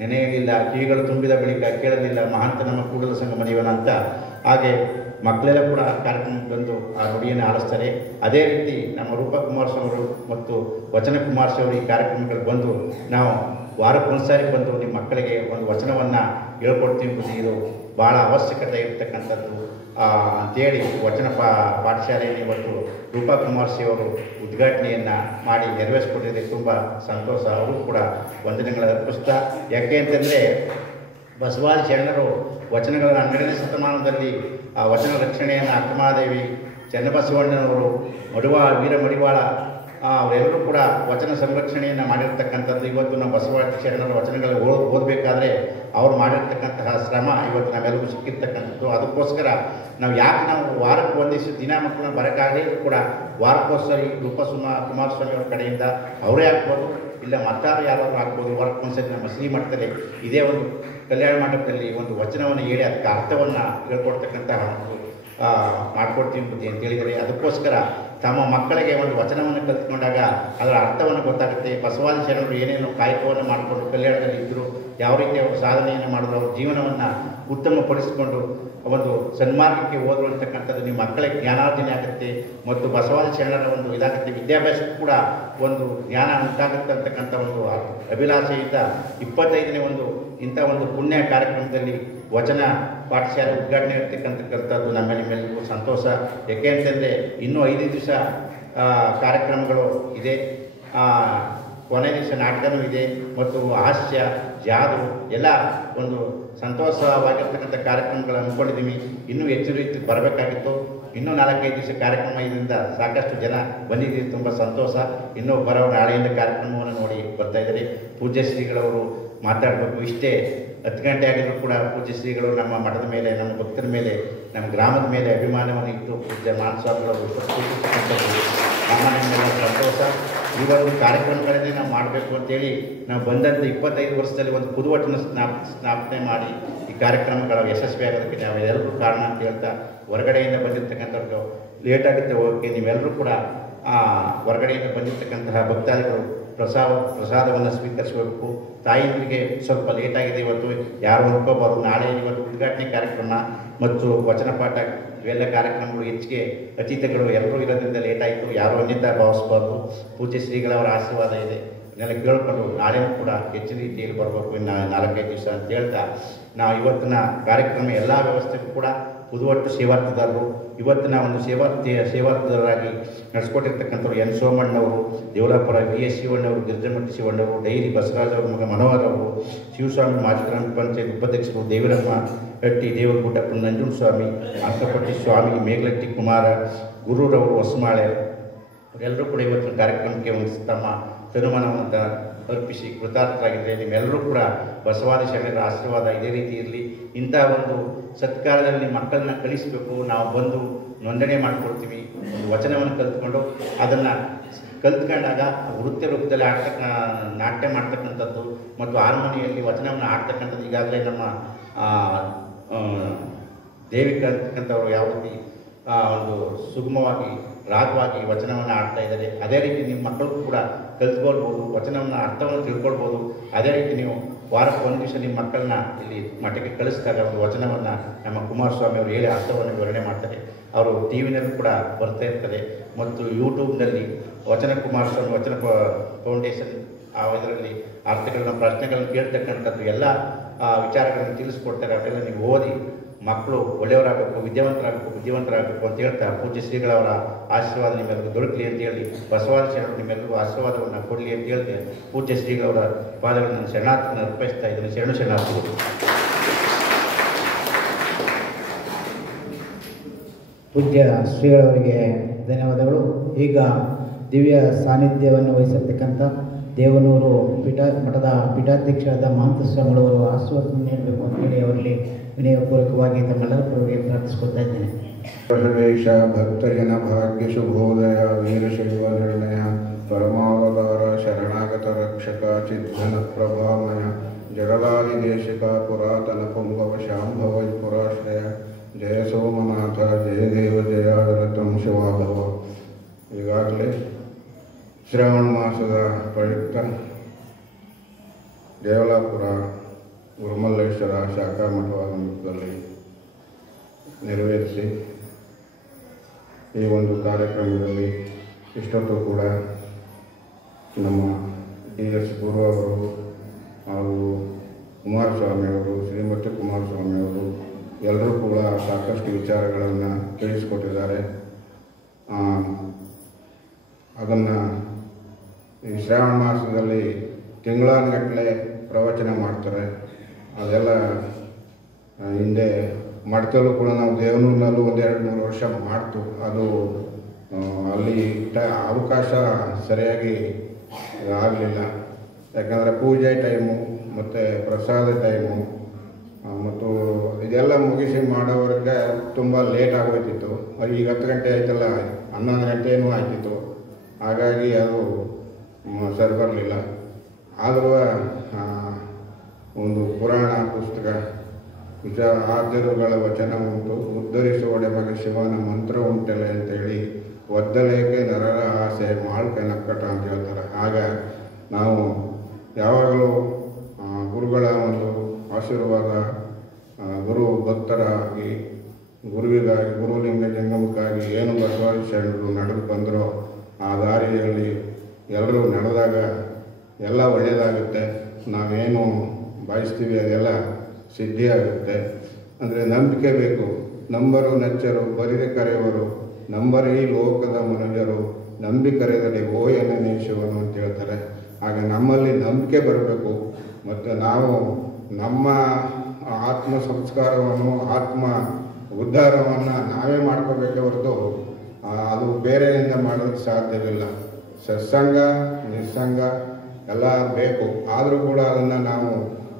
ನೆನೆಯಲಿಲ್ಲ, ಕಿವಿಗಳು ತುಂಬಿದ ಬಳಿಕ ಕೇಳಲಿಲ್ಲ, ಮಹಾಂತ ನಮ್ಮ ಕೂಡಲ ಸಂಗಮ ದೇವನ ಅಂತ. ಹಾಗೆ ಮಕ್ಕಳೆಲ್ಲ ಕೂಡ ಕಾರ್ಯಕ್ರಮಕ್ಕೆ ಬಂದು ಆ ನುಡಿಯನ್ನು ಆಲಿಸ್ತಾರೆ. ಅದೇ ರೀತಿ ನಮ್ಮ ರೂಪಾ ಕುಮಾರಸ್ವಾಮಿ ಅವರು ಮತ್ತು ವಚನ ಕುಮಾರಸ್ವಾಮಿ ಅವರು ಈ ಕಾರ್ಯಕ್ರಮಗಳು ಬಂದು ನಾವು ವಾರಕ್ಕೊಂದ್ಸಾರಿ ಬಂದು ನಿಮ್ಮ ಮಕ್ಕಳಿಗೆ ಒಂದು ವಚನವನ್ನು ಹೇಳ್ಕೊಡ್ತೀವಿ. ಇದು ಭಾಳ ಅವಶ್ಯಕತೆ ಇರತಕ್ಕಂಥದ್ದು ಅಂತೇಳಿ ವಚನ ಪಾಠಶಾಲೆಯಲ್ಲಿ ಇವತ್ತು ರೂಪಾ ಕುಮಾರಸ್ವಾಮಿ ಅವರು ಉದ್ಘಾಟನೆಯನ್ನು ಮಾಡಿ ನೆರವೇರಿಸ್ಕೊಟ್ಟಿದೆ. ತುಂಬ ಸಂತೋಷ. ಅವರು ಕೂಡ ವಂದನೆಗಳ ಅರ್ಪಿಸ್ತಾ, ಯಾಕೆ ಅಂತಂದರೆ ಬಸವಾದಿ ಶರಣರು ವಚನಗಳ 12ನೇ ಶತಮಾನದಲ್ಲಿ ಆ ವಚನ ರಕ್ಷಣೆಯನ್ನು ಅಕ್ಕಮಹಾದೇವಿ, ಚನ್ನಬಸವಣ್ಣನವರು, ವೀರ ಮಡಿವಾಳ ಅವರೆಲ್ಲರೂ ಕೂಡ ವಚನ ಸಂರಕ್ಷಣೆಯನ್ನು ಮಾಡಿರ್ತಕ್ಕಂಥದ್ದು. ಇವತ್ತು ನಾವು ಬಸವಾದಿ ಶರಣರ ವಚನಗಳು ಓದಬೇಕಾದ್ರೆ ಅವ್ರು ಮಾಡಿರ್ತಕ್ಕಂತಹ ಶ್ರಮ ಇವತ್ತು ನಾವೆಲ್ಲರೂ ಸಿಕ್ಕಿರ್ತಕ್ಕಂಥದ್ದು. ಅದಕ್ಕೋಸ್ಕರ ನಾವು ವಾರಕ್ಕೆ ಒಂದಿಷ್ಟು ದಿನ ಮಕ್ಕಳನ್ನ ಬರೋಕ್ಕಾಗಲಿ ಕೂಡ ವಾರಕ್ಕೋಸ್ಕರ ರೂಪಾ ಕುಮಾರಸ್ವಾಮಿ ಅವ್ರ ಕಡೆಯಿಂದ ಅವರೇ ಆಗ್ಬೋದು, ಇಲ್ಲ ಮತ್ತಾರು ಯಾರಾದರೂ ಆಗ್ಬೋದು. ವಾರಕ್ಕೊಂದ್ಸರಿ ನಮ್ಮ ಶ್ರೀಮಠದಲ್ಲಿ ಇದೇ ಒಂದು ಕಲ್ಯಾಣ ಮಂಟಪದಲ್ಲಿ ಒಂದು ವಚನವನ್ನು ಹೇಳಿ ಅದಕ್ಕೆ ಅರ್ಥವನ್ನು ಹೇಳ್ಕೊಡ್ತಕ್ಕಂತಹ ಮಾಡ್ಕೊಡ್ತೀವಿ ಅಂತ ಹೇಳಿದರೆ, ಅದಕ್ಕೋಸ್ಕರ ತಮ್ಮ ಮಕ್ಕಳಿಗೆ ಒಂದು ವಚನವನ್ನು ಕಲಿತ್ಕೊಂಡಾಗ ಅದರ ಅರ್ಥವನ್ನು ಗೊತ್ತಾಗುತ್ತೆ. ಬಸವಾದಿ ಶರಣರು ಏನೇನು ಕಾಯಕವನ್ನು ಮಾಡಿಕೊಂಡು ಕಲ್ಯಾಣದಲ್ಲಿ ಇದ್ದರು, ಯಾವ ರೀತಿ ಅವರು ಸಾಧನೆಯನ್ನು ಮಾಡಿದ್ರು, ಅವ್ರ ಜೀವನವನ್ನು ಉತ್ತಮಪಡಿಸಿಕೊಂಡು ಒಂದು ಸನ್ಮಾರ್ಗಕ್ಕೆ ಹೋದ್ರು ಅಂತಕ್ಕಂಥದ್ದು ನಿಮ್ಮ ಮಕ್ಕಳಿಗೆ ಜ್ಞಾನಾರ್ಜನೆ ಆಗುತ್ತೆ. ಮತ್ತು ಬಸವಾದಿ ಶರಣರ ಒಂದು ಇದಾಗುತ್ತೆ, ವಿದ್ಯಾಭ್ಯಾಸಕ್ಕೂ ಕೂಡ ಒಂದು ಜ್ಞಾನ ಉಂಟಾಗುತ್ತೆ ಅಂತಕ್ಕಂಥ ಒಂದು ಅಭಿಲಾಷೆಯಿಂದ 25ನೇ ಇಂಥ ಒಂದು ಪುಣ್ಯ ಕಾರ್ಯಕ್ರಮದಲ್ಲಿ ವಚನ ಪಾಠಶಾಲೆ ಉದ್ಘಾಟನೆ ಇರ್ತಕ್ಕಂಥದ್ದು ನಿಮ್ಮೆಲ್ಲರಿಗೂ ಸಂತೋಷ. ಏಕೆ ಅಂತಂದರೆ ಇನ್ನೂ 5 ದಿವಸ ಕಾರ್ಯಕ್ರಮಗಳು ಇದೆ. ಕೊನೆ ದಿವಸ ನಾಟಕನೂ ಇದೆ ಮತ್ತು ಹಾಸ್ಯ, ಜಾದು ಎಲ್ಲ ಒಂದು ಸಂತೋಷವಾಗಿರ್ತಕ್ಕಂಥ ಕಾರ್ಯಕ್ರಮಗಳು ಅಂದ್ಕೊಂಡಿದ್ದೀವಿ. ಇನ್ನೂ ಹೆಚ್ಚು ರೀತಿ ಬರಬೇಕಾಗಿತ್ತು. ಇನ್ನೂ 4-5 ದಿವಸ ಕಾರ್ಯಕ್ರಮ ಇದರಿಂದ ಸಾಕಷ್ಟು ಜನ ಬಂದಿದ್ದೀರಿ, ತುಂಬ ಸಂತೋಷ. ಇನ್ನೂ ನಾಳೆಯಿಂದ ಕಾರ್ಯಕ್ರಮವನ್ನು ನೋಡಿ ಬರ್ತಾ ಇದ್ದಾರೆ. ಪೂಜ್ಯ ಶ್ರೀಗಳವರು ಮಾತಾಡಬೇಕು. ಇಷ್ಟೇ 10 ಗಂಟೆ ಆಗಿದ್ರು ಕೂಡ ಪೂಜ್ಯ ಶ್ರೀಗಳು ನಮ್ಮ ಮಠದ ಮೇಲೆ, ನಮ್ಮ ಭಕ್ತರ ಮೇಲೆ, ನಮ್ಮ ಗ್ರಾಮದ ಮೇಲೆ ಅಭಿಮಾನವನ್ನು ಇಟ್ಟು ಪೂಜ್ಯ ಮಾನಸ್ವಾಮಿಗಳು ಸಾಮಾನ್ಯ ಸಂತೋಷ. ಈ ಒಂದು ಕಾರ್ಯಕ್ರಮಗಳನ್ನೇ ನಾವು ಮಾಡಬೇಕು ಅಂತೇಳಿ ನಾವು ಬಂದಂಥ 25 ವರ್ಷದಲ್ಲಿ ಒಂದು ಪುದುವಟನ ಸ್ಥಾಪನೆ ಮಾಡಿ ಈ ಕಾರ್ಯಕ್ರಮಗಳ ಯಶಸ್ವಿಯಾಗೋದಕ್ಕೆ ನಾವೆಲ್ಲರೂ ಕಾರಣ ಅಂತ ಹೇಳ್ತಾ, ಹೊರಗಡೆಯಿಂದ ಬಂದಿರತಕ್ಕಂಥವ್ರು ಲೇಟಾಗುತ್ತೆ ಹೋಗೋಕ್ಕೆ, ನೀವೆಲ್ಲರೂ ಕೂಡ ಹೊರಗಡೆಯಿಂದ ಬಂದಿರತಕ್ಕಂತಹ ಭಕ್ತಾದಿಗಳು ಪ್ರಸಾದವನ್ನು ಸ್ವೀಕರಿಸಬೇಕು. ತಾಯಿಯರಿಗೆ ಸ್ವಲ್ಪ ಲೇಟಾಗಿದೆ ಇವತ್ತು, ಯಾರು ಅನ್ಕೋಬಾರ್ದು. ನಾಳೆ ಇವತ್ತು ಉದ್ಘಾಟನೆ ಕಾರ್ಯಕ್ರಮ ಮತ್ತು ವಚನ ಪಾಠ ಇವೆಲ್ಲ ಕಾರ್ಯಕ್ರಮಗಳು ಹೆಚ್ಚಿಗೆ ಅತಿಥಿಗಳು ಎಲ್ಲರೂ ಇರೋದ್ರಿಂದ ಲೇಟಾಯಿತು. ಯಾರು ಅನ್ಯತಾ ಭಾವಿಸಬಾರ್ದು. ಪೂಜ್ಯ ಶ್ರೀಗಳವರ ಆಶೀರ್ವಾದ ಇದೆ, ಇದನ್ನೆಲ್ಲ ಕೇಳಿಕೊಂಡು ನಾಳೆನೂ ಕೂಡ ಹೆಚ್ಚಿನ ರೀತಿಯಲ್ಲಿ ಬರಬೇಕು ಇನ್ನು 4-5 ದಿವಸ ಅಂತ ಹೇಳ್ತಾ, ನಾವು ಇವತ್ತಿನ ಕಾರ್ಯಕ್ರಮ ಎಲ್ಲ ವ್ಯವಸ್ಥೆಗೂ ಕೂಡ ಪುದುವಟ್ಟು ಸೇವಾರ್ಥದಾರರು, ಇವತ್ತಿನ ಒಂದು ಸೇವಾರ್ಥದಾರರಾಗಿ ನಡೆಸ್ಕೊಟ್ಟಿರ್ತಕ್ಕಂಥವ್ರು ಎನ್ ಸೋಮಣ್ಣವರು, ದೇವಲಾಪುರ VS ಶಿವಣ್ಣವರು, ಗಿರಿಜಮಟ್ಟಿ ಶಿವಣ್ಣವರು, ಡೈರಿ ಬಸವರಾಜ್ ಅವರ ಮಗ ಮನೋಹರ್ ಅವರು, ಶಿವಸ್ವಾಮಿ ಮಾಜಿ ಗ್ರಾಮ ಪಂಚಾಯತ್ ಉಪಾಧ್ಯಕ್ಷರು, ದೇವರಮ್ಮ ಹಟ್ಟಿ, ದೇವರಗುಡ್ಡಪ್ಪ ನಂಜುಂಡ ಸ್ವಾಮಿ, ಅಂಕಪಟ್ಟಿ ಸ್ವಾಮಿ, ಮೇಘಲಟ್ಟಿ ಕುಮಾರ, ಗುರುರವರು ಹೊಸಮಾಳೆ ಅವರೆಲ್ಲರೂ ಕೂಡ ಇವತ್ತಿನ ಕಾರ್ಯಕ್ರಮಕ್ಕೆ ಒಂದು ತಮ್ಮ ತನುಮನವನ್ನು ಅರ್ಪಿಸಿ ಕೃತಾರ್ಥರಾಗಿದ್ದರೆ. ನಿಮ್ಮೆಲ್ಲರೂ ಕೂಡ ಬಸವಾದಿ ಶರಣರ ಆಶೀರ್ವಾದ ಇದೇ ರೀತಿ ಇರಲಿ. ಇಂಥ ಒಂದು ಸತ್ಕಾಲದಲ್ಲಿ ನಿಮ್ಮ ಮಕ್ಕಳನ್ನ ಕಲಿಸಬೇಕು. ನಾವು ಬಂದು ನೋಂದಣಿ ಮಾಡಿಕೊಡ್ತೀವಿ. ಒಂದು ವಚನವನ್ನು ಕಲಿತ್ಕೊಂಡು ಅದನ್ನು ಕಲಿತ್ಕೊಂಡಾಗ ವೃತ್ತಿ ರೂಪದಲ್ಲಿ ನಾಟ್ಯ ಮಾಡ್ತಕ್ಕಂಥದ್ದು ಮತ್ತು ಹಾರ್ಮೋನಿಯಲ್ಲಿ ವಚನವನ್ನು ಆಡ್ತಕ್ಕಂಥದ್ದು ಈಗಾಗಲೇ ನಮ್ಮ ದೇವಿಕ ಅಂತಕ್ಕಂಥವ್ರು ಯಾವ ರೀತಿ ಒಂದು ಸುಗಮವಾಗಿ ರಾಗವಾಗಿ ವಚನವನ್ನು ಆಡ್ತಾ ಇದ್ದಾರೆ, ಅದೇ ರೀತಿ ನಿಮ್ಮ ಮಕ್ಕಳು ಕೂಡ ಕಲಿತ್ಕೊಳ್ಬೋದು, ವಚನವನ್ನು ಅರ್ಥವನ್ನು ತಿಳ್ಕೊಳ್ಬೋದು. ಅದೇ ರೀತಿ ನೀವು ವಾರಕ್ಕೆ 1 ದಿವಸ ನಿಮ್ಮ ಮಕ್ಕಳನ್ನ ಇಲ್ಲಿ ಮಠಕ್ಕೆ ಕಳಿಸಿದಾಗ ಒಂದು ವಚನವನ್ನು ನಮ್ಮ ಕುಮಾರಸ್ವಾಮಿ ಅವರು ಹೇಳಿ ಅರ್ಥವನ್ನು ವಿವರಣೆ ಮಾಡ್ತಾರೆ. ಅವರು ಟಿವಿನಲ್ಲೂ ಕೂಡ ಬರ್ತಾ ಇರ್ತಾರೆ ಮತ್ತು ಯೂಟ್ಯೂಬ್ನಲ್ಲಿ ವಚನ ಕುಮಾರಸ್ವಾಮಿ ವಚನ ಫೌಂಡೇಶನ್ ಇದರಲ್ಲಿ ಅರ್ಥಗಳನ್ನ ಪ್ರಶ್ನೆಗಳನ್ನು ಕೇಳ್ತಕ್ಕಂಥದ್ದು ಎಲ್ಲ ವಿಚಾರಗಳನ್ನು ತಿಳಿಸ್ಕೊಡ್ತಾರೆ. ಅವೆಲ್ಲ ನೀವು ಓದಿ ಮಕ್ಕಳು ಒಳ್ಳೆಯವರಾಗಬೇಕು, ಬುದ್ಧಿವಂತರಾಗಬೇಕು ಅಂತ ಹೇಳ್ತಾ, ಪೂಜ್ಯ ಶ್ರೀಗಳವರ ಆಶೀರ್ವಾದ ನಿಮ್ಮೆಲ್ಲರಿಗೂ ದೊರಕಲಿ ಅಂತ ಹೇಳಿ, ಬಸವಾದಿ ಶರಣರು ನಿಮ್ಮೆಲ್ಲರಿಗೂ ಆಶೀರ್ವಾದವನ್ನು ಕೊಡಲಿ ಅಂತ ಹೇಳ್ತೆ ಪೂಜ್ಯ ಶ್ರೀಗಳವರ ಪಾದಗಳನ್ನು ಶರಣಾರ್ಥಿಯನ್ನು ಅರ್ಪಿಸ್ತಾ ಇದ್ದೀನಿ. ಶರಣಾರ್ಥಿಗಳು. ಪೂಜ್ಯ ಶ್ರೀಗಳವರಿಗೆ ಧನ್ಯವಾದಗಳು. ಈಗ ದಿವ್ಯ ಸಾನ್ನಿಧ್ಯವನ್ನು ವಹಿಸಿರ್ತಕ್ಕಂಥ ದೇವನೂರು ಮಠದ ಪೀಠಾಧ್ಯಕ್ಷರಾದ ಮಹಂತ ಸ್ವಾಮಿಗಳವರು ಆಶೀರ್ವಾದ ನೀಡಬೇಕು ಅಂತ ಹೇಳಿ ಅವರಲ್ಲಿ ವಿನಯಪೂರ್ವಕವಾಗಿ ತಮ್ಮೆಲ್ಲರ ಪರವಾಗಿ ಪ್ರಾರ್ಥಿಸ್ಕೊಳ್ತಾ ಇದ್ದೇನೆ. ಸರ್ವೇಶ ಭಕ್ತಜನ ಭಾಗ್ಯ ಶುಭೋದಯ ವೀರಶೈವ ನಿರ್ಣಯ ಪರಮಾವತಾರ ಶರಣಾಗತ ರಕ್ಷಕ ಚಿದ್ಘನ ಪ್ರಭಾಮಯ ಜಗದಾದಿದೇಶಿಕ ಪುರಾತನ ಪುಂಗವ ಶಾಂಭವ ಪುರಾಶ್ರಯ ಜಯ ಸೋಮನಾಥ ಜಯ ದೇವ ಜಯ ರಥಂ ಶಿವಾಭವ. ಈಗಾಗಲೇ ಶ್ರಾವಣ ಮಾಸದ ಪ್ರಯುಕ್ತ ದೇವಲಾಪುರ ಗುರುಮಲ್ಲೇಶ್ವರ ಶಾಖಾ ಮಠವಾದ ಮಠದಲ್ಲಿ ನೆರವೇರಿಸಿ ಈ ಒಂದು ಕಾರ್ಯಕ್ರಮದಲ್ಲಿ ಇಷ್ಟೊತ್ತು ಕೂಡ ನಮ್ಮ DS ಗುರು ಅವರು ಹಾಗೂ ಕುಮಾರಸ್ವಾಮಿಯವರು, ಶ್ರೀಮತಿ ಕುಮಾರಸ್ವಾಮಿಯವರು ಎಲ್ಲರೂ ಕೂಡ ಸಾಕಷ್ಟು ವಿಚಾರಗಳನ್ನು ತಿಳಿಸಿಕೊಟ್ಟಿದ್ದಾರೆ. ಅದನ್ನು ಈ ಶ್ರಾವಣ ಮಾಸದಲ್ಲಿ ತಿಂಗಳಾನುಗಟ್ಟಲೆ ಪ್ರವಚನ ಮಾಡ್ತಾರೆ. ಅದೆಲ್ಲ ಹಿಂದೆ ಮಠದಲ್ಲೂ ಕೂಡ ನಾವು ದೇವನೂರಿನಲ್ಲೂ 1-2-3 ವರ್ಷ ಮಾಡ್ತು. ಅದು ಅಲ್ಲಿ ಅವಕಾಶ ಸರಿಯಾಗಿ ಆಗಲಿಲ್ಲ. ಯಾಕಂದರೆ ಪೂಜೆ ಟೈಮು ಮತ್ತು ಪ್ರಸಾದ ಟೈಮು ಮತ್ತು ಇದೆಲ್ಲ ಮುಗಿಸಿ ಮಾಡೋವರೆಗೆ ತುಂಬ ಲೇಟ್ ಆಗೋಯ್ತಿತ್ತು. ಈಗ 10 ಗಂಟೆ ಆಯ್ತಲ್ಲ, 11 ಗಂಟೆನೂ ಆಯ್ತಿತ್ತು. ಹಾಗಾಗಿ ಅದು ಸರಿ ಬರಲಿಲ್ಲ. ಆದರೂ ಒಂದು ಪುರಾಣ ಪುಸ್ತಕ ಆರ್ಜರುಗಳ ವಚನ ಉಂಟು, ಉದ್ಧರಿಸುವಡೆ ಮಗೆ ಶಿವನ ಮಂತ್ರ ಉಂಟಲ್ಲ ಅಂತೇಳಿ, ಒದ್ದಲೇಕೆ ನರರ ಆಸೆ ಮಾಳ್ಕೆ ನಕ್ಕಟ ಅಂತ ಹೇಳ್ತಾರೆ. ಆಗ ನಾವು ಯಾವಾಗಲೂ ಗುರುಗಳ ಒಂದು ಆಶೀರ್ವಾದ, ಗುರು ಭಕ್ತರಾಗಿ, ಗುರುವಿಗಾಗಿ, ಗುರುಲಿಂಗ ಜಂಗಮಕ್ಕಾಗಿ ಏನು ಬಸವಾದಿ ಶರಣರು ನಡೆದು ಬಂದರೋ ಆ ದಾರಿಯಲ್ಲಿ ಎಲ್ಲರೂ ನಡೆದಾಗ ಎಲ್ಲ ಒಳ್ಳೆಯದಾಗುತ್ತೆ. ನಾವೇನು ಬಯಸ್ತೀವಿ ಅದೆಲ್ಲ ಸಿದ್ಧಿಯಾಗುತ್ತೆ. ಅಂದರೆ ನಂಬಿಕೆ ಬೇಕು. ನಂಬರು ನಚ್ಚರು ಬರಿದೆ ಕರೆಯುವರು, ನಂಬರೇ ಈ ಲೋಕದ ಮನುಜರು, ನಂಬಿ ಕರೆದರೆ ಓಯನೇ ಶಿವನು ಅಂತ ಹೇಳ್ತಾರೆ. ಆಗ ನಮ್ಮಲ್ಲಿ ನಂಬಿಕೆ ಬರಬೇಕು. ಮತ್ತು ನಾವು ನಮ್ಮ ಆತ್ಮ ಸಂಸ್ಕಾರವನ್ನು, ಆತ್ಮ ಉದ್ಧಾರವನ್ನು ನಾವೇ ಮಾಡ್ಕೋಬೇಕೇ ಹೊರತು ಅದು ಬೇರೆಯಿಂದ ಮಾಡೋದಕ್ಕೆ ಸಾಧ್ಯವಿಲ್ಲ. ಸತ್ಸಂಗ, ನಿಸ್ಸಂಗ ಎಲ್ಲ ಬೇಕು. ಆದರೂ ಕೂಡ ಅದನ್ನು ನಾವು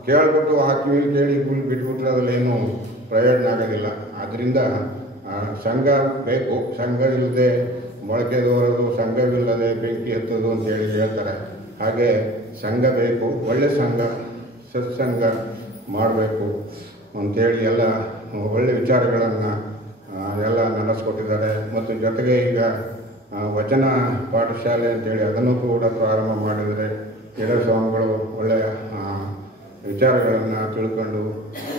ಕೇಳ್ಬಿಟ್ಟು ಆ ಕಿವಿಲಿ ಕೇಳಿ ಬಿಟ್ಬಿಟ್ರೆ ಅದರಲ್ಲೇನು ಪ್ರಯೋಜನ ಆಗೋದಿಲ್ಲ. ಆದ್ದರಿಂದ ಸಂಘ ಬೇಕು. ಸಂಘ ಇಲ್ಲದೆ ಮೊಳಕೆ ದೋರೋದು, ಸಂಘವಿಲ್ಲದೆ ಬೆಂಕಿ ಹತ್ತೋದು ಅಂತೇಳಿ ಹೇಳ್ತಾರೆ. ಹಾಗೆ ಸಂಘ ಬೇಕು. ಒಳ್ಳೆ ಸಂಘ, ಸತ್ಸಂಗ ಮಾಡಬೇಕು ಅಂಥೇಳಿ ಎಲ್ಲ ಒಳ್ಳೆ ವಿಚಾರಗಳನ್ನು ಎಲ್ಲ ನಡೆಸ್ಕೊಟ್ಟಿದ್ದಾರೆ. ಮತ್ತು ಜೊತೆಗೆ ಈಗ ವಚನ ಪಾಠಶಾಲೆ ಅಂತೇಳಿ ಅದನ್ನು ಕೂಡ ಪ್ರಾರಂಭ ಮಾಡಿದರೆ ಸ್ವಾಮಿಗಳು ಒಳ್ಳೆಯ ವಿಚಾರಗಳನ್ನು ತಿಳ್ಕೊಂಡು,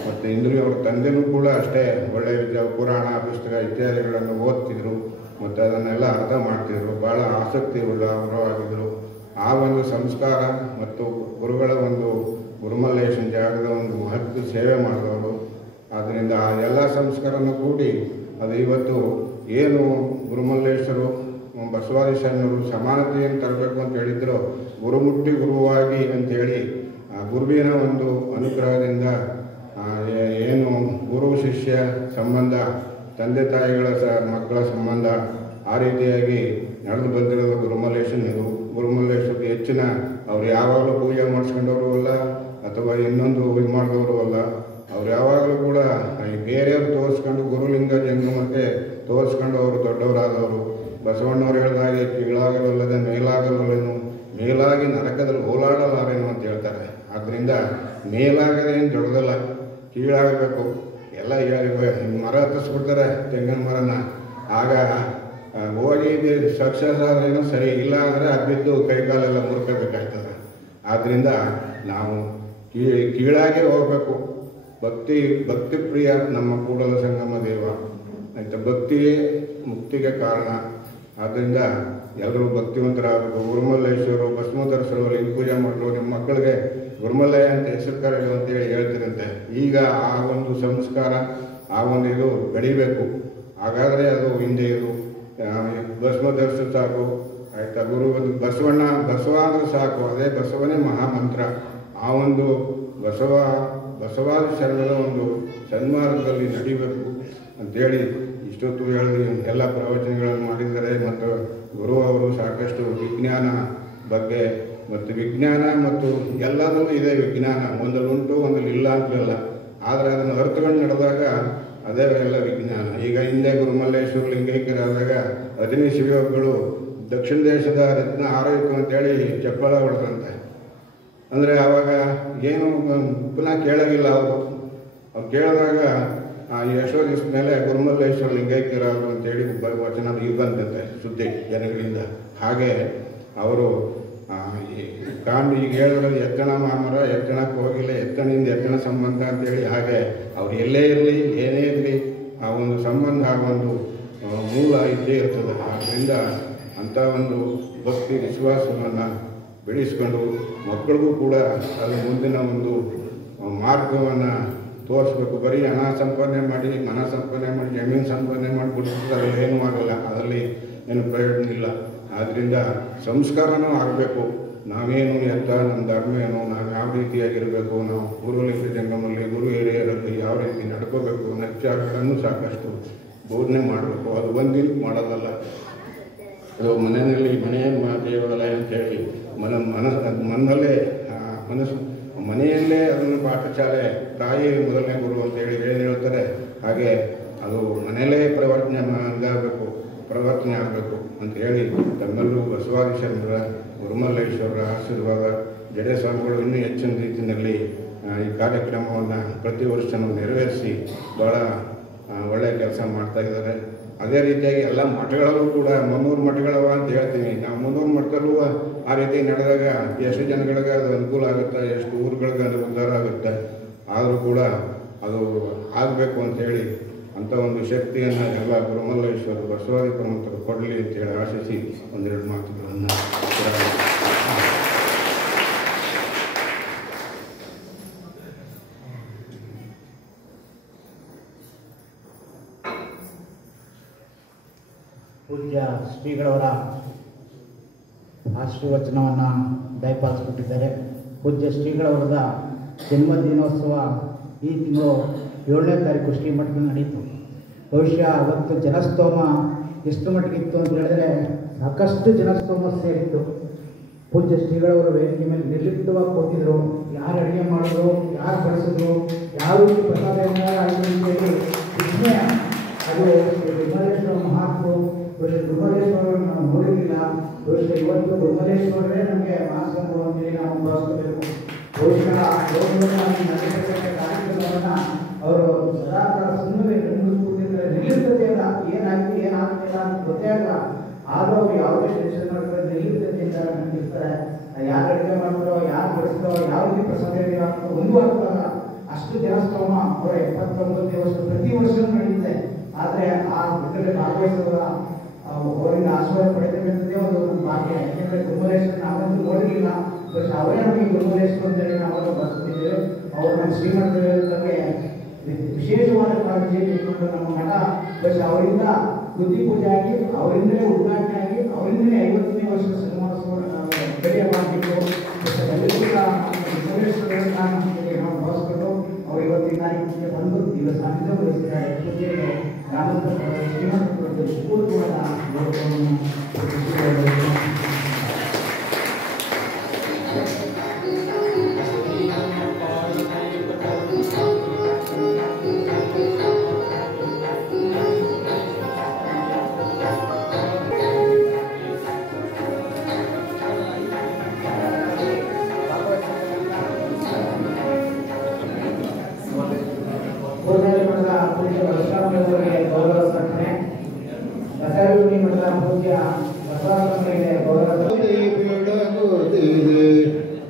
ಮತ್ತು ಇಂದ್ರಿಯ ಅವ್ರ ತಂದೆನೂ ಕೂಡ ಅಷ್ಟೇ ಒಳ್ಳೆಯ ಪುರಾಣ ಪುಸ್ತಕ ಇತ್ಯಾದಿಗಳನ್ನು ಓದ್ತಿದ್ರು ಮತ್ತು ಅದನ್ನೆಲ್ಲ ಅರ್ಥ ಮಾಡ್ತಿದ್ರು. ಭಾಳ ಆಸಕ್ತಿ ಉಳ್ಳವರು ಆಗಿದ್ದರು. ಆ ಒಂದು ಸಂಸ್ಕಾರ ಮತ್ತು ಗುರುಗಳ ಒಂದು ಗುರುಮಲ್ಲೇಶನ ಜಾಗದ ಒಂದು ಮಹತ್ವ ಸೇವೆ ಮಾಡಿದವರು. ಆದ್ದರಿಂದ ಆ ಎಲ್ಲ ಸಂಸ್ಕಾರನೂ ಕೂಡಿ ಅದು ಇವತ್ತು ಏನು ಗುರುಮಲ್ಲೇಶ್ವರು ಬಸವಾದಿ ಶರಣರು ಸಮಾನತೆಯನ್ನು ತರಬೇಕು ಅಂತ ಹೇಳಿದ್ರು, ಗುರುಮುಟ್ಟಿ ಗುರುವಾಗಿ ಅಂಥೇಳಿ ಗುರುವಿನ ಒಂದು ಅನುಗ್ರಹದಿಂದ ಏನು ಗುರು ಶಿಷ್ಯ ಸಂಬಂಧ, ತಂದೆ ತಾಯಿಗಳ ಮಕ್ಕಳ ಸಂಬಂಧ ಆ ರೀತಿಯಾಗಿ ನಡೆದು ಬಂದಿರೋದು ಗುರುಮಲ್ಲೇಶನಿದು. ಗುರುಮಲ್ಲೇಶ್ವರಿಗೆ ಹೆಚ್ಚಿನ ಅವ್ರು ಯಾವಾಗಲೂ ಪೂಜೆ ಮಾಡಿಸ್ಕೊಂಡವರು ಅಲ್ಲ, ಅಥವಾ ಇನ್ನೊಂದು ಇದು ಮಾಡಿದವರು ಅಲ್ಲ. ಅವ್ರು ಯಾವಾಗಲೂ ಕೂಡ ಬೇರೆಯವ್ರು ತೋರಿಸ್ಕೊಂಡು ಗುರುಲಿಂಗ ಜಂಗಮಕ್ಕೆ ತೋರಿಸ್ಕೊಂಡು ಅವರು ದೊಡ್ಡವರಾದವರು. ಬಸವಣ್ಣವ್ರು ಹೇಳಿದಾಗೆ ಕೀಳಾಗಲಲ್ಲದೆ ಮೇಲಾಗಲಲ್ಲೇನು, ಮೇಲಾಗಿ ನರಕದಲ್ಲಿ ಓಲಾಡಲಾರೇನು ಅಂತ ಹೇಳ್ತಾರೆ. ಆದ್ದರಿಂದ ಮೇಲಾಗದೆ ಏನು ದೊಡ್ಡದಲ್ಲ, ಕೀಳಾಗಬೇಕು. ಎಲ್ಲ ಮರ ಹತ್ತಿಸ್ಬಿಡ್ತಾರೆ ತೆಂಗಿನ ಮರನ, ಆಗ ಹೋಗಿ ಸಕ್ಸಸ್ ಆದ್ರೇನು ಸರಿ, ಇಲ್ಲ ಅಂದರೆ ಅದ್ಬಿದ್ದು ಕೈಕಾಲೆಲ್ಲ ಮುರ್ಕೋಬೇಕಾಗ್ತದೆ. ಆದ್ದರಿಂದ ನಾವು ಕೀಳಾಗೆ ಹೋಗಬೇಕು. ಭಕ್ತಿ ಪ್ರಿಯ ನಮ್ಮ ಕೂಡಲ ಸಂಗಮ ದೇವ ಆಯಿತಾ. ಭಕ್ತಿಯೇ ಮುಕ್ತಿಗೆ ಕಾರಣ. ಆದ್ದರಿಂದ ಎಲ್ಲರೂ ಭಕ್ತಿವಂತರಾಗಬೇಕು. ಗುರುಮಲ್ಲೇಶ್ವರು ಭಸ್ಮೋದರ್ಶರು ಲಿಂಗ ಪೂಜೆ ಮಾಡಲು ನಿಮ್ಮ ಮಕ್ಕಳಿಗೆ ಗುರುಮಲ್ಲಯ್ಯ ಅಂತ ಹೆಸರು ಕರೆಯಲು ಅಂತೇಳಿ ಹೇಳ್ತಿರಂತೆ. ಈಗ ಆ ಒಂದು ಸಂಸ್ಕಾರ, ಆ ಒಂದು ಇದು ಬೆಳಿಬೇಕು. ಹಾಗಾದರೆ ಅದು ಹಿಂದೆ ಇದು ಭಸ್ಮೋದರ್ಶ ಸಾಕು ಆಯಿತಾ. ಗುರು ಬಸವ ಅಂದರೆ ಸಾಕು, ಅದೇ ಬಸವನೇ ಮಹಾಮಂತ್ರ. ಆ ಒಂದು ಬಸವಾದಿ ಶರಣರ ಒಂದು ಸನ್ಮಾರ್ಗದಲ್ಲಿ ನಡಿಬೇಕು ಅಂಥೇಳಿ ಇಷ್ಟೊತ್ತು ಹೇಳಿದ ಎಲ್ಲ ಪ್ರವಚನಗಳನ್ನು ಮಾಡಿದ್ದಾರೆ. ಮತ್ತು ಗುರು ಅವರು ಸಾಕಷ್ಟು ವಿಜ್ಞಾನ ಬಗ್ಗೆ ಮತ್ತು ವಿಜ್ಞಾನ ಮತ್ತು ಎಲ್ಲದೂ ಇದೆ. ವಿಜ್ಞಾನ ಒಂದಲ್ಲುಂಟು ಒಂದಲ್ಲಿ ಇಲ್ಲ ಅಂತಲ್ಲ, ಆದರೆ ಅದನ್ನು ಅರ್ಥಕೊಂಡು ನಡೆದಾಗ ಅದೇ ಎಲ್ಲ ವಿಜ್ಞಾನ. ಈಗ ಹಿಂದೆ ಗುರುಮಲ್ಲೇಶ್ವರ ಲಿಂಗೈಕ್ಯರಾದಾಗ 15 ಶಿವಯೋಗಿಗಳು ದಕ್ಷಿಣ ದೇಶದ ರತ್ನ ಆರೋಗ್ಯ ಅಂತೇಳಿ ಚಪ್ಪಲ ಹೊಡೆದಂತೆ. ಅಂದರೆ ಆವಾಗ ಏನು ಪುನಃ ಕೇಳೋಗಿಲ್ಲ ಅವರು. ಅವ್ರು ಕೇಳಿದಾಗ ಎಷ್ಟೋ ದಿವಸ ಮೇಲೆ ಗುರುಮಲ್ಲೇಶ್ವರ ಲಿಂಗೈಕ್ಯರಾದರು ಅಂತೇಳಿ ವಚನ ಈಗ ಬಂದಂತೆ ಸುದ್ದಿ ಜನಗಳಿಂದ. ಹಾಗೆ ಅವರು ಕಾಂಡು ಈಗ ಹೇಳಿದ್ರಲ್ಲಿ ಎತ್ತಣ ಮಾಮರ ಎತ್ತಣಕ್ಕೆ ಹೋಗಿಲ್ಲ, ಎತ್ತಣಿಂದ ಎತ್ತಣ ಸಂಬಂಧ ಅಂತೇಳಿ. ಹಾಗೆ ಅವ್ರು ಎಲ್ಲೇ ಇರಲಿ ಏನೇ ಇರಲಿ ಆ ಒಂದು ಸಂಬಂಧ ಆ ಒಂದು ಮೂಲ ಇದ್ದೇ ಇರ್ತದೆ. ಆದ್ದರಿಂದ ಅಂಥ ಒಂದು ಭಕ್ತಿ ವಿಶ್ವಾಸವನ್ನು ಬೆಳೆಸ್ಕೊಂಡು ಮಕ್ಕಳಿಗೂ ಕೂಡ ಅದು ಮುಂದಿನ ಒಂದು ಮಾರ್ಗವನ್ನು ತೋರಿಸ್ಬೇಕು. ಬರೀ ಹಣ ಸಂಪಾದನೆ ಮಾಡಿ ಮನ ಸಂಪಾದನೆ ಮಾಡಿ ಜಮೀನು ಸಂಪಾದನೆ ಮಾಡಿ ಬಿಡ್ತಾರೆ, ಏನೂ ಆಗಲ್ಲ, ಅದರಲ್ಲಿ ಏನು ಪ್ರಯೋಜನ ಇಲ್ಲ. ಆದ್ದರಿಂದ ಸಂಸ್ಕಾರನೂ ಆಗಬೇಕು. ನಾವೇನು ಎತ್ತ ನಮ್ಮ ಧರ್ಮ ಏನು, ನಾವು ಯಾವ ರೀತಿಯಾಗಿರಬೇಕು, ನಾವು ಗುರುಲಿಂಗ ಜಂಗಮಲ್ಲಿ ಗುರು ಹಿರಿಯರಲ್ಲಿ ಯಾವ ರೀತಿ ನಡ್ಕೋಬೇಕು, ನಚ್ಚಾರಗಳನ್ನು ಸಾಕಷ್ಟು ಬೋಧನೆ ಮಾಡಬೇಕು. ಅದು ಒಂದಿನ ಮಾಡೋದಲ್ಲ, ಅದು ಮನೆಯಲ್ಲಿ ಮನೆಯ ದೇವಾಲಯ ಅಂತೇಳಿ ಮನಲ್ಲೇ ಮನೆಯಲ್ಲೇ ಅದನ್ನು ಪಾಠಶಾಲೆ ತಾಯಿ ಮೊದಲನೇ ಗುರು ಅಂತೇಳಿ ಏನು ಹೇಳ್ತಾರೆ. ಹಾಗೆ ಅದು ಮನೆಯಲ್ಲೇ ಪ್ರವರ್ತನೆ ಆಗಬೇಕು ಅಂತ ಹೇಳಿ ತಮ್ಮೆಲ್ಲರೂ ಬಸವಾದಿ ಶರಣರ ಗುರುಮಲ್ಲೇಶ್ವರರ ಆಶೀರ್ವಾದ ಜಡೆ ಸ್ವಾಮಿಗಳು ಇನ್ನೂ ಹೆಚ್ಚಿನ ರೀತಿಯಲ್ಲಿ ಈ ಕಾರ್ಯಕ್ರಮವನ್ನು ಪ್ರತಿ ವರ್ಷ ನೆರವೇರಿಸಿ ಭಾಳ ಒಳ್ಳೆಯ ಕೆಲಸ ಮಾಡ್ತಾಯಿದ್ದಾರೆ. ಅದೇ ರೀತಿಯಾಗಿ ಎಲ್ಲ ಮಠಗಳಲ್ಲೂ ಕೂಡ 300 ಮಠಗಳವ ಅಂತ ಹೇಳ್ತೀನಿ ನಾವು. 300 ಮಠದಲ್ಲೂ ಆ ರೀತಿ ನಡೆದಾಗ ಎಷ್ಟು ಜನಗಳಿಗೆ ಅದು ಅನುಕೂಲ ಆಗುತ್ತೆ, ಎಷ್ಟು ಊರುಗಳಿಗೆ ಅದು ಉದ್ಧಾರ ಆಗುತ್ತೆ. ಆದರೂ ಕೂಡ ಅದು ಆಗಬೇಕು ಅಂಥೇಳಿ ಅಂಥ ಒಂದು ಶಕ್ತಿಯನ್ನು ಎಲ್ಲ ಗುರುಮಲ್ಲೇಶ್ವರ ಬಸವಾದಿ ಪ್ರಮುಖರು ಕೊಡಲಿ ಅಂತೇಳಿ ಆಶಿಸಿ ಒಂದೆರಡು ಮಾತುಗಳನ್ನು ಪೂಜ್ಯ ಶ್ರೀಗಳವರ ಆಶೀರ್ವಚನವನ್ನು ದಯಪಾಲಿಸ್ಬಿಟ್ಟಿದ್ದಾರೆ. ಪೂಜ್ಯ ಶ್ರೀಗಳವರದ ಜನ್ಮದಿನೋತ್ಸವ ಈ ತಿಂಗಳು 7ನೇ ತಾರೀಕು ಶ್ರೀಮಠದಲ್ಲಿ ನಡೀತು. ಬಹುಶಃ ಅವತ್ತು ಜನಸ್ತೋಮ ಎಷ್ಟು ಮಟ್ಟಿಗಿತ್ತು ಅಂತ ಹೇಳಿದ್ರೆ ಸಾಕಷ್ಟು ಜನಸ್ತೋಮ ಸೇರಿತ್ತು. ಪೂಜ್ಯ ಶ್ರೀಗಳವರು ವೇದಿಕೆ ಮೇಲೆ ನಿರ್ಲಿಪ್ತವಾಗಿ ಕೂತಿದ್ರು. ಯಾರು ಅಡುಗೆ ಮಾಡಿದ್ರು, ಯಾರು ಬಳಸಿದ್ರು, ಯಾವ ರೀತಿ ಪ್ರಸಾದ ಆಯಿತು ಅಂತೇಳಿ ವಿಸ್ಮಯ. ಅದು ಗುರುಮಲ್ಲೇಶ್ವರ ಮಹಾತ್ಮರು. ಬಹುಶಃ ಗುರುಮಲ್ಲೇಶ್ವರವನ್ನು ನಾವು ನೋಡಿರಲಿಲ್ಲ. ಬಹುಶಃ ಇವತ್ತು ಗುರುಮಲ್ಲೇಶ್ವರರೇ ನಮಗೆ ಮಾರ್ಗದರ್ಶನ ಅಂತೇಳಿ ನಾವು ಭಾವಿಸಬೇಕು. ಬಹುಶಃ ಕಾರ್ಯಕ್ರಮವನ್ನು ಅವರು ಸದಾಕಾಲ ಸುಮ್ಮನೆ ಕೂತಿರ್ತಾರೆ. ನಿರ್ಲಿಪ್ತತೆಯಿಂದ ಏನಾಗ್ತದೆ ಏನಾಗ್ತಿಲ್ಲ ಅಂತ ಗೊತ್ತೇ ಆಗಲ್ಲ. ಆದರೂ ಅವರು ಯಾವುದೇ ಟೆನ್ಷನ್ ಮಾಡ್ತಾರೆ, ನಿರ್ಲಿಪ್ತತೆಯಿಂದ ಇರ್ತಾರೆ. ಯಾರು ಅಡುಗೆ ಮಾಡ್ತಾರೋ, ಯಾರು ಬಡಿಸ್ತಾರೋ, ಯಾವ ರೀತಿ ಪ್ರಸಾದ ಒಂದು ಆಗ್ತಲ್ಲ. ಅಷ್ಟು ಜನಸ್ತೋಮ ಅವರ 79 ವರ್ಷ ಪ್ರತಿ ವರ್ಷ ನಡೆಯುತ್ತೆ. ಆದರೆ ಆ ಇದರಲ್ಲಿ ಭಾಗವಹಿಸುವ ಅವರಿಂದ ಆಶೀರ್ವಾದ ಪಡೆದಿರುವಂಥದ್ದೇ ಒಂದು ಭಾಗ್ಯ. ಯಾಕೆಂದರೆ ಗುರುಮಲ್ಲೇಶ್ವರ ನಾವಂತೂ ನೋಡಿರಲಿಲ್ಲ. ಬಟ್ ಅವರೇ ನಮಗೆ ಗುರುಮಲ್ಲೇಶ್ವರ ಅಂತೇಳಿ ನಾವು ಬರ್ತಿದ್ದೇವೆ. ಅವರು ನಮ್ಮ ಶ್ರೀಮಠದ ಬಗ್ಗೆ ವಿಶೇಷವಾದ ಕಾಳಜಿಯನ್ನು ಇಟ್ಕೊಂಡು ನಮ್ಮ ಮಠ ಬಸ್ ಅವರಿಂದ ಬುದ್ಧಿ ಪೂಜೆ ಆಗಿ, ಅವರಿಂದಲೇ ಉದ್ಘಾಟನೆ ಆಗಿ, ಅವರಿಂದಲೇ 50ನೇ ವರ್ಷದ ಸನ್ಮಾನೋತ್ಸವ ಬೆಳೆಯ ಮಾಡಬೇಕು. ನಾವು ಭಾವಿಸ್ಕೊಂಡು ಅವರು ಇವತ್ತಿನ ತಾರೀಕಿಗೆ ಬಂದು ಈಗ ಸಾನ್ನಿಧ್ಯ ವಹಿಸಿದ್ದಾರೆ. ಪೂಜೆಗೆ ಗ್ರಾಮದ ಶ್ರೀಮಠ ಸ್ಕೂಲ್ ಕೂಡ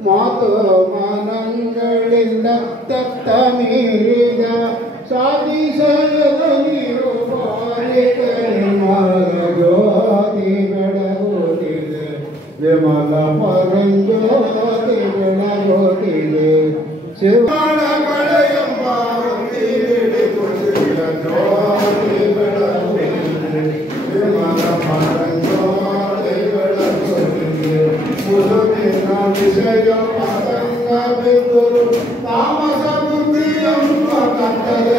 ಮಾತು ಮಾನಂಗಳಿಂದ ತತ್ತ ಮೀರಿದ ಸಾಧಿಸದ ನೀರು ಜ್ಯೋತಿ ಬೆಳಗುತ್ತಿದೆ, ವಿಮಲ ಪರಂಜ್ಯೋತಿ ಬೆಳಗುತ್ತಿದೆ. ಶಿವಗಳ ಎಂಬ ಜ್ಯೋತಿ ಬೆಳಗುತ್ತಿದೆ, ವಿಮಲ ಪರಂಜ್ಯೋತಿ ಬೆಳಗುತ್ತಿದೆ. ಮುಸುಕಿನ ವಿಷಯ ಪತಂಗ ಬಿದ್ದು ತಾಮಸ ಬುದ್ಧಿಯಂಬ ಕತ್ತಲೆ